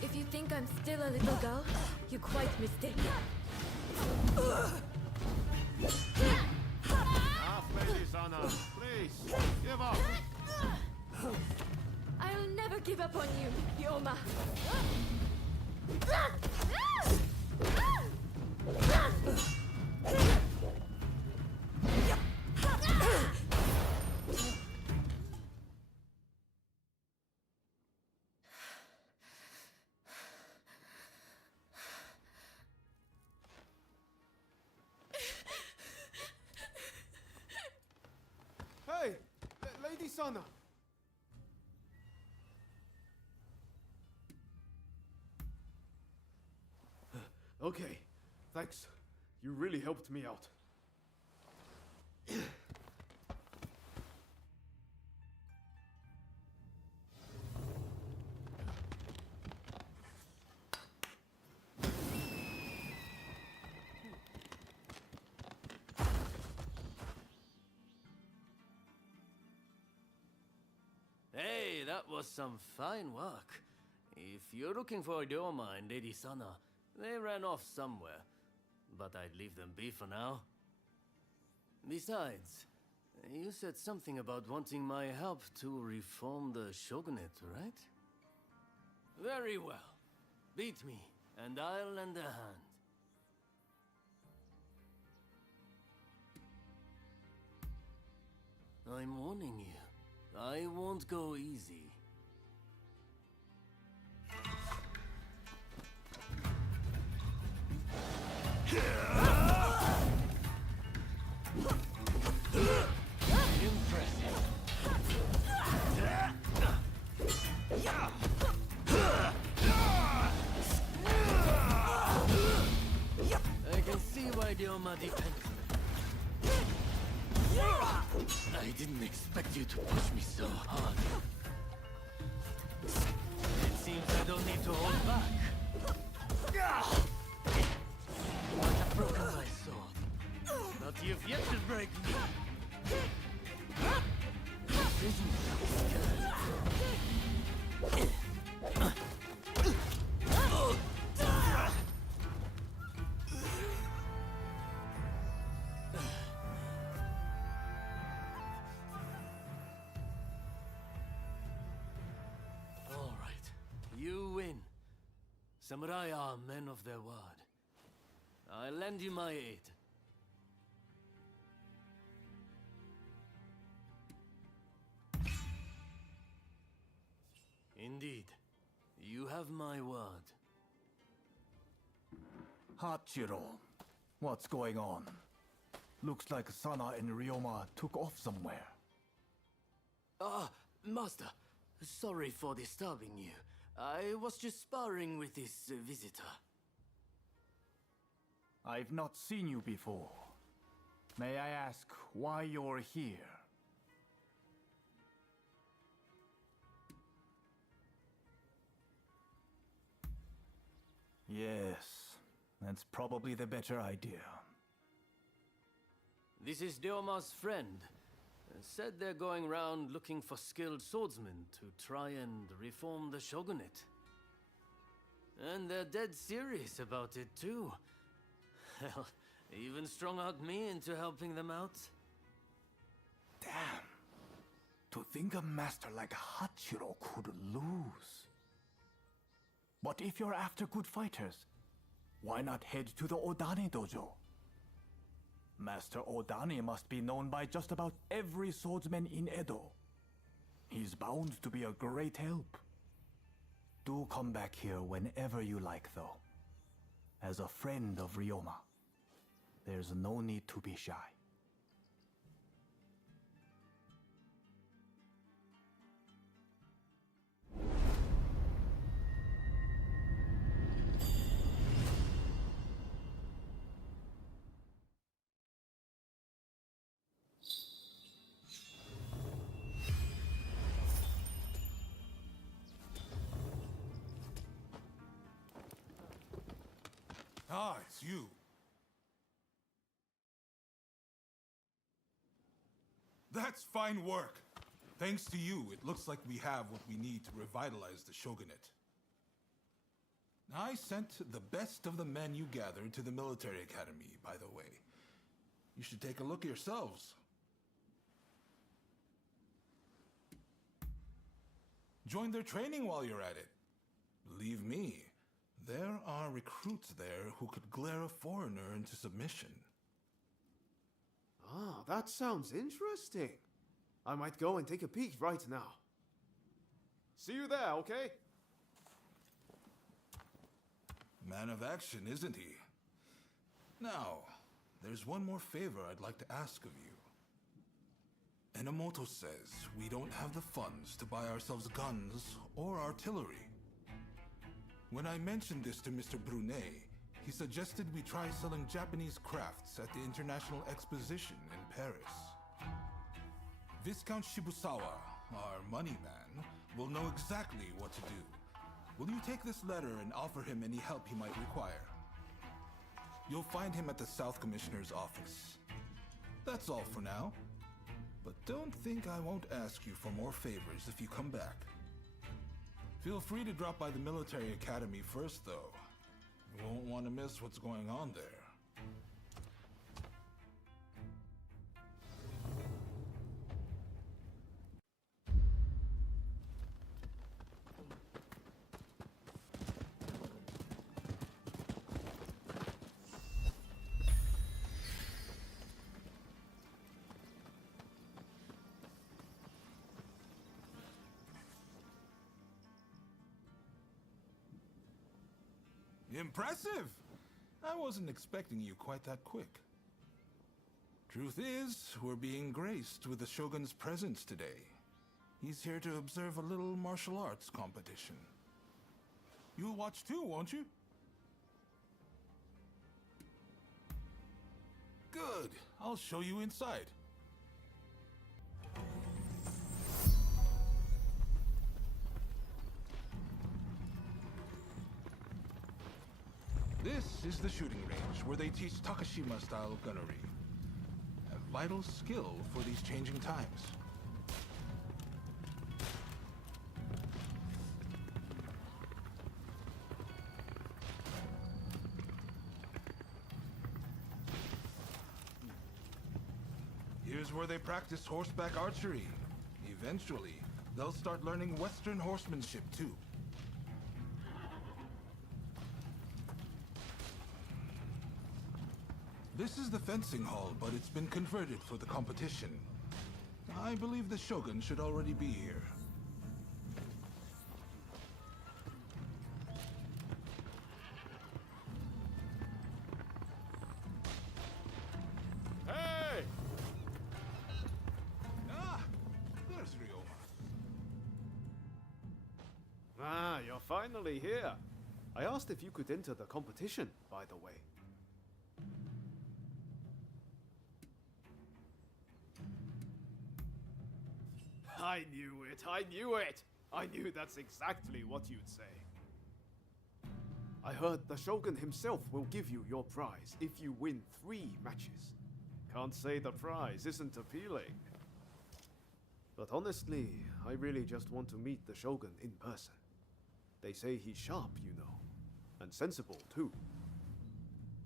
If you think I'm still a little girl, you're quite mistaken. Half, Lady Sana, please, give up. I'll never give up on you, Ryoma. katana! Okay, thanks. You really helped me out. Hey, that was some fine work. If you're looking for Ryoma and Lady Sana, they ran off somewhere. But I'd leave them be for now. Besides, you said something about wanting my help to reform the shogunate, right? Very well. Beat me, and I'll lend a hand. I'm warning you. I won't go easy. I can see why Ryoma depends on it. I didn't expect you to push me so hard. It seems I don't need to hold back. I have broken my sword, but you've yet to break me. This isn't so scary. All right, you win. Samurai are men of their word. I'll lend you my aid. Indeed, you have my word. Hachiro, what's going on? Looks like Sana and Ryoma took off somewhere. Master, sorry for disturbing you. I was just sparring with this visitor. I've not seen you before. May I ask why you're here? Yes, that's probably the better idea. This is Ryoma's friend. Said they're going round looking for skilled swordsmen to try and reform the shogunate. And they're dead serious about it too. Hell, even strung-out me into helping them out. Damn. To think a master like Hachiro could lose. But if you're after good fighters, why not head to the Odani dojo? Master Odani must be known by just about every swordsman in Edo. He's bound to be a great help. Do come back here whenever you like, though. As a friend of Ryoma, there's no need to be shy. Ah, it's you. That's fine work. Thanks to you, it looks like we have what we need to revitalize the shogunate. I sent the best of the men you gathered to the military academy, by the way. You should take a look yourselves. Join their training while you're at it. Believe me, there are recruits there who could glare a foreigner into submission. Ah, that sounds interesting. I might go and take a peek right now. See you there, okay? Man of action, isn't he? Now, there's one more favor I'd like to ask of you. Enomoto says we don't have the funds to buy ourselves guns or artillery. When I mentioned this to Mr. Brunet, he suggested we try selling Japanese crafts at the International Exposition in Paris. Viscount Shibusawa, our money man, will know exactly what to do. Will you take this letter and offer him any help he might require? You'll find him at the South Commissioner's office. That's all for now. But don't think I won't ask you for more favors if you come back. Feel free to drop by the military academy first, though. You won't want to miss what's going on there. Impressive! I wasn't expecting you quite that quick. Truth is, we're being graced with the Shogun's presence today. He's here to observe a little martial arts competition. You'll watch too, won't you? Good. I'll show you inside. This is the shooting range where they teach Takashima-style gunnery. A vital skill for these changing times. Here's where they practice horseback archery. Eventually, they'll start learning Western horsemanship too. This is the fencing hall, but it's been converted for the competition. I believe the Shogun should already be here. Hey! Ah, there's Ryoma. Ah, you're finally here. I asked if you could enter the competition, by the way. I knew it, I knew it! I knew that's exactly what you'd say. I heard the Shogun himself will give you your prize if you win 3 matches. Can't say the prize isn't appealing. But honestly, I really just want to meet the Shogun in person. They say he's sharp, you know, and sensible too.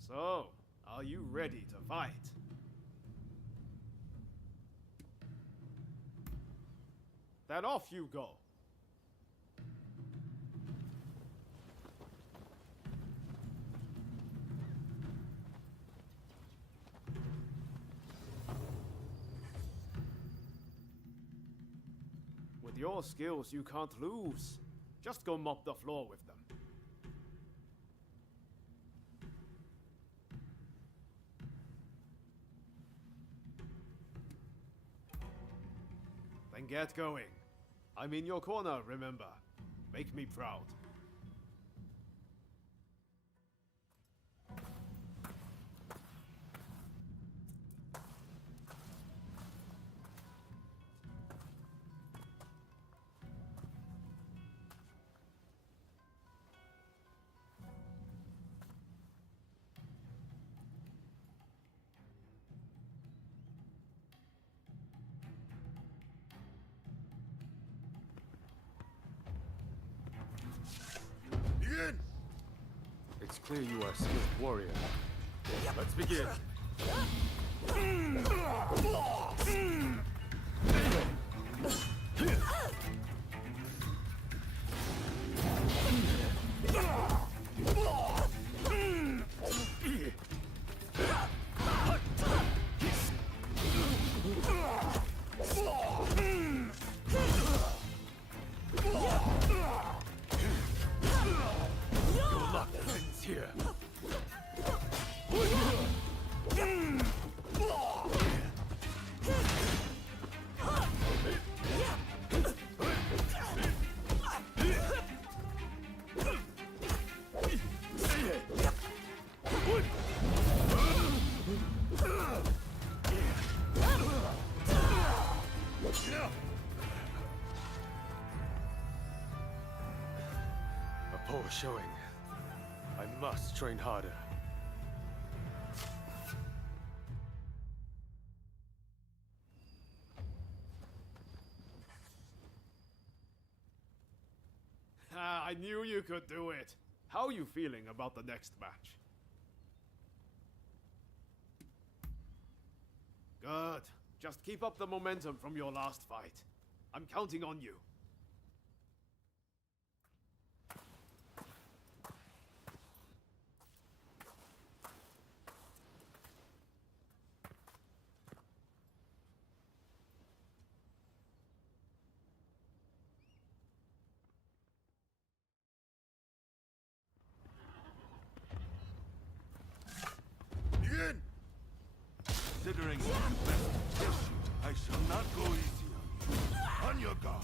So, are you ready to fight? Then off you go. With your skills, you can't lose. Just go mop the floor with them. Then get going. I'm in your corner, remember. Make me proud. It's clear you are a skilled warrior. Let's begin. Poor showing. I must train harder. I knew you could do it. How are you feeling about the next match? Good. Just keep up the momentum from your last fight. I'm counting on you. Considering you best test you, I shall not go easy on you. On your guard.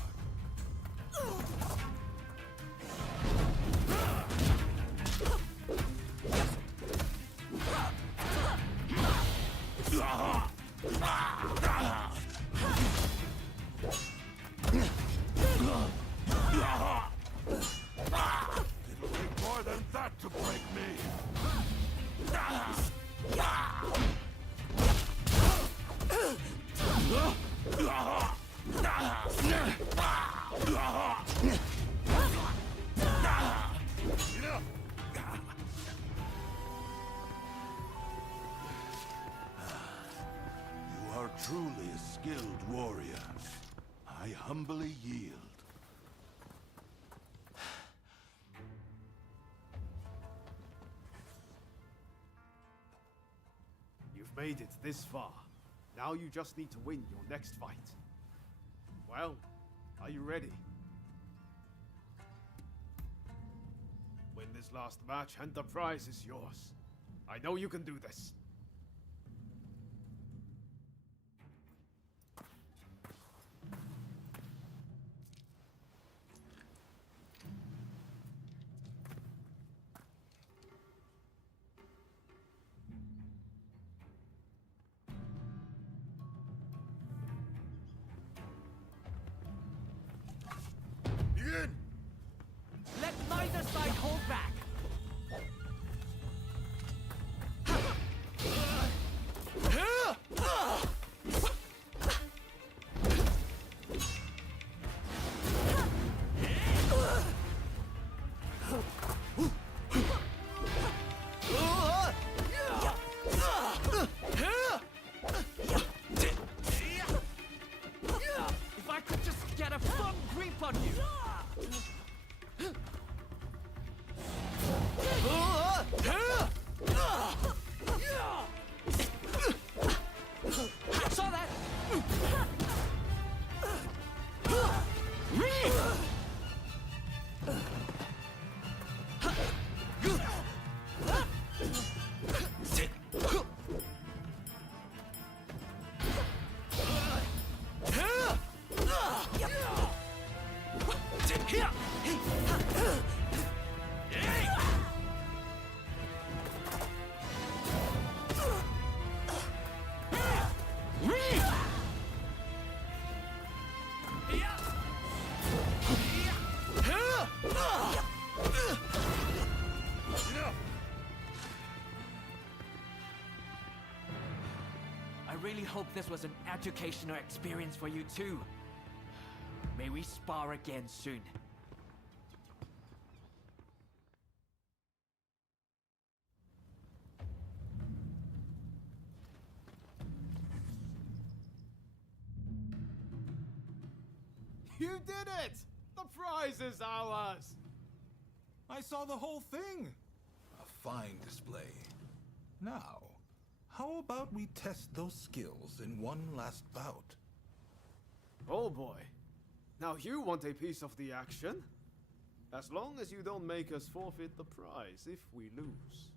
It'll take more than that to break me. You are truly a skilled warrior. I humbly yield. You've made it this far. Now you just need to win your next fight. Well, are you ready? Win this last match and the prize is yours. I know you can do this. Let neither side hold back. If I could just get a firm grip on you. I saw that. I really hope this was an educational experience for you too. May we spar again soon. You did it! The prize is ours! I saw the whole thing. A fine display. Now, how about we test those skills in one last bout? Oh boy. Now you want a piece of the action? As long as you don't make us forfeit the prize if we lose.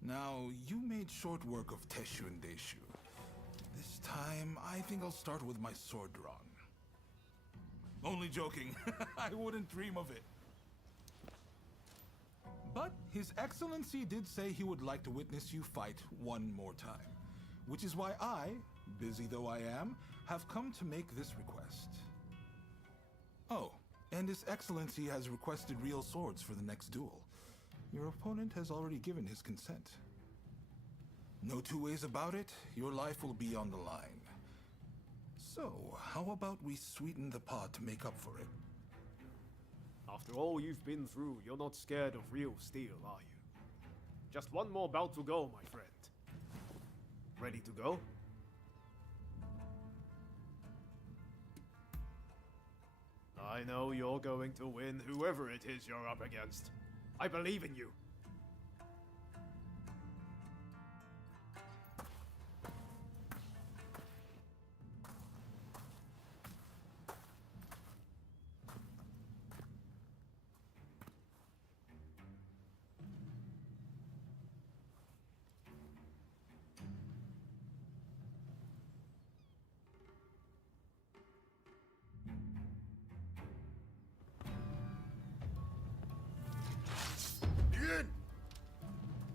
Now, you made short work of Teshu and Deshu. This time, I think I'll start with my sword drawn. Only joking. I wouldn't dream of it. But His Excellency did say he would like to witness you fight one more time. Which is why I busy though I am, have come to make this request. Oh, and His Excellency has requested real swords for the next duel. Your opponent has already given his consent. No two ways about it, your life will be on the line. So, how about we sweeten the pot to make up for it? After all you've been through, you're not scared of real steel, are you? Just one more bout to go, my friend. Ready to go? I know you're going to win whoever it is you're up against. I believe in you.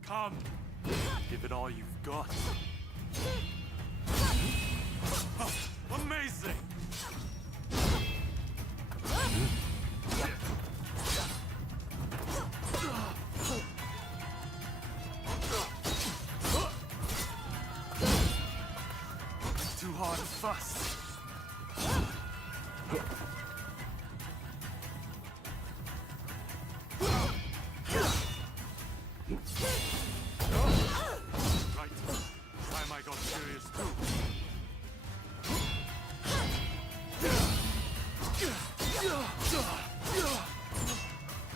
Come! Give it all you've got. Amazing! Too hard to fuss.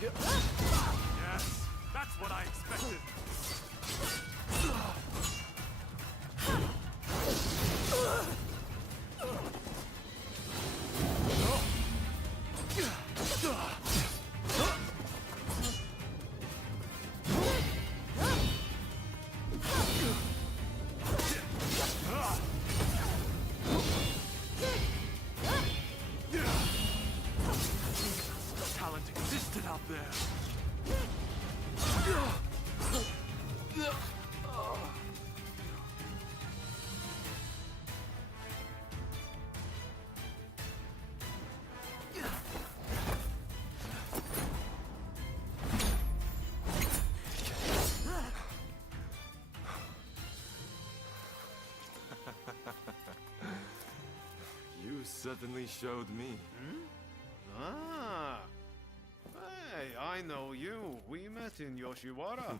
Yes, that's what I expected. Talent existed out there. You certainly showed me. Ah. Hey, I know you. We met in Yoshiwara.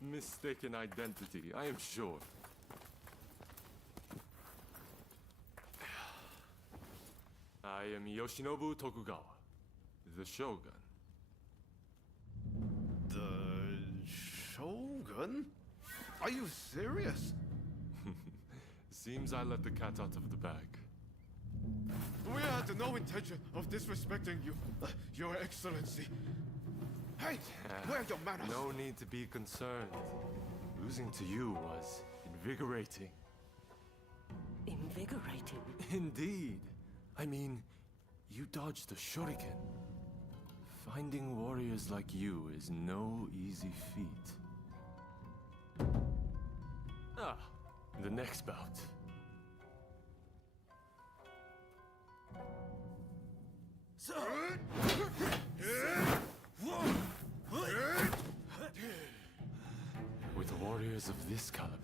Mistaken identity, I am sure. I am Yoshinobu Tokugawa, the Shogun. The Shogun? Are you serious? Seems I let the cat out of the bag. We had no intention of disrespecting you, Your Excellency. Hey, where's your manners? No need to be concerned. Losing to you was invigorating. Invigorating? Indeed. I mean, you dodged the shuriken. Finding warriors like you is no easy feat. Ah, the next bout. With warriors of this caliber,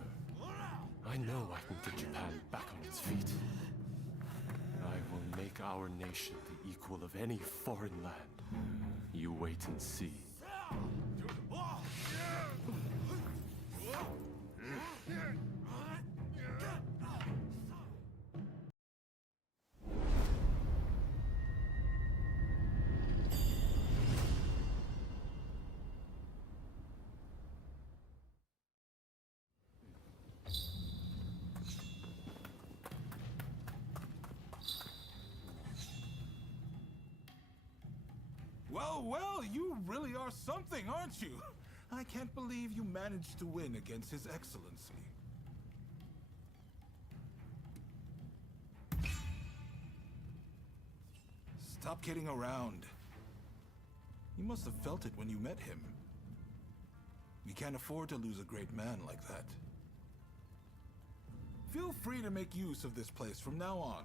I know I can get Japan back on its feet. I will make our nation the equal of any foreign land. You wait and see. Well, you really are something, aren't you? I can't believe you managed to win against His Excellency. Stop kidding around. You must have felt it when you met him. We can't afford to lose a great man like that. Feel free to make use of this place from now on.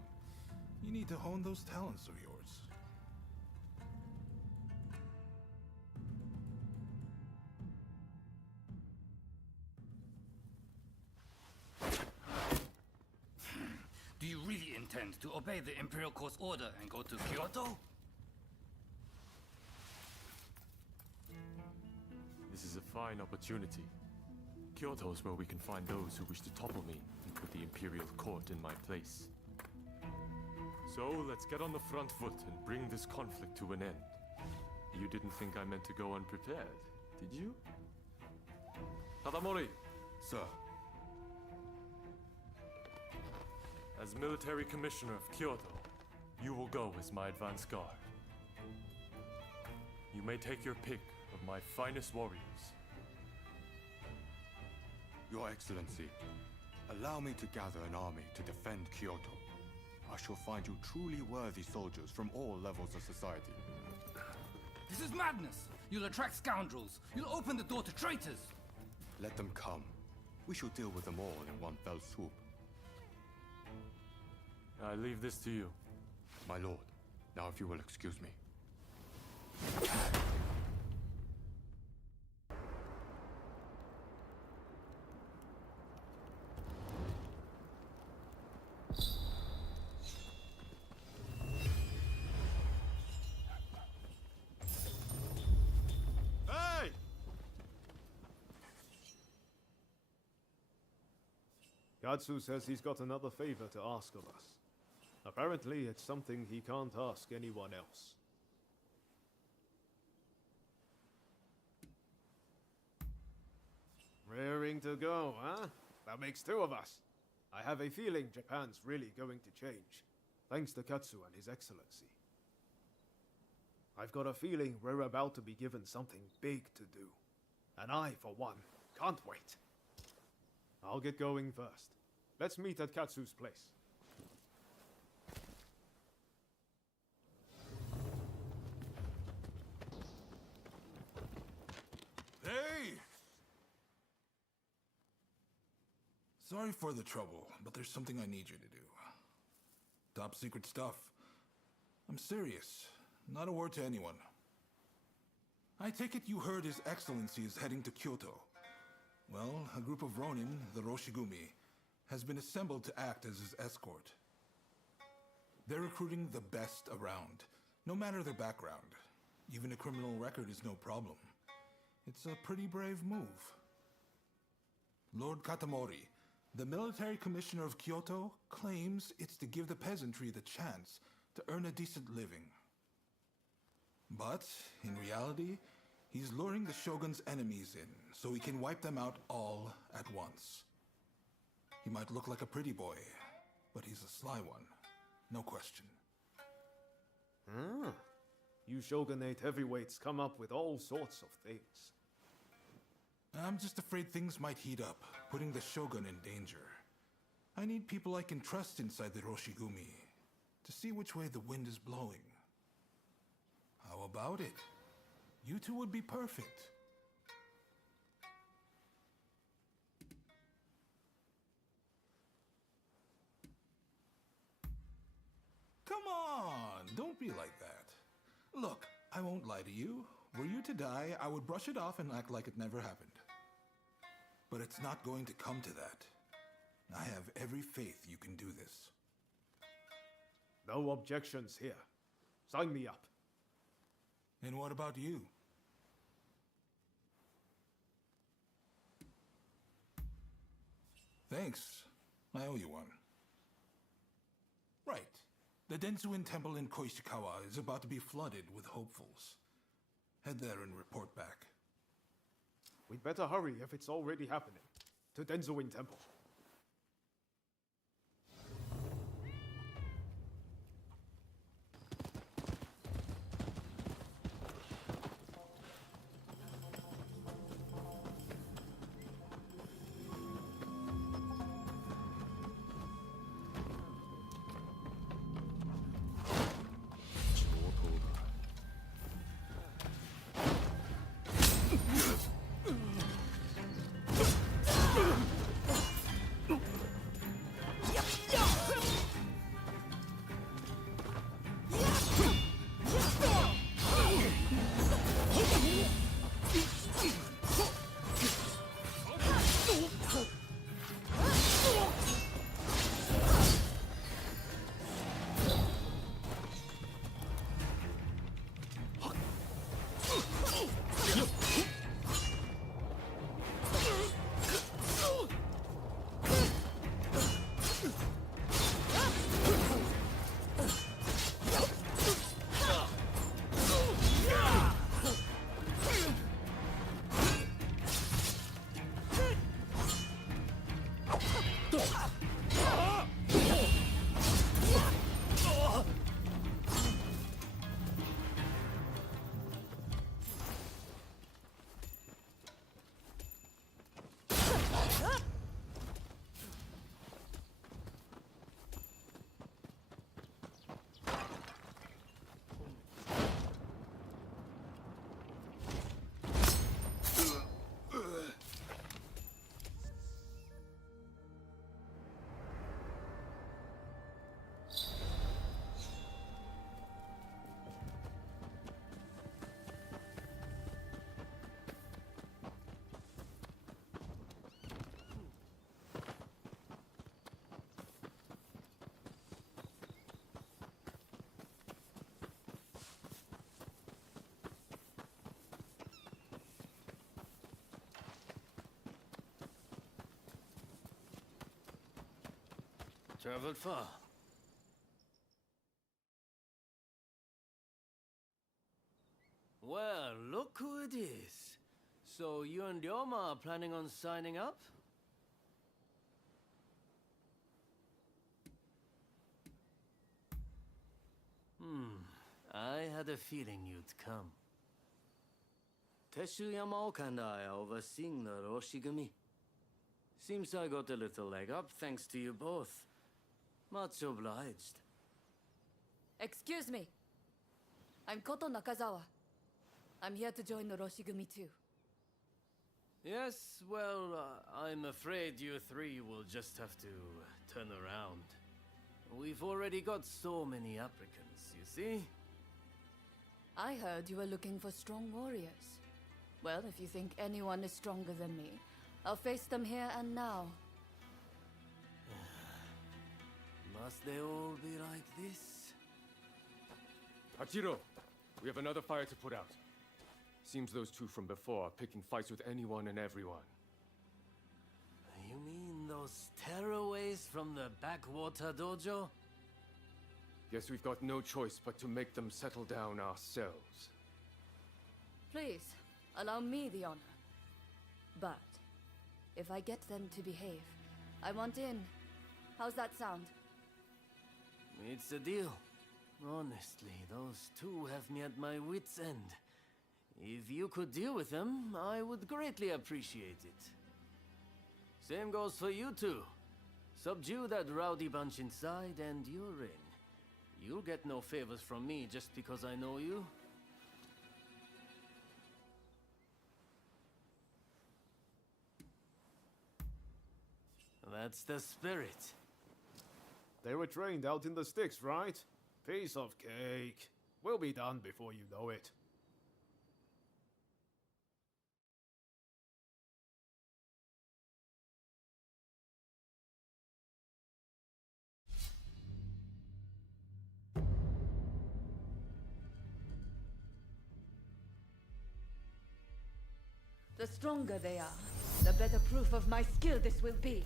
You need to hone those talents of yours. Do you really intend to obey the Imperial Court's order and go to Kyoto? This is a fine opportunity. Kyoto is where we can find those who wish to topple me and put the Imperial Court in my place. So let's get on the front foot and bring this conflict to an end. You didn't think I meant to go unprepared, did you? Tadamori! Sir. As military commissioner of Kyoto, you will go as my advance guard. You may take your pick of my finest warriors. Your Excellency, allow me to gather an army to defend Kyoto. I shall find you truly worthy soldiers from all levels of society. This is madness! You'll attract scoundrels! You'll open the door to traitors! Let them come. We shall deal with them all in one fell swoop. I leave this to you. My lord, now if you will excuse me. Hey! Katsu says he's got another favor to ask of us. Apparently, it's something he can't ask anyone else. Raring to go, huh? That makes two of us. I have a feeling Japan's really going to change, thanks to Katsu and His Excellency. I've got a feeling we're about to be given something big to do. And I, for one, can't wait. I'll get going first. Let's meet at Katsu's place. Hey! Sorry for the trouble, but there's something I need you to do. Top secret stuff. I'm serious. Not a word to anyone. I take it you heard His Excellency is heading to Kyoto. Well, a group of Ronin, the Roshigumi, has been assembled to act as his escort. They're recruiting the best around, no matter their background. Even a criminal record is no problem. It's a pretty brave move. Lord Katamori, the military commissioner of Kyoto, claims it's to give the peasantry the chance to earn a decent living. But, in reality, he's luring the shogun's enemies in, so he can wipe them out all at once. He might look like a pretty boy, but he's a sly one, no question. Ah, you shogunate heavyweights come up with all sorts of things. I'm just afraid things might heat up, putting the shogun in danger. I need people I can trust inside the Roshigumi, to see which way the wind is blowing. How about it? You two would be perfect. Come on, don't be like that. Look, I won't lie to you. Were you to die, I would brush it off and act like it never happened. But it's not going to come to that. I have every faith you can do this. No objections here. Sign me up. And what about you? Thanks. I owe you one. Right. The Densuin Temple in Koishikawa is about to be flooded with hopefuls. Head there and report back. We'd better hurry if it's already happening. To Denzuin Temple. Traveled far. Well, look who it is. So you and Ryoma are planning on signing up? I had a feeling you'd come. Teshuyama and I are overseeing the Roshigumi. Seems I got a little leg up thanks to you both. Much obliged. Excuse me. I'm Koto Nakazawa. I'm here to join the Roshigumi too. Yes, well, I'm afraid you three will just have to turn around. We've already got so many applicants, you see? I heard you were looking for strong warriors. Well, if you think anyone is stronger than me, I'll face them here and now. Must they all be like this? Hachiro, we have another fire to put out. Seems those two from before are picking fights with anyone and everyone. You mean those tearaways from the backwater dojo? Guess we've got no choice but to make them settle down ourselves. Please, allow me the honor. But, if I get them to behave, I want in. How's that sound? It's a deal. Honestly, those two have me at my wit's end. If you could deal with them, I would greatly appreciate it. Same goes for you two. Subdue that rowdy bunch inside and you're in. You'll get no favors from me just because I know you. That's the spirit. They were trained out in the sticks, right? Piece of cake. We'll be done before you know it. The stronger they are, the better proof of my skill this will be.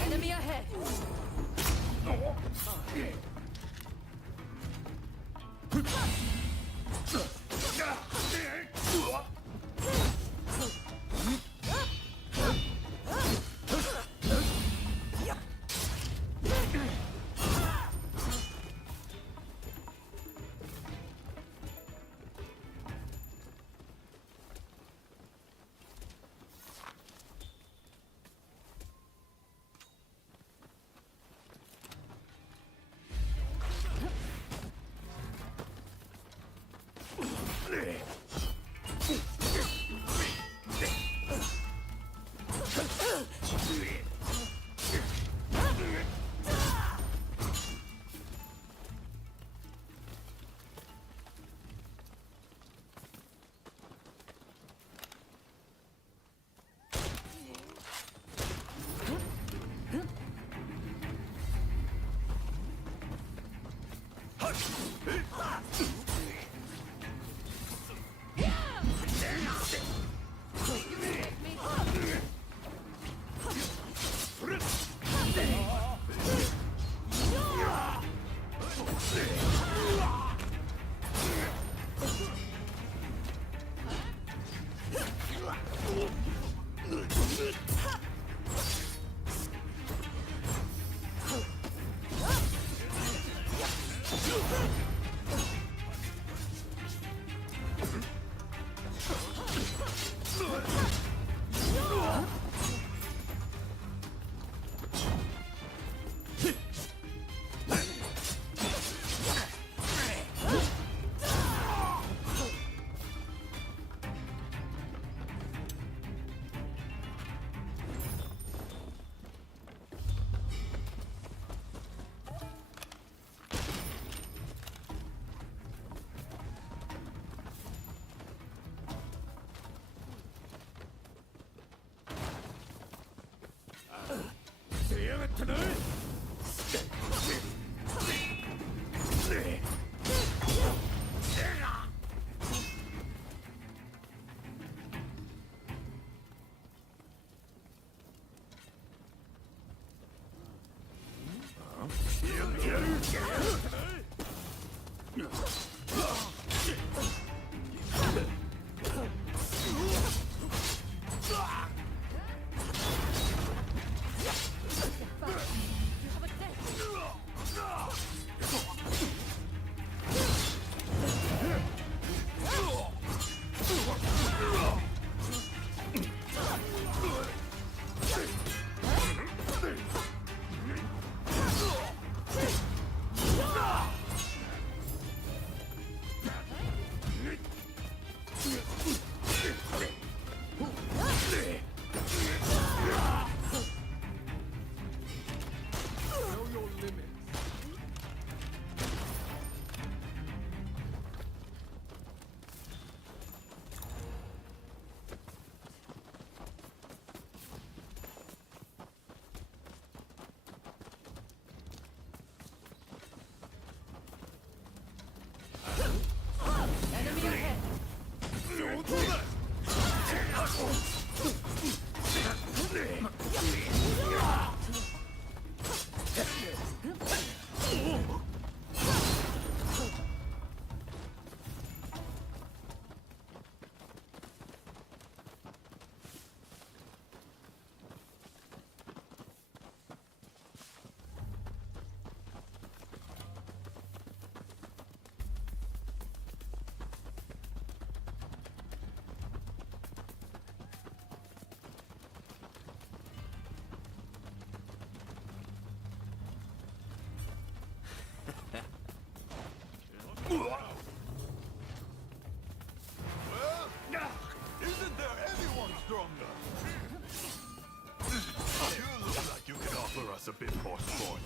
Enemy ahead! Isn't there anyone stronger? You look like you can offer us a bit more sport.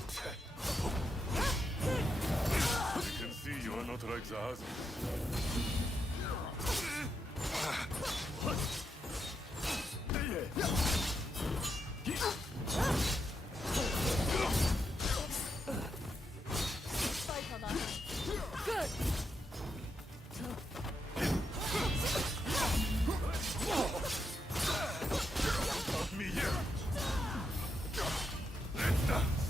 I can see you are not like the others. Good! Me here. Let's dance.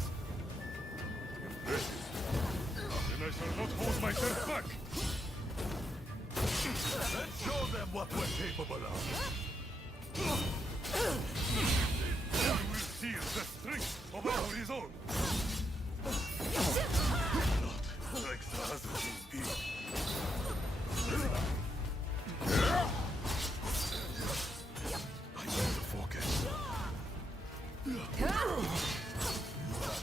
Then I shall not hold myself back. Let's show them what we're capable of. You will see the strength of our resolve. Not like the others will be. I need to focus. You have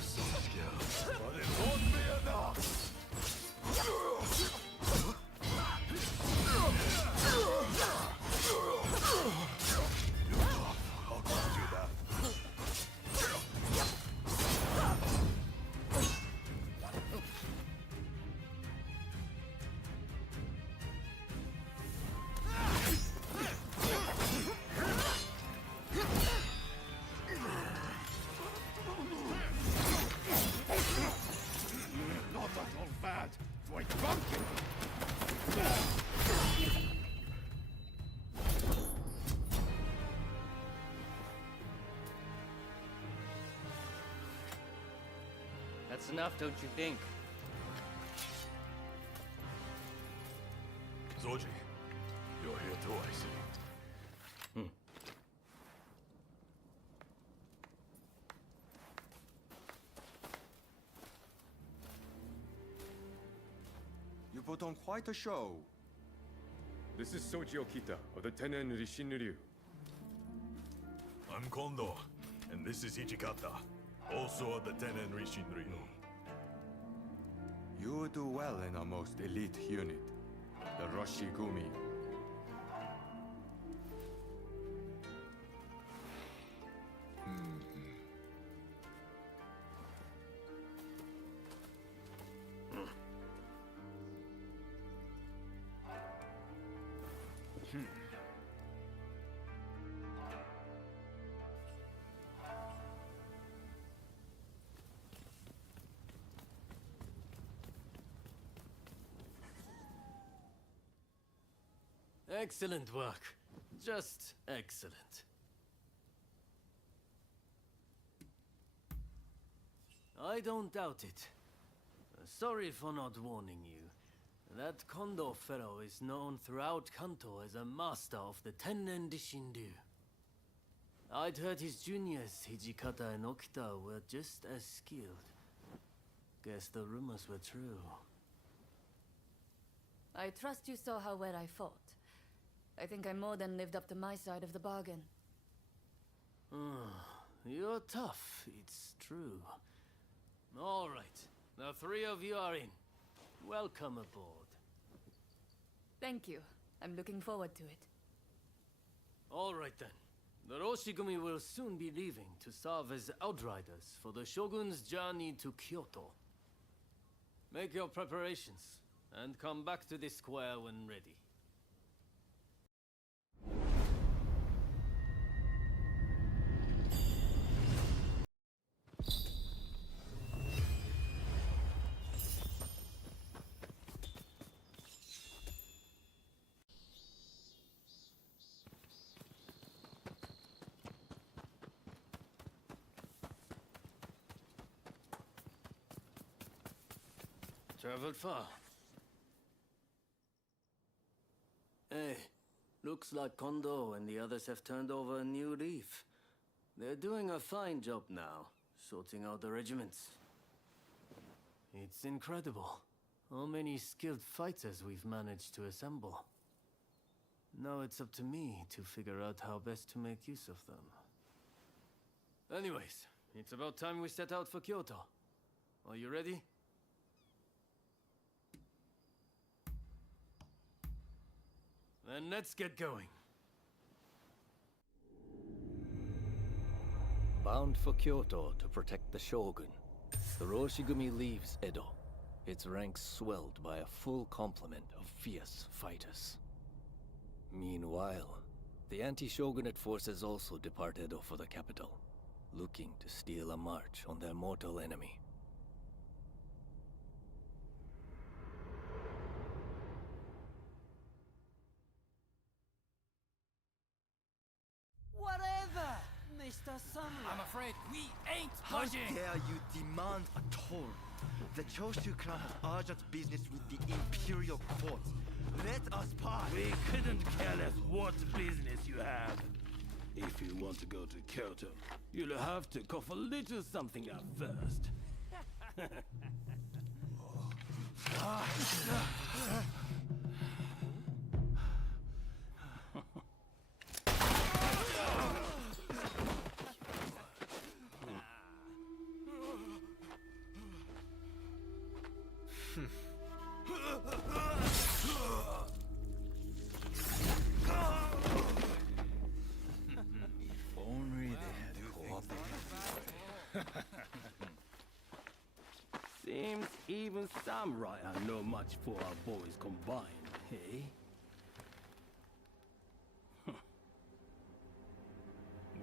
some skill, but it won't be enough. You're tough. I'll grant you that. Not at all bad. Quite funky. That's enough, don't you think? Zoji, you're here too, I see. You put on quite a show. This is Soji Okita of the Tenen Rishinryu. I'm Kondo, and this is Ichikata, also of the Tenen Rishinryu. You would do well in our most elite unit, the Roshigumi. Excellent work. Just excellent. I don't doubt it. Sorry for not warning you. That Kondo fellow is known throughout Kanto as a master of the Tennen Dishindu. I'd heard his juniors, Hijikata and Okita, were just as skilled. Guess the rumors were true. I trust you saw how well I fought. I think I more than lived up to my side of the bargain. You're tough, it's true. All right, the three of you are in. Welcome aboard. Thank you. I'm looking forward to it. All right then. The Roshigumi will soon be leaving to serve as outriders for the Shogun's journey to Kyoto. Make your preparations, and come back to this square when ready. Traveled far. Hey, looks like Kondo and the others have turned over a new leaf. They're doing a fine job now, sorting out the regiments. It's incredible how many skilled fighters we've managed to assemble. Now it's up to me to figure out how best to make use of them. Anyways, it's about time we set out for Kyoto. Are you ready? Then let's get going. Bound for Kyoto to protect the Shogun, the Roshigumi leaves Edo, its ranks swelled by a full complement of fierce fighters. Meanwhile, the anti-Shogunate forces also depart Edo for the capital, looking to steal a march on their mortal enemy. Whatever, Mr. Samurai. I'm afraid we ain't budging. How dare you demand a toll? The Choshu clan has urgent business with the Imperial Court. Let us pass. We couldn't care less what business you have. If you want to go to Kyoto, you'll have to cough a little something up first. Only they had cooperated. Seems even samurai are no much for our boys combined, hey?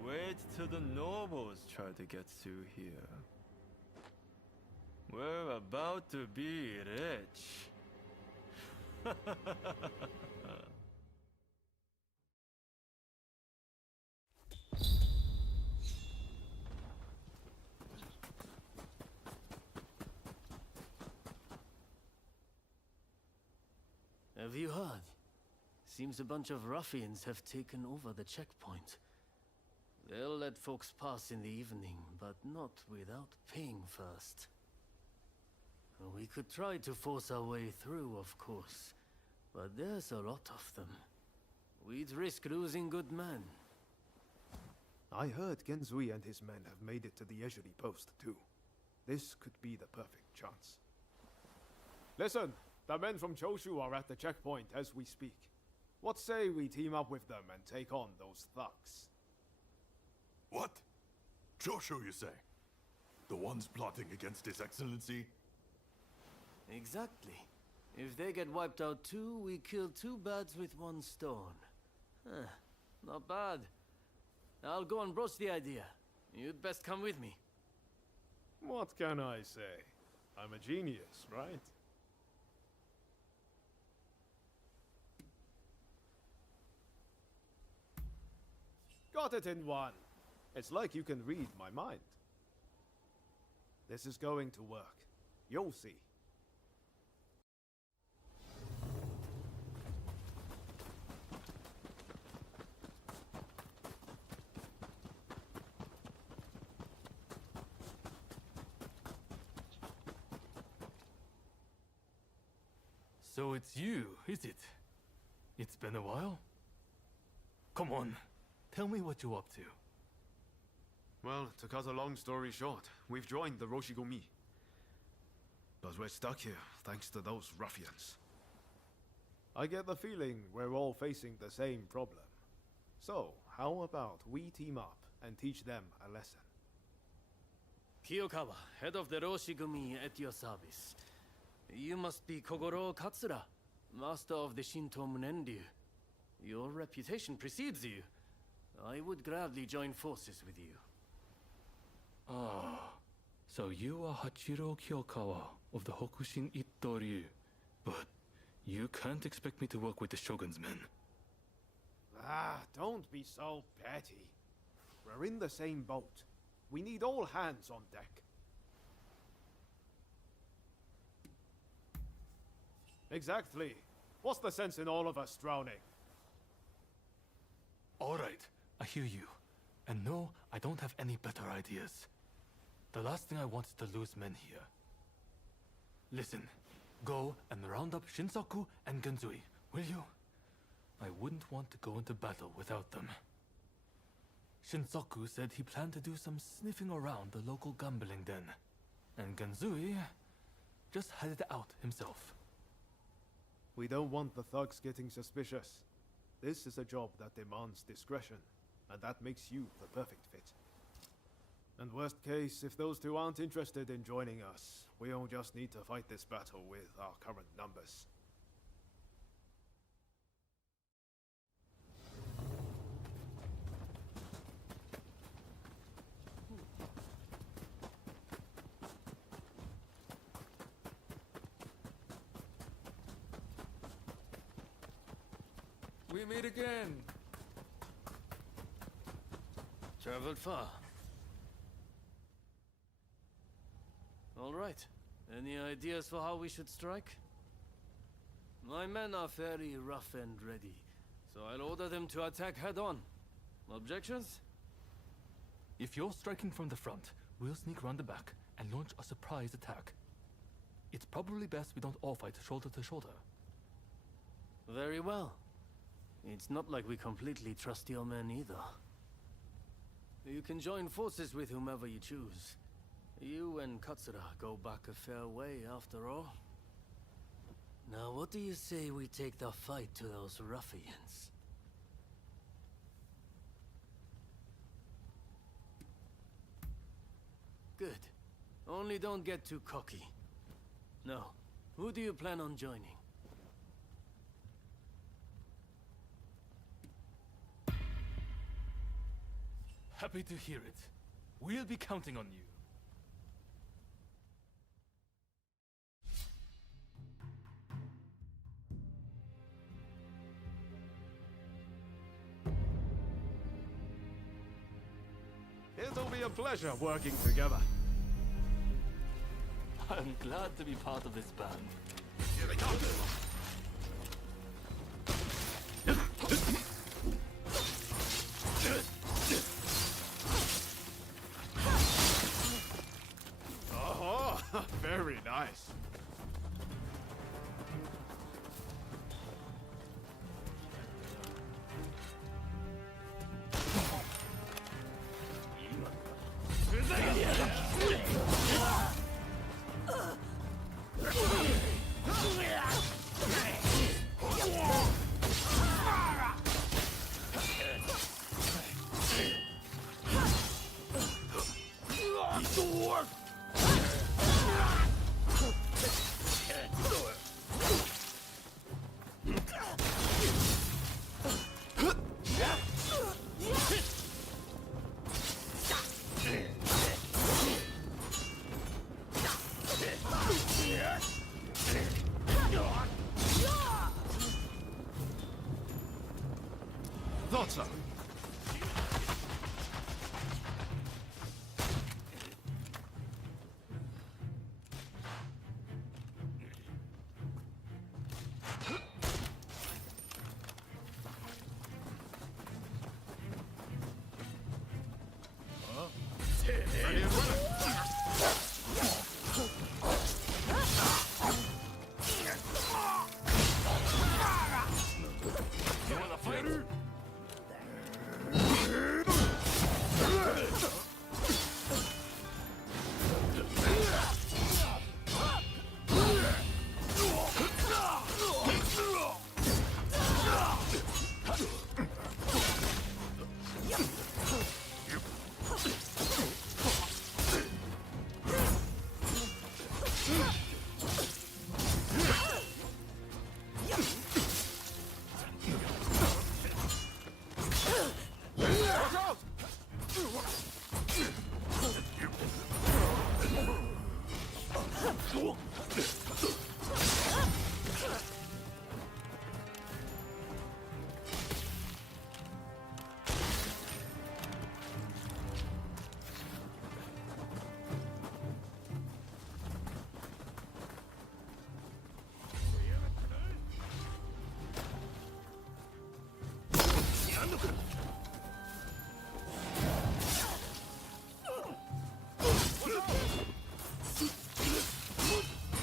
Wait till the nobles try to get through here. We're about to be rich. Have you heard? Seems a bunch of ruffians have taken over the checkpoint. They'll let folks pass in the evening, but not without paying first. We could try to force our way through, of course, but there's a lot of them. We'd risk losing good men. I heard Genzui and his men have made it to the Ejiri post, too. This could be the perfect chance. Listen, the men from Choshu are at the checkpoint as we speak. What say we team up with them and take on those thugs? What? Choshu, you say? The ones plotting against His Excellency? Exactly. If they get wiped out too, we kill two birds with one stone. Huh, not bad. I'll go and broach the idea. You'd best come with me. What can I say? I'm a genius, right? Got it in one. It's like you can read my mind. This is going to work. You'll see. So it's you, is it? It's been a while? Come on, tell me what you're up to. Well, to cut a long story short, we've joined the Roshigumi. But we're stuck here, thanks to those ruffians. I get the feeling we're all facing the same problem. So, how about we team up and teach them a lesson? Kiyokawa, head of the Roshigumi, at your service. You must be Kogoro Katsura, master of the Shinto Munenryu. Your reputation precedes you. I would gladly join forces with you. Ah, so you are Hachiro Kiyokawa of the Hokushin Itto-ryu. But you can't expect me to work with the Shogun's men. Ah, don't be so petty. We're in the same boat. We need all hands on deck. Exactly. What's the sense in all of us drowning? All right, I hear you. And no, I don't have any better ideas. The last thing I want is to lose men here. Listen, go and round up Shinsaku and Genzui, will you? I wouldn't want to go into battle without them. Shinsaku said he planned to do some sniffing around the local gambling den. And Genzui just headed out himself. We don't want the thugs getting suspicious. This is a job that demands discretion, and that makes you the perfect fit. And worst case, if those two aren't interested in joining us, we'll just need to fight this battle with our current numbers. We meet again. Traveled far. All right. Any ideas for how we should strike? My men are very rough and ready, so I'll order them to attack head-on. Objections? If you're striking from the front, we'll sneak around the back and launch a surprise attack. It's probably best we don't all fight shoulder to shoulder. Very well. It's not like we completely trust your men either. You can join forces with whomever you choose. You and Katsura go back a fair way, after all. Now, what do you say we take the fight to those ruffians? Good. Only don't get too cocky. Now, who do you plan on joining? Happy to hear it. We'll be counting on you. It'll be a pleasure working together. I'm glad to be part of this band. Here they come! Oh, very nice. Thought so.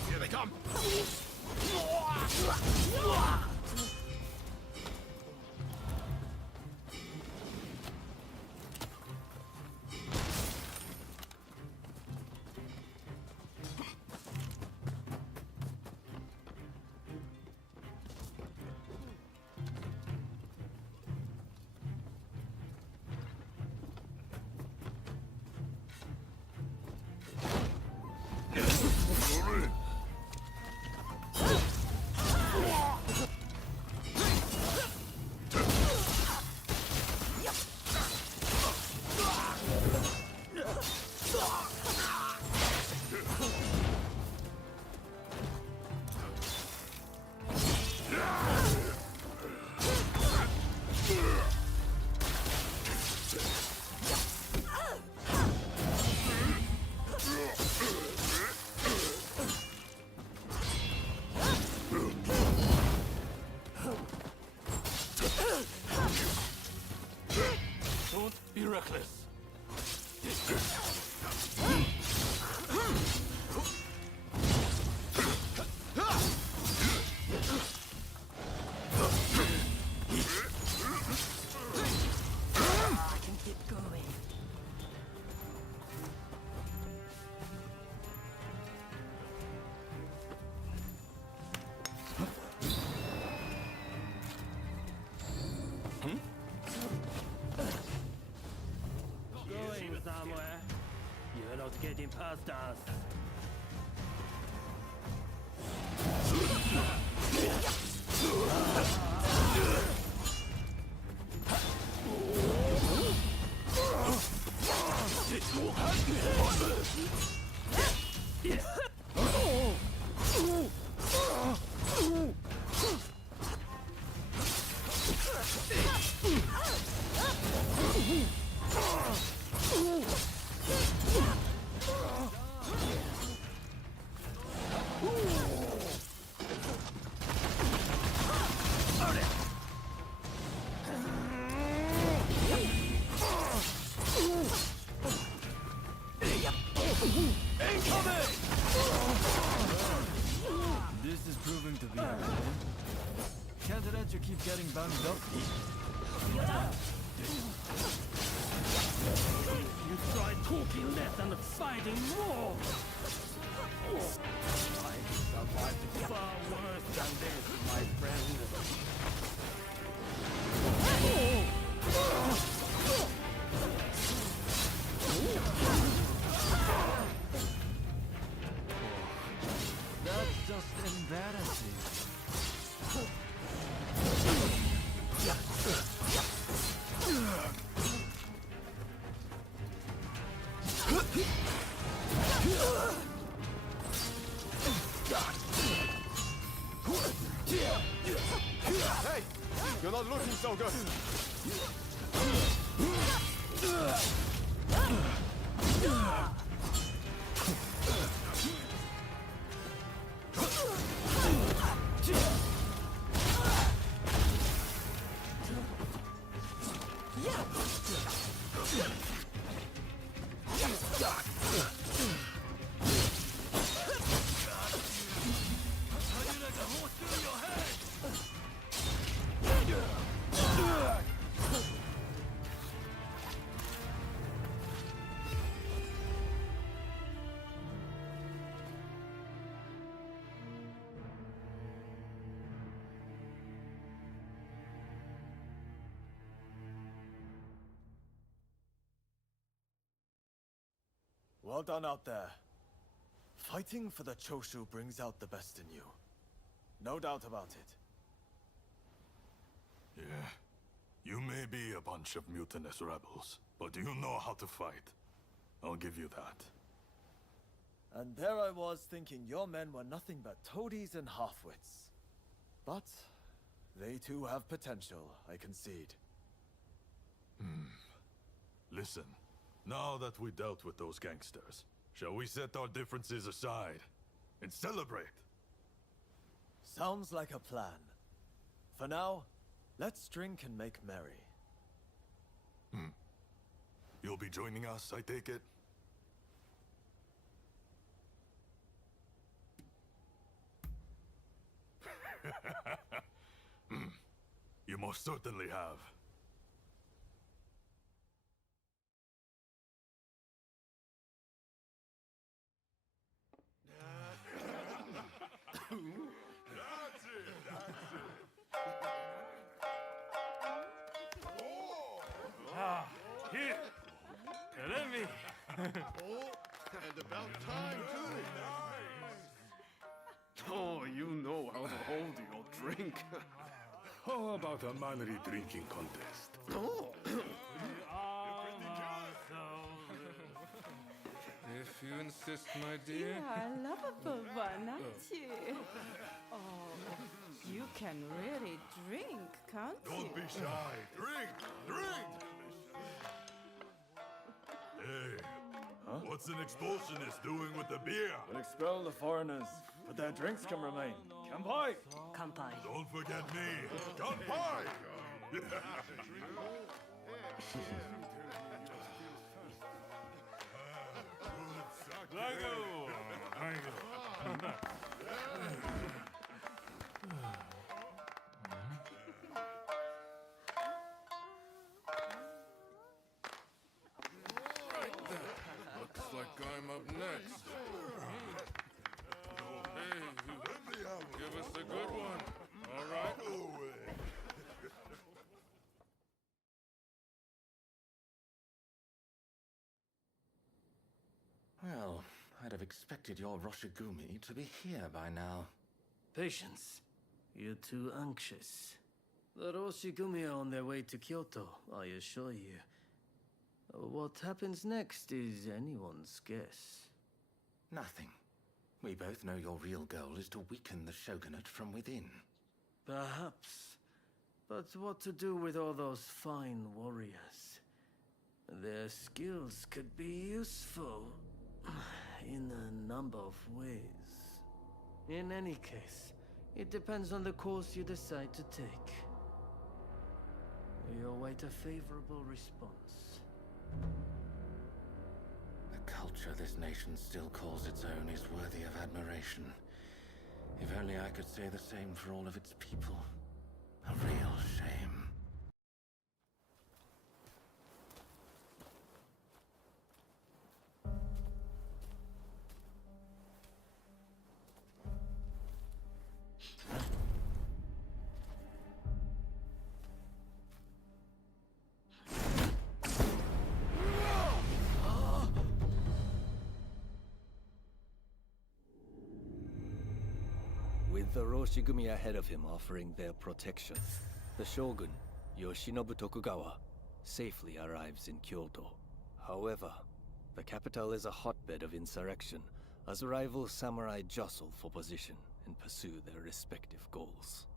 Here they come! Don't be reckless. I can keep going. Going somewhere. You're not getting past us. This is proving to be a pain. Can't let you keep getting banged up. You try talking less and fighting more. I survived far worse than this, my friend. That's just embarrassing. Hey! You're not looking so good! Well done out there. Fighting for the Choshu brings out the best in you. No doubt about it. Yeah. You may be a bunch of mutinous rebels, but you know how to fight. I'll give you that. And there I was thinking your men were nothing but toadies and half-wits. But they too have potential, I concede. Listen, now that we dealt with those gangsters, shall we set our differences aside and celebrate? Sounds like a plan. For now, let's drink and make merry. You'll be joining us, I take it? You most certainly have. Ah, here. Let me. And about time, too. Oh, you know how to hold your drink. How about a manly drinking contest? Oh. If you insist, my dear. You are a lovable one, aren't you? Oh, you can really drink, can't you? Don't be shy. Drink! Drink! Hey, what's an expulsionist doing with the beer? We'll expel the foreigners, but their drinks can remain. Kanpai! Kanpai. Don't forget me. Kanpai! Looks like I'm up next. Hey, give us a good one. All right? Well, I'd have expected your Roshigumi to be here by now. Patience. You're too anxious. The Roshigumi are on their way to Kyoto, I assure you. What happens next is anyone's guess. Nothing. We both know your real goal is to weaken the shogunate from within. Perhaps. But what to do with all those fine warriors? Their skills could be useful in a number of ways. In any case, it depends on the course you decide to take. We await a favorable response. The culture this nation still calls its own is worthy of admiration. If only I could say the same for all of its people. A real shame. With the Roshigumi ahead of him offering their protection, the shogun, Yoshinobu Tokugawa, safely arrives in Kyoto. However, the capital is a hotbed of insurrection as rival samurai jostle for position and pursue their respective goals.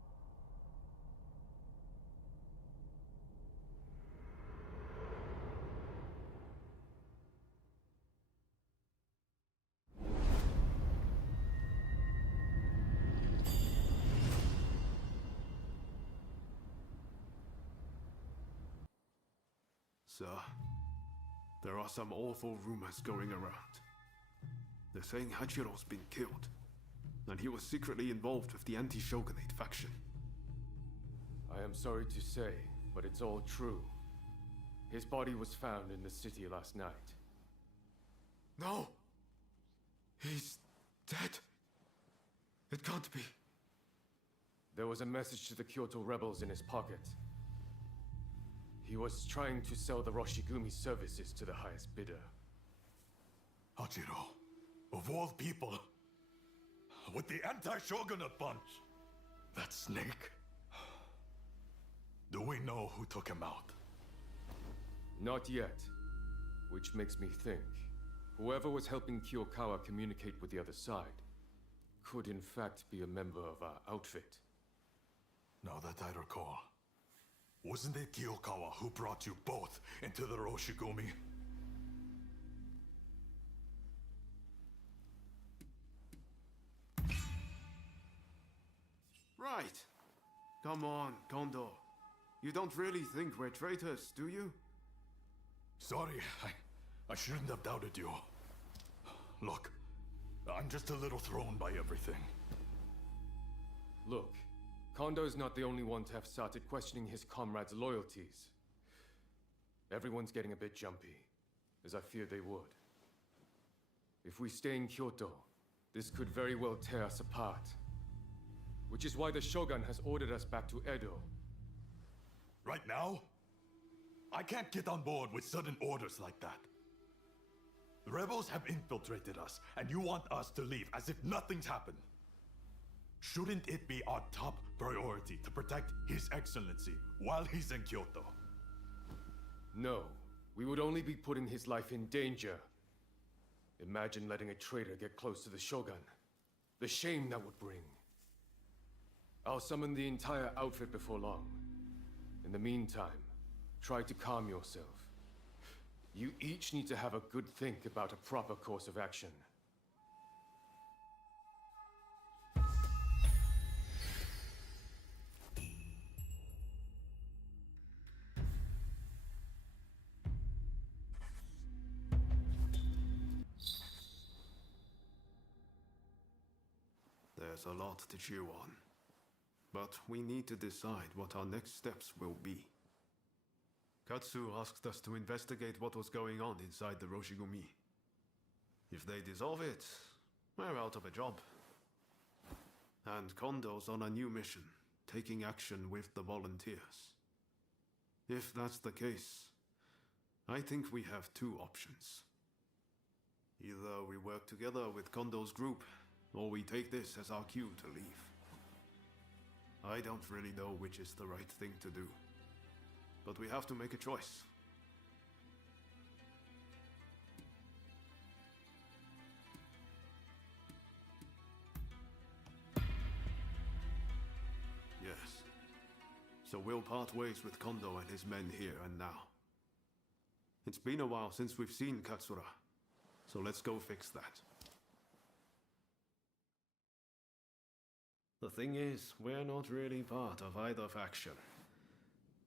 Sir, there are some awful rumors going around. They're saying Hachiro's been killed, and he was secretly involved with the anti-shogunate faction. I am sorry to say, but it's all true. His body was found in the city last night. No! He's dead. It can't be. There was a message to the Kyoto rebels in his pocket. He was trying to sell the Roshigumi services to the highest bidder. Hachiro, of all people, with the anti-shogunate bunch, that snake. Do we know who took him out? Not yet. Which makes me think, whoever was helping Kiyokawa communicate with the other side could in fact be a member of our outfit. Now that I recall, wasn't it Kiyokawa who brought you both into the Roshigumi? Right. Come on, Kondo. You don't really think we're traitors, do you? Sorry, I shouldn't have doubted you. Look, I'm just a little thrown by everything. Look, Kondo's not the only one to have started questioning his comrades' loyalties. Everyone's getting a bit jumpy, as I feared they would. If we stay in Kyoto, this could very well tear us apart. Which is why the Shogun has ordered us back to Edo. Right now? I can't get on board with sudden orders like that. The rebels have infiltrated us, and you want us to leave as if nothing's happened. Shouldn't it be our top priority to protect His Excellency while he's in Kyoto? No, we would only be putting his life in danger. Imagine letting a traitor get close to the Shogun. The shame that would bring. I'll summon the entire outfit before long. In the meantime, try to calm yourself. You each need to have a good think about a proper course of action. There's a lot to chew on. But we need to decide what our next steps will be. Katsu asked us to investigate what was going on inside the Roshigumi. If they dissolve it, we're out of a job. And Kondo's on a new mission, taking action with the volunteers. If that's the case, I think we have two options. Either we work together with Kondo's group, or we take this as our cue to leave. I don't really know which is the right thing to do, but we have to make a choice. Yes. So we'll part ways with Kondo and his men here and now. It's been a while since we've seen Katsura, so let's go fix that. The thing is, we're not really part of either faction.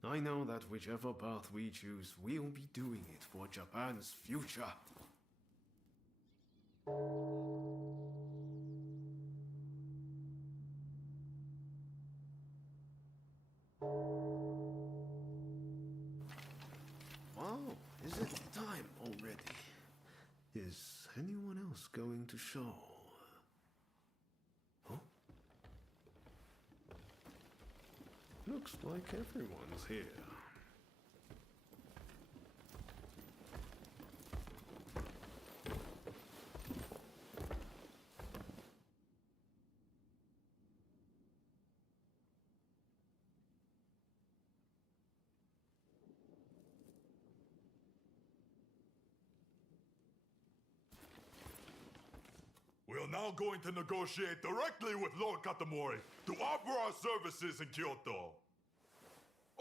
I know that whichever path we choose, we'll be doing it for Japan's future. Wow, is it time already? Is anyone else going to show? Looks like everyone's here. We are now going to negotiate directly with Lord Katamori to offer our services in Kyoto.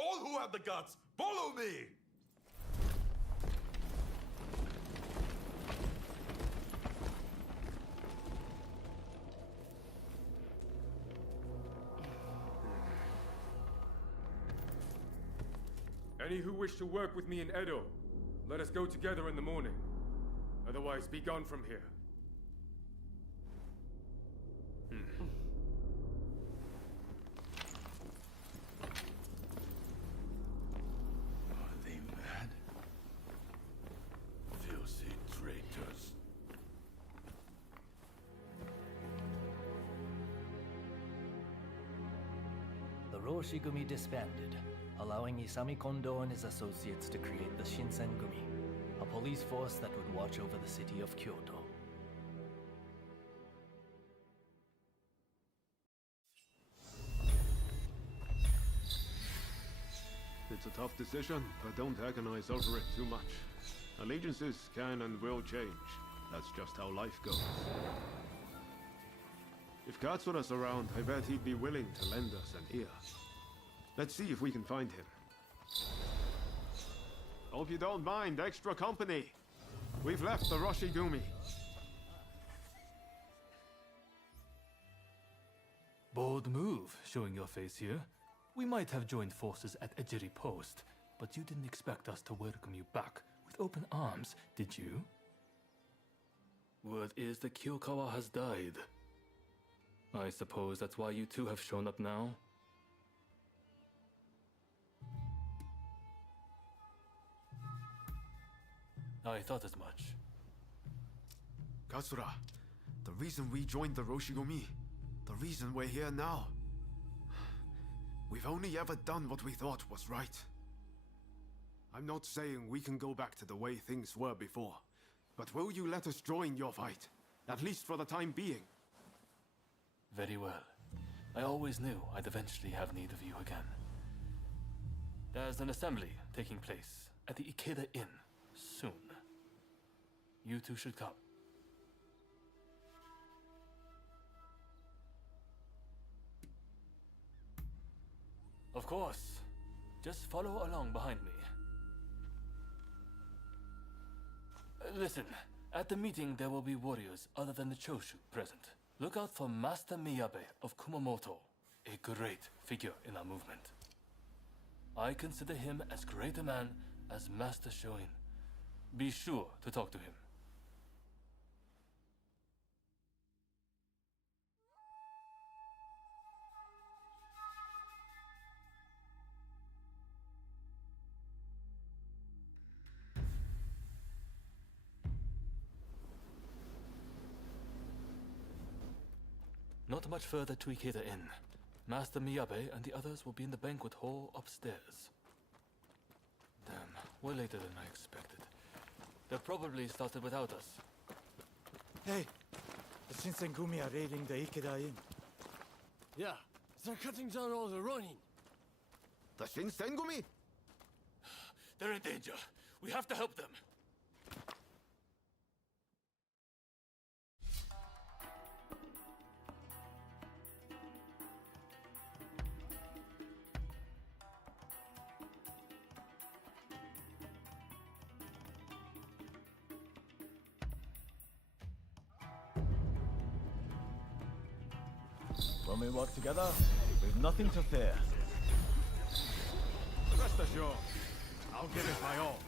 All who have the guts, follow me! Any who wish to work with me in Edo, let us go together in the morning. Otherwise, be gone from here. Are they mad? Filthy traitors. The Roshigumi disbanded, allowing Isami Kondo and his associates to create the Shinsengumi, a police force that would watch over the city of Kyoto. It's a tough decision, but don't agonize over it too much. Allegiances can and will change. That's just how life goes. If Katsura's around, I bet he'd be willing to lend us an ear. Let's see if we can find him. Hope you don't mind extra company. We've left the Roshigumi. Bold move, showing your face here. We might have joined forces at Ejiri Post, but you didn't expect us to welcome you back with open arms, did you? Word is that Kyokawa has died. I suppose that's why you two have shown up now? I thought as much. Katsura, the reason we joined the Roshigomi, the reason we're here now. We've only ever done what we thought was right. I'm not saying we can go back to the way things were before, but will you let us join your fight? At least for the time being. Very well. I always knew I'd eventually have need of you again. There's an assembly taking place at the Ikeda Inn soon. You two should come. Of course. Just follow along behind me. Listen, at the meeting there will be warriors other than the Choshu present. Look out for Master Miyabe of Kumamoto, a great figure in our movement. I consider him as great a man as Master Shoin. Be sure to talk to him. Not much further to Ikeda Inn. Master Miyabe and the others will be in the banquet hall upstairs. Damn, way later than I expected. They probably started without us. Hey, the Shinsengumi are raiding the Ikeda Inn. Yeah, they're cutting down all the Ronin. The Shinsengumi? They're in danger. We have to help them. When we work together, we've nothing to fear. Rest assured, I'll give it my all.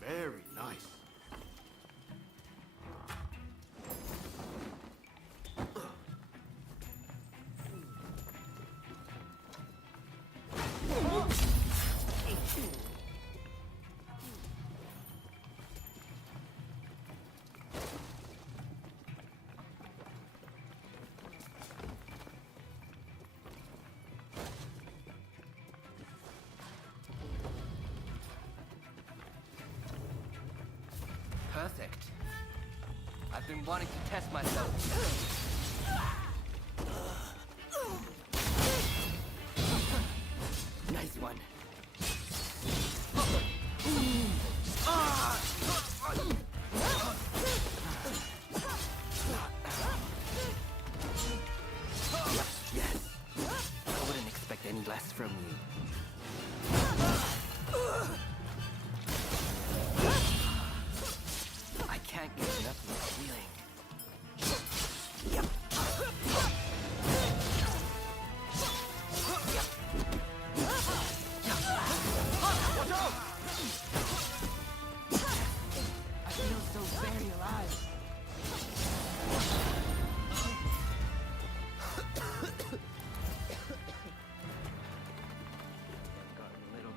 Very nice. Perfect. I've been wanting to test myself. Nice one. Yes. I wouldn't expect any less from you. I can't get enough of this feeling. I feel so very alive. Gotten a little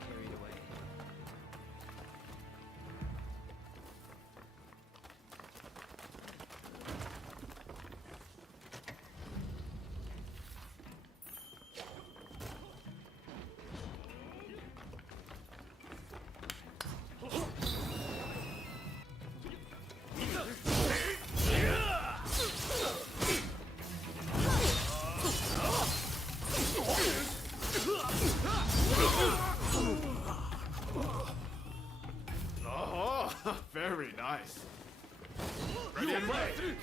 Very nice. Ready and wait.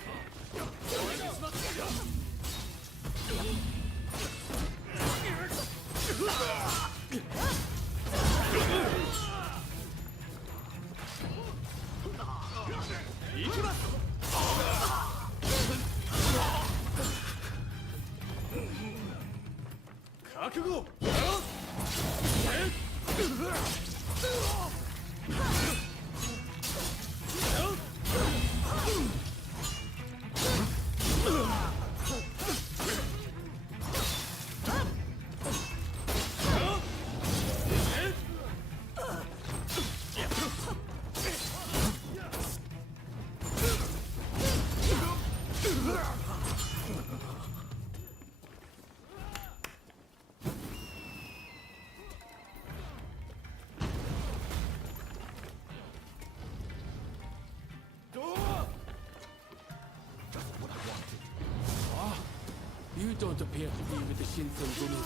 You don't appear to be with the Shinsengumi.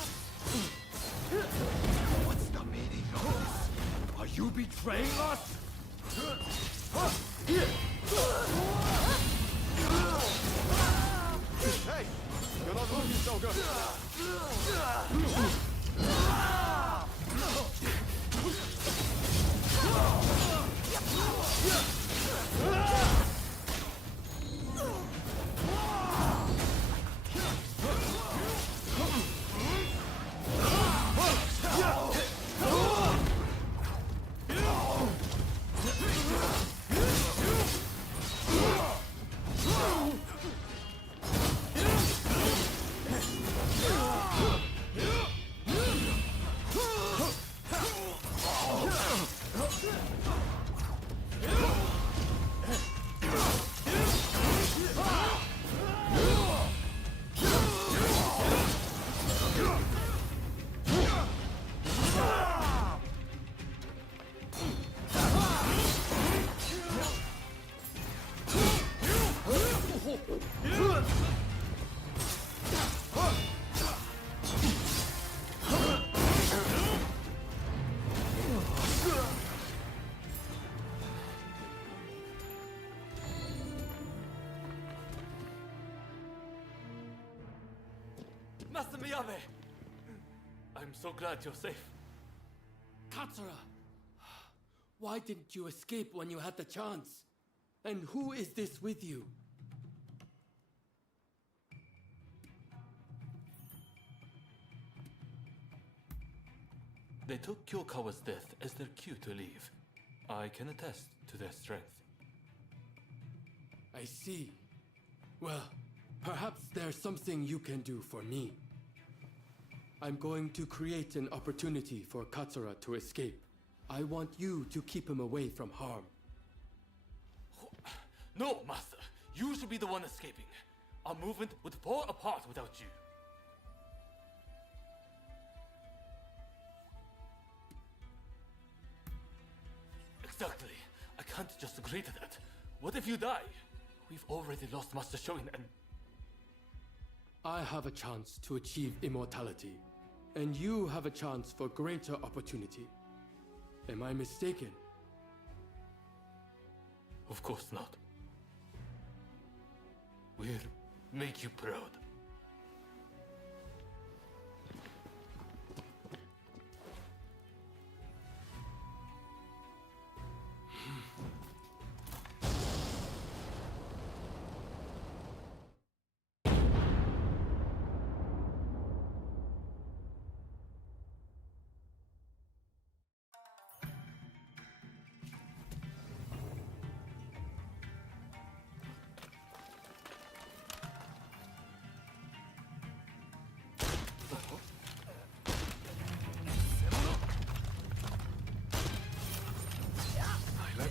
What's the meaning of this? Are you betraying us? Hey, you're not looking so good. Master Miyabe! I'm so glad you're safe. Katsura! Why didn't you escape when you had the chance? And who is this with you? They took Kyokawa's death as their cue to leave. I can attest to their strength. I see. Well, perhaps there's something you can do for me. I'm going to create an opportunity for Katsura to escape. I want you to keep him away from harm. No, Master. You should be the one escaping. Our movement would fall apart without you. Exactly. I can't just agree to that. What if you die? We've already lost Master Shoin and... I have a chance to achieve immortality, and you have a chance for greater opportunity. Am I mistaken? Of course not. We'll make you proud.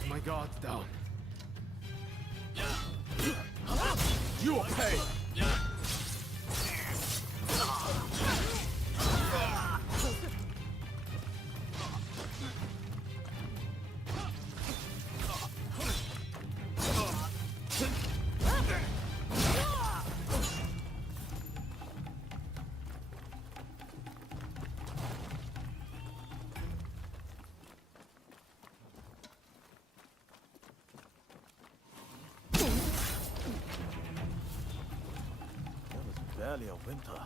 My guard down. You will pay! barely a whimper.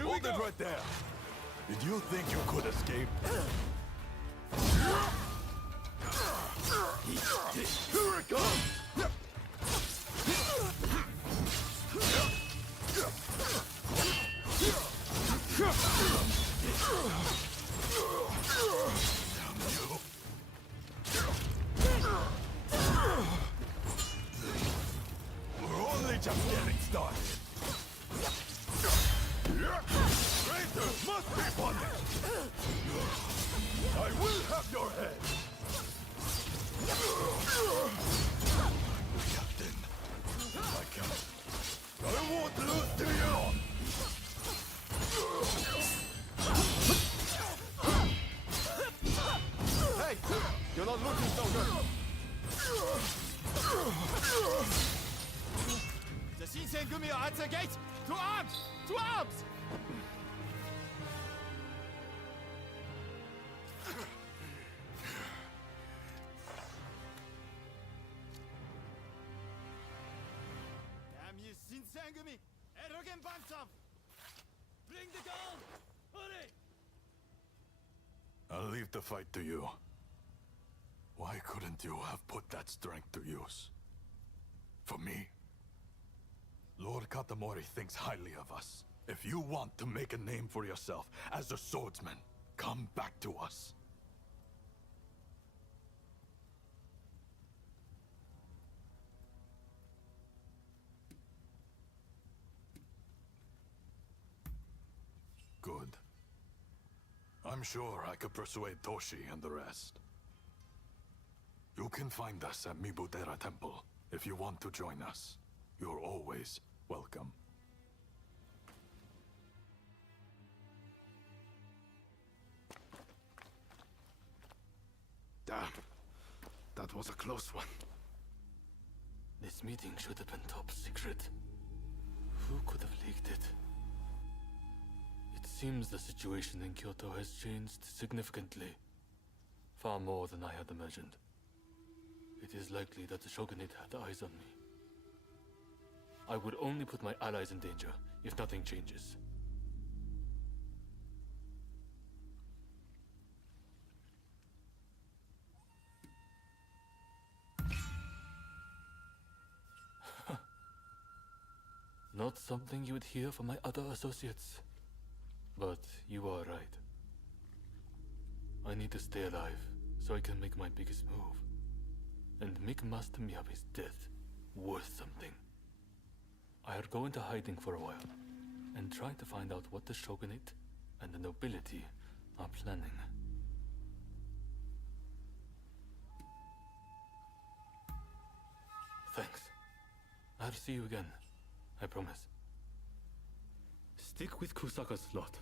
Hold it right there! Did you think you could escape? Here it comes! We're only just getting started. Traitors must be punished! I will have your head! Captain, I won't lose to you! Hey! You're not looking so good! The Shinsengumi are at the gate! To arms! To arms! Damn you, Shinsengumi! Arrogant bunch of... Bring the gold! Hurry! I'll leave the fight to you. Why couldn't you have put that strength to use? For me? Lord Katamori thinks highly of us. If you want to make a name for yourself as a swordsman, come back to us. Good. I'm sure I could persuade Toshi and the rest. You can find us at Mibutera Temple if you want to join us. You're always welcome. Damn. That was a close one. This meeting should have been top secret. Who could have leaked it? It seems the situation in Kyoto has changed significantly. Far more than I had imagined. It is likely that the Shogunate had eyes on me. I would only put my allies in danger if nothing changes. Not something you would hear from my other associates. But you are right. I need to stay alive so I can make my biggest move. And make Master Miyabi's death worth something. I'll go into hiding for a while and try to find out what the Shogunate and the nobility are planning. Thanks. I'll see you again. I promise. Stick with Kusaka's lot.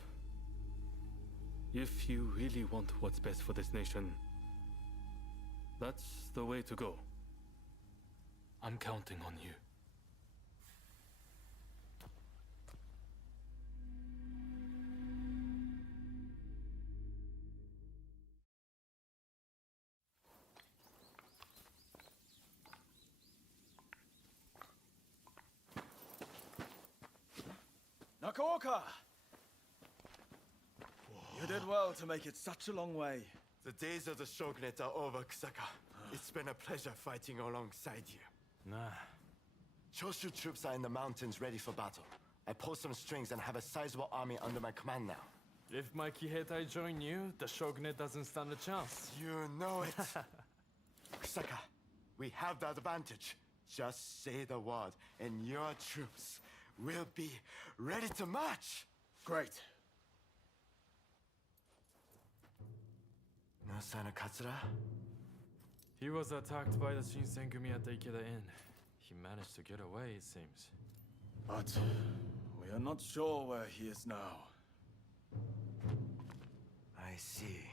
If you really want what's best for this nation, that's the way to go. I'm counting on you. Fukuoka! You did well to make it such a long way. The days of the shogunate are over, Kusaka. It's been a pleasure fighting alongside you. Nah. Choshu troops are in the mountains ready for battle. I pulled some strings and have a sizable army under my command now. If my Kiheitai join you, the shogunate doesn't stand a chance. You know it. Kusaka, we have the advantage. Just say the word, and your troops will be ready to march. Great. No sign of Katsura? He was attacked by the Shinsengumi at the Ikeda Inn. He managed to get away, it seems. But we are not sure where he is now. I see.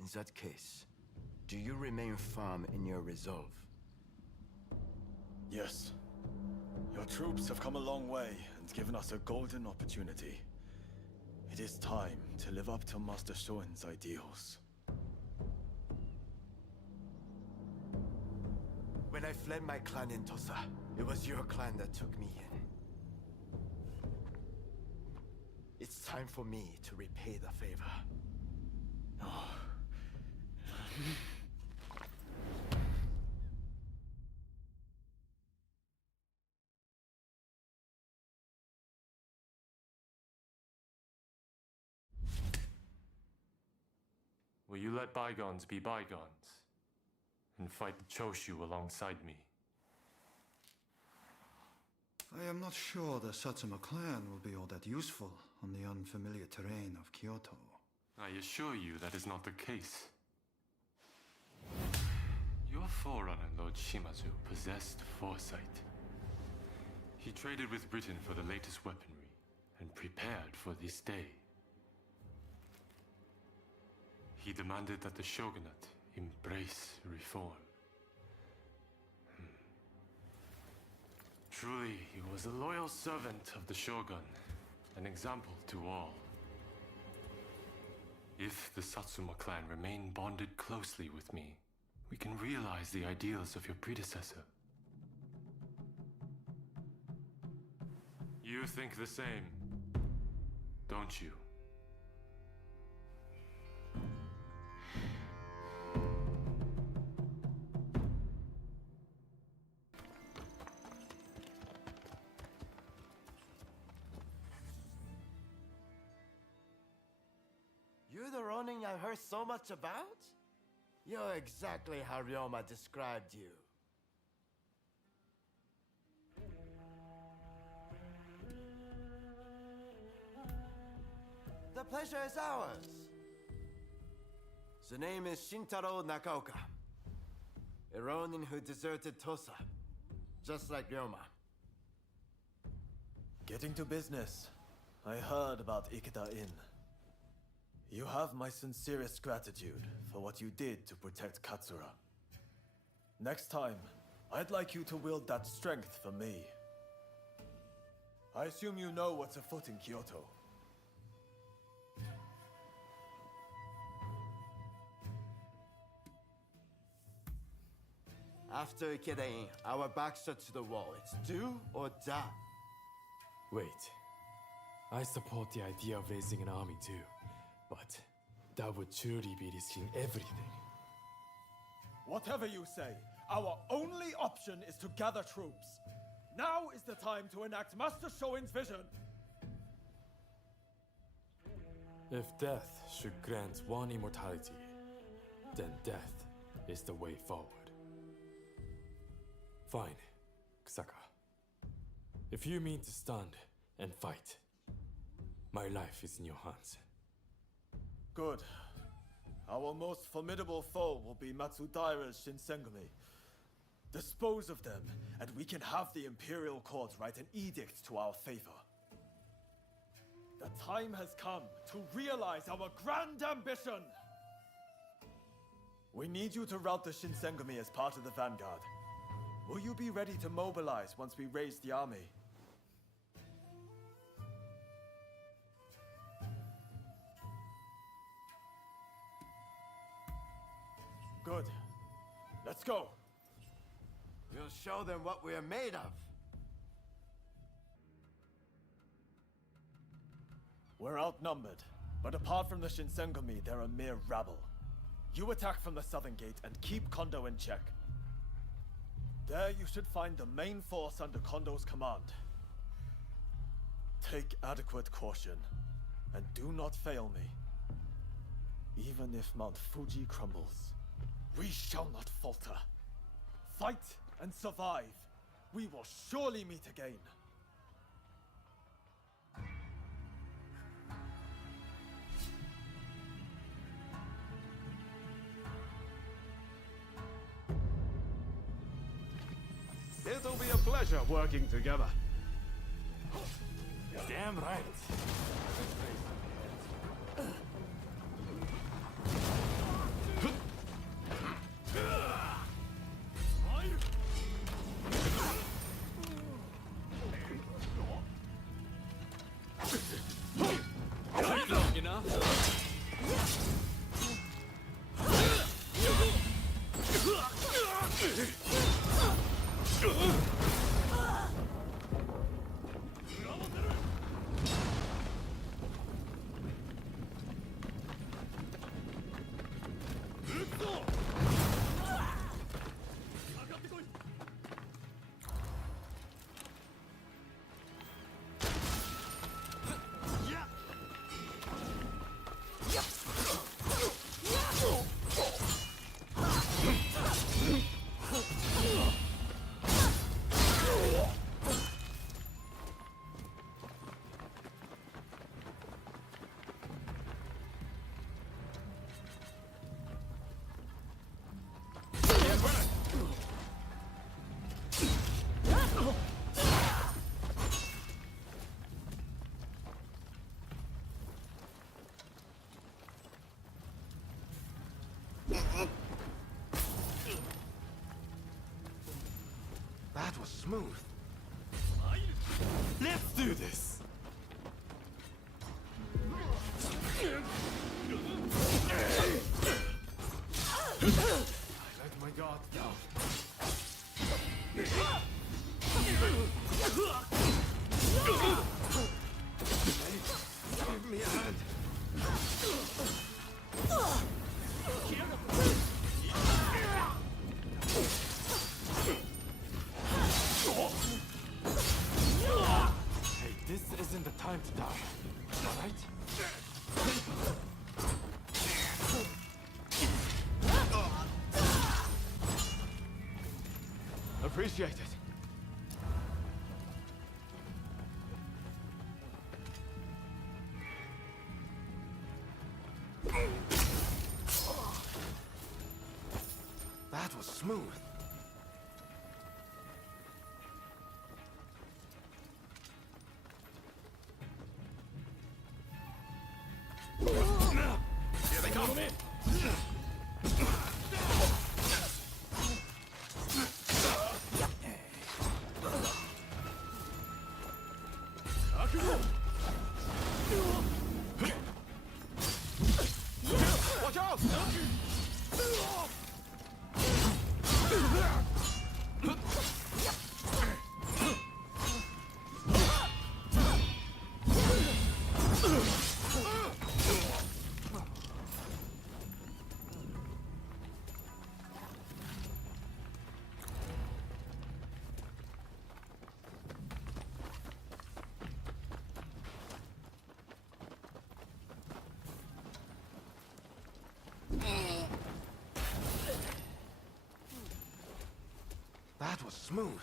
In that case, do you remain firm in your resolve? Yes. Your troops have come a long way and given us a golden opportunity. It is time to live up to Master Shoin's ideals. When I fled my clan in Tosa, it was your clan that took me in. It's time for me to repay the favor. Will you let bygones be bygones and fight the Choshu alongside me? I am not sure the Satsuma clan will be all that useful on the unfamiliar terrain of Kyoto. I assure you that is not the case. Your forerunner, Lord Shimazu, possessed foresight. He traded with Britain for the latest weaponry and prepared for this day. He demanded that the shogunate embrace reform. Truly, he was a loyal servant of the shogun, an example to all. If the Satsuma clan remain bonded closely with me, we can realize the ideals of your predecessor. You think the same, don't you? You're the Ronin I heard so much about? You're exactly how Ryoma described you. The pleasure is ours. The name is Shintaro Nakaoka, a Ronin who deserted Tosa, just like Ryoma. Getting to business. I heard about Ikeda Inn. You have my sincerest gratitude for what you did to protect Katsura. Next time, I'd like you to wield that strength for me. I assume you know what's afoot in Kyoto. After Ikeda Inn, our backs are to the wall. It's do or die. Wait. I support the idea of raising an army too. But that would truly be risking everything. Whatever you say, our only option is to gather troops. Now is the time to enact Master Shoin's vision. If death should grant one immortality, then death is the way forward. Fine, Kusaka. If you mean to stand and fight, my life is in your hands. Good. Our most formidable foe will be Matsudaira's Shinsengumi. Dispose of them, and we can have the Imperial Court write an edict to our favor. The time has come to realize our grand ambition! We need you to rout the Shinsengumi as part of the vanguard. Will you be ready to mobilize once we raise the army? Good. Let's go. We'll show them what we're made of. We're outnumbered, but apart from the Shinsengumi, they're a mere rabble. You attack from the southern gate and keep Kondo in check. There you should find the main force under Kondo's command. Take adequate caution, and do not fail me. Even if Mount Fuji crumbles, we shall not falter. Fight and survive. We will surely meet again. It'll be a pleasure working together. Damn right. Long enough. That was smooth. Let's do this. I let my guard down. Give me a hand. Hey, this isn't the time to die. Alright? Appreciate it. That was smooth. Here they come. Watch out! That was smooth.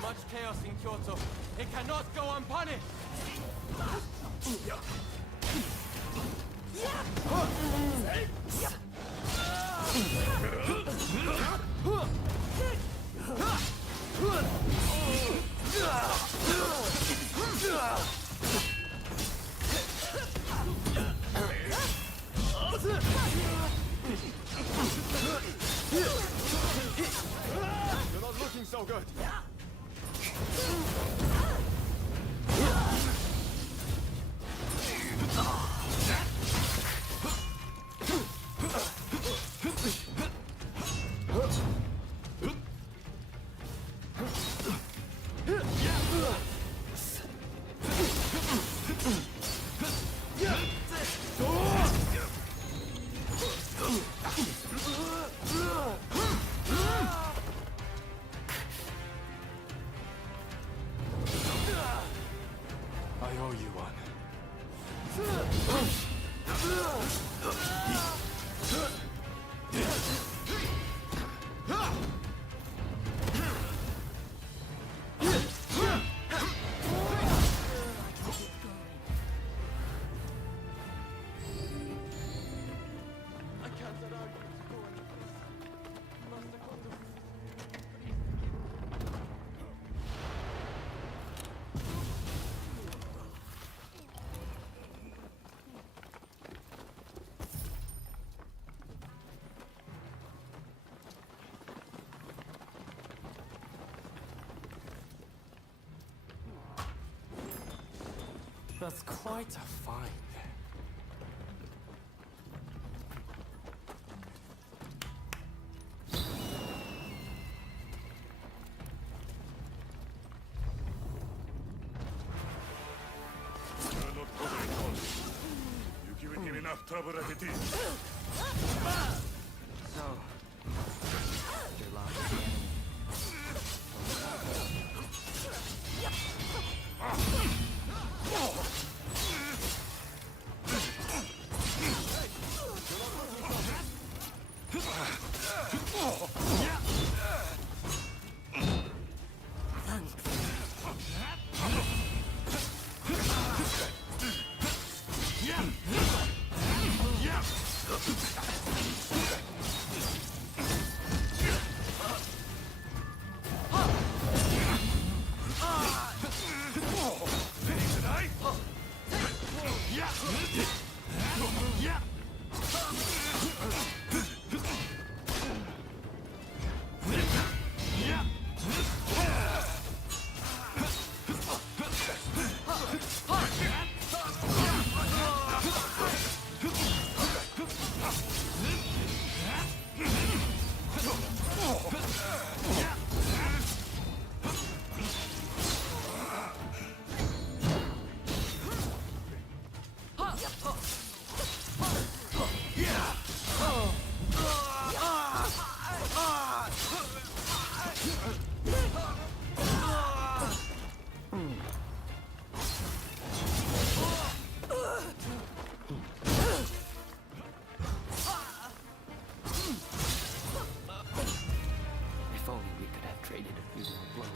Much chaos in Kyoto. It cannot go unpunished! You're not looking so good. I owe you one. That's quite a find. You're not covering us. You've given him enough trouble as it is. So, you're lost in the enemy. If only we could have traded a few more blows.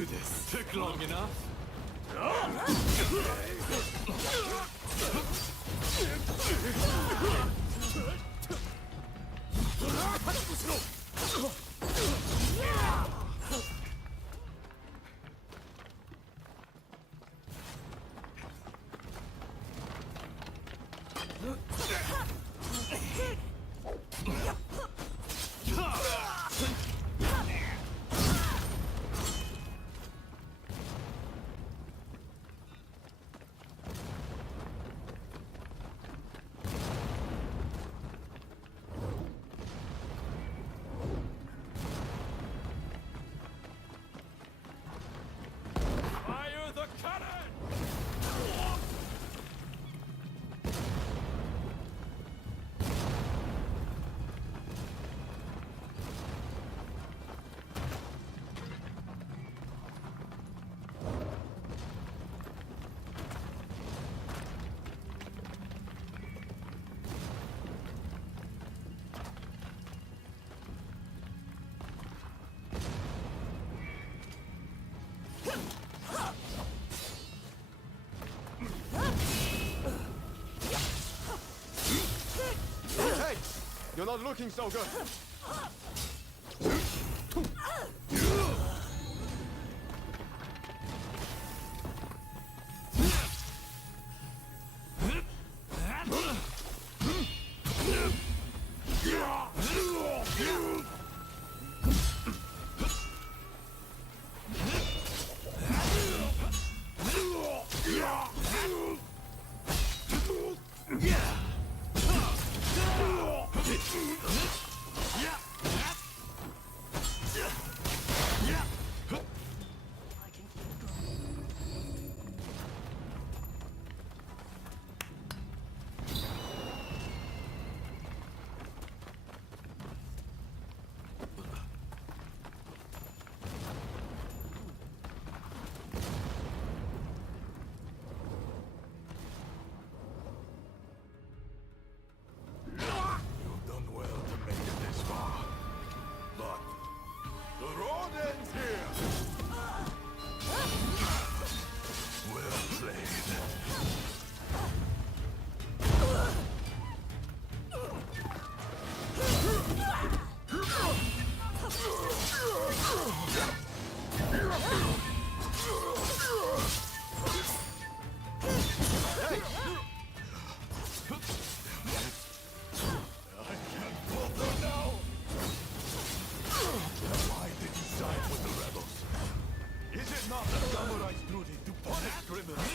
do this. Took long enough. Fire the cannon! Hey! You're not looking so good! You've done well to make it this far. But the road ends here. Well played. Hey! I can't falter now. Why did you side with the rebels? Is it not the samurai's duty to punish criminals?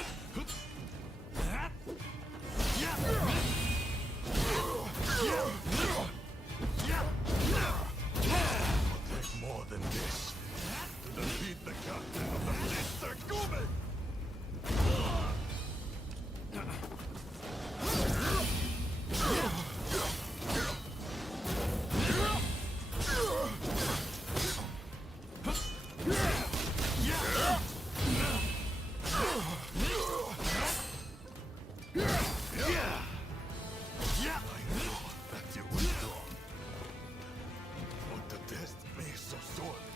It'll take more than this to defeat the captain of the Mr. Gumi! I know that you were strong, but to test me so sorely.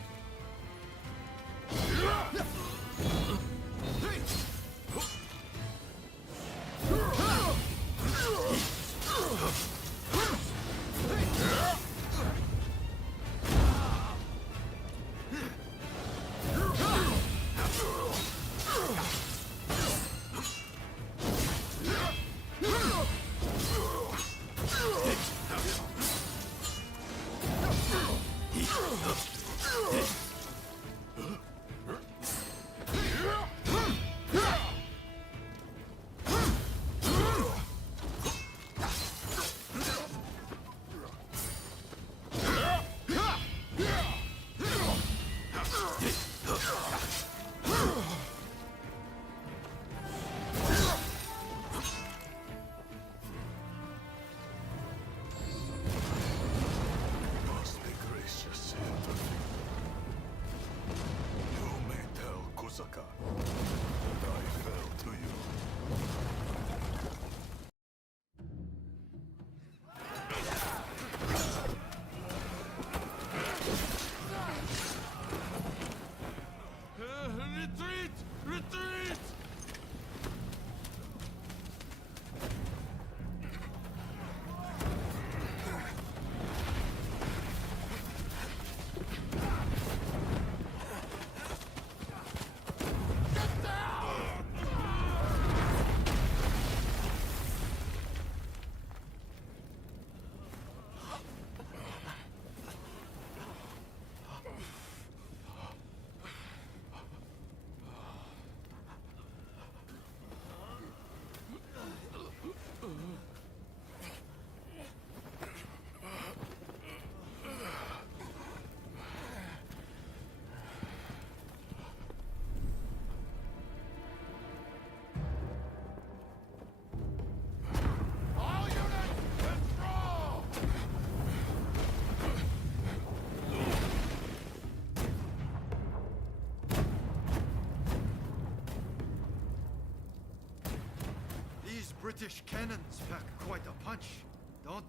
Must be gracious intervene. You may tell Kusaka that I fell to you.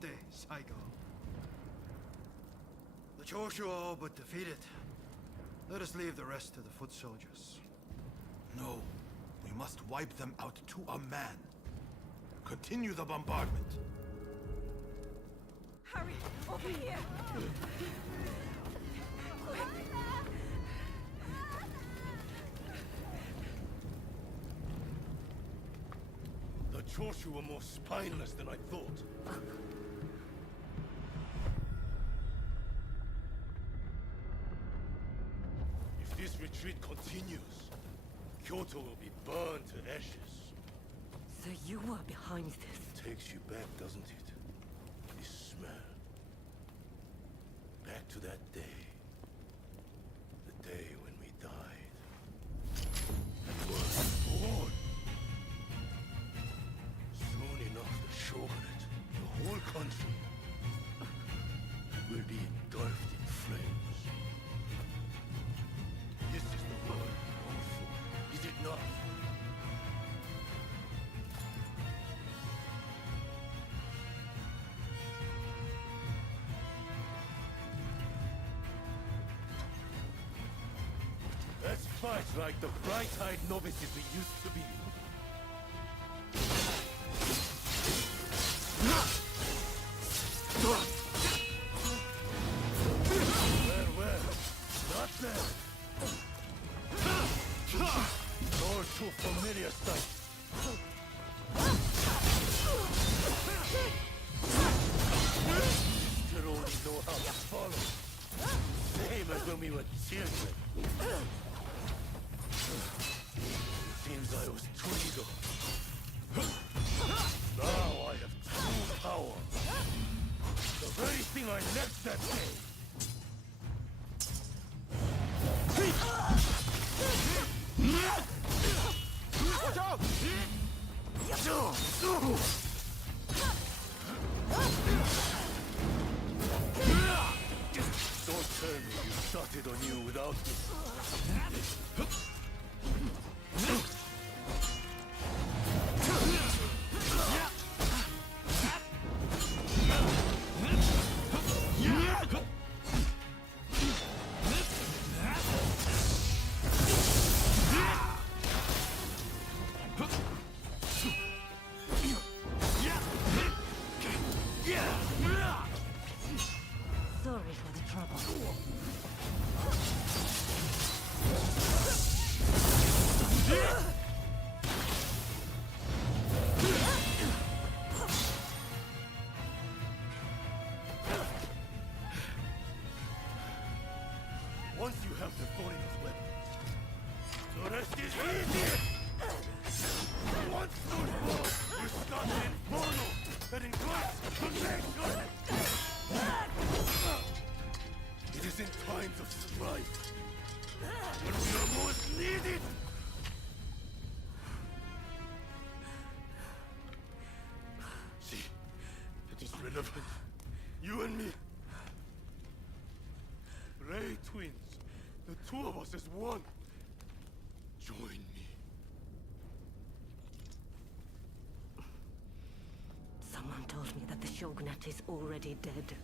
Forte, Saigo. The Choshu are all but defeated. Let us leave the rest to the foot soldiers. No. We must wipe them out to a man. Continue the bombardment. Hurry! Over here! The Choshu were more spineless than I thought. If this retreat continues, Kyoto will be burned to ashes. So you were behind this? Takes you back, doesn't it? This smell. Back to that day. The day when we died. And were born. Soon enough, the shogunate, the whole country, will be engulfed in flames. This is the world we long for, is it not? Let's fight like the bright-eyed novices we used to be. Well, not bad. All too familiar sight. Still only know how to follow. Same as when we were children. Seems I was too eager. Now I have true power. The very thing I lacked that day. Watch out! Don't tell me you started on you without me. Sorry for the trouble. Once you have the Ronin's weapons, the rest is easy! Once those balls, you start the inferno that engulfs the nation! It is in times of strife, when we are most needed! See, it is relevant. You and me. Ray twins. The two of us as one. Join me. Someone told me that the shogunate is already dead.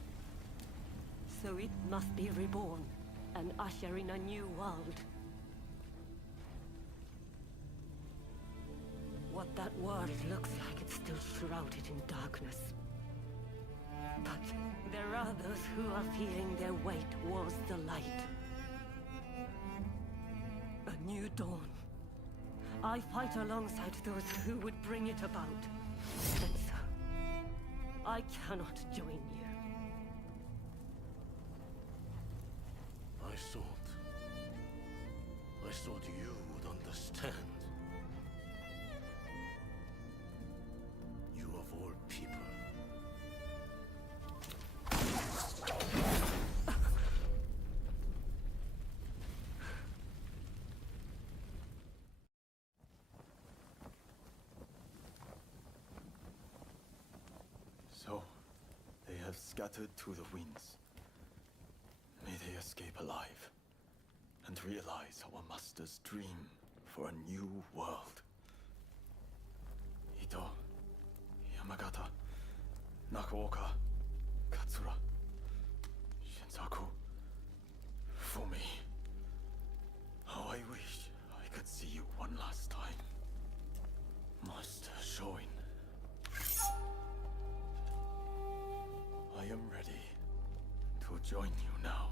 So it must be reborn and usher in a new world. What that world looks like, it's still shrouded in darkness. But there are those who are feeling their weight towards the light. A new dawn. I fight alongside those who would bring it about. And so, I cannot join you. I thought you would understand. You of all people. So, they have scattered to the winds. May they escape alive, and realize our master's dream for a new world. Ito, Yamagata, Nakaoka, join you now.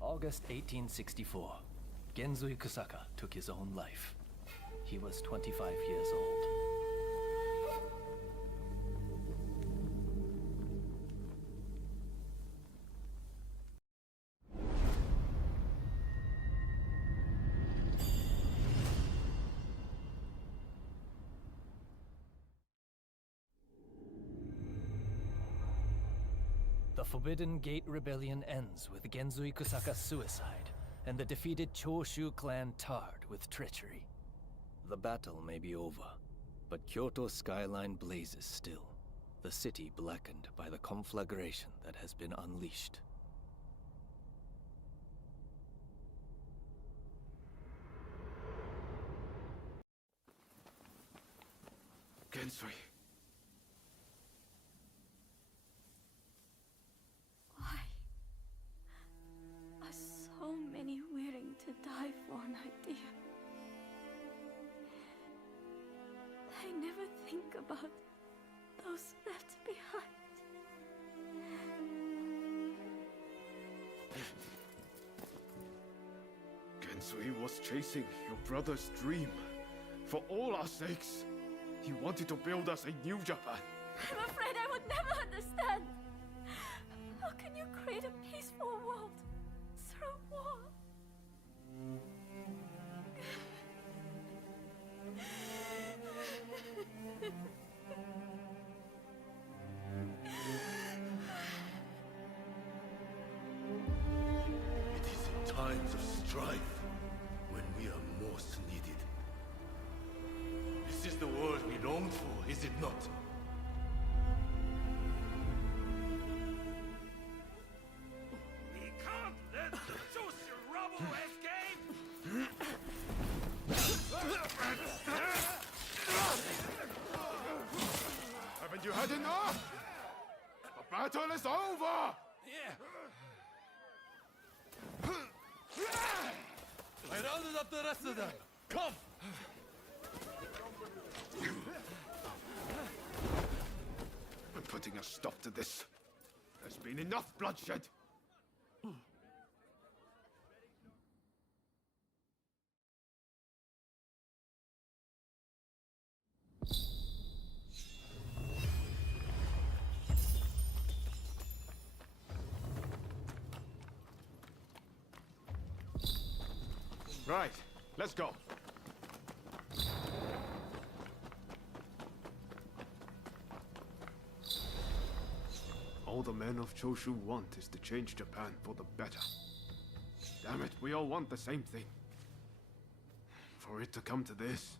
August 1864. Genzui Kusaka took his own life. He was 25 years old. The Forbidden Gate Rebellion ends with Genzui Kusaka's suicide, and the defeated Choshu clan tarred with treachery. The battle may be over, but Kyoto's skyline blazes still, the city blackened by the conflagration that has been unleashed. Genzui. So many willing to die for an idea. They never think about those left behind. Genzui was chasing your brother's dream. For all our sakes. He wanted to build us a new Japan. I'm afraid I would never understand. How can you create a peaceful world through war? It is in times of strife when we are most needed. This is the world we longed for, is it not? We can't let the Choshu rubble escape! Haven't you had enough? The battle is over! I rounded up the rest of them. Come! I'm putting a stop to this. There's been enough bloodshed. Right, let's go. All the men of Choshu want is to change Japan for the better. Damn it, we all want the same thing. For it to come to this.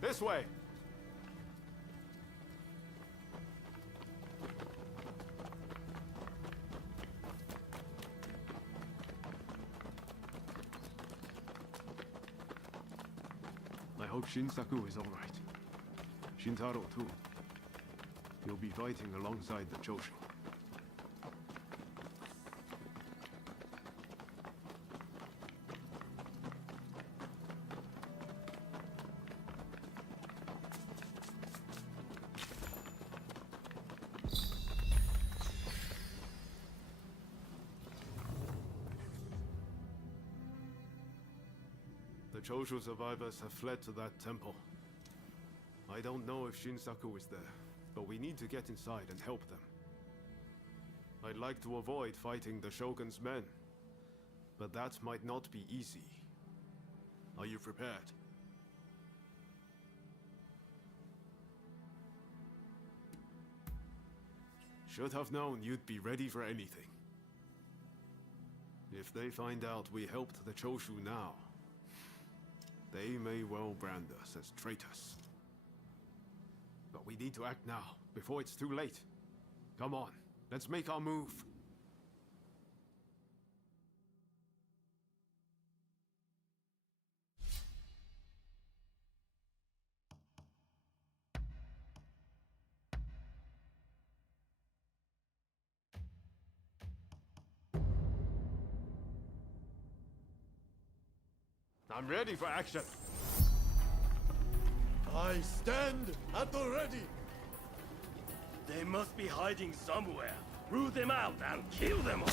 This way! I hope Shinsaku is alright. Shintaro too. He'll be fighting alongside the Choshu. The Choshu survivors have fled to that temple. I don't know if Shinsaku is there, but we need to get inside and help them. I'd like to avoid fighting the Shogun's men, but that might not be easy. Are you prepared? Should have known you'd be ready for anything. If they find out we helped the Choshu now, they may well brand us as traitors. But we need to act now, before it's too late. Come on, let's make our move. I'm ready for action. I stand at the ready. They must be hiding somewhere. Root them out and kill them all.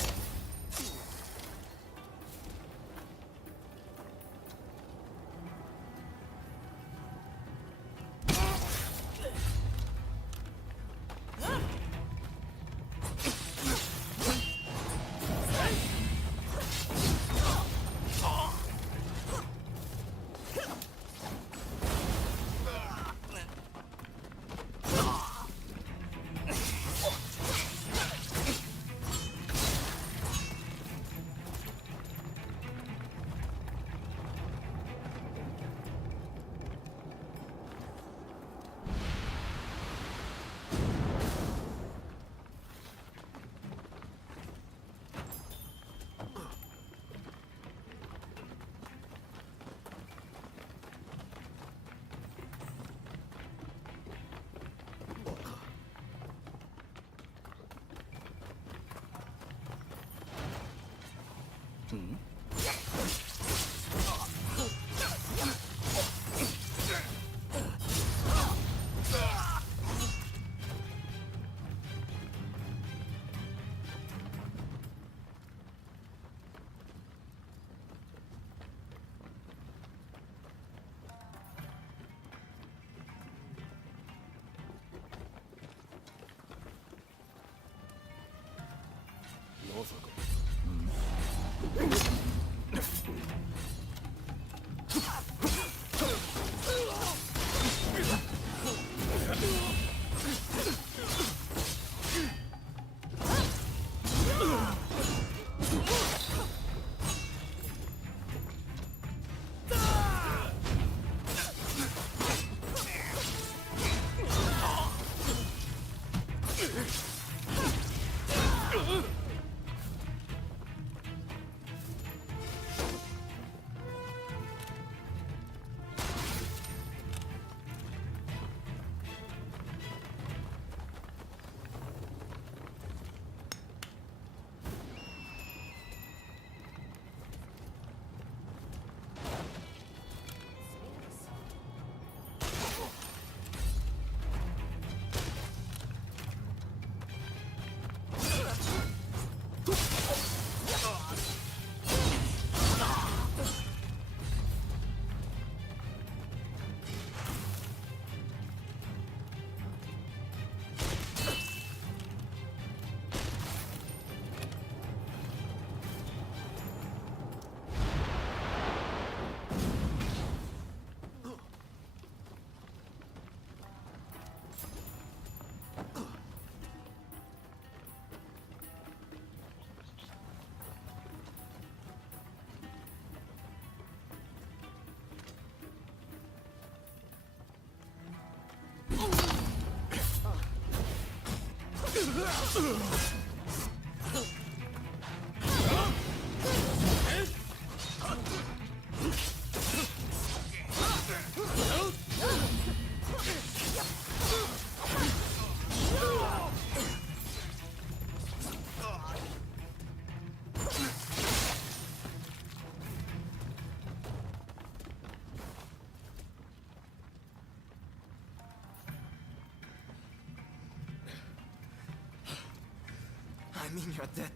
I mean your debt.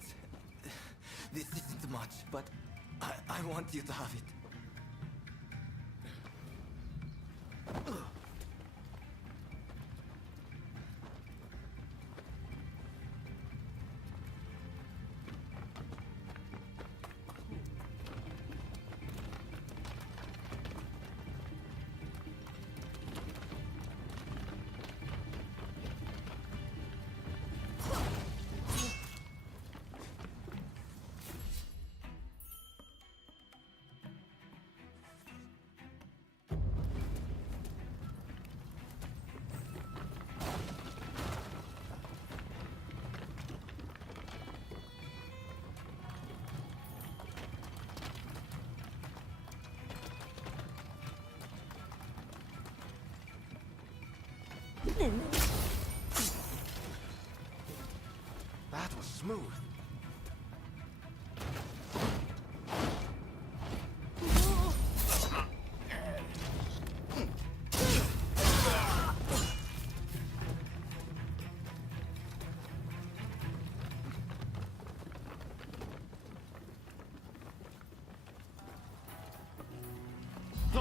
This isn't much, but I want you to have it. That was smooth.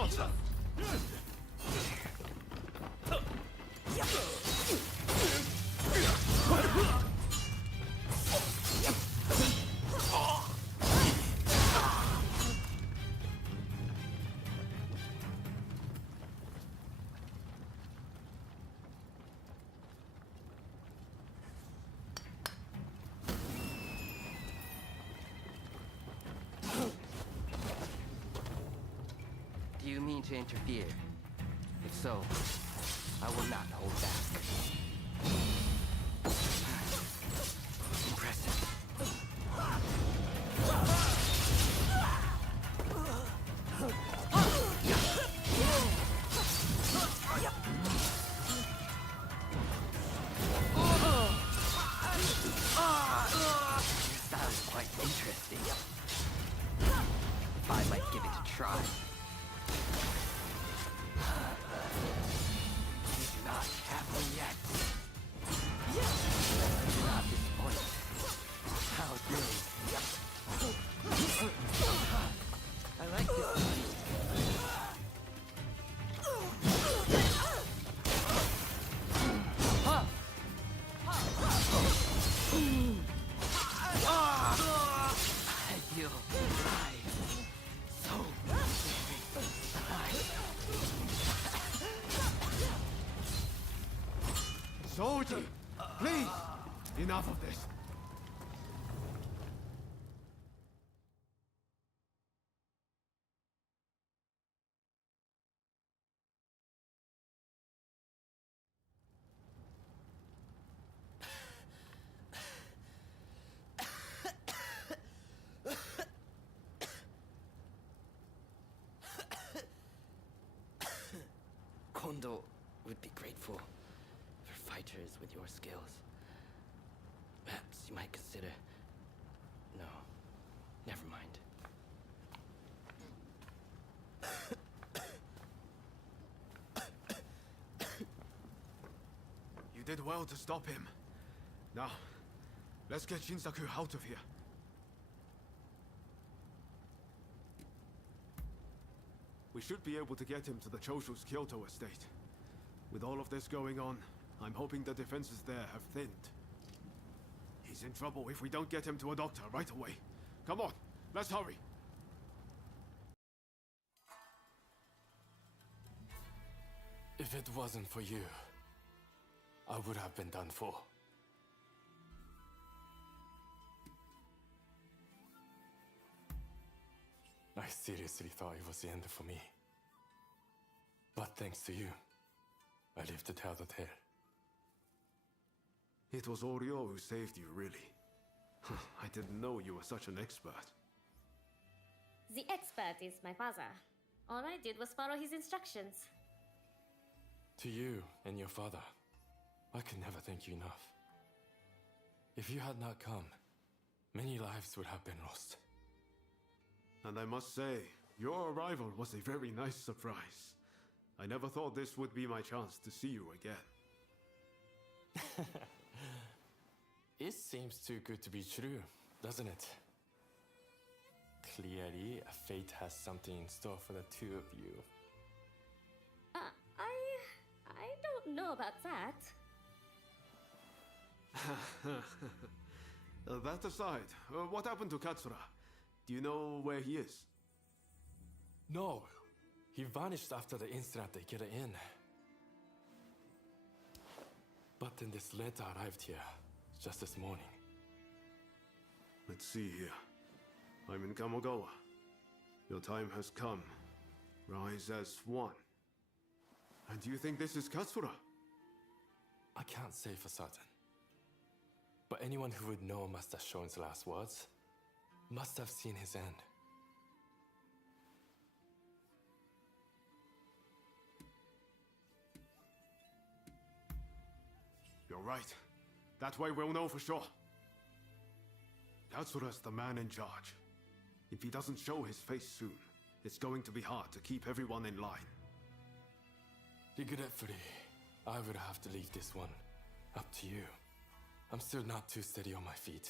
monster! Do you mean to interfere? If so, I will not hold back. Impressive. Your style is quite interesting. I might give it a try. You do not have me yet. Do not disappoint. How dare you? I like this one. I feel alive. So very alive. Soldier, please! Enough of this. Kondo would be grateful for fighters with your skills. Perhaps you might consider... No, never mind. You did well to stop him. Now, let's get Shinsaku out of here. We should be able to get him to the Choshu's Kyoto estate. With all of this going on, I'm hoping the defenses there have thinned. He's in trouble if we don't get him to a doctor right away. Come on, let's hurry. If it wasn't for you, I would have been done for. I seriously thought it was the end for me. But thanks to you, I lived to tell the tale. It was Oryo who saved you, really. I didn't know you were such an expert. The expert is my father. All I did was follow his instructions. To you and your father, I can never thank you enough. If you had not come, many lives would have been lost. And I must say, your arrival was a very nice surprise. I never thought this would be my chance to see you again. It seems too good to be true, doesn't it? Clearly, fate has something in store for the two of you. I don't know about that. That aside, what happened to Katsura? Do you know where he is? No, he vanished after the incident at the Inn. But then this letter arrived here, just this morning. Let's see here. I'm in Kamogawa. Your time has come. Rise as one. And do you think this is Katsura? I can't say for certain. But anyone who would know Master Shoin's last words must have seen his end. You're right. That way we'll know for sure. Katsura's the man in charge. If he doesn't show his face soon, it's going to be hard to keep everyone in line. Regretfully, I would have to leave this one up to you. I'm still not too steady on my feet.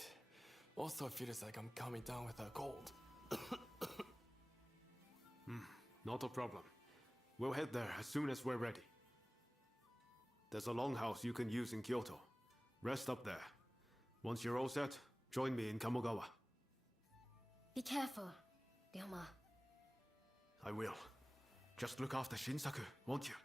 Also, it feels like I'm coming down with a cold. Not a problem. We'll head there as soon as we're ready. There's a longhouse you can use in Kyoto. Rest up there. Once you're all set, join me in Kamogawa. Be careful, Ryoma. I will. Just look after Shinsaku, won't you?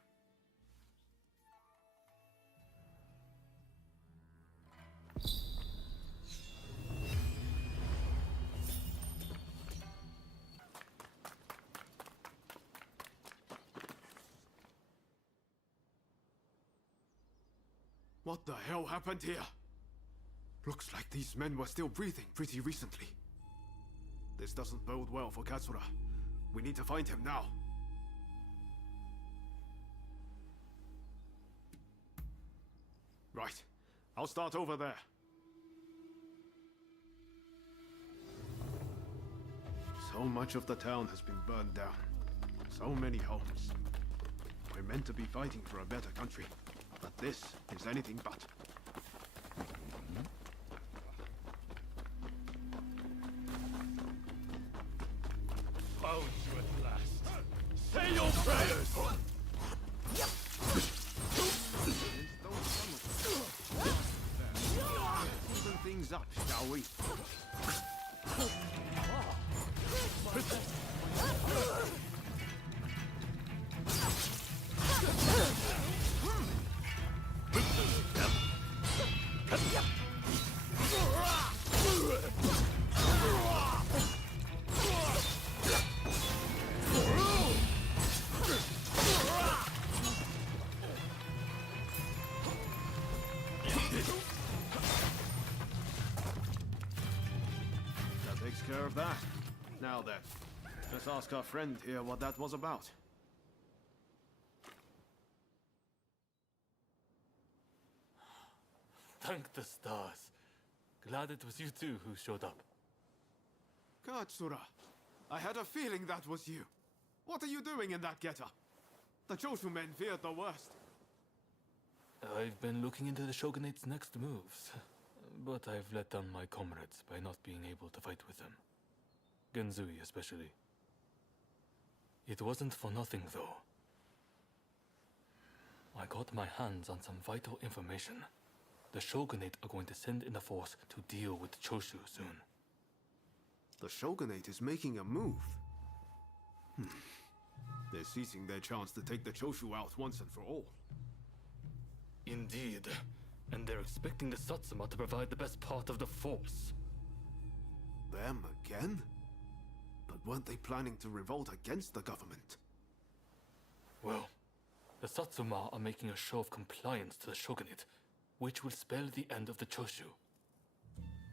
What the hell happened here? Looks like these men were still breathing pretty recently. This doesn't bode well for Katsura. We need to find him now. Right. I'll start over there. So much of the town has been burned down. So many homes. We're meant to be fighting for a better country. But this is anything but. Found you at last. Say your prayers! Even things up, shall we? That takes care of that. Now then, let's ask our friend here what that was about. Thank the stars. Glad it was you two who showed up. Katsura, I had a feeling that was you. What are you doing in that getup? The Choshu men feared the worst. I've been looking into the Shogunate's next moves, but I've let down my comrades by not being able to fight with them. Genzui especially. It wasn't for nothing though. I got my hands on some vital information. The Shogunate are going to send in a force to deal with Choshu soon. The Shogunate is making a move. They're seizing their chance to take the Choshu out once and for all. Indeed. And they're expecting the Satsuma to provide the best part of the force. Them again? But weren't they planning to revolt against the government? Well, the Satsuma are making a show of compliance to the Shogunate, which will spell the end of the Choshu.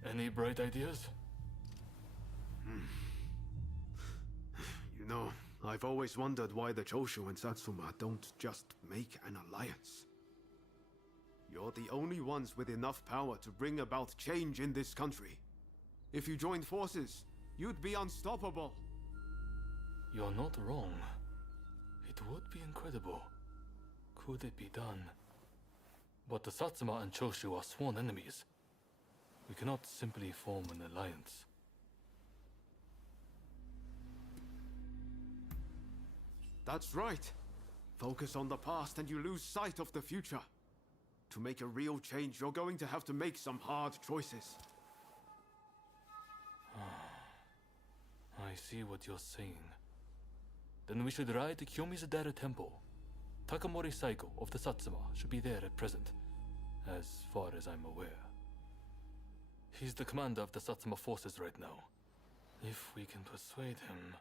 Any bright ideas? You know, I've always wondered why the Choshu and Satsuma don't just make an alliance. You're the only ones with enough power to bring about change in this country. If you joined forces, you'd be unstoppable. You're not wrong. It would be incredible. Could it be done? But the Satsuma and Choshu are sworn enemies. We cannot simply form an alliance. That's right. Focus on the past and you lose sight of the future. To make a real change, you're going to have to make some hard choices. I see what you're saying. Then we should ride to Kyomizudera Temple. Takamori Saiko of the Satsuma should be there at present, as far as I'm aware. He's the commander of the Satsuma forces right now. If we can persuade him,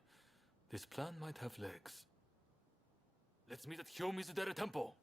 this plan might have legs. Let's meet at Kyomizudera Temple!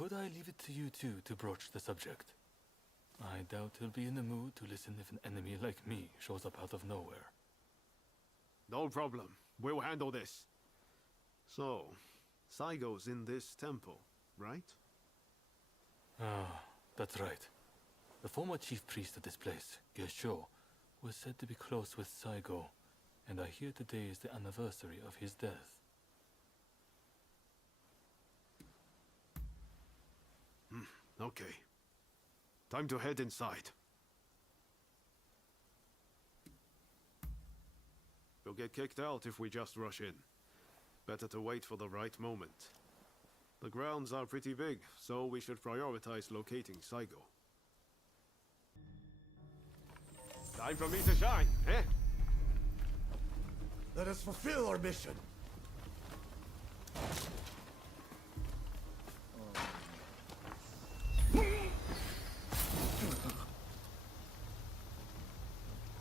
could I leave it to you two to broach the subject? I doubt he'll be in the mood to listen if an enemy like me shows up out of nowhere. No problem. We'll handle this. So, Saigo's in this temple, right? Ah, that's right. The former chief priest of this place, Gesho, was said to be close with Saigo, and I hear today is the anniversary of his death. Okay. Time to head inside. We'll get kicked out if we just rush in. Better to wait for the right moment. The grounds are pretty big, so we should prioritize locating Saigo. Time for me to shine, eh? Let us fulfill our mission.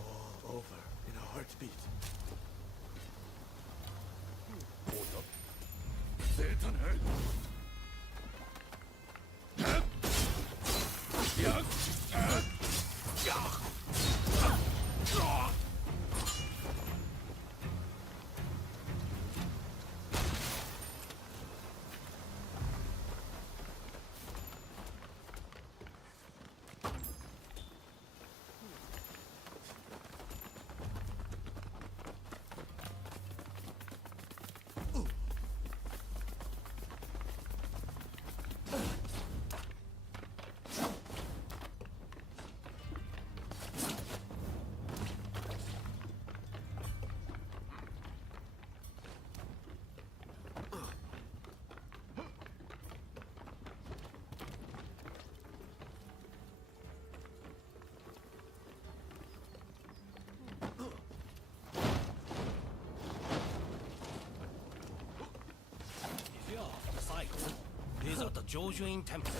All over in a heartbeat. Hold up. Satan head. He's at the Jojuin Temple.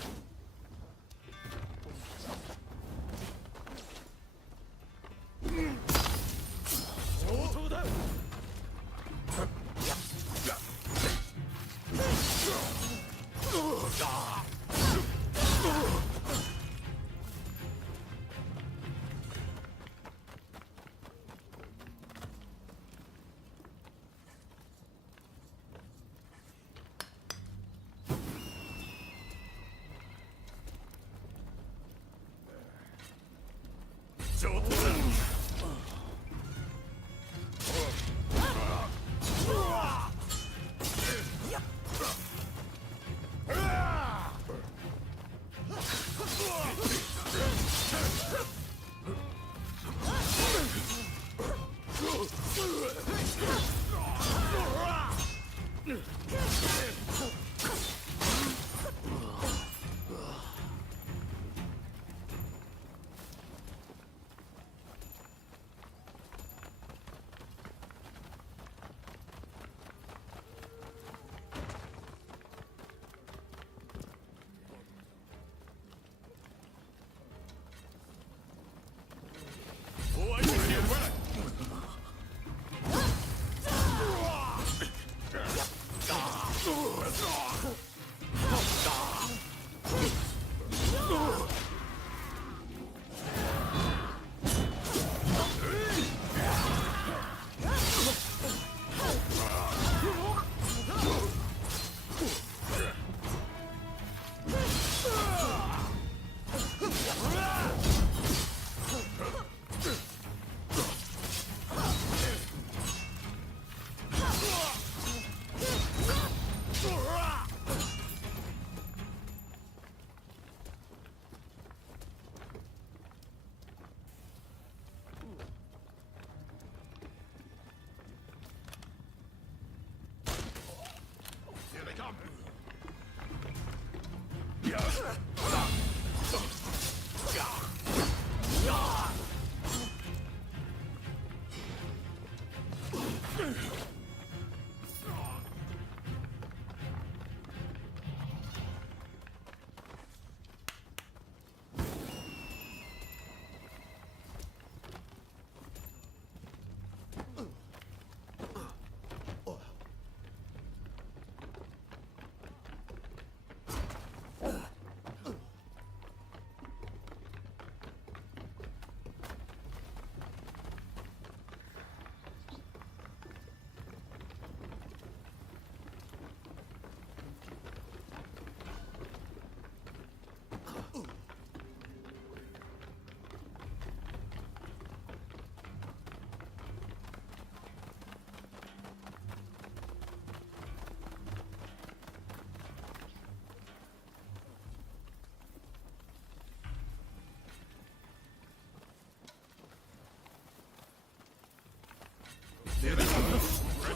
Ready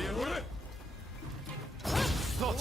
and willing! Stop!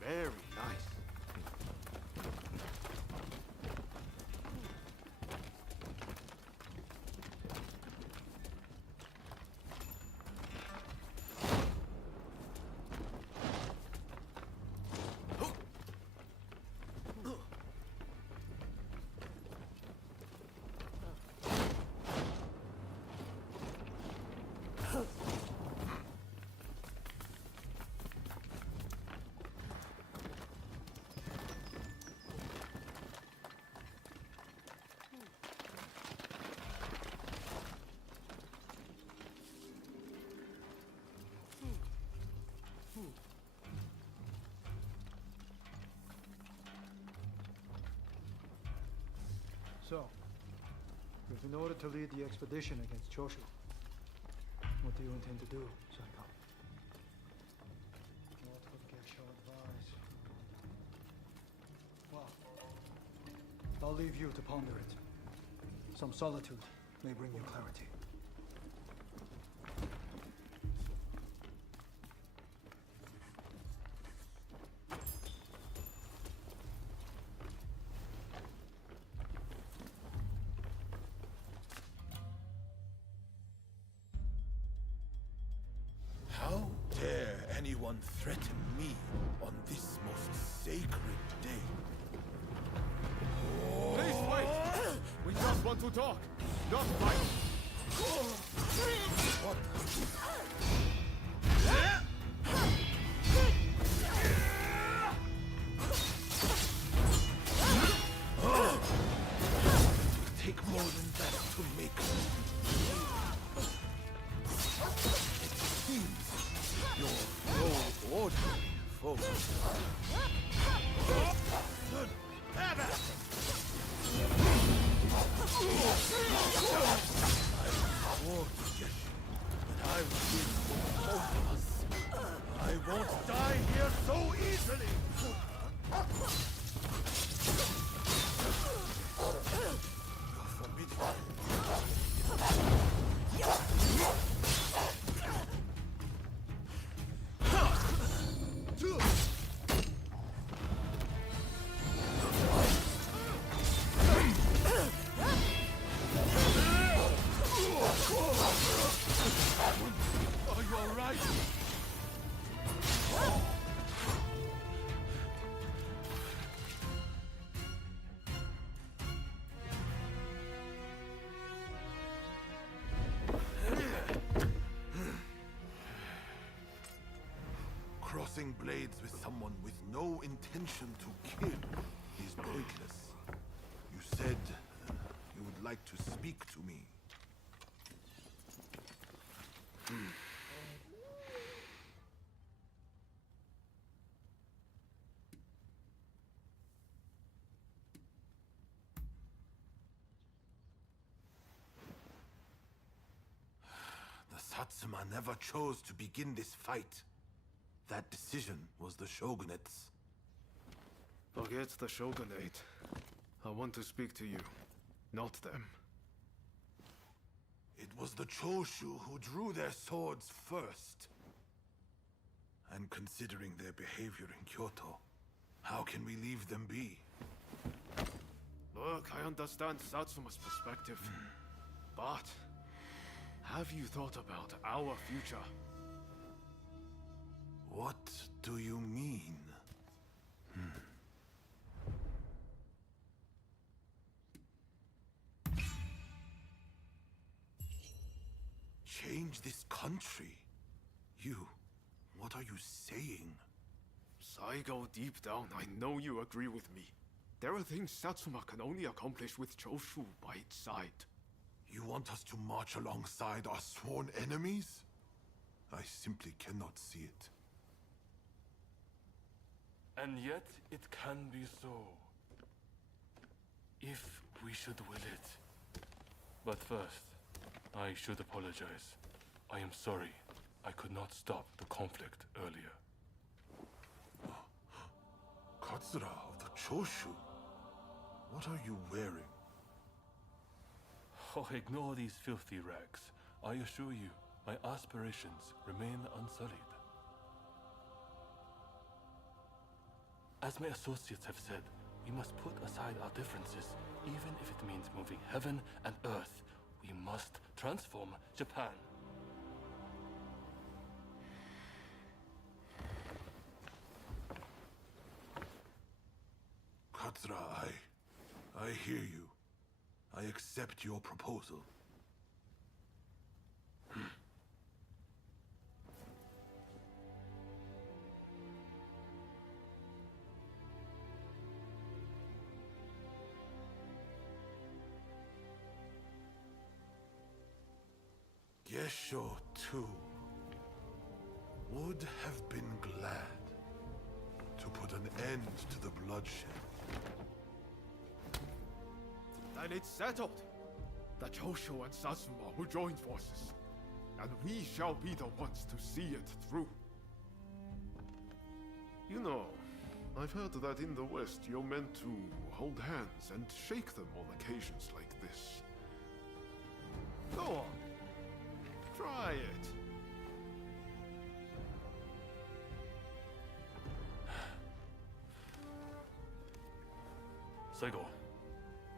Very nice. So, we've been ordered to lead the expedition against Choshu. What do you intend to do, Saikao? What would Gesho advise? Well, I'll leave you to ponder it. Some solitude may bring you clarity. How dare anyone threaten me on this most sacred day? Please wait! We just want to talk, not fight! What? Take more than that to make me. It seems you're no ordinary foe. Good. Have it! I swore to Geshu that I would win switching blades with someone with no intention to kill is pointless. You said you would like to speak to me. The Satsuma never chose to begin this fight. That decision was the Shogunate's. Forget the Shogunate. I want to speak to you, not them. It was the Choshu who drew their swords first. And considering their behavior in Kyoto, how can we leave them be? Look, I understand Satsuma's perspective. But have you thought about our future? What do you mean? Change this country? What are you saying? Saigo, deep down, I know you agree with me. There are things Satsuma can only accomplish with Choshu by its side. You want us to march alongside our sworn enemies? I simply cannot see it. And yet, it can be so. If we should will it. But first, I should apologize. I am sorry. I could not stop the conflict earlier. Katsura of the Choshu? What are you wearing? Oh, ignore these filthy rags. I assure you, my aspirations remain unsullied. As my associates have said, we must put aside our differences, even if it means moving heaven and earth. We must transform Japan. Katsura, I hear you. I accept your proposal. Gesho, too, would have been glad to put an end to the bloodshed. Then it's settled. The Choshu and Satsuma will join forces, and we shall be the ones to see it through. You know, I've heard that in the West you're meant to hold hands and shake them on occasions like this. Go on. Try it. Saigo,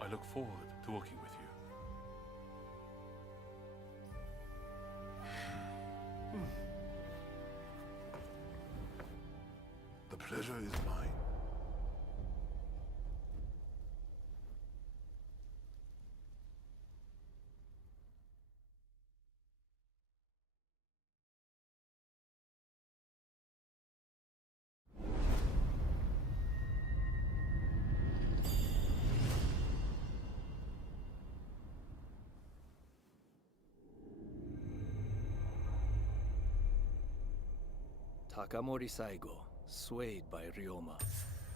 I look forward to working with you. The pleasure is mine. Takamori Saigo, swayed by Ryoma,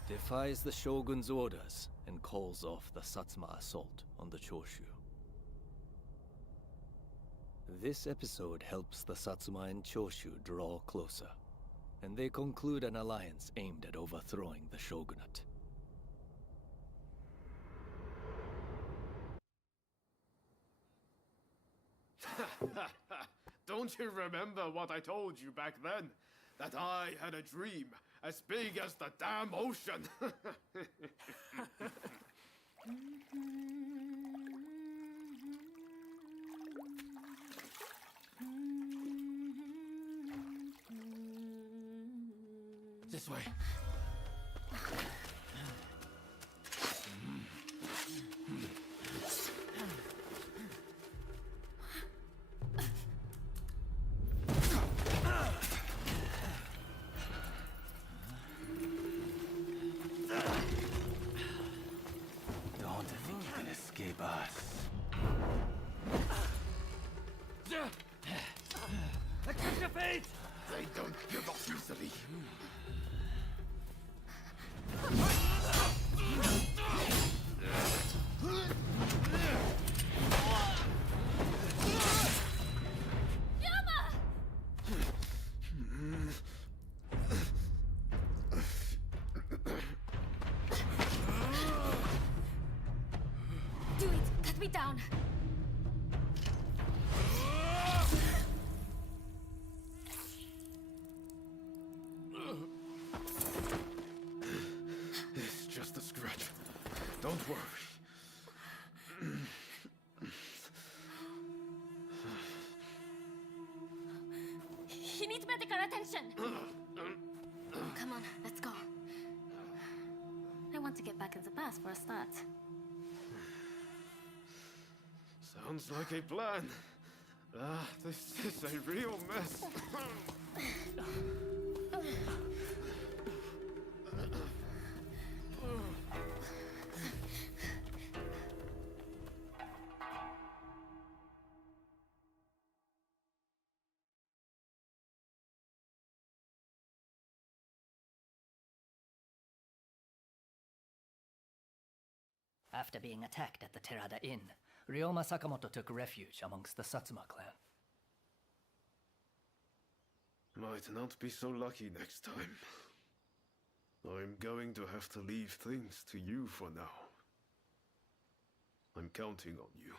defies the shogun's orders and calls off the Satsuma assault on the Choshu. This episode helps the Satsuma and Choshu draw closer, and they conclude an alliance aimed at overthrowing the shogunate. Don't you remember what I told you back then? That I had a dream as big as the damn ocean. This way. gamepass. Accept your fate! They don't give up easily. Do it! Cut me down! It's just a scratch. Don't worry. He needs medical attention! Come on, let's go. I want to get back in the past for a start. Sounds like a plan. This is a real mess. After being attacked at the Terada Inn, Ryoma Sakamoto took refuge amongst the Satsuma clan. Might not be so lucky next time. I'm going to have to leave things to you for now. I'm counting on you.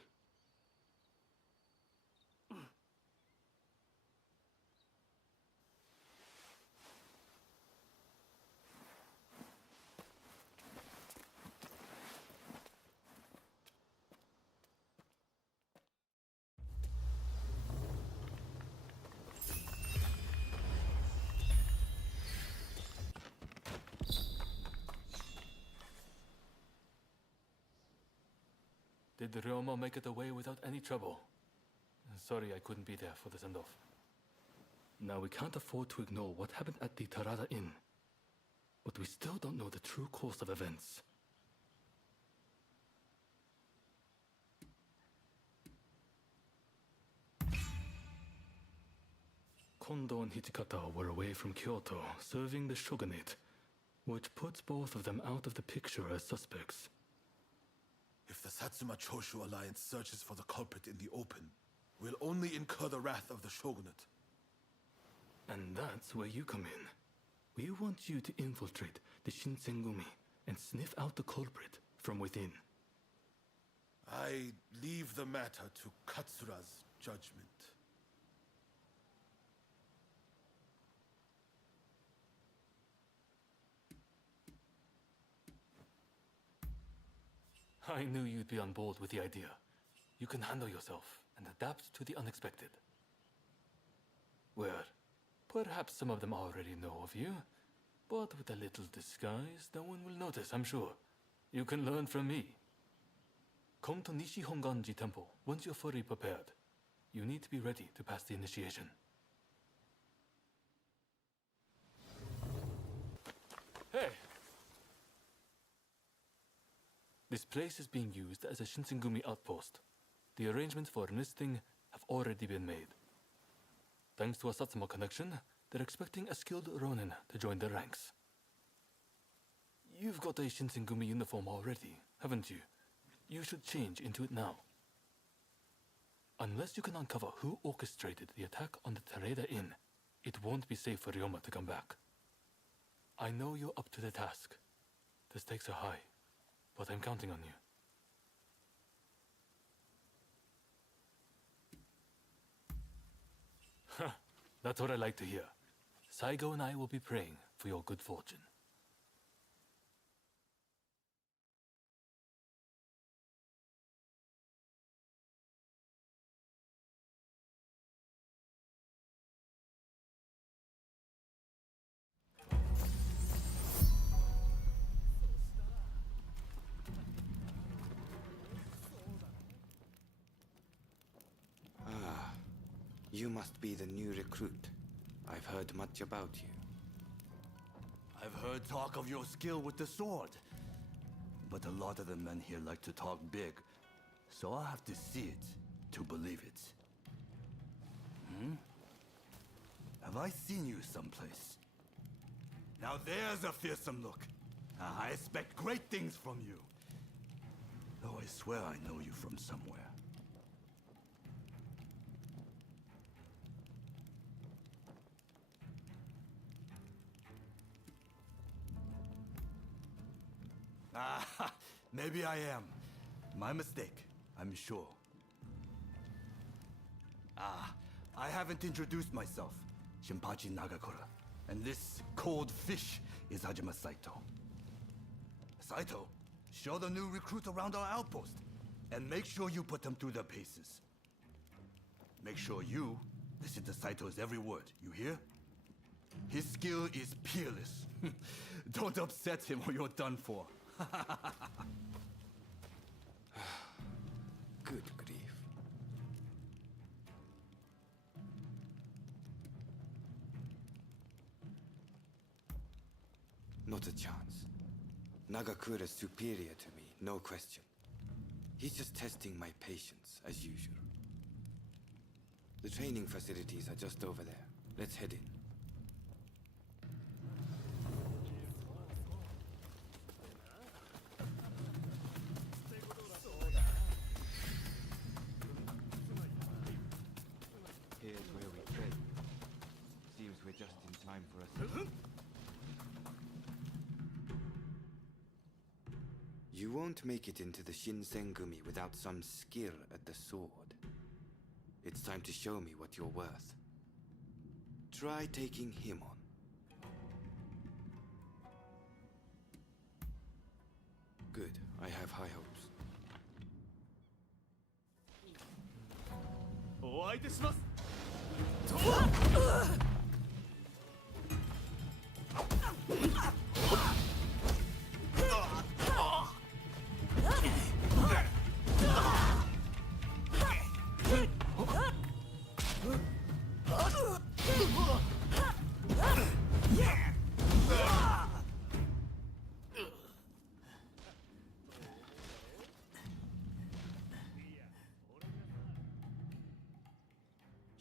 Did Ryoma make it away without any trouble? Sorry I couldn't be there for the send-off. Now we can't afford to ignore what happened at the Terada Inn. But we still don't know the true course of events. Kondo and Hichikata were away from Kyoto, serving the shogunate, which puts both of them out of the picture as suspects. If the Satsuma Choshu alliance searches for the culprit in the open, we'll only incur the wrath of the shogunate. And that's where you come in. We want you to infiltrate the Shinsengumi and sniff out the culprit from within. I leave the matter to Katsura's judgment. I knew you'd be on board with the idea. You can handle yourself and adapt to the unexpected. Well, perhaps some of them already know of you, but with a little disguise, no one will notice, I'm sure. You can learn from me. Come to Nishi Honganji Temple once you're fully prepared. You need to be ready to pass the initiation. Hey! This place is being used as a Shinsengumi outpost. The arrangements for enlisting have already been made. Thanks to a Satsuma connection, they're expecting a skilled Ronin to join their ranks. You've got a Shinsengumi uniform already, haven't you? You should change into it now. Unless you can uncover who orchestrated the attack on the Terada Inn, it won't be safe for Ryoma to come back. I know you're up to the task. The stakes are high, but I'm counting on you. That's what I like to hear. Saigo and I will be praying for your good fortune. You must be the new recruit. I've heard much about you. I've heard talk of your skill with the sword. But a lot of the men here like to talk big. So I have to see it to believe it. Have I seen you someplace? Now there's a fearsome look. I expect great things from you. Though I swear I know you from somewhere. Maybe I am. My mistake, I'm sure. I haven't introduced myself. Shinpachi Nagakura. And this cold fish is Hajime Saito. Saito, show the new recruit around our outpost. And make sure you put them through their paces. Make sure you listen to Saito's every word, you hear? His skill is peerless. Don't upset him or you're done for. Good grief. Not a chance. Nagakura's superior to me, no question. He's just testing my patience, as usual. The training facilities are just over there. Let's head in. Here's where we train. Seems we're just in time for us. You won't make it into the Shinsengumi without some skill at the sword. It's time to show me what you're worth. Try taking him on. Good, I have high hopes. お相手します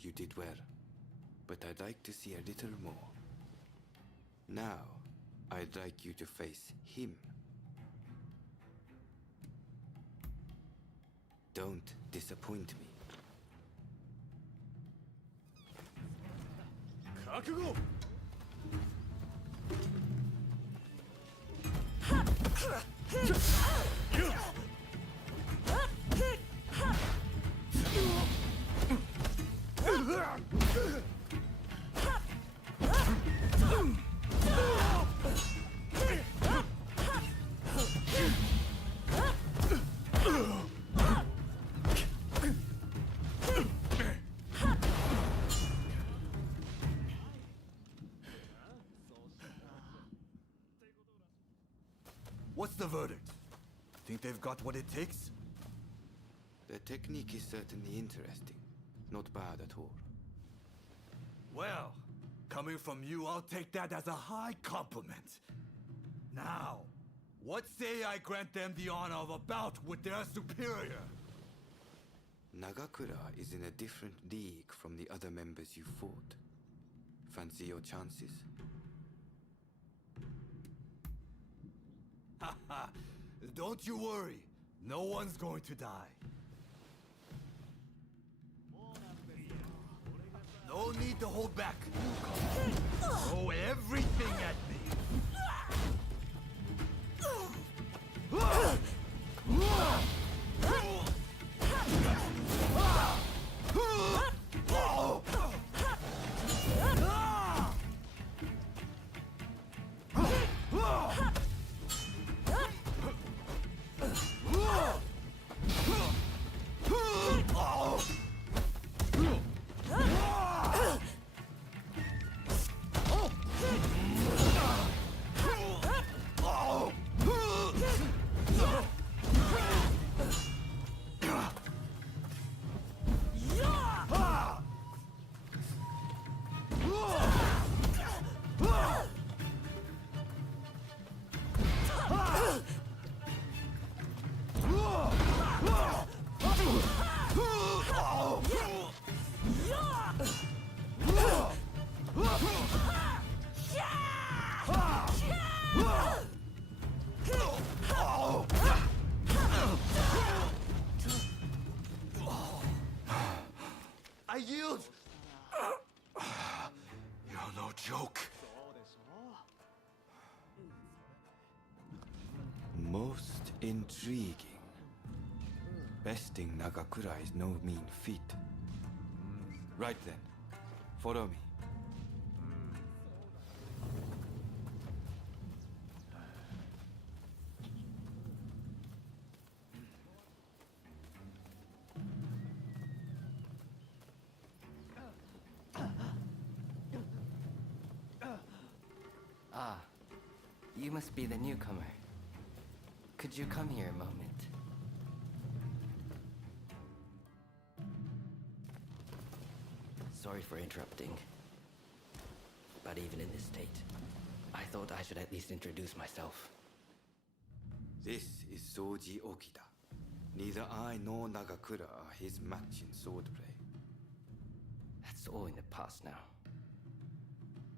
You did well, but I'd like to see a little more. Now, I'd like you to face him. Don't disappoint me. 覚悟 What's the verdict? Think they've got what it takes? The technique is certainly interesting. Not bad at all. Well, coming from you, I'll take that as a high compliment. Now, what say I grant them the honor of a bout with their superior? Nagakura is in a different league from the other members you fought. Fancy your chances? Haha, don't you worry. No one's going to die. No need to hold back, newcomer. Throw everything at me. Intriguing. Besting Nagakura is no mean feat. Right then, follow me. Ah, you must be the newcomer. Could you come here a moment? Sorry for interrupting. But even in this state, I thought I should at least introduce myself. This is Soji Okita. Neither I nor Nagakura are his match in swordplay. That's all in the past now.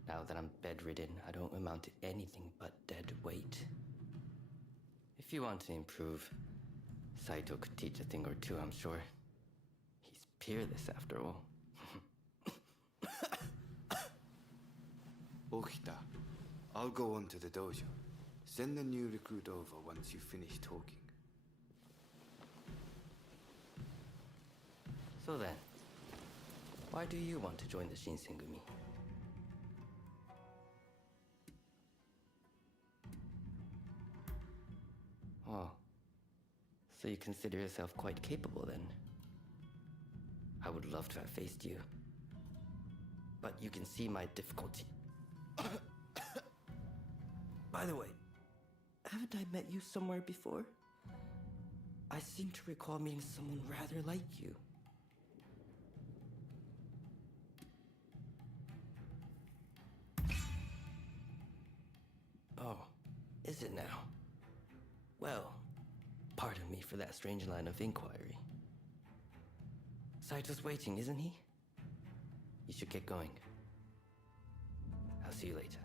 Now that I'm bedridden, I don't amount to anything but dead weight. If you want to improve, Saito could teach a thing or two, I'm sure. He's peerless after all. Okita, I'll go on to the dojo. Send the new recruit over once you finish talking. So then, why do you want to join the Shinsengumi? Oh, so you consider yourself quite capable then? I would love to have faced you. But you can see my difficulty. By the way, haven't I met you somewhere before? I seem to recall meeting someone rather like you. Oh, is it now? Well, pardon me for that strange line of inquiry. Saito's waiting, isn't he? You should get going. I'll see you later.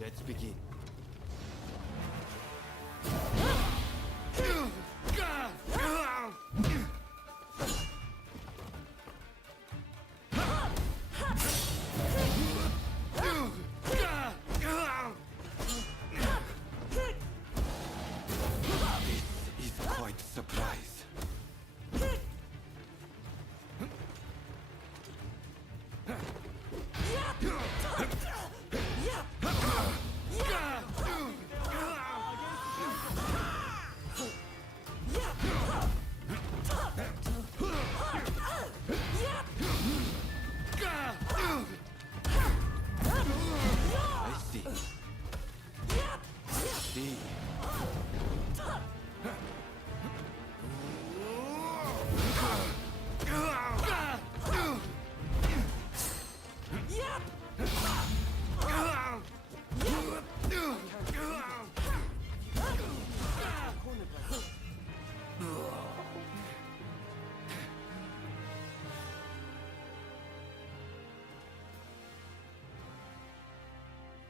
Let's begin. This is quite a surprise.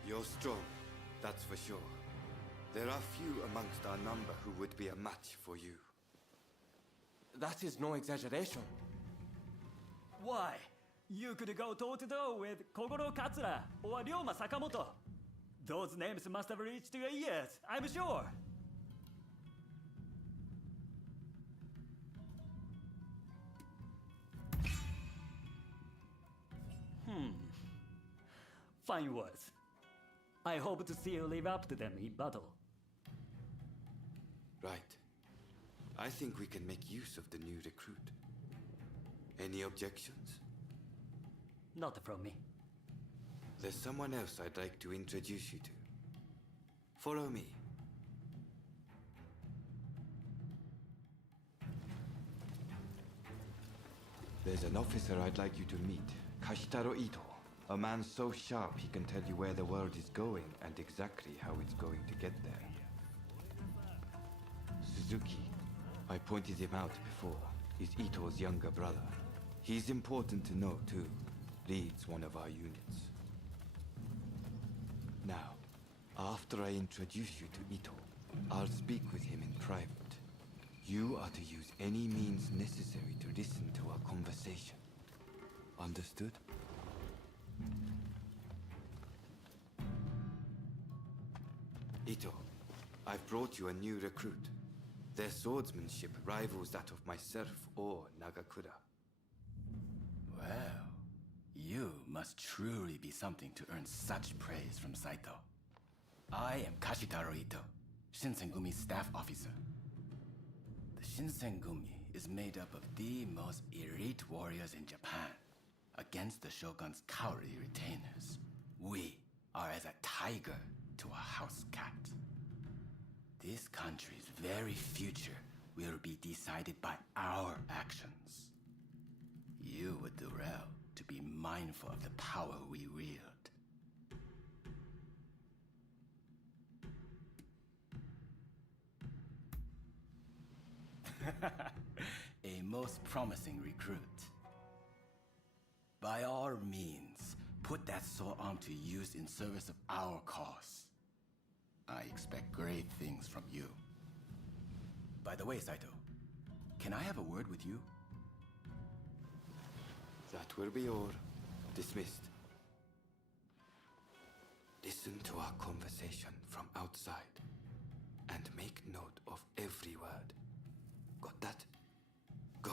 You're strong, that's for sure. There are few amongst our number who would be a match for you. That is no exaggeration. Why? You could go toe-to-toe with Kogoro Katsura or Ryoma Sakamoto. Those names must have reached your ears, I'm sure. Fine words. I hope to see you live up to them in battle. Right. I think we can make use of the new recruit. Any objections? Not from me. There's someone else I'd like to introduce you to. Follow me. There's an officer I'd like you to meet, Kashitaro Ito. A man so sharp he can tell you where the world is going and exactly how it's going to get there. Suzuki, I pointed him out before. He's Ito's younger brother. He's important to know, too. Leads one of our units. Now, after I introduce you to Ito, I'll speak with him in private. You are to use any means necessary to listen to our conversation. Understood? Ito, I've brought you a new recruit. Their swordsmanship rivals that of myself or Nagakura. Well, you must truly be something to earn such praise from Saito. I am Kashitaro Ito, Shinsengumi's staff officer. The Shinsengumi is made up of the most elite warriors in Japan, against the Shogun's cowardly retainers. We are as a tiger to a house cat. This country's very future will be decided by our actions. You would do well to be mindful of the power we wield. A most promising recruit. By all means, put that sword arm to use in service of our cause. I expect great things from you. By the way, Saito, can I have a word with you? That will be all. Dismissed. Listen to our conversation from outside, and make note of every word. Got that? Go.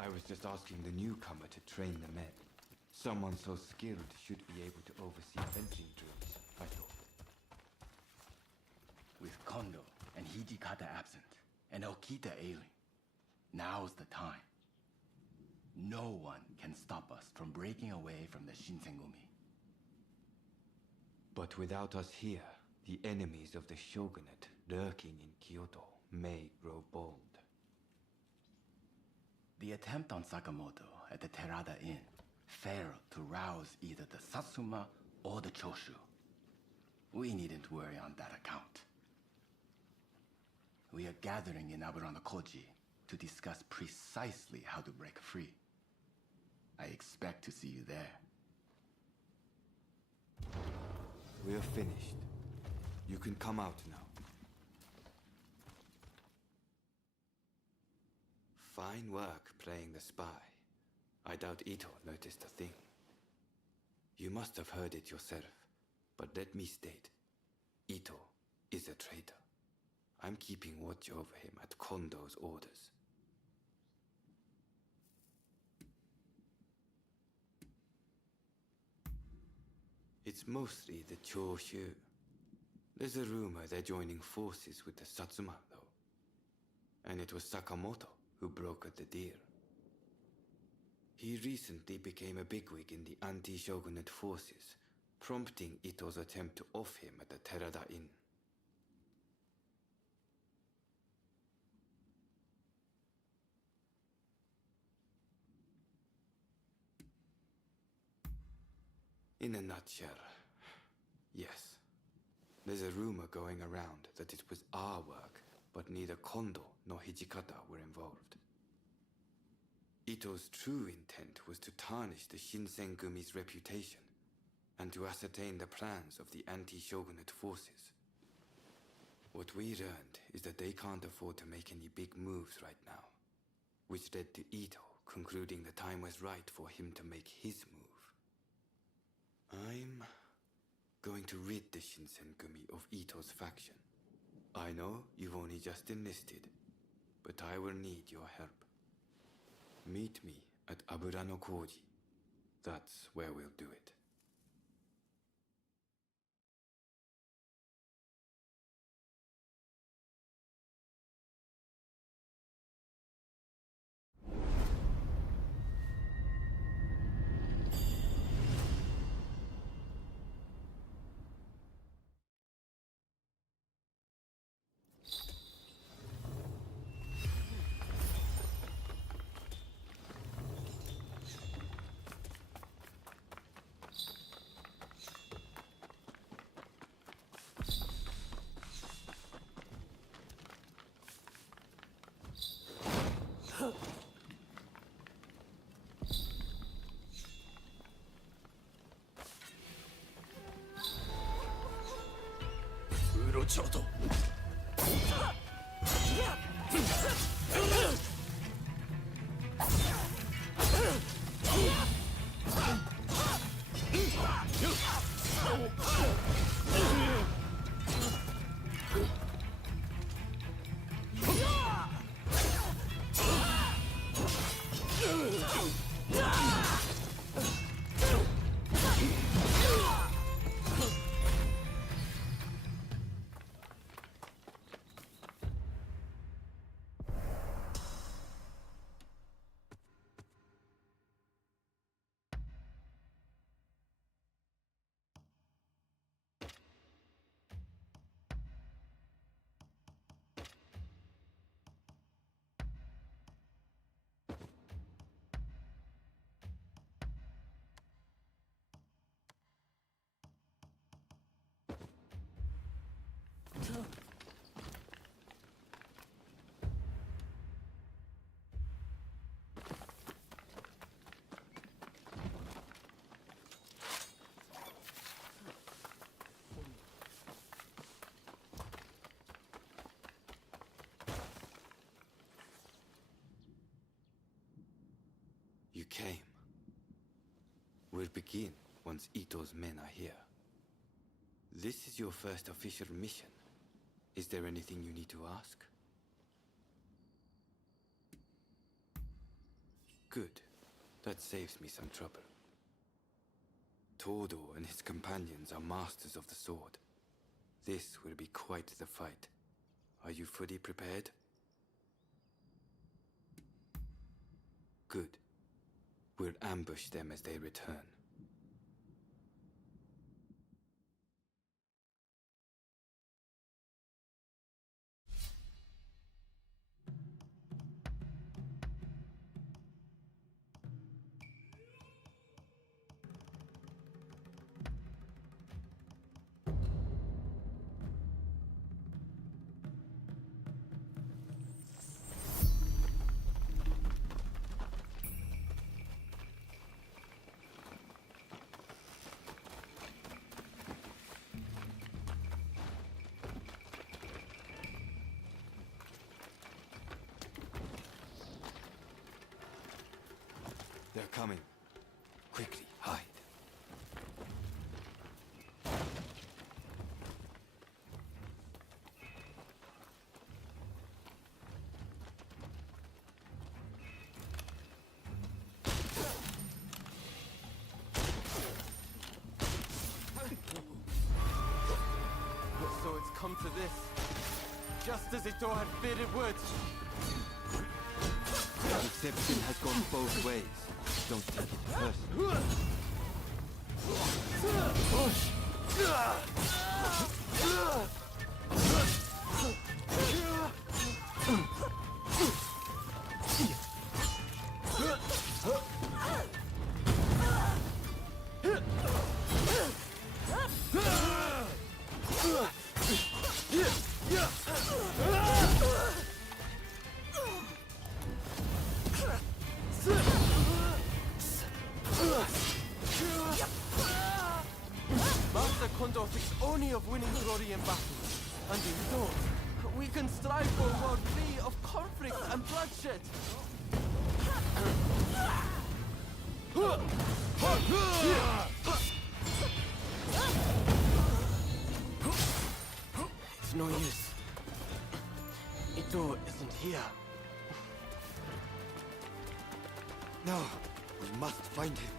I was just asking the newcomer to train the men. Someone so skilled should be able to oversee fencing drills, I thought. With Kondo and Hijikata absent, and Okita ailing, now's the time. No one can stop us from breaking away from the Shinsengumi. But without us here, the enemies of the shogunate lurking in Kyoto may grow bold. The attempt on Sakamoto at the Terada Inn failed to rouse either the Satsuma or the Choshu. We needn't worry on that account. We are gathering in Aburano-koji to discuss precisely how to break free. I expect to see you there. We are finished. You can come out now. Fine work playing the spy. I doubt Ito noticed a thing. You must have heard it yourself, but let me state, Ito is a traitor. I'm keeping watch over him at Kondo's orders. It's mostly the Choshu. There's a rumor they're joining forces with the Satsuma, though. And it was Sakamoto who brokered the deal. He recently became a bigwig in the anti-shogunate forces, prompting Ito's attempt to off him at the Terada Inn. In a nutshell, yes. There's a rumor going around that it was our work, but neither Kondo nor Hijikata were involved. Ito's true intent was to tarnish the Shinsengumi's reputation and to ascertain the plans of the anti-shogunate forces. What we learned is that they can't afford to make any big moves right now, which led to Ito concluding the time was right for him to make his move. I'm going to rid the Shinsengumi of Ito's faction. I know you've only just enlisted, but I will need your help. Meet me at Aburano-koji. That's where we'll do it. Urochoto. You came. We'll begin once Ito's men are here. This is your first official mission. Is there anything you need to ask? Good. That saves me some trouble. Todo and his companions are masters of the sword. This will be quite the fight. Are you fully prepared? Good. We'll ambush them as they return. They're coming. Quickly, hide. So it's come to this. Just as Ito had feared it would. Deception has gone both ways. Don't take it personally. Master Kondo thinks only of winning glory in battle. And in thought, we can strive for a world free of conflict and bloodshed. It's no use. Ito isn't here. No, we must find him.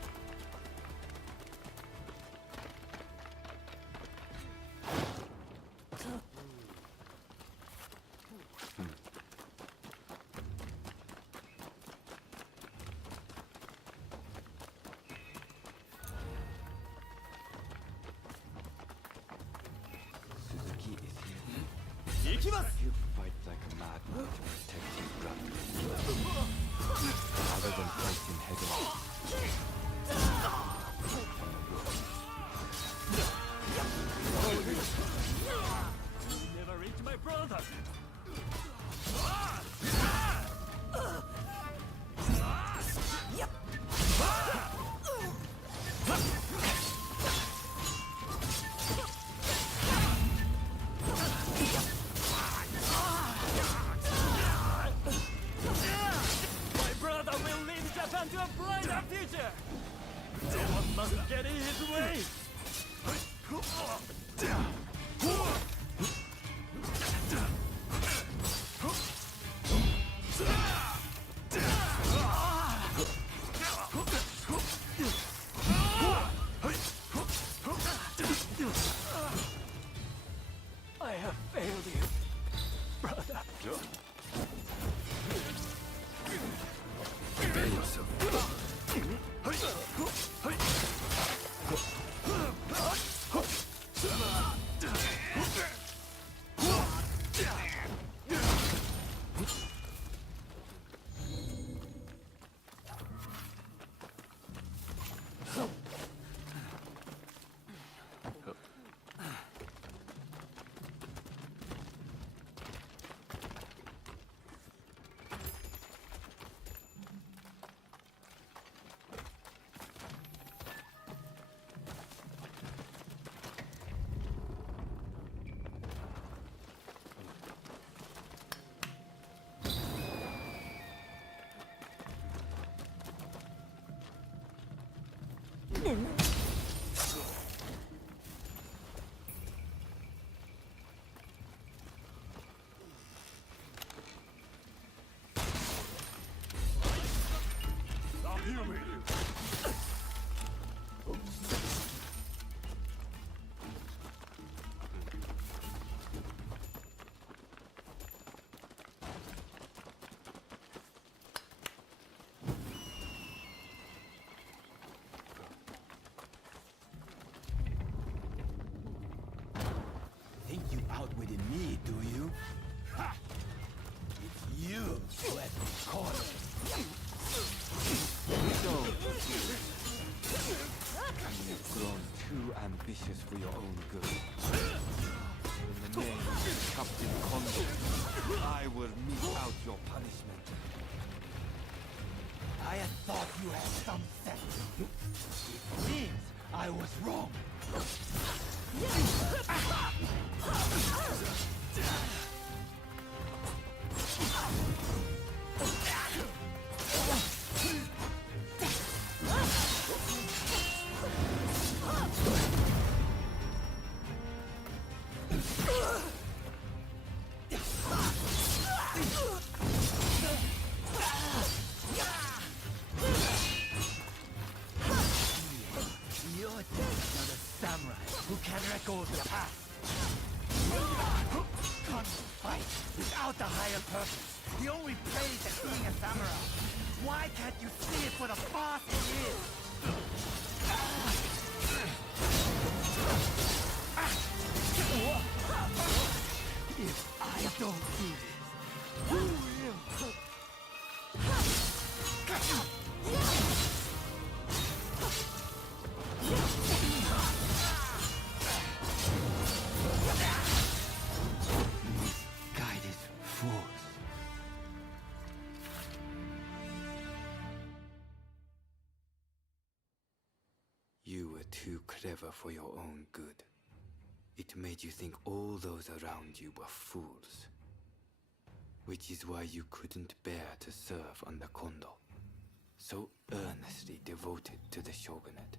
Suzuki is here. He fights like a madman to protect his brother. Rather than fight him head on. You never reach my brother. My brother will lead Japan to a brighter future. No one must get in his way. I have failed you, brother. Think you outwitted me, do you? Ha! It's you who has me cornered. You've grown too ambitious for your own good. In the name of Captain Kondo, I will mete out your punishment. I had thought you had some sense. It seems I was wrong. echo of the past. Fight without the higher purpose. The only praise at being a samurai. Why can't you see it for the boss it is? If I don't do this, who will? Misguided fools. You were too clever for your own good. It made you think all those around you were fools. Which is why you couldn't bear to serve under Kondo, so earnestly devoted to the shogunate.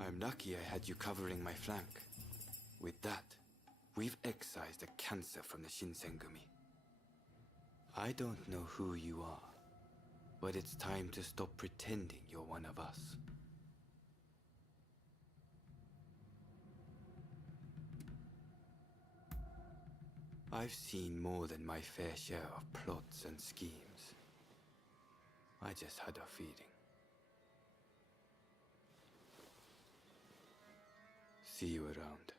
I'm lucky I had you covering my flank. With that, we've excised a cancer from the Shinsengumi. I don't know who you are, but it's time to stop pretending you're one of us. I've seen more than my fair share of plots and schemes. I just had a feeling. See you around.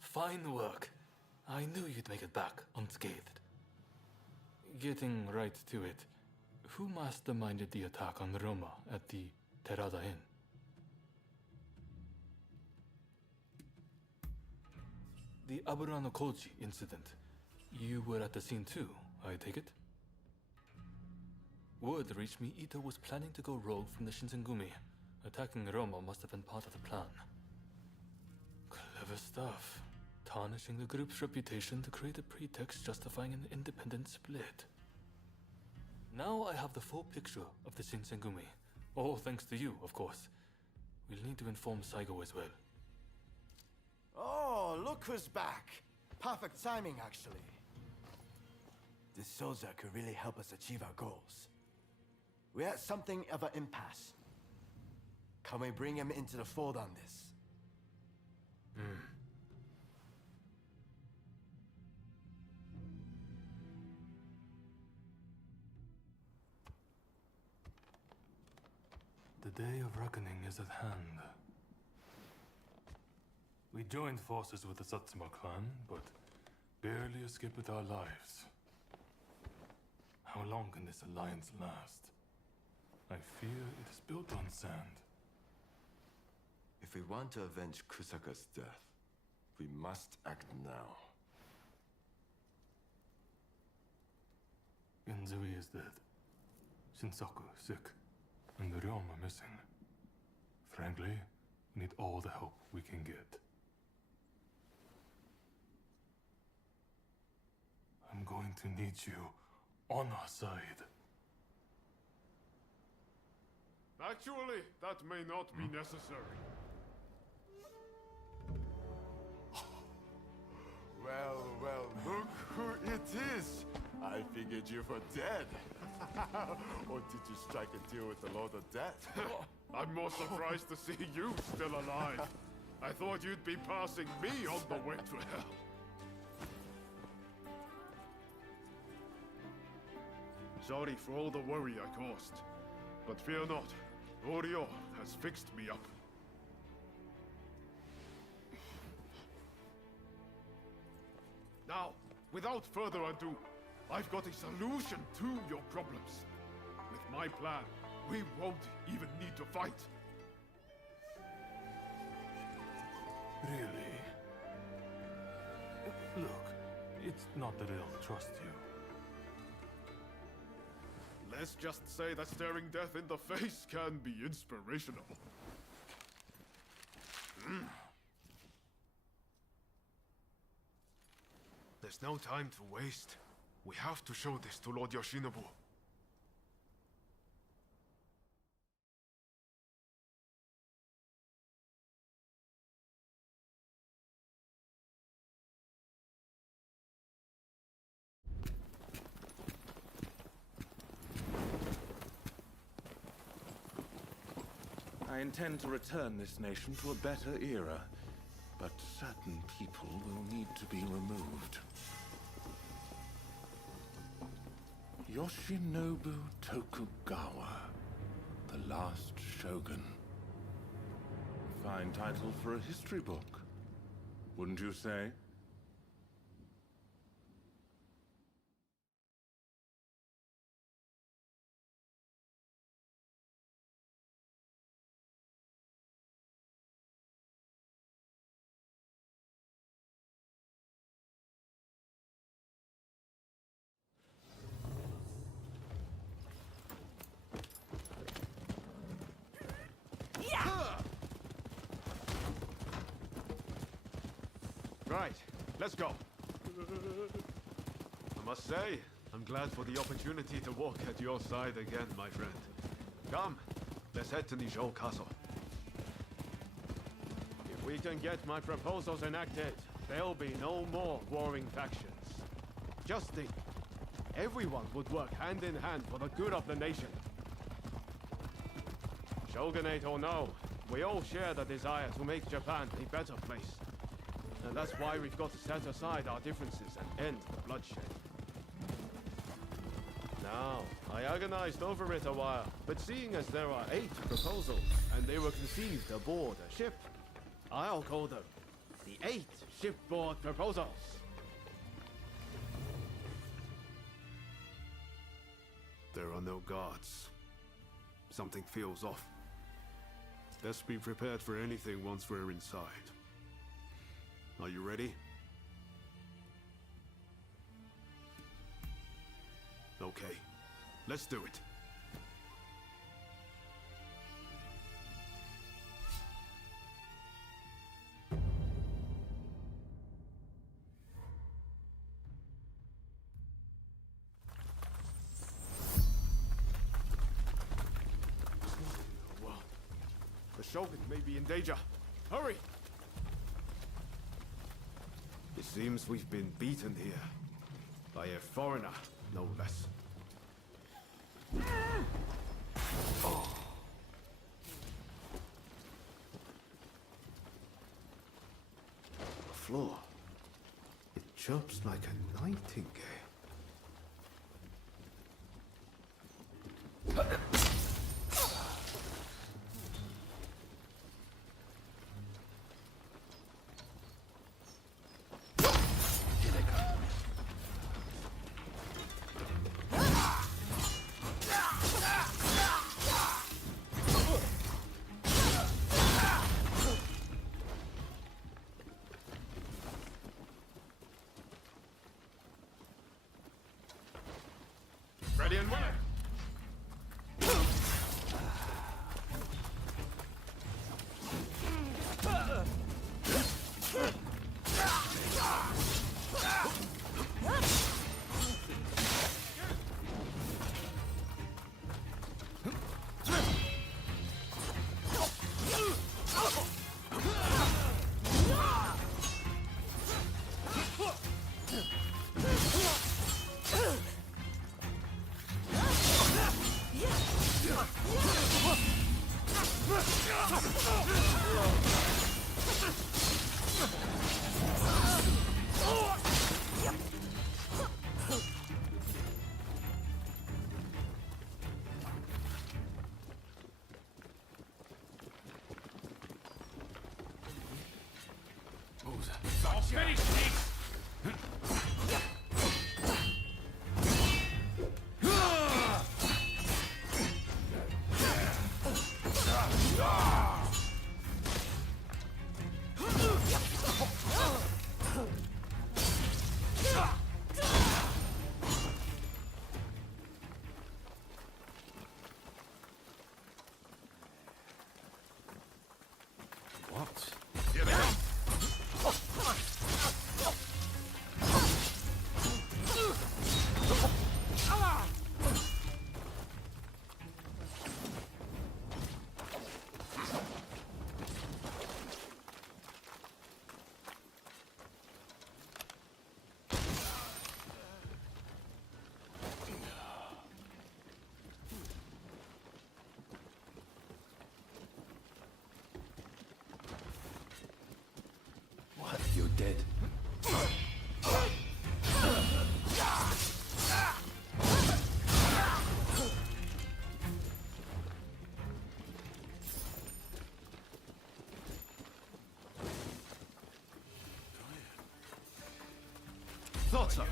Fine work. I knew you'd make it back unscathed. Getting right to it, who masterminded the attack on Roma at the Terada Inn? The Aburano Kochi incident. You were at the scene too, I take it? Word reached me Ito was planning to go rogue from the Shinsengumi. Attacking Roma must have been part of the plan. Clever stuff. Tarnishing the group's reputation to create a pretext justifying an independent split. Now I have the full picture of the Shinsengumi. All thanks to you, of course. We'll need to inform Saigo as well. Oh, look who's back. Perfect timing, actually. This soldier could really help us achieve our goals. We're at something of an impasse. Can we bring him into the fold on this? The day of reckoning is at hand. We joined forces with the Satsuma clan, but barely escaped with our lives. How long can this alliance last? I fear it is built on sand. If we want to avenge Kusaka's death, we must act now. Genzui is dead. Shinsaku sick. And the realm are missing. Frankly, we need all the help we can get. I'm going to need you on our side. Actually, that may not be necessary. Well, well, look who it is! I figured you were dead. Or did you strike a deal with the Lord of Death? I'm more surprised to see you still alive. I thought you'd be passing me on the way to hell. Sorry for all the worry I caused. But fear not, Orio has fixed me up. Now, without further ado, I've got a solution to your problems. With my plan, we won't even need to fight. Really? Look, it's not that I don't trust you. Let's just say that staring death in the face can be inspirational. There's no time to waste. We have to show this to Lord Yoshinobu. I intend to return this nation to a better era, but certain people will need to be removed. Yoshinobu Tokugawa, the last shogun. Fine title for a history book, wouldn't you say? Right, let's go. I must say, I'm glad for the opportunity to walk at your side again, my friend. Come, let's head to Nijou Castle. If we can get my proposals enacted, there'll be no more warring factions. Just think, everyone would work hand in hand for the good of the nation. Shogunate or no, we all share the desire to make Japan a better place. And that's why we've got to set aside our differences and end the bloodshed. Now, I agonized over it a while, but seeing as there are 8 proposals, and they were conceived aboard a ship, I'll call them the 8 shipboard proposals. There are no guards. Something feels off. Let's be prepared for anything once we're inside. Are you ready? Okay, let's do it. Shogun may be in danger. Hurry! It seems we've been beaten here. By a foreigner, no less. Oh. The floor. It chirps like a nightingale. Ready and willing. I'll finish this! What? What? You're dead. Thought so.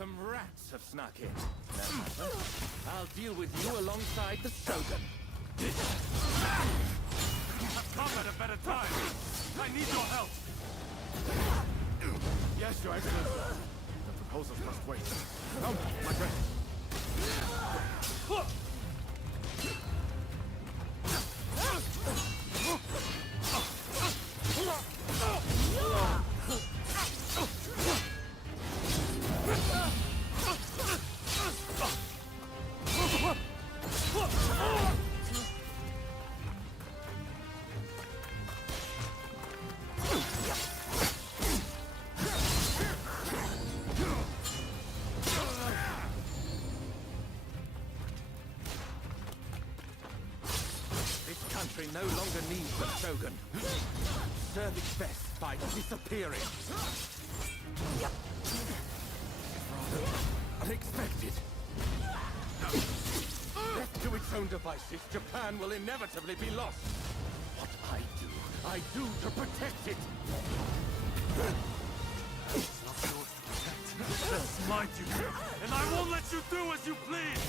Some rats have snuck in. No matter. I'll deal with you alongside the Shogun. I've come at a better time. I need your help. Yes, Your Excellency. The proposals must wait. Come, my friend. No longer needs the Shogun. Serve its best by disappearing. Rather unexpected. Left to its own devices, Japan will inevitably be lost. What I do to protect it. It's not yours to protect. That's my duty, and I won't let you do as you please.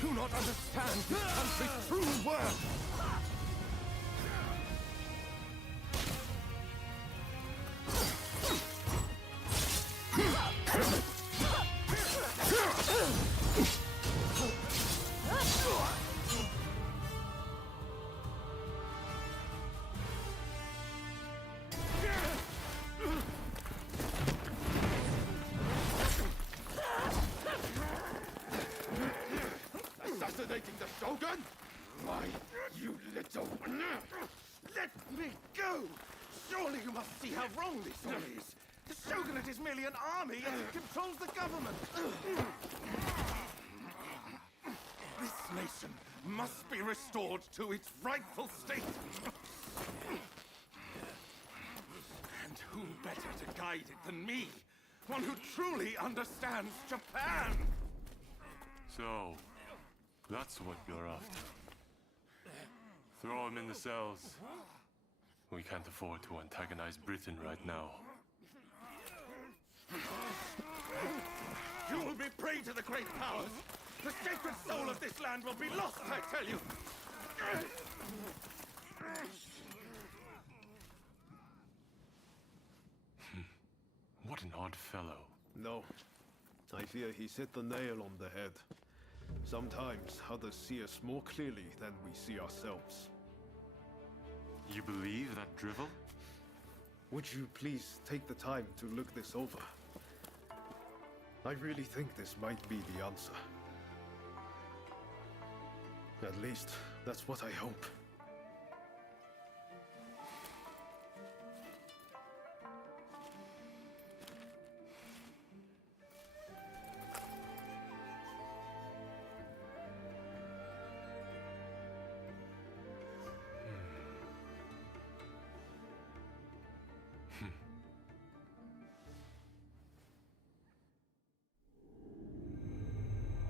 Do not understand this country's true worth. Assassinating the Shogun? Why, you little... Let me go! Surely you must see how wrong this all is. The Shogunate is merely an army and it controls the government. This nation must be restored to its rightful state. And who better to guide it than me? One who truly understands Japan! So, that's what you're after. Throw him in the cells. We can't afford to antagonize Britain right now. You will be prey to the great powers! The sacred soul of this land will be lost, I tell you! What an odd fellow. No. I fear he's hit the nail on the head. Sometimes others see us more clearly than we see ourselves. You believe that drivel? Would you please take the time to look this over? I really think this might be the answer. At least, that's what I hope.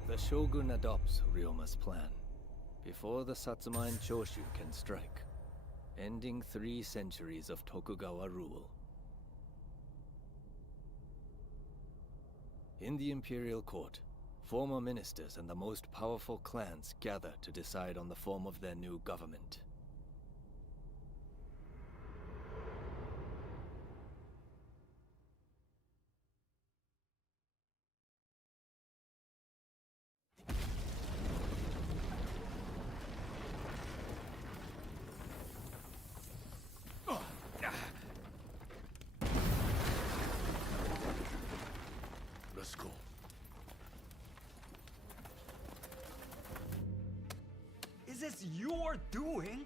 The Shogun adopts Ryoma's plan before the Satsuma and Choshu can strike, ending 3 centuries of Tokugawa rule. In the imperial court, former ministers and the most powerful clans gather to decide on the form of their new government. Let's go. Is this your doing?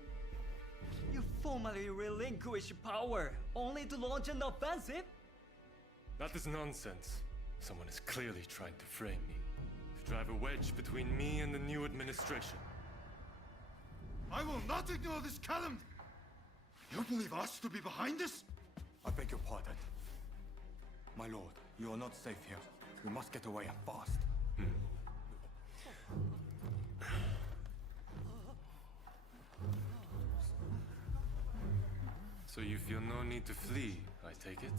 You formally relinquish power, only to launch an offensive? That is nonsense. Someone is clearly trying to frame me, to drive a wedge between me and the new administration. I will not ignore this calumny! You believe us to be behind this? I beg your pardon. My lord, You are not safe here. We must get away fast. So you feel no need to flee, I take it?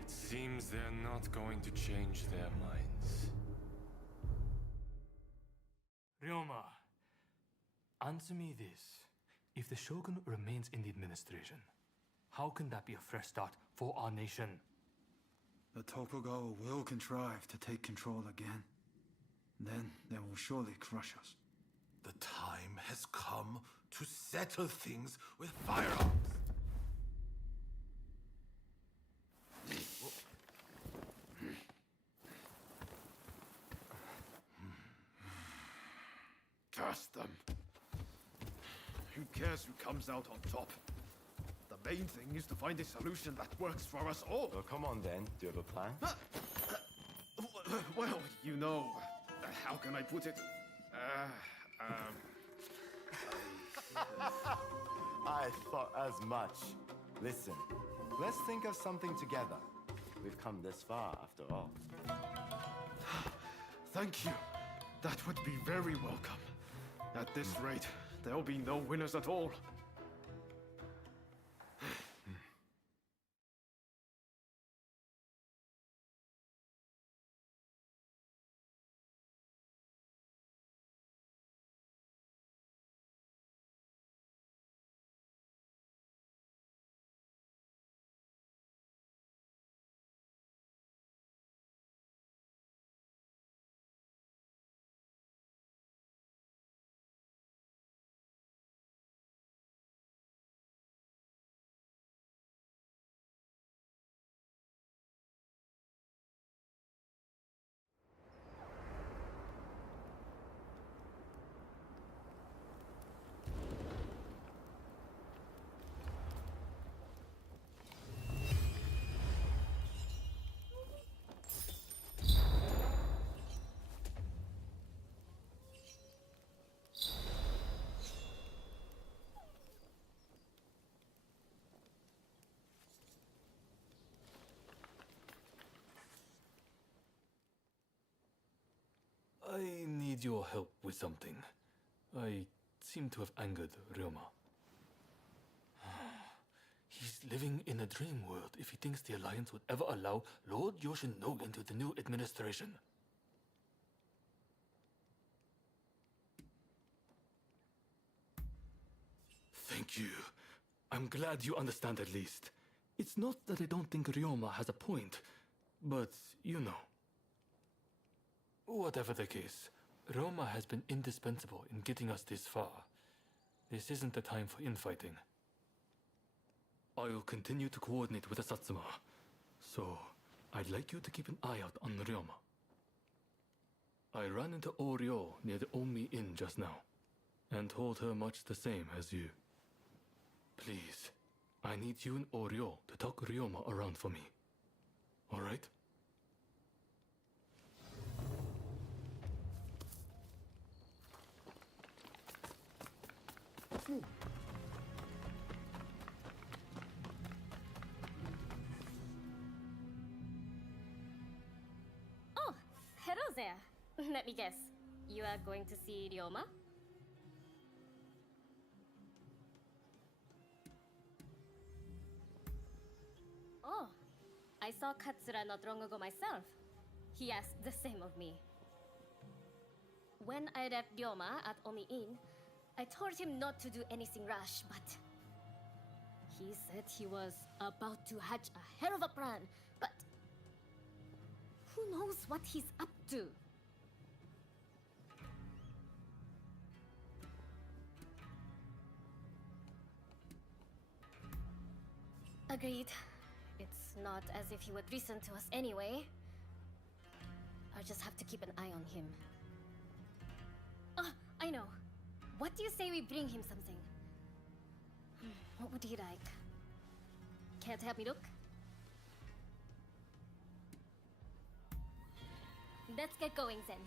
It seems they're not going to change their minds. Ryoma, answer me this. If the Shogun remains in the administration, how can that be a fresh start for our nation? The Tokugawa will contrive to take control again. Then they will surely crush us. The time has come to settle things with firearms. Curse them. Who cares who comes out on top? The main thing is to find a solution that works for us all. Well, come on then. Do you have a plan? Well, you know, how can I put it? I thought as much. Listen, let's think of something together. We've come this far, after all. Thank you. That would be very welcome. At this rate, there'll be no winners at all. I need your help with something. I seem to have angered Ryoma. He's living in a dream world if he thinks the Alliance would ever allow Lord Yoshinobu into the new administration. Thank you. I'm glad you understand at least. It's not that I don't think Ryoma has a point, but you know. Whatever the case, Ryoma has been indispensable in getting us this far. This isn't the time for infighting. I will continue to coordinate with the Satsuma, so I'd like you to keep an eye out on Ryoma. I ran into Oryo near the Omi Inn just now, and told her much the same as you. Please, I need you and Oryo to talk Ryoma around for me. Alright? Oh, hello there. Let me guess. You are going to see Ryoma? Oh, I saw Katsura not long ago myself. He asked the same of me. When I left Ryoma at Omi Inn, I told him not to do anything rash, but he said he was about to hatch a hell of a plan, but who knows what he's up to? Agreed. It's not as if he would listen to us anyway. I'll just have to keep an eye on him. Ah, I know. What do you say we bring him something? What would he like? Can't help me look? Let's get going then.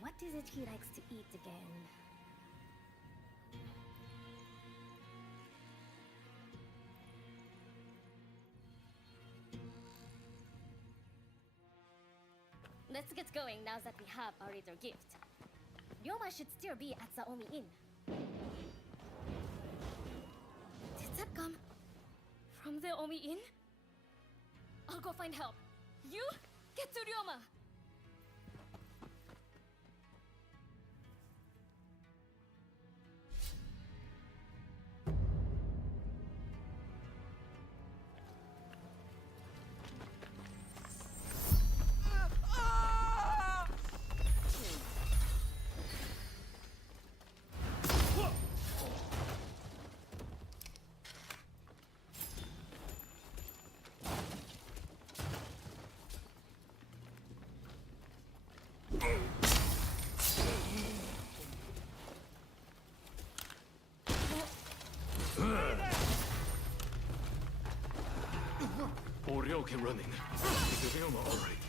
What is it he likes to eat again? Let's get going now that we have our little gift. Ryoma should still be at the Omi Inn. Did that come from the Omi Inn? I'll go find help. You get to Ryoma! Oryoke running. Is Ryoma alright?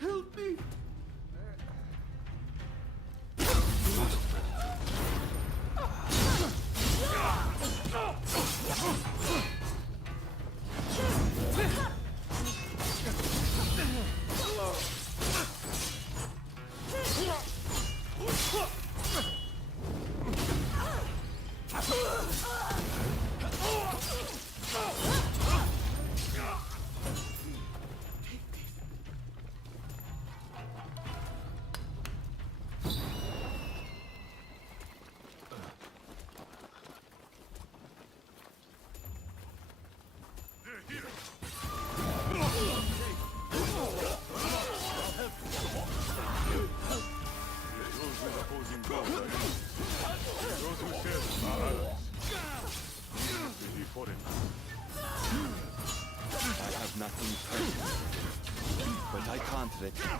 Help me! I have nothing personal, but I can't let you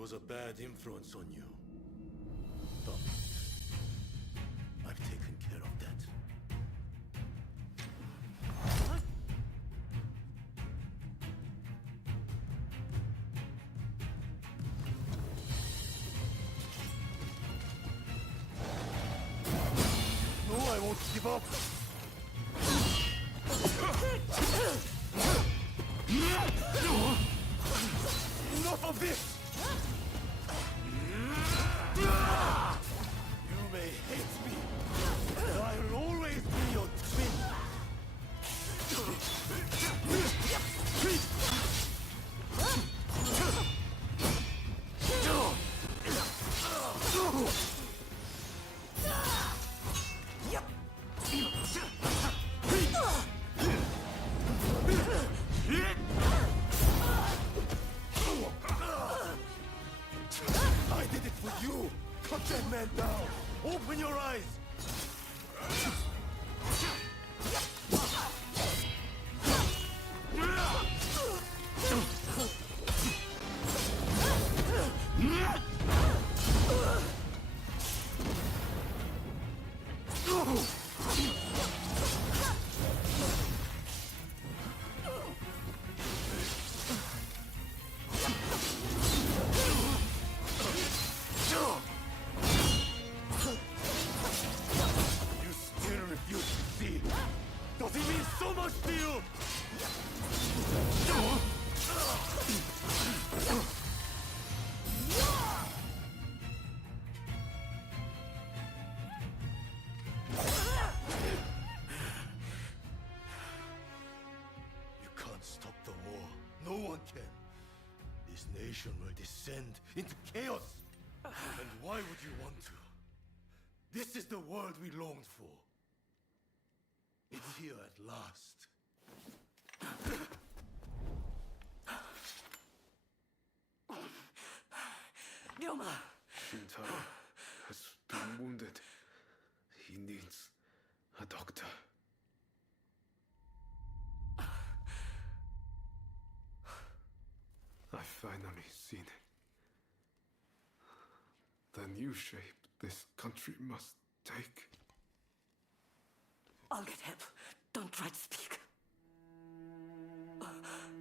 was a bad influence on you. Stop it. I've taken care of that. No, I won't give up. Enough of this! You may hate me, but I will always be your twin. I did it for you! Cut that man down! Open your eyes! You still refuse to see? Does it mean so much to you? You can't stop the war. No one can. This nation will descend into chaos. And why would you want to? This is the world we longed for. It's here at last. Ryoma! Shintaro has been wounded. He needs a doctor. I've finally seen it. The new shape this country must take. I'll get help. Don't try to speak.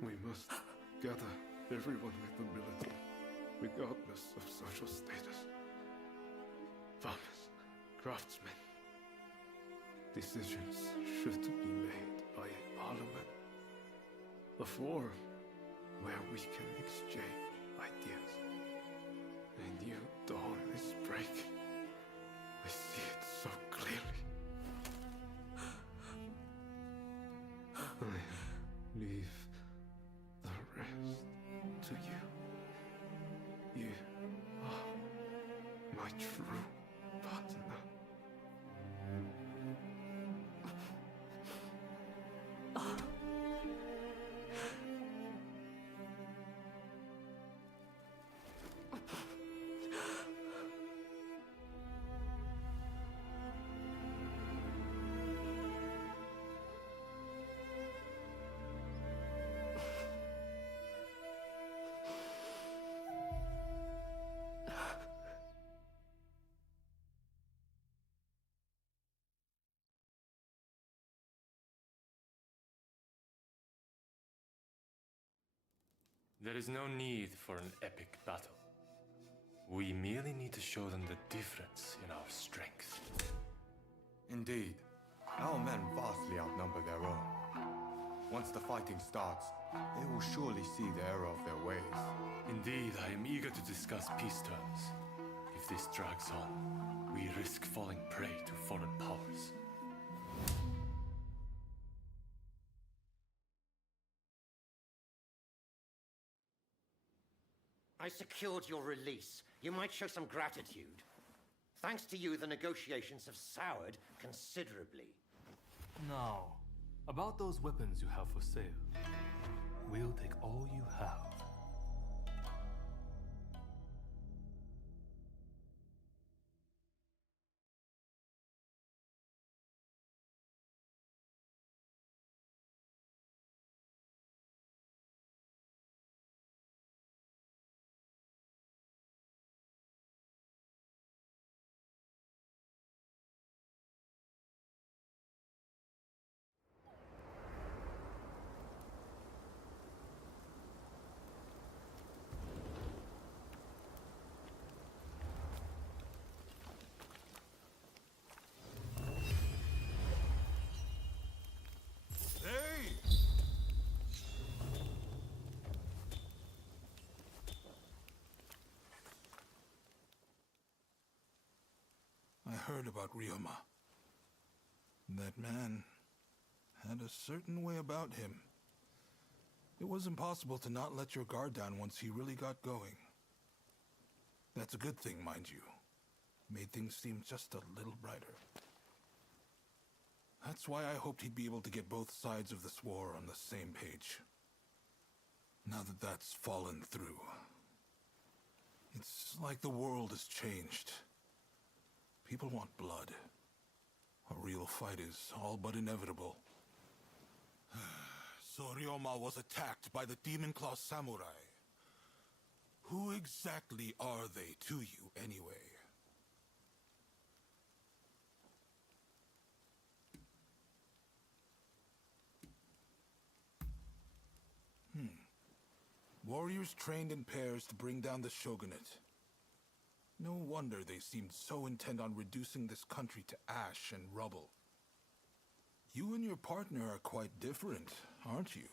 We must gather everyone with ability, regardless of social status. Farmers, craftsmen. Decisions should be made by a parliament. A forum where we can exchange ideas. A new dawn is breaking. I see it so clearly. I leave the rest to you. You are my true partner. There is no need for an epic battle. We merely need to show them the difference in our strength. Indeed. Our men vastly outnumber their own. Once the fighting starts, they will surely see the error of their ways. Indeed, I am eager to discuss peace terms. If this drags on, we risk falling prey to foreign powers. I secured your release. You might show some gratitude. Thanks to you, the negotiations have soured considerably. Now, about those weapons you have for sale. We'll take all you have. heard about Ryoma. That man had a certain way about him. It was impossible to not let your guard down once he really got going. That's a good thing, mind you. Made things seem just a little brighter. That's why I hoped he'd be able to get both sides of this war on the same page. Now that that's fallen through, it's like the world has changed. People want blood. A real fight is all but inevitable. So Ryoma was attacked by the Demon Claw Samurai. Who exactly are they to you, anyway? Warriors trained in pairs to bring down the shogunate. No wonder they seemed so intent on reducing this country to ash and rubble. You and your partner are quite different, aren't you?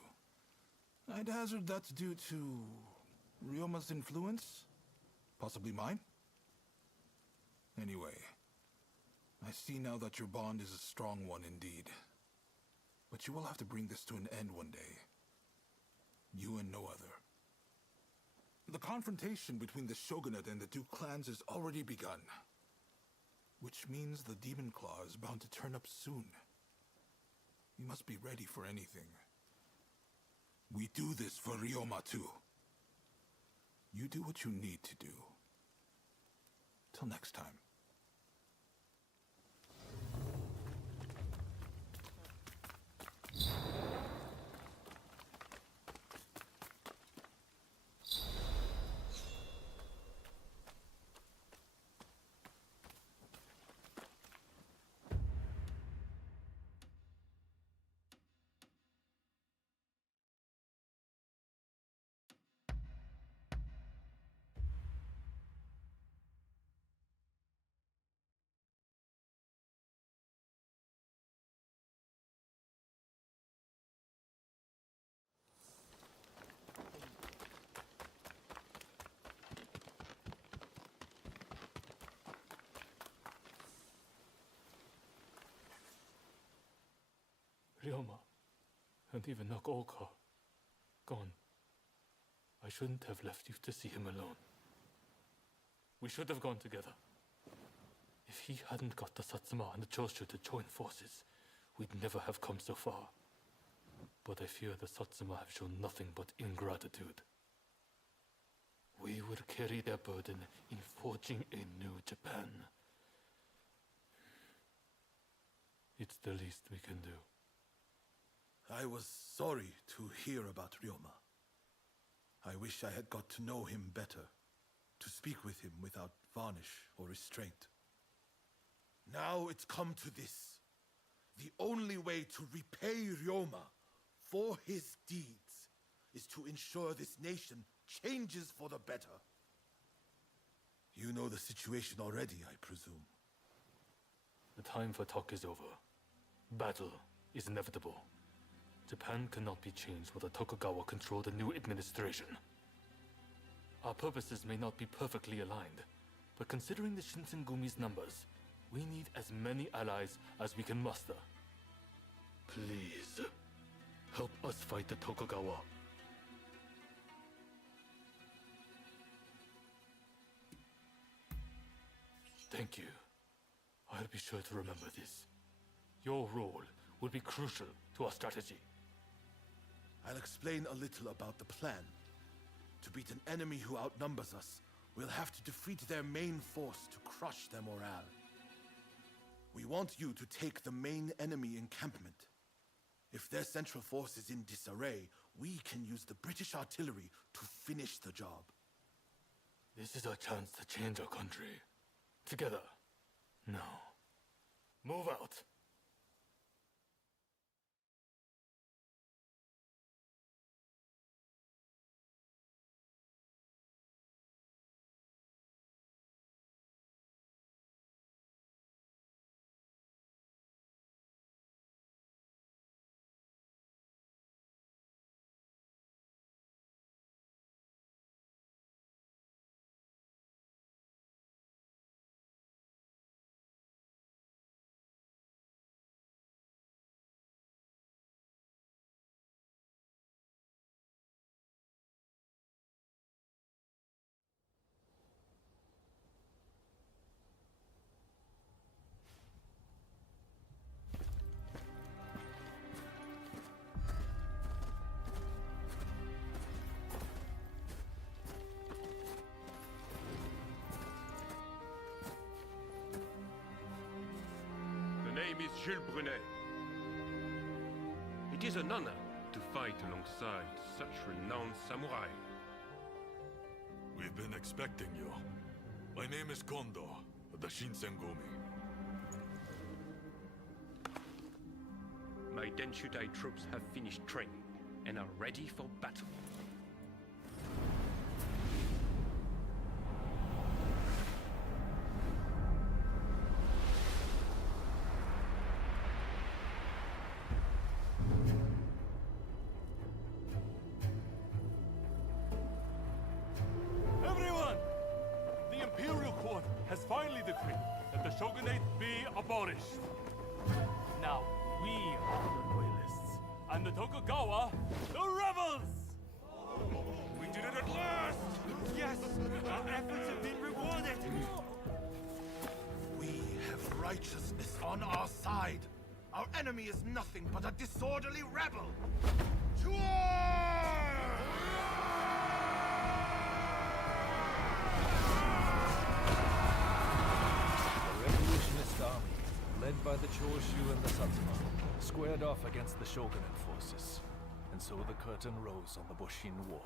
I'd hazard that's due to Ryoma's influence? Possibly mine? Anyway, I see now that your bond is a strong one indeed. But you will have to bring this to an end one day. You and no other. The confrontation between the shogunate and the two clans has already begun. Which means the Demon Claw is bound to turn up soon. You must be ready for anything. We do this for Ryoma too. You do what you need to do. Till next time. Ryoma, and even Nagaoka, gone. I shouldn't have left you to see him alone. We should have gone together. If he hadn't got the Satsuma and the Choshu to join forces, we'd never have come so far. But I fear the Satsuma have shown nothing but ingratitude. We will carry their burden in forging a new Japan. It's the least we can do. I was sorry to hear about Ryoma. I wish I had got to know him better, to speak with him without varnish or restraint. Now it's come to this. The only way to repay Ryoma for his deeds is to ensure this nation changes for the better. You know the situation already, I presume. The time for talk is over. Battle is inevitable. Japan cannot be changed while the Tokugawa control the new administration. Our purposes may not be perfectly aligned, but considering the Shinsengumi's numbers, we need as many allies as we can muster. Please, help us fight the Tokugawa. Thank you. I'll be sure to remember this. Your role will be crucial to our strategy. I'll explain a little about the plan. To beat an enemy who outnumbers us, we'll have to defeat their main force to crush their morale. We want you to take the main enemy encampment. If their central force is in disarray, we can use the British artillery to finish the job. This is our chance to change our country. Together. Now, move out! name is Jules Brunet. It is an honor to fight alongside such renowned samurai. We've been expecting you. My name is Kondo, of the Shinsengumi. My Denshutai troops have finished training and are ready for battle. Everyone! The Imperial Court has finally decreed that the Shogunate be abolished. Now, we are the loyalists, and the Tokugawa, the rebels! We did it at last! Yes! Our efforts have been rewarded! We have righteousness on our side. Our enemy is nothing but a disorderly rebel! To war! The revolutionist army, led by the Choshu and the Satsuma, squared off against the shogunate forces, and so the curtain rose on the Boshin War.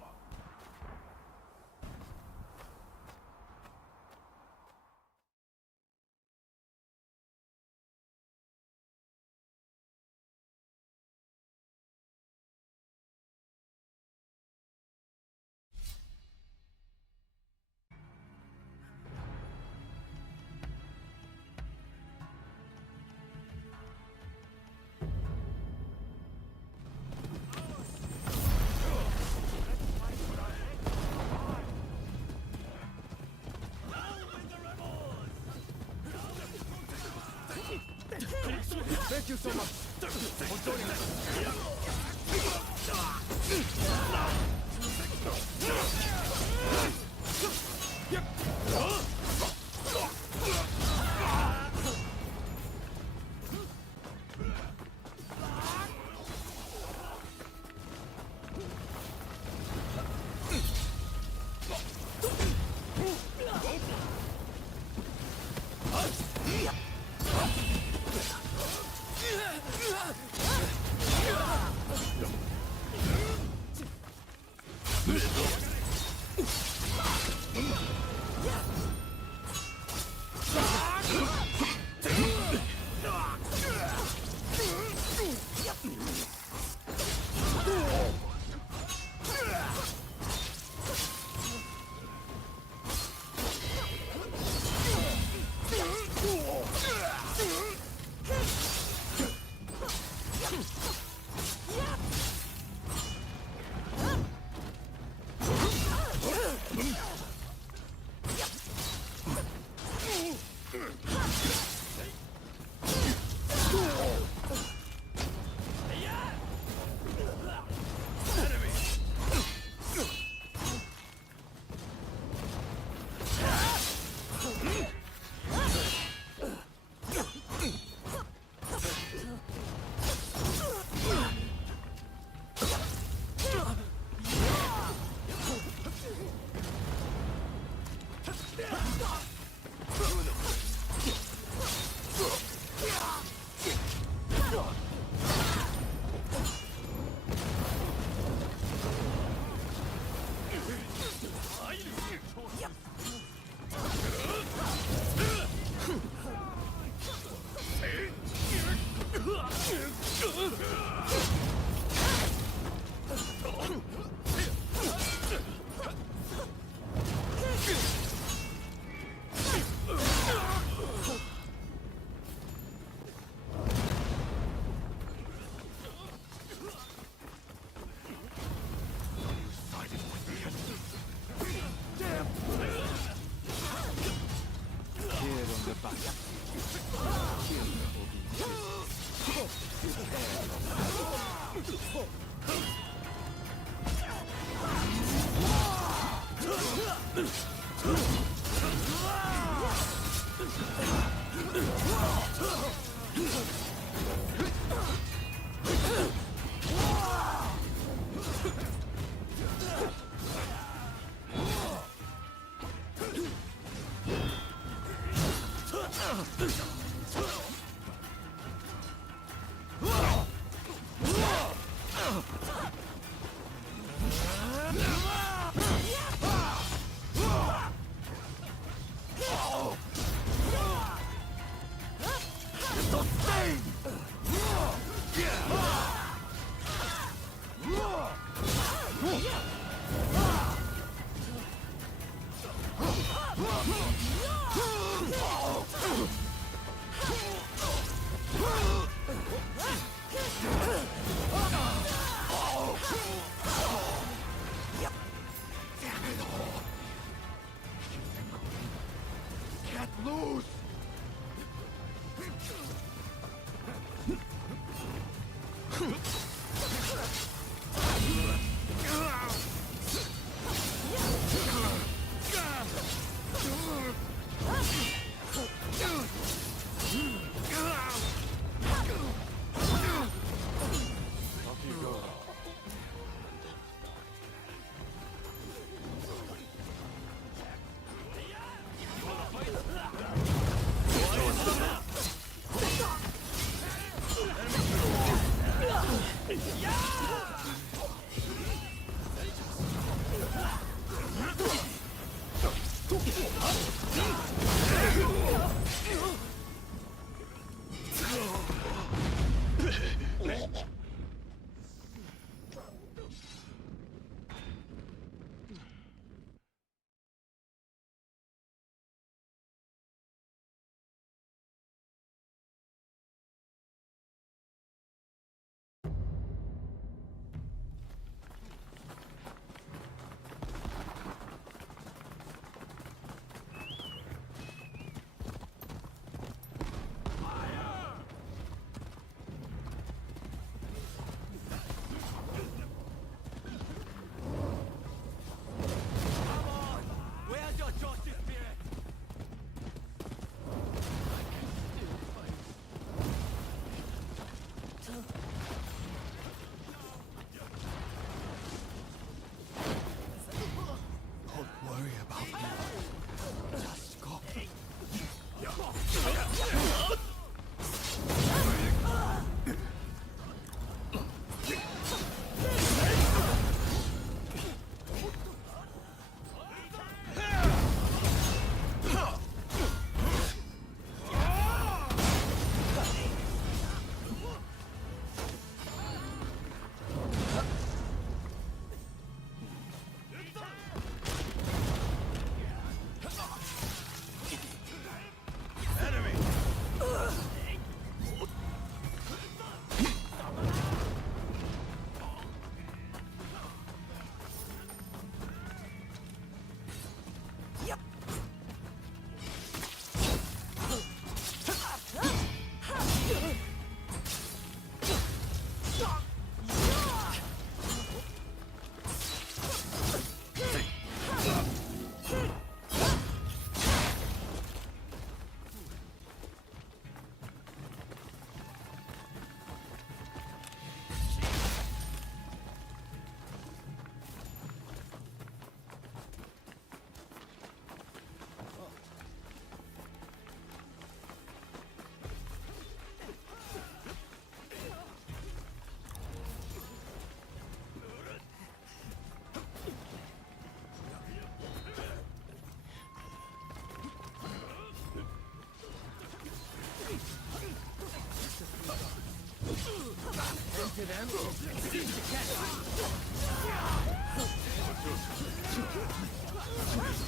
Thank you so much for joining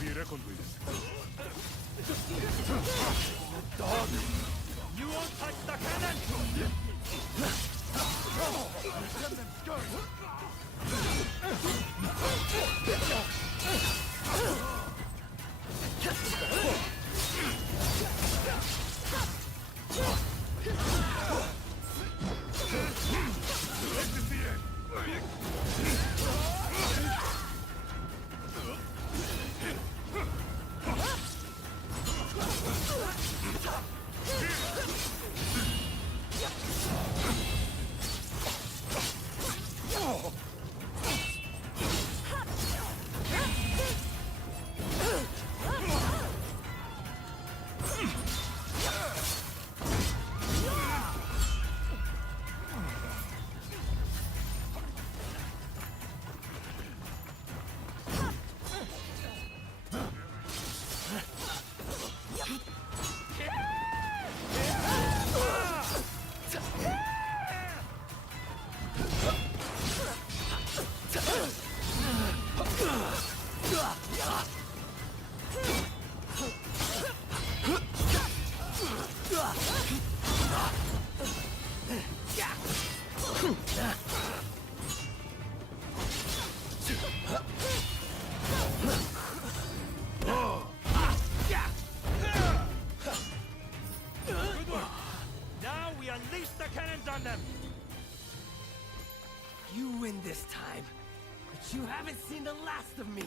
be reckoned with. Dog! You won't touch the cannon! Let them go! This is the end. Good one. Now we unleash the cannons on them. You win this time, but you haven't seen the last of me.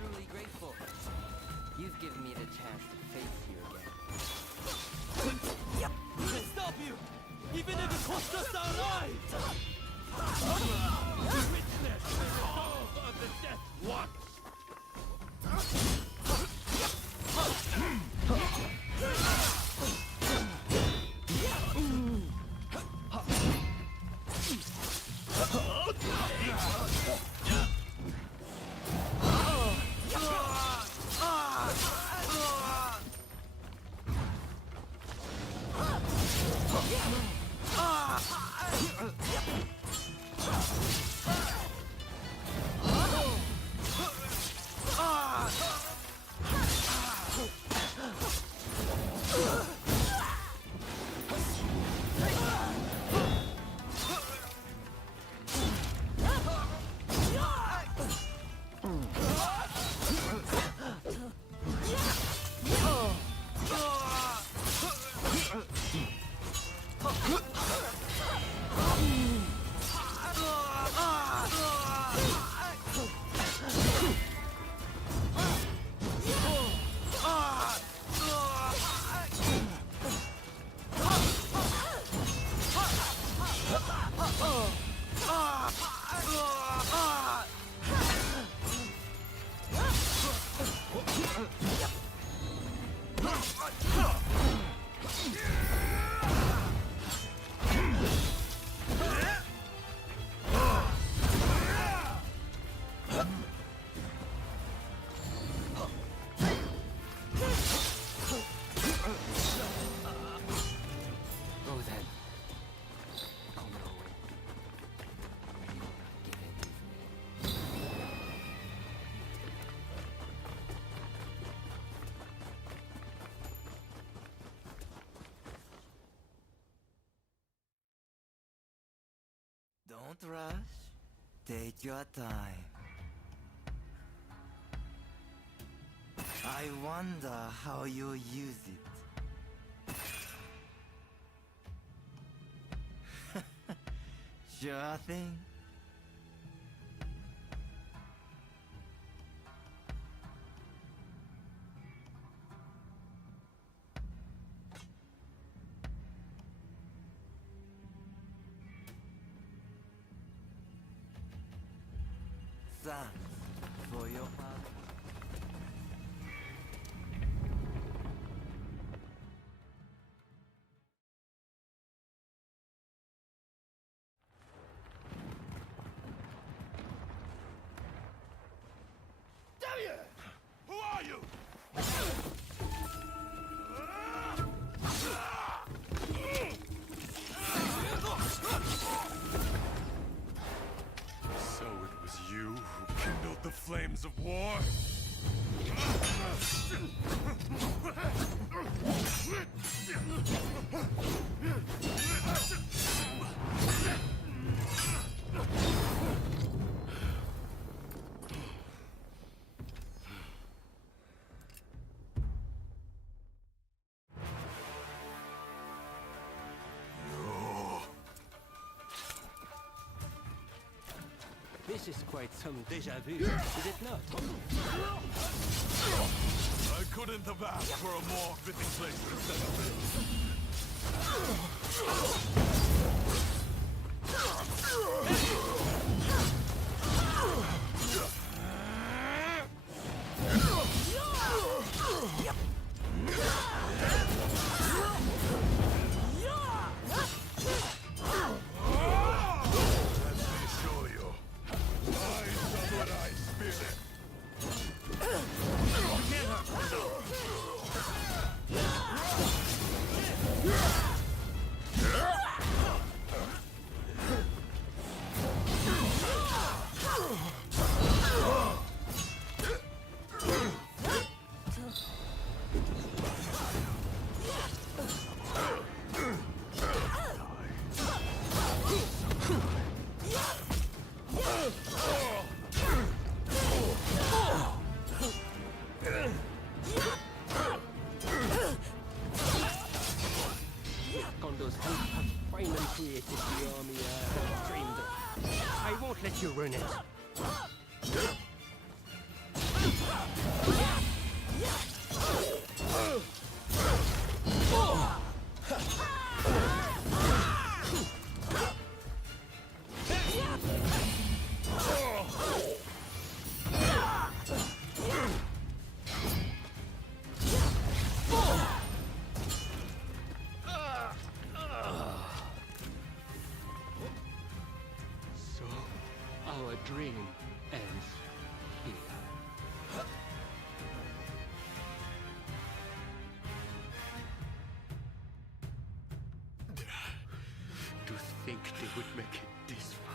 Truly grateful. You've given me the chance to face you again. cost us our lives! Witness the resolve of the Death Watch! Don't rush. Take your time. I wonder how you'll use it. Sure thing. Thanks for your help. Damn you! Who are you? So it was you who kindled the flames of war? This is quite some déjà vu, is it not? I couldn't have asked for a more fitting place instead of this. Let you ruin it. dream ends here. To think they would make it this far.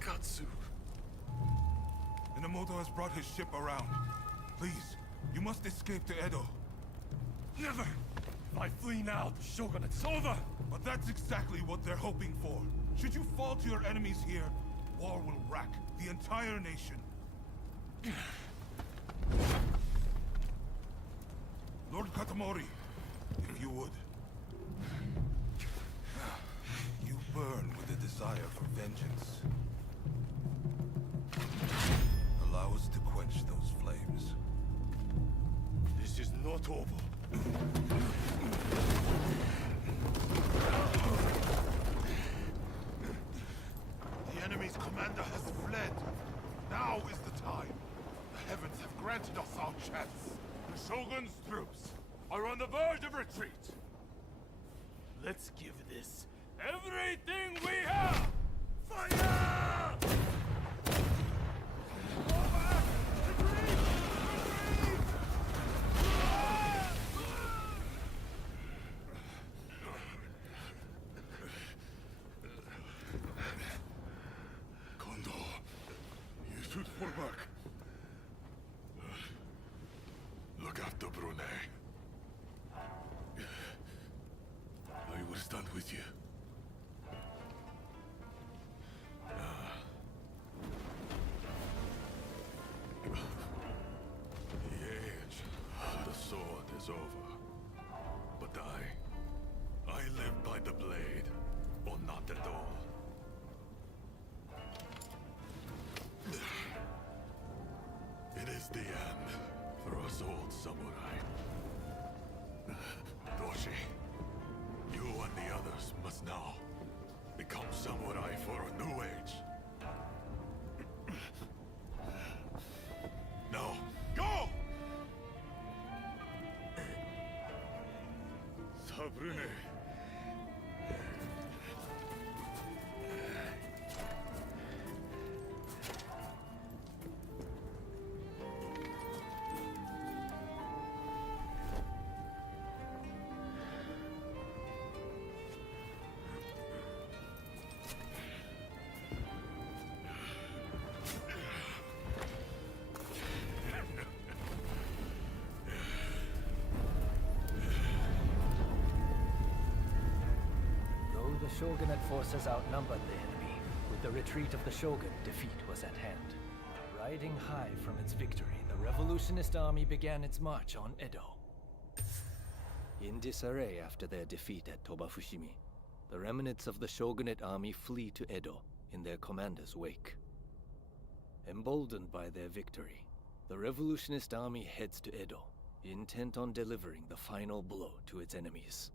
Katsu. Inamoto has brought his ship around. Please, you must escape to Edo. Never! If I flee now, the shogunate's over! But that's exactly what they're hoping for. Should you fall to your enemies here, war will rack the entire nation. Lord Katamori, if you would. You burn with a desire for vengeance. Allow us to quench those flames. This is not over. The enemy's commander has fled. Now is the time. The heavens have granted us our chance. The Shogun's troops are on the verge of retreat. Let's give this everything we have! Fire! Kondo, you should fall back. Look after Brunei. I will stand with you. The age of the sword is over. But I live by the blade, or not at all. It is the end for us old samurai. Doshi, you and the others must now become samurai for a new age. Now, go! Sabrune. Though the shogunate forces outnumbered the enemy, with the retreat of the shogun, defeat was at hand. Riding high from its victory, the revolutionist army began its march on Edo. In disarray after their defeat at Tobafushimi, the remnants of the shogunate army flee to Edo in their commander's wake. Emboldened by their victory, the revolutionist army heads to Edo, intent on delivering the final blow to its enemies.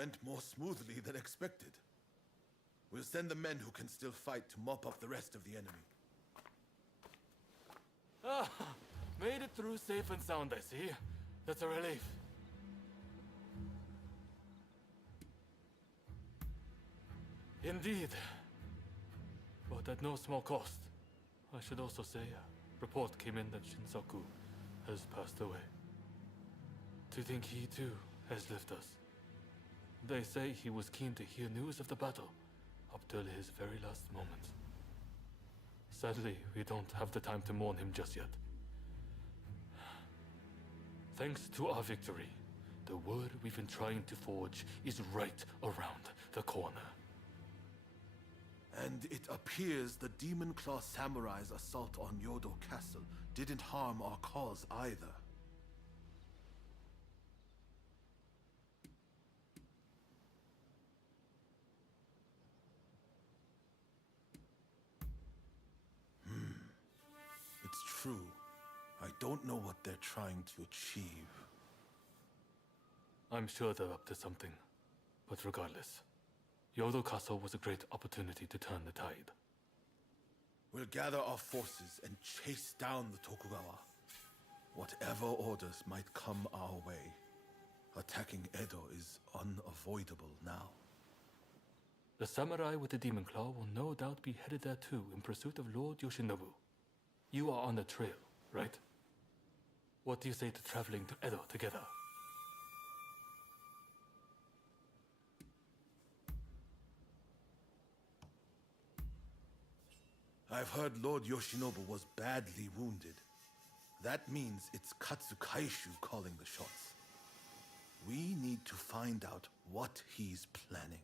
went more smoothly than expected. We'll send the men who can still fight to mop up the rest of the enemy. Ah, made it through safe and sound, I see. That's a relief. Indeed. But at no small cost. I should also say, a report came in that Shinsaku has passed away. To think he too has left us. They say he was keen to hear news of the battle, up till his very last moment. Sadly, we don't have the time to mourn him just yet. Thanks to our victory, the word we've been trying to forge is right around the corner. And it appears the Demon Claw Samurai's assault on Yodo Castle didn't harm our cause either. It's true. I don't know what they're trying to achieve. I'm sure they're up to something. But regardless, Yodo Castle was a great opportunity to turn the tide. We'll gather our forces and chase down the Tokugawa. Whatever orders might come our way, attacking Edo is unavoidable now. The samurai with the demon claw will no doubt be headed there too in pursuit of Lord Yoshinobu. You are on the trail, right? What do you say to traveling to Edo together? I've heard Lord Yoshinobu was badly wounded. That means it's Katsukaishu calling the shots. We need to find out what he's planning.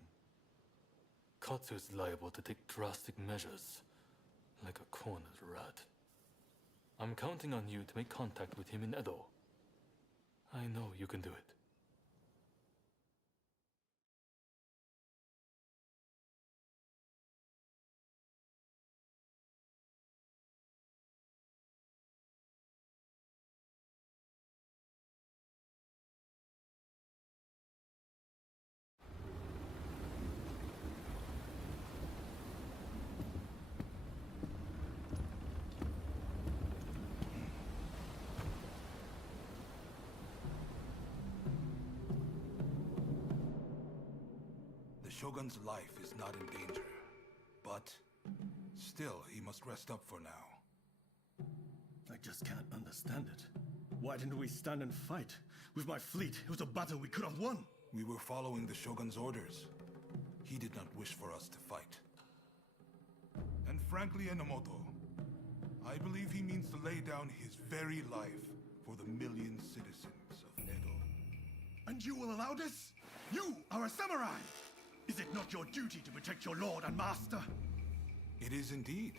Katsu is liable to take drastic measures, like a cornered rat. I'm counting on you to make contact with him in Edo. I know you can do it. The Shogun's life is not in danger, but still, he must rest up for now. I just can't understand it. Why didn't we stand and fight? With my fleet, it was a battle we could have won. We were following the Shogun's orders. He did not wish for us to fight. And frankly, Enomoto, I believe he means to lay down his very life for the million citizens of Edo. And you will allow this? You are a samurai! Is it not your duty to protect your lord and master? It is indeed.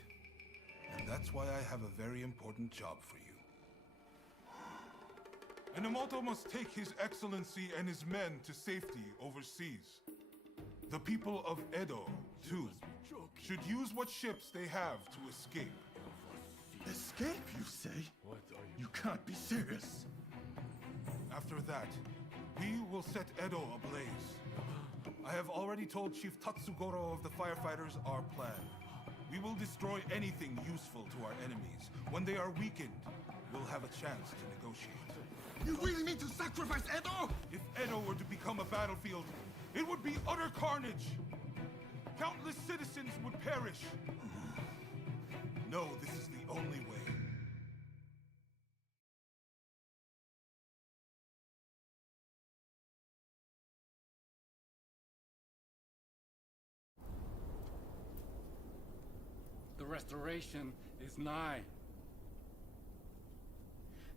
And that's why I have a very important job for you. Enomoto must take His Excellency and his men to safety overseas. The people of Edo, too, should use what ships they have to escape. Escape, you say? You can't be serious. After that, we will set Edo ablaze. I have already told Chief Tatsugoro of the firefighters our plan. We will destroy anything useful to our enemies. When they are weakened, we'll have a chance to negotiate. You really mean to sacrifice Edo? If Edo were to become a battlefield, it would be utter carnage. Countless citizens would perish. No, this is the only way. The restoration is nigh.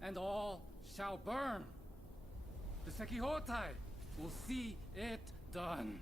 And all shall burn. The Sekihotai will see it done.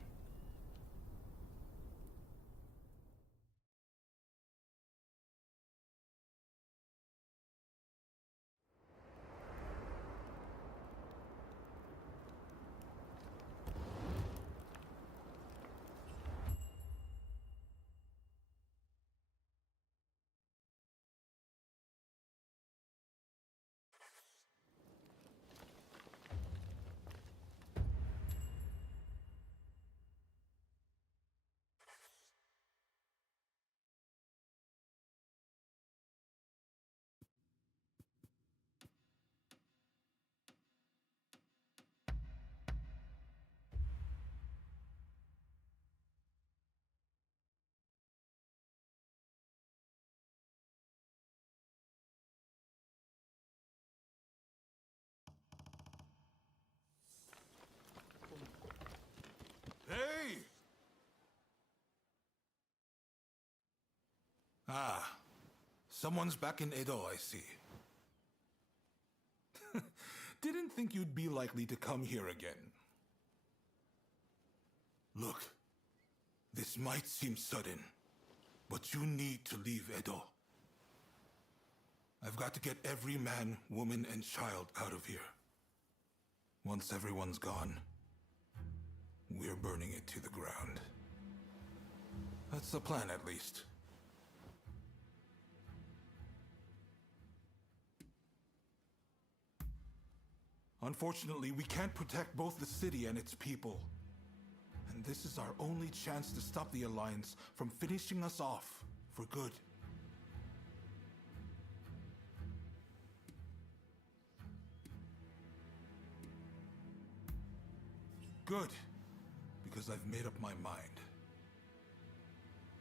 Ah, someone's back in Edo, I see. Didn't think you'd be likely to come here again. Look, this might seem sudden, but you need to leave Edo. I've got to get every man, woman, and child out of here. Once everyone's gone, we're burning it to the ground. That's the plan, at least. Unfortunately, we can't protect both the city and its people. And this is our only chance to stop the Alliance from finishing us off for good. Good, because I've made up my mind.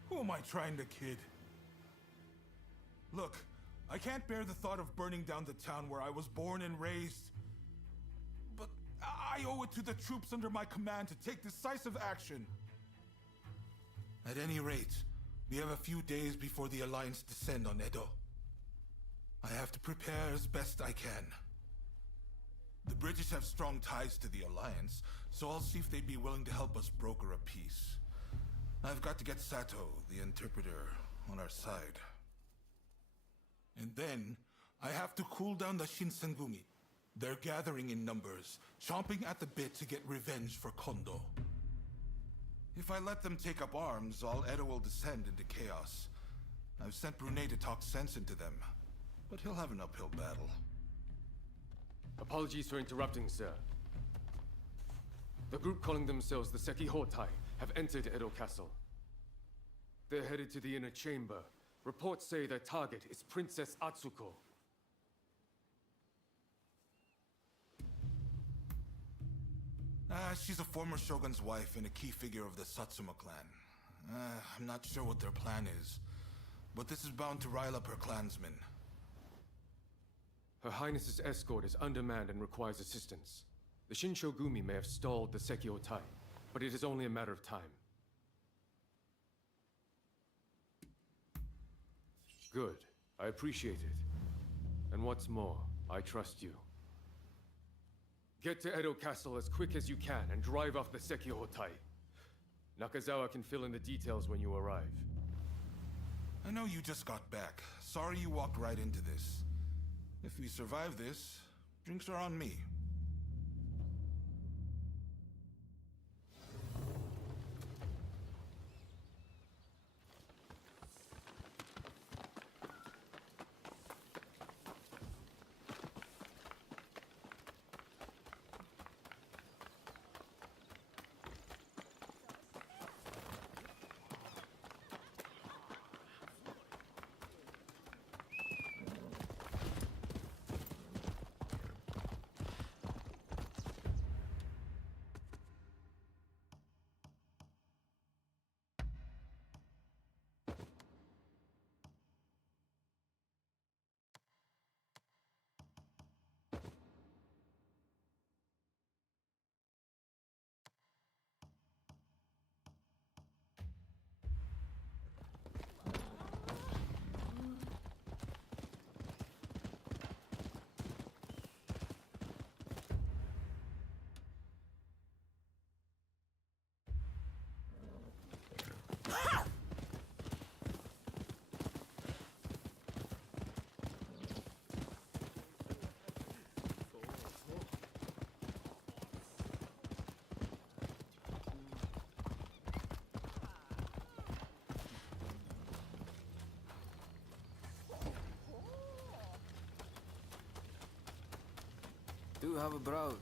Who am I trying to kid? Look, I can't bear the thought of burning down the town where I was born and raised. But I owe it to the troops under my command to take decisive action. At any rate, we have a few days before the Alliance descend on Edo. I have to prepare as best I can. The British have strong ties to the Alliance, so I'll see if they'd be willing to help us broker a peace. I've got to get Sato, the interpreter, on our side. And then, I have to cool down the Shinsengumi. They're gathering in numbers, chomping at the bit to get revenge for Kondo. If I let them take up arms, all Edo will descend into chaos. I've sent Brunei to talk sense into them, but he'll have an uphill battle. Apologies for interrupting, sir. The group calling themselves the Sekihotai have entered Edo Castle. They're headed to the inner chamber. Reports say their target is Princess Atsuko. She's a former shogun's wife and a key figure of the Satsuma clan. I'm not sure what their plan is, but this is bound to rile up her clansmen. Her Highness's escort is undermanned and requires assistance. The Shinshogumi may have stalled the Sekihotai, but it is only a matter of time. Good. I appreciate it. And what's more, I trust you. Get to Edo Castle as quick as you can and drive off the Sekihotai. Nakazawa can fill in the details when you arrive. I know you just got back. Sorry you walked right into this. If we survive this, drinks are on me. Do have a browse.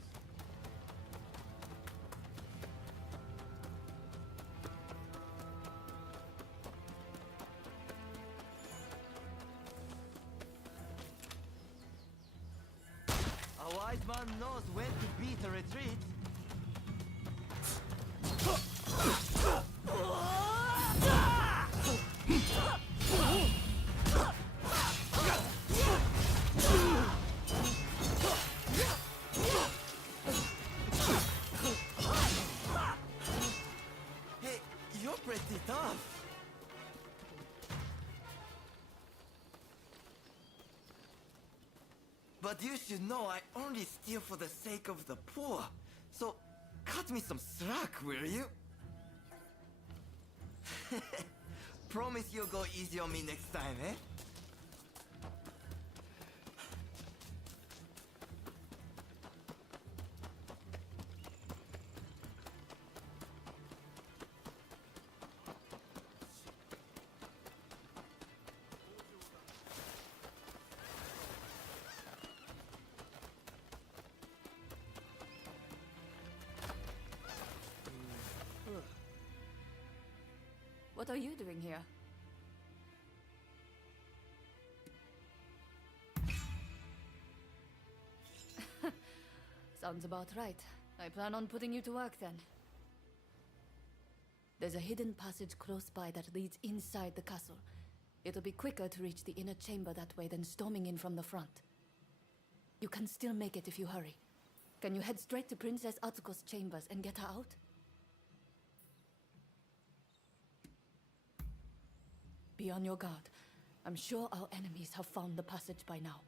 A wise man knows when to beat a retreat. But you should know I only steal for the sake of the poor. So, cut me some slack, will you? Promise you'll go easy on me next time, eh? What are you doing here? Sounds about right. I plan on putting you to work then. There's a hidden passage close by that leads inside the castle. It'll be quicker to reach the inner chamber that way than storming in from the front. You can still make it if you hurry. Can you head straight to Princess Atsuko's chambers and get her out? Be on your guard. I'm sure our enemies have found the passage by now.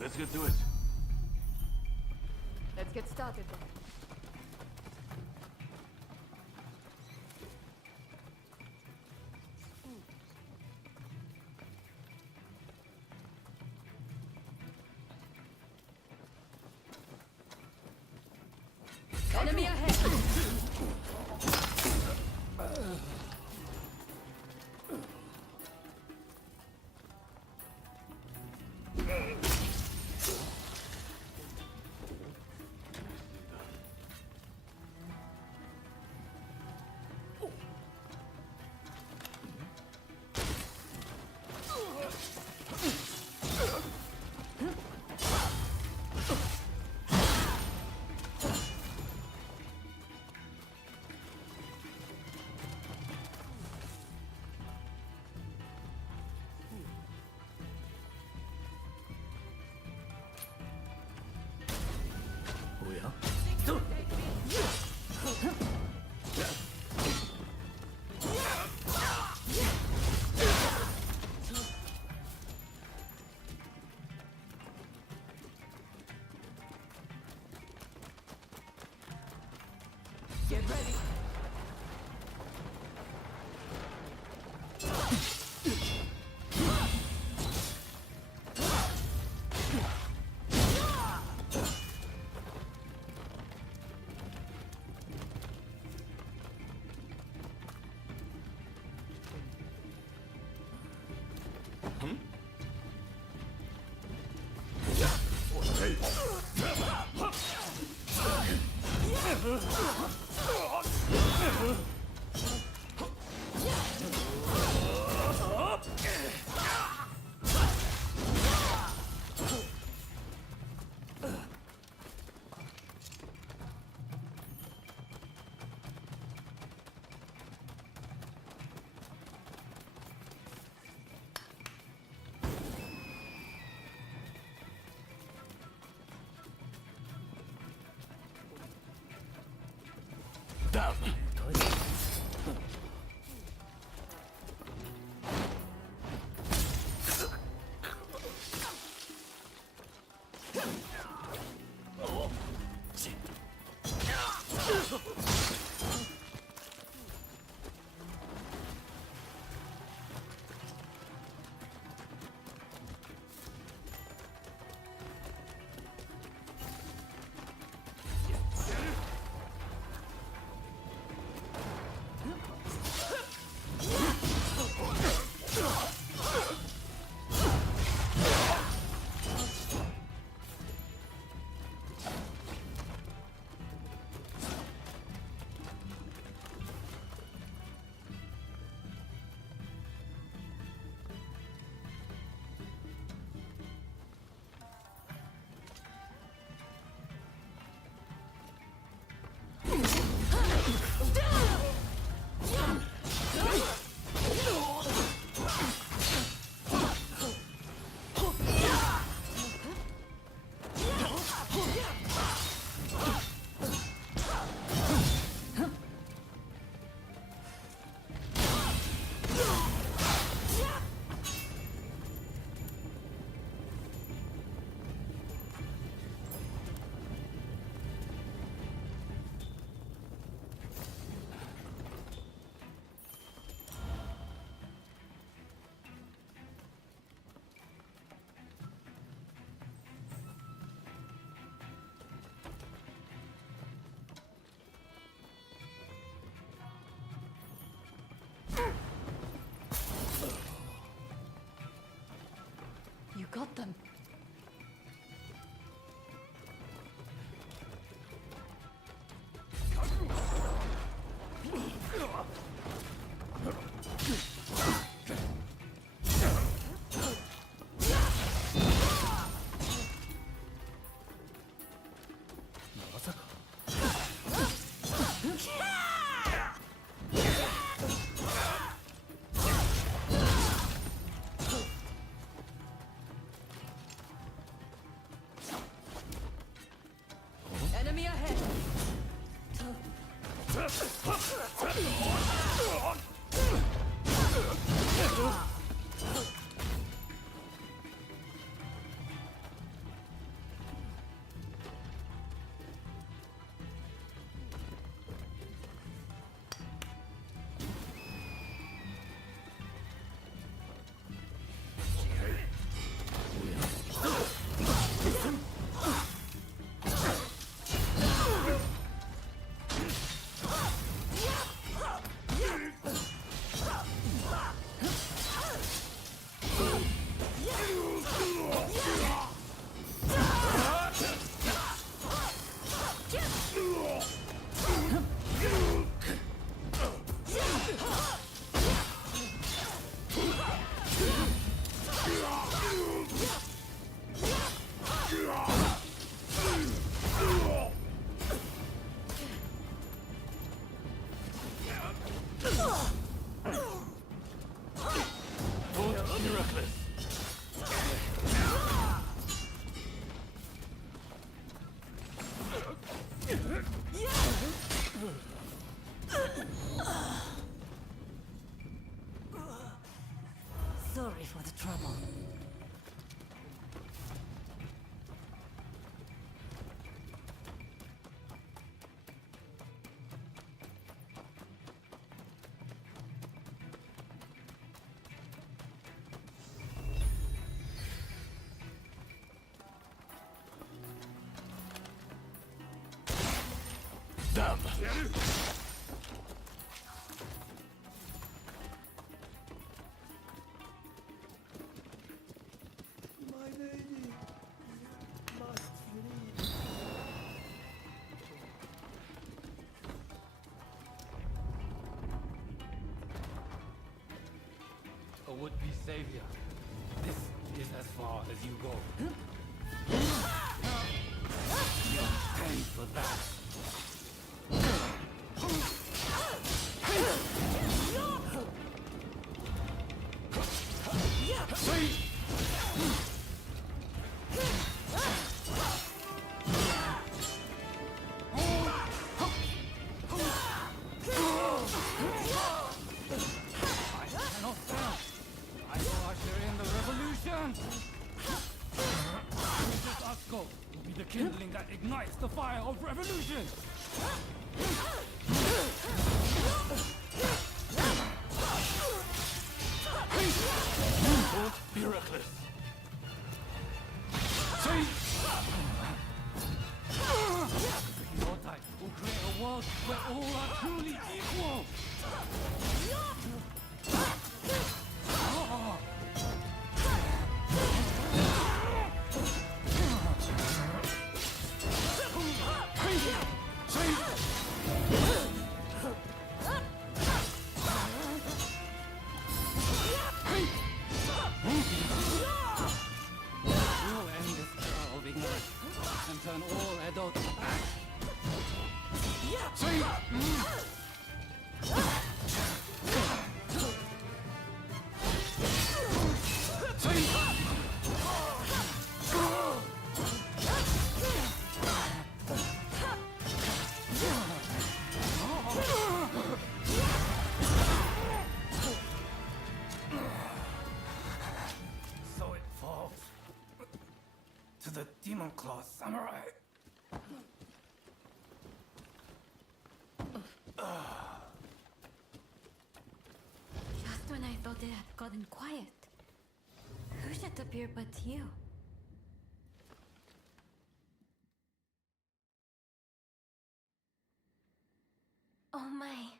Let's get to it. Let's get started then. Enemy ahead! Get ready. Damn! them. Enemy ahead! Sorry for the trouble. Damn! My lady must flee. A would-be savior. This is as far as you go. You'll pay for that. Kindling that ignites the fire of revolution! Don't be reckless. Your type will create a world where all are truly equal! Turn all adults back. So it falls to the demon claw samurai. Just when I thought it had gotten quiet, who should appear but you? Oh my,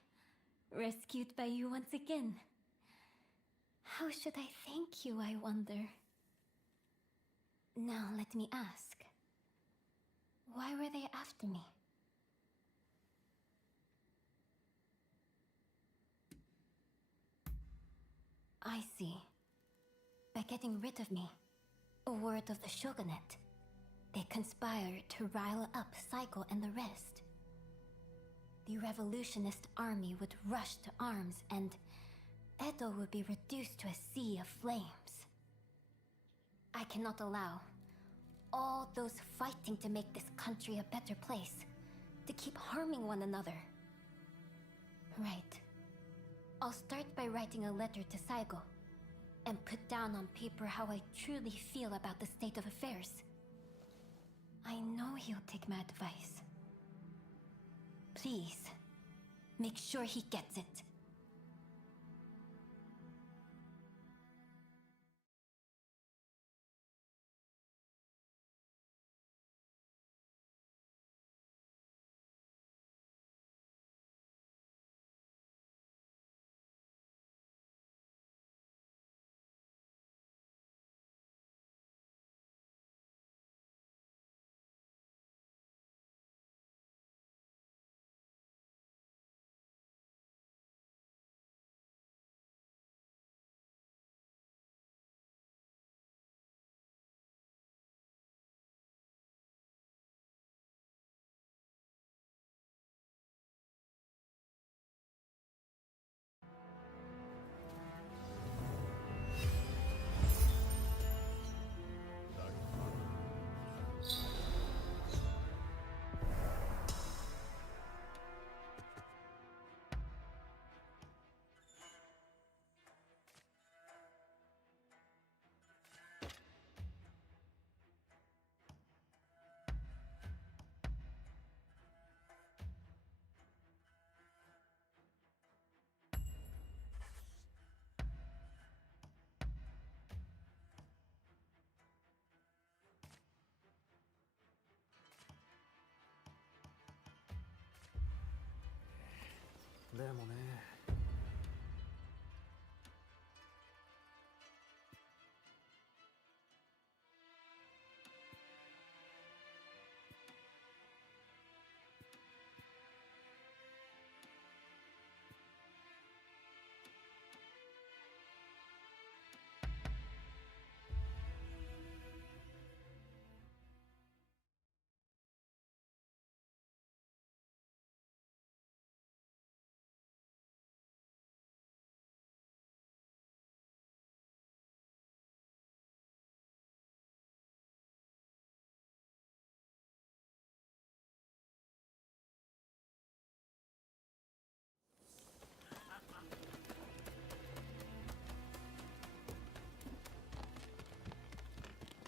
rescued by you once again. How should I thank you, I wonder? Now let me ask. Why were they after me? I see. By getting rid of me, a word of the shogunate, they conspired to rile up Saiko and the rest. The revolutionist army would rush to arms and Edo would be reduced to a sea of flames. I cannot allow all those fighting to make this country a better place to keep harming one another. Right. I'll start by writing a letter to Saigo and put down on paper how I truly feel about the state of affairs. I know he'll take my advice. Please, make sure he gets it.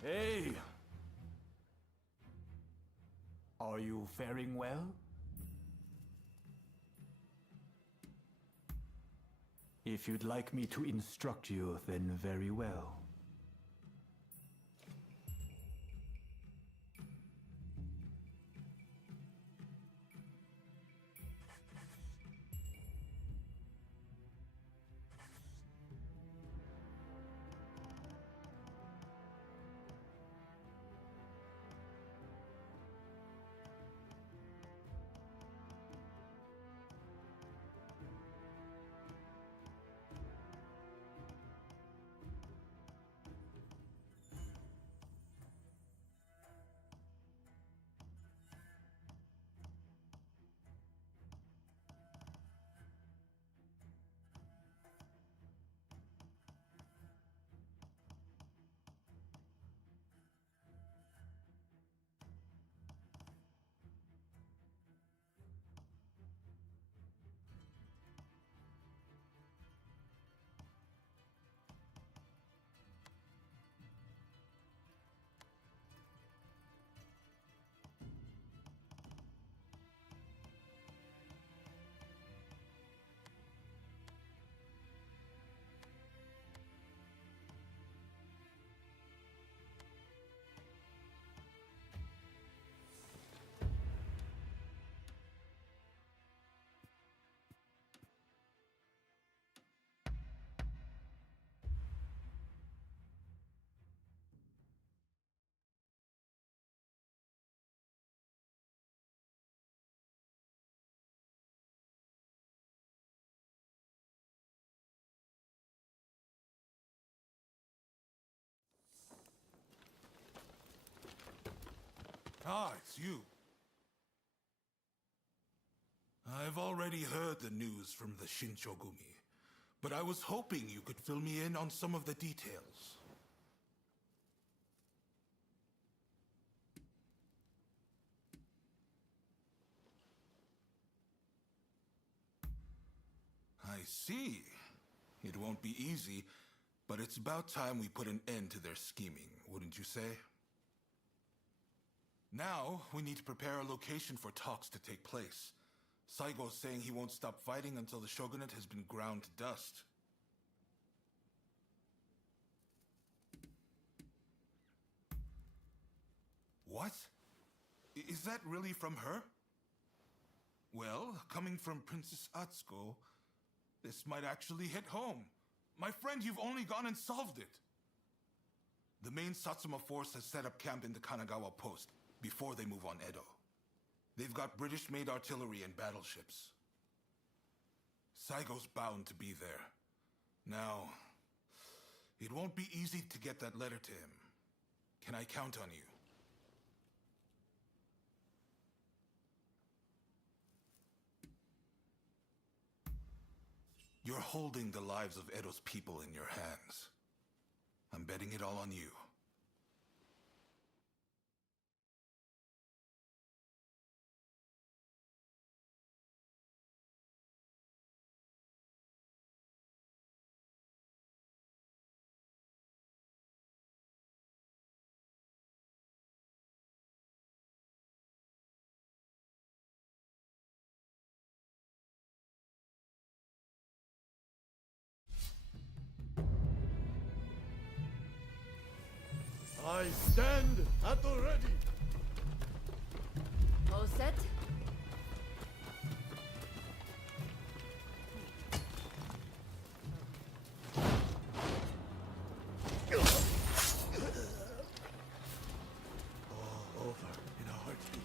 Hey! Are you faring well? If you'd like me to instruct you, then very well. Ah, it's you. I've already heard the news from the Shinchogumi, but I was hoping you could fill me in on some of the details. I see. It won't be easy, but it's about time we put an end to their scheming, wouldn't you say? Now, we need to prepare a location for talks to take place. Saigo's saying he won't stop fighting until the shogunate has been ground to dust. What? Is that really from her? Well, coming from Princess Atsuko, this might actually hit home. My friend, you've only gone and solved it. The main Satsuma force has set up camp in the Kanagawa post before they move on Edo. They've got British-made artillery and battleships. Saigo's bound to be there. Now, it won't be easy to get that letter to him. Can I count on you? You're holding the lives of Edo's people in your hands. I'm betting it all on you. I stand at the ready. All set? All over in a heartbeat.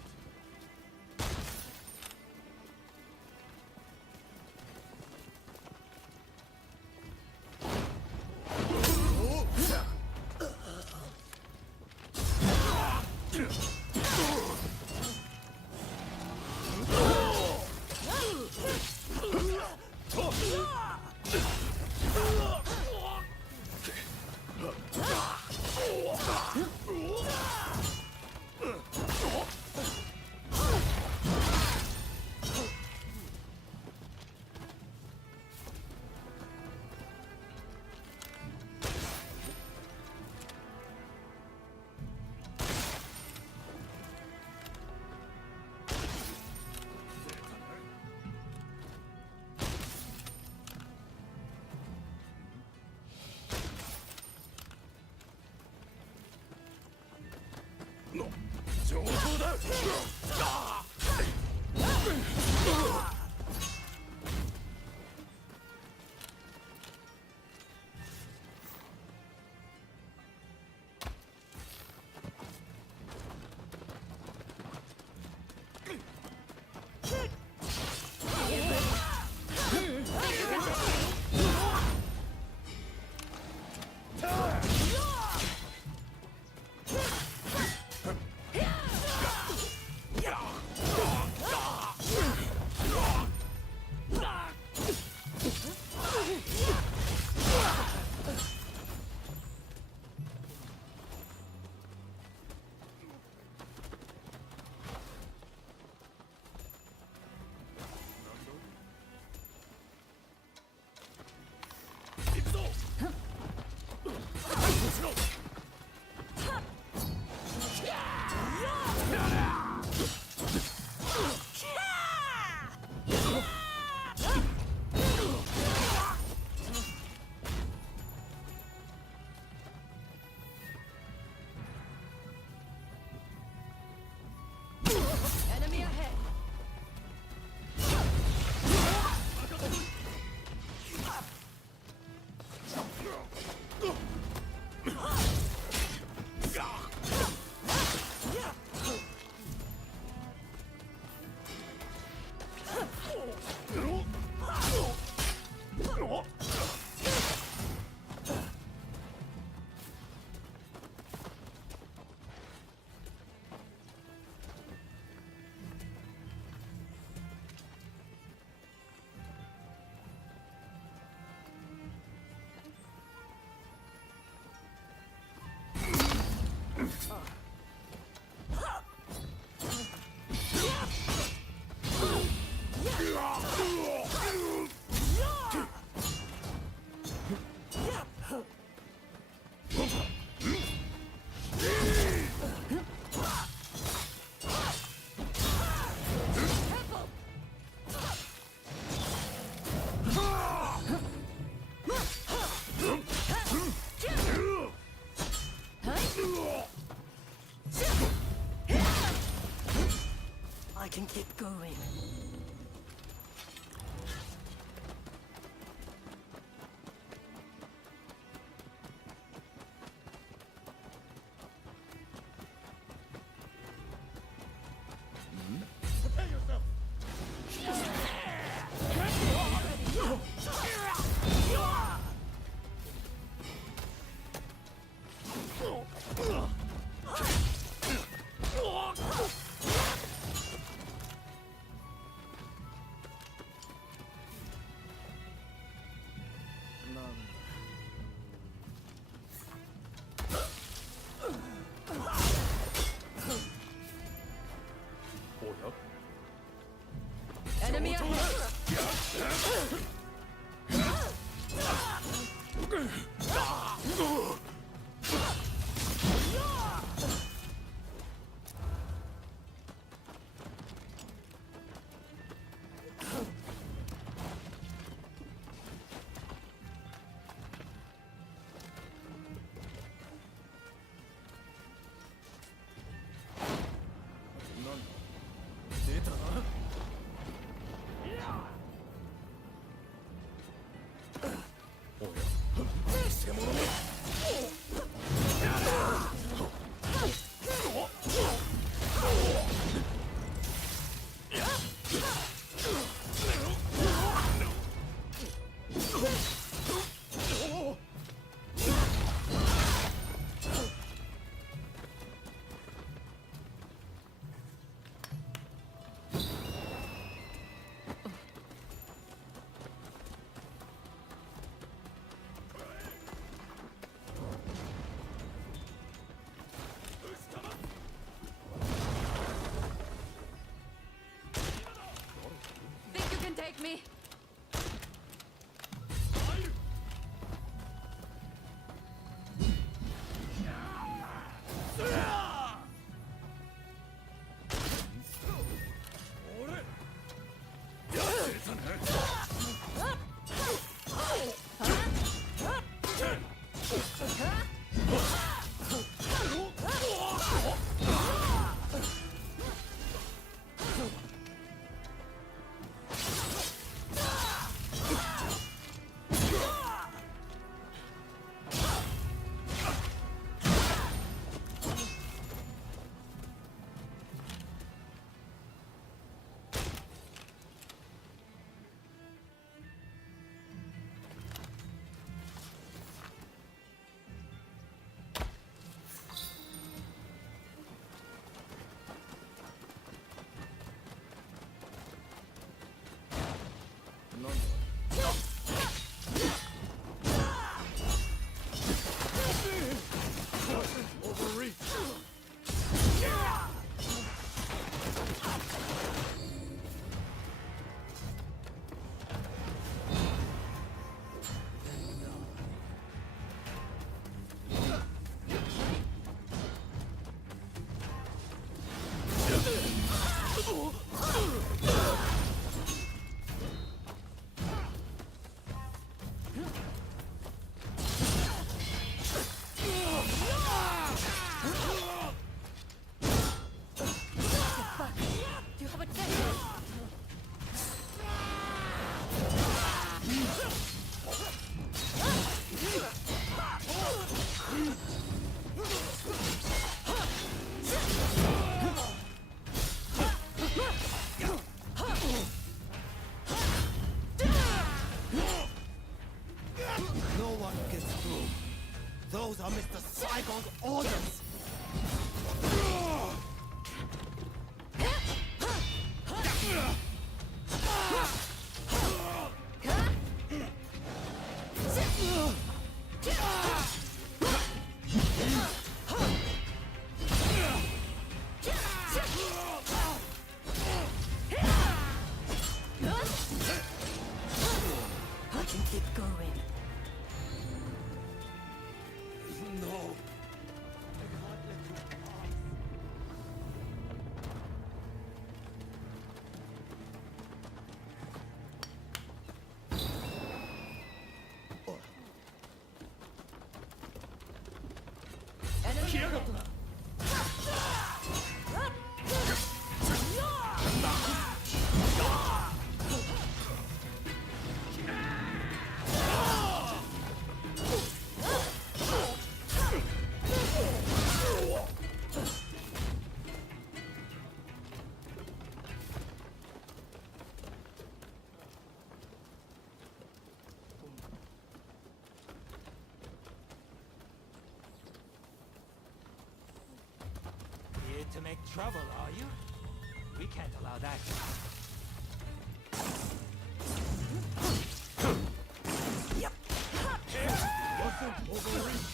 I can keep going. Prepare yourself! Enemy ahead! Think you can take me? it to make trouble, are you? We can't allow that. Yep. Wasn't overreach.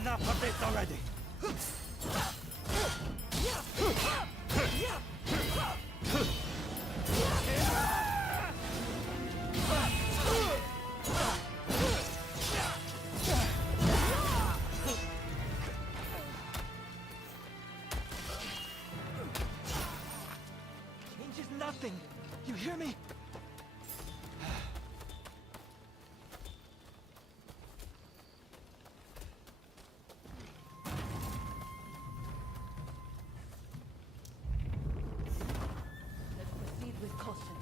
Enough of this already! Changes nothing. You hear me? Let's proceed with caution.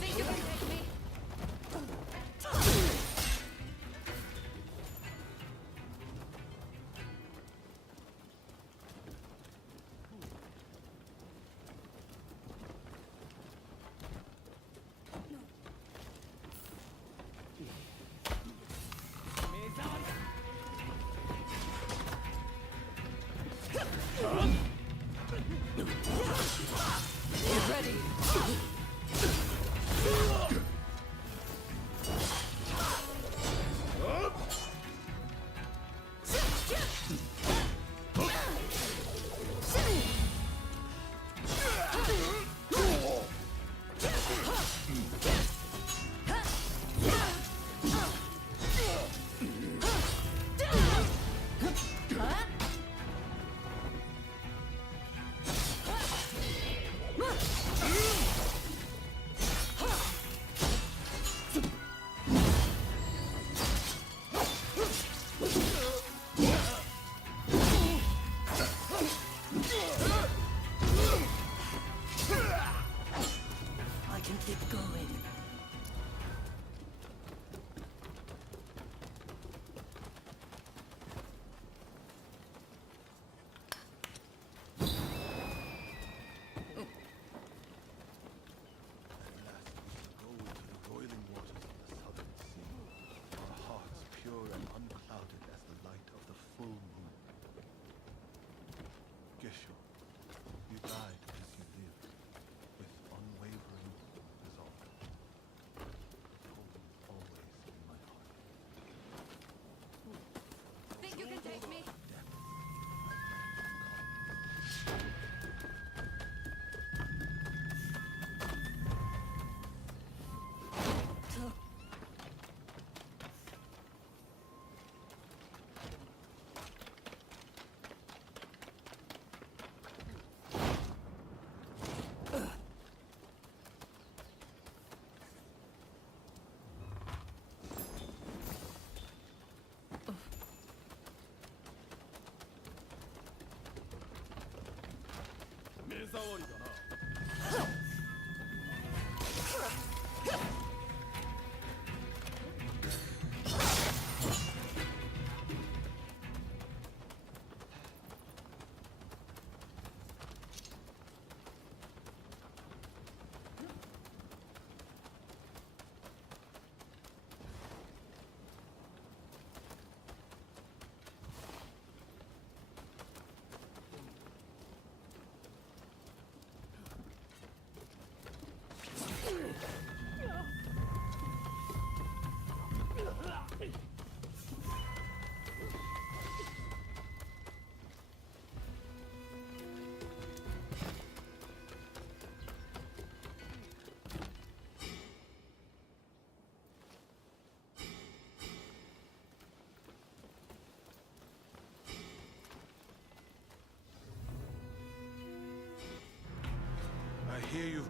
Think you can take me? Get ready. I can keep going. Go into the boiling waters of the southern sea, our hearts pure and unclouded as the light of the full moon. Gesho, you died as you lived, with unwavering resolve. Home always in my heart. Think you can take me?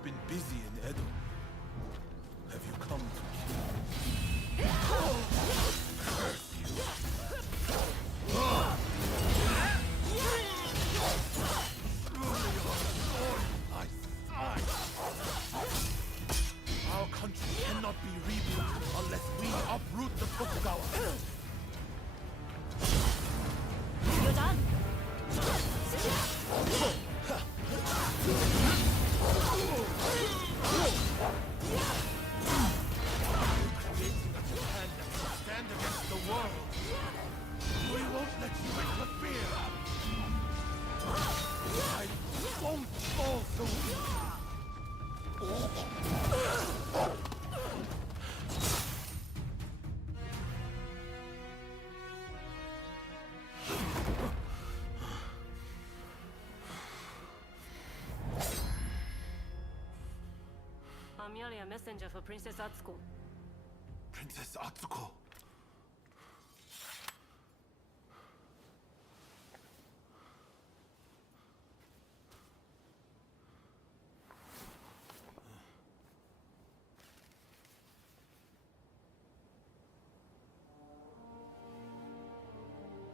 been busy in Edo. Have you come to kill? Curse you! Truly on my side! Our country cannot be rebuilt unless we uproot the Tokugawa. You're done. Creating a Japan that can stand against the world. We won't let you interfere. I won't fall so easily. I'm merely a messenger for Princess Atsuko. Princess Atsuko.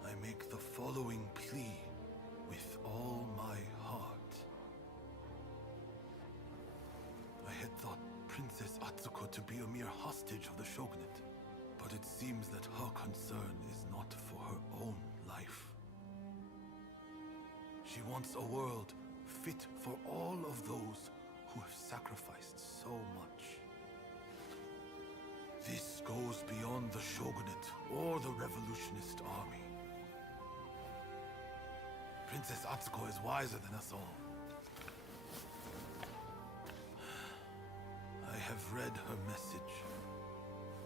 I make the following plea with all my heart. I had thought Princess Atsuko to be a mere hostage of the shogunate, but it seems that her concern is not for her own life. She wants a world fit for all of those who have sacrificed so much. This goes beyond the shogunate or the revolutionist army. Princess Atsuko is wiser than us all. I have read her message.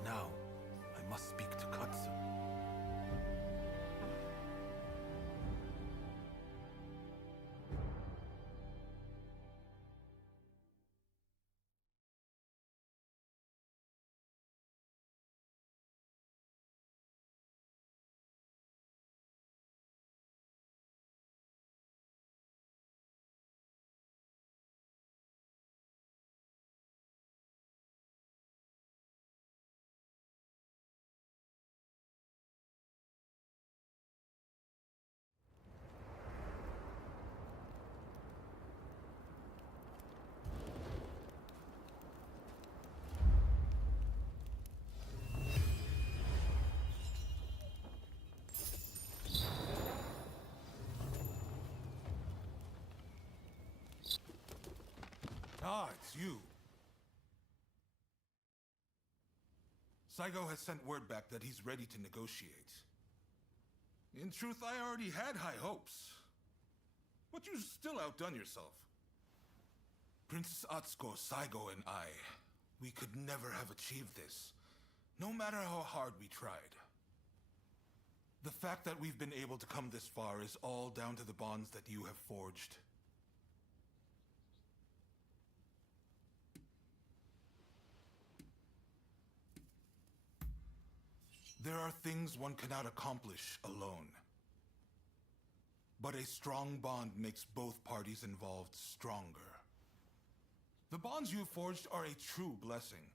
Now, I must speak to Katsu. Ah, it's you. Saigo has sent word back that he's ready to negotiate. In truth, I already had high hopes. But you still outdone yourself. Princess Atsuko, Saigo, and I, we could never have achieved this, no matter how hard we tried. The fact that we've been able to come this far is all down to the bonds that you have forged. There are things one cannot accomplish alone. But a strong bond makes both parties involved stronger. The bonds you forged are a true blessing,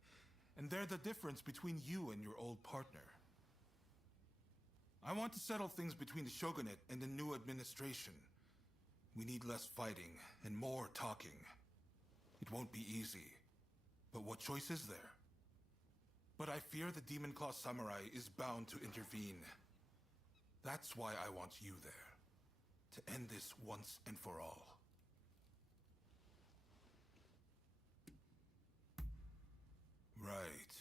and they're the difference between you and your old partner. I want to settle things between the shogunate and the new administration. We need less fighting and more talking. It won't be easy, but what choice is there? But I fear the Demon Claw Samurai is bound to intervene. That's why I want you there, to end this once and for all. Right.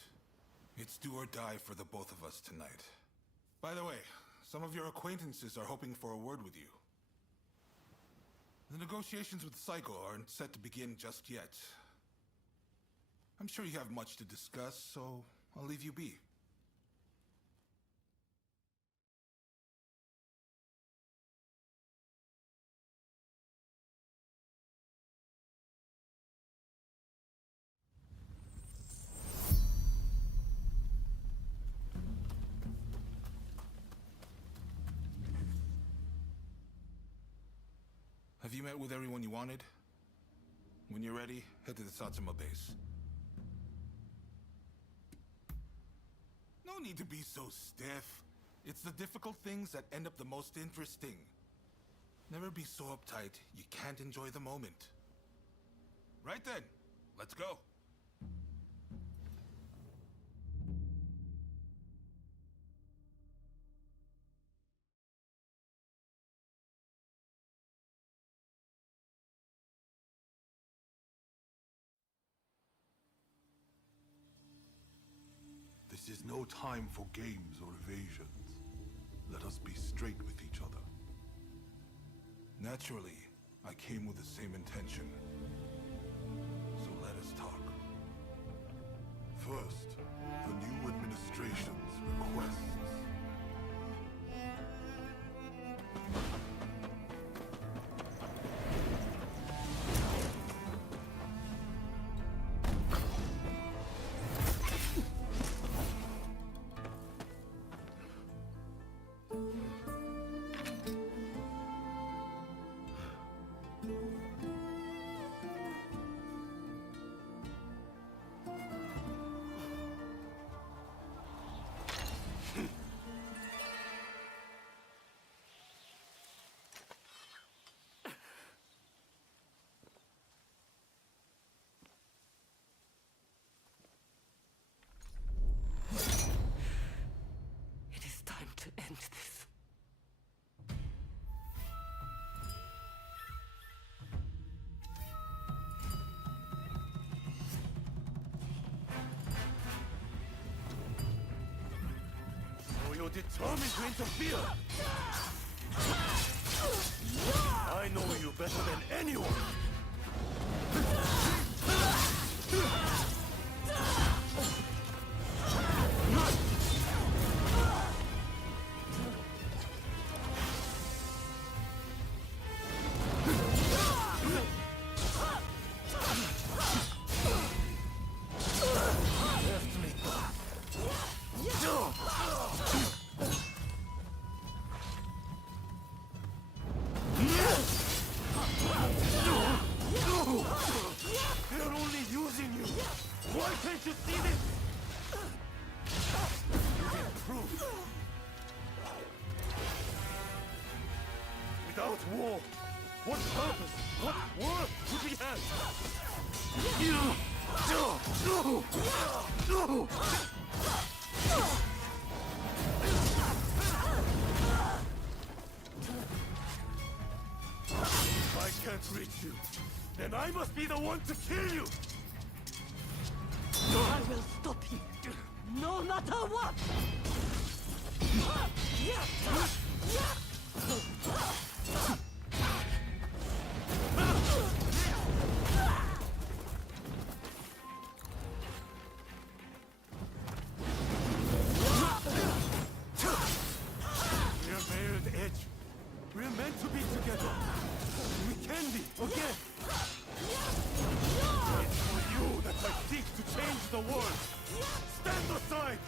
It's do or die for the both of us tonight. By the way, some of your acquaintances are hoping for a word with you. The negotiations with Saigo aren't set to begin just yet. I'm sure you have much to discuss, so I'll leave you be. Have you met with everyone you wanted? When you're ready, head to the Satsuma base. No need to be so stiff. It's the difficult things that end up the most interesting. Never be so uptight you can't enjoy the moment. Right then, let's go. This is no time for games or evasions. Let us be straight with each other. Naturally, I came with the same intention. So let us talk. First, the new administration's requests. It is time to end this. So you're determined to interfere? I know you better than anyone! They're only using you! Why can't you see this? You've improved. Without war, what purpose, what worth would we have? If I can't reach you, then I must be the one to kill you! I will stop you, no matter what! We're mirrored edge. We're meant to be together. We can be, again. It's for you that I seek to change the world. Stand aside!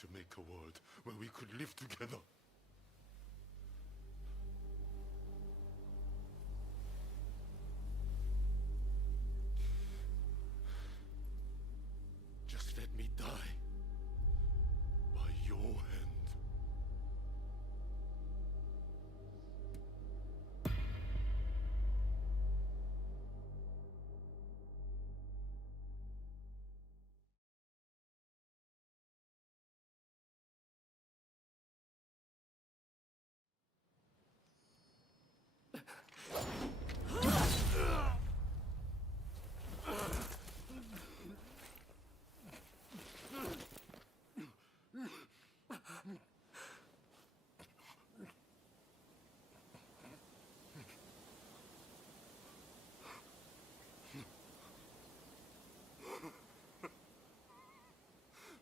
to make a world where we could live together. Just let me die by your hand.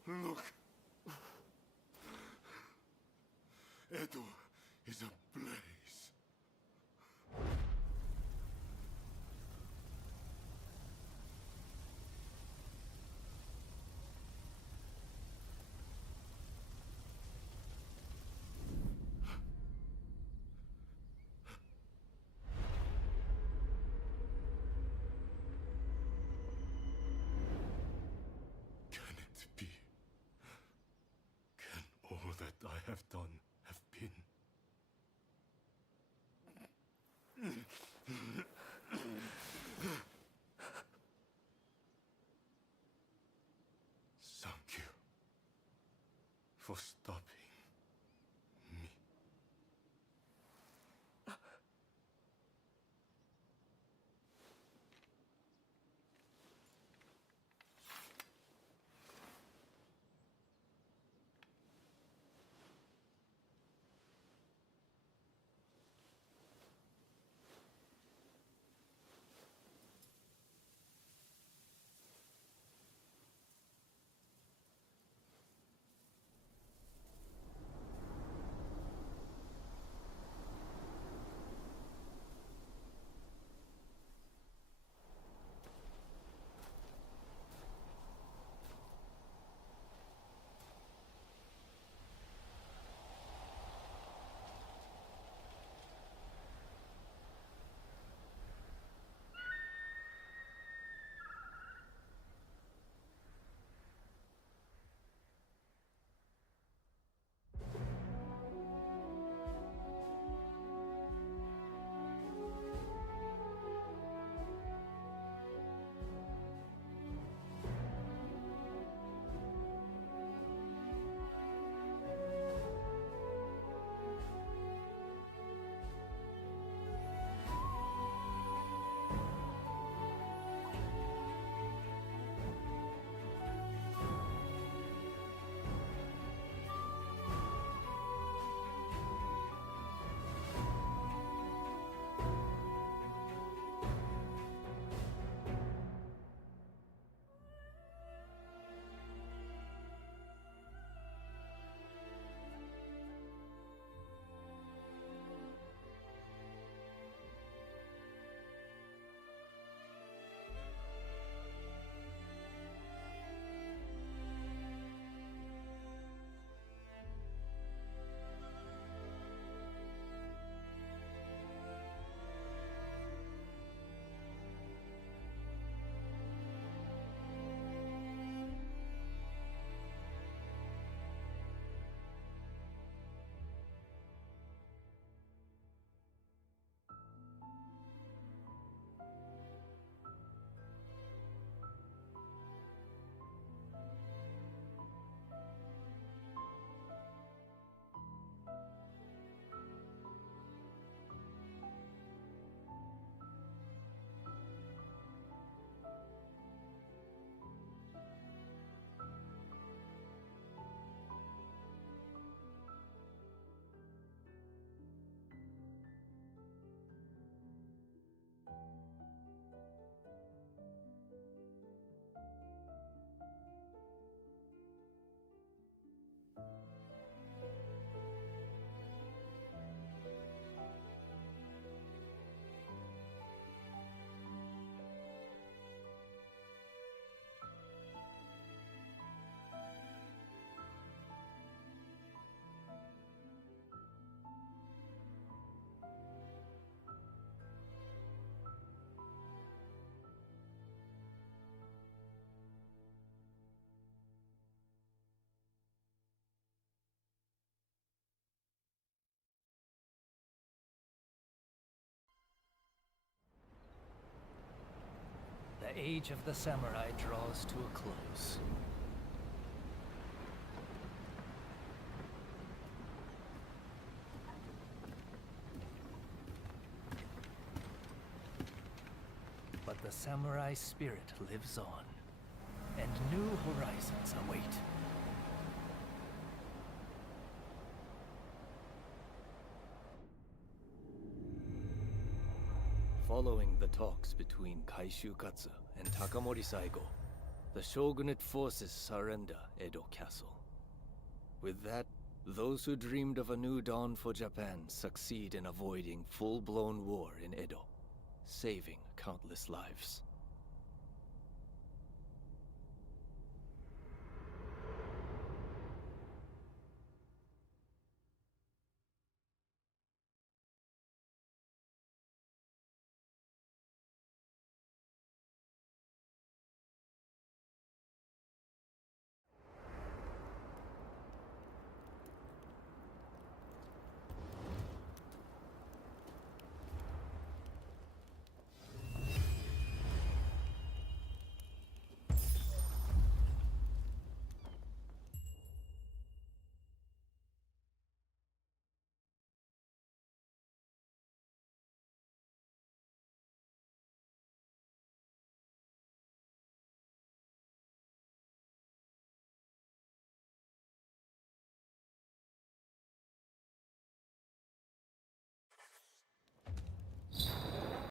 Look. Edo is ablaze. Can it be? Can all that I have done have been? Thank you for stopping me. age of the samurai draws to a close. But the samurai spirit lives on, and new horizons await. Following the talks between Kaishukatsu and Takamori Saigo, the shogunate forces surrender Edo Castle. With that, those who dreamed of a new dawn for Japan succeed in avoiding full-blown war in Edo, saving countless lives.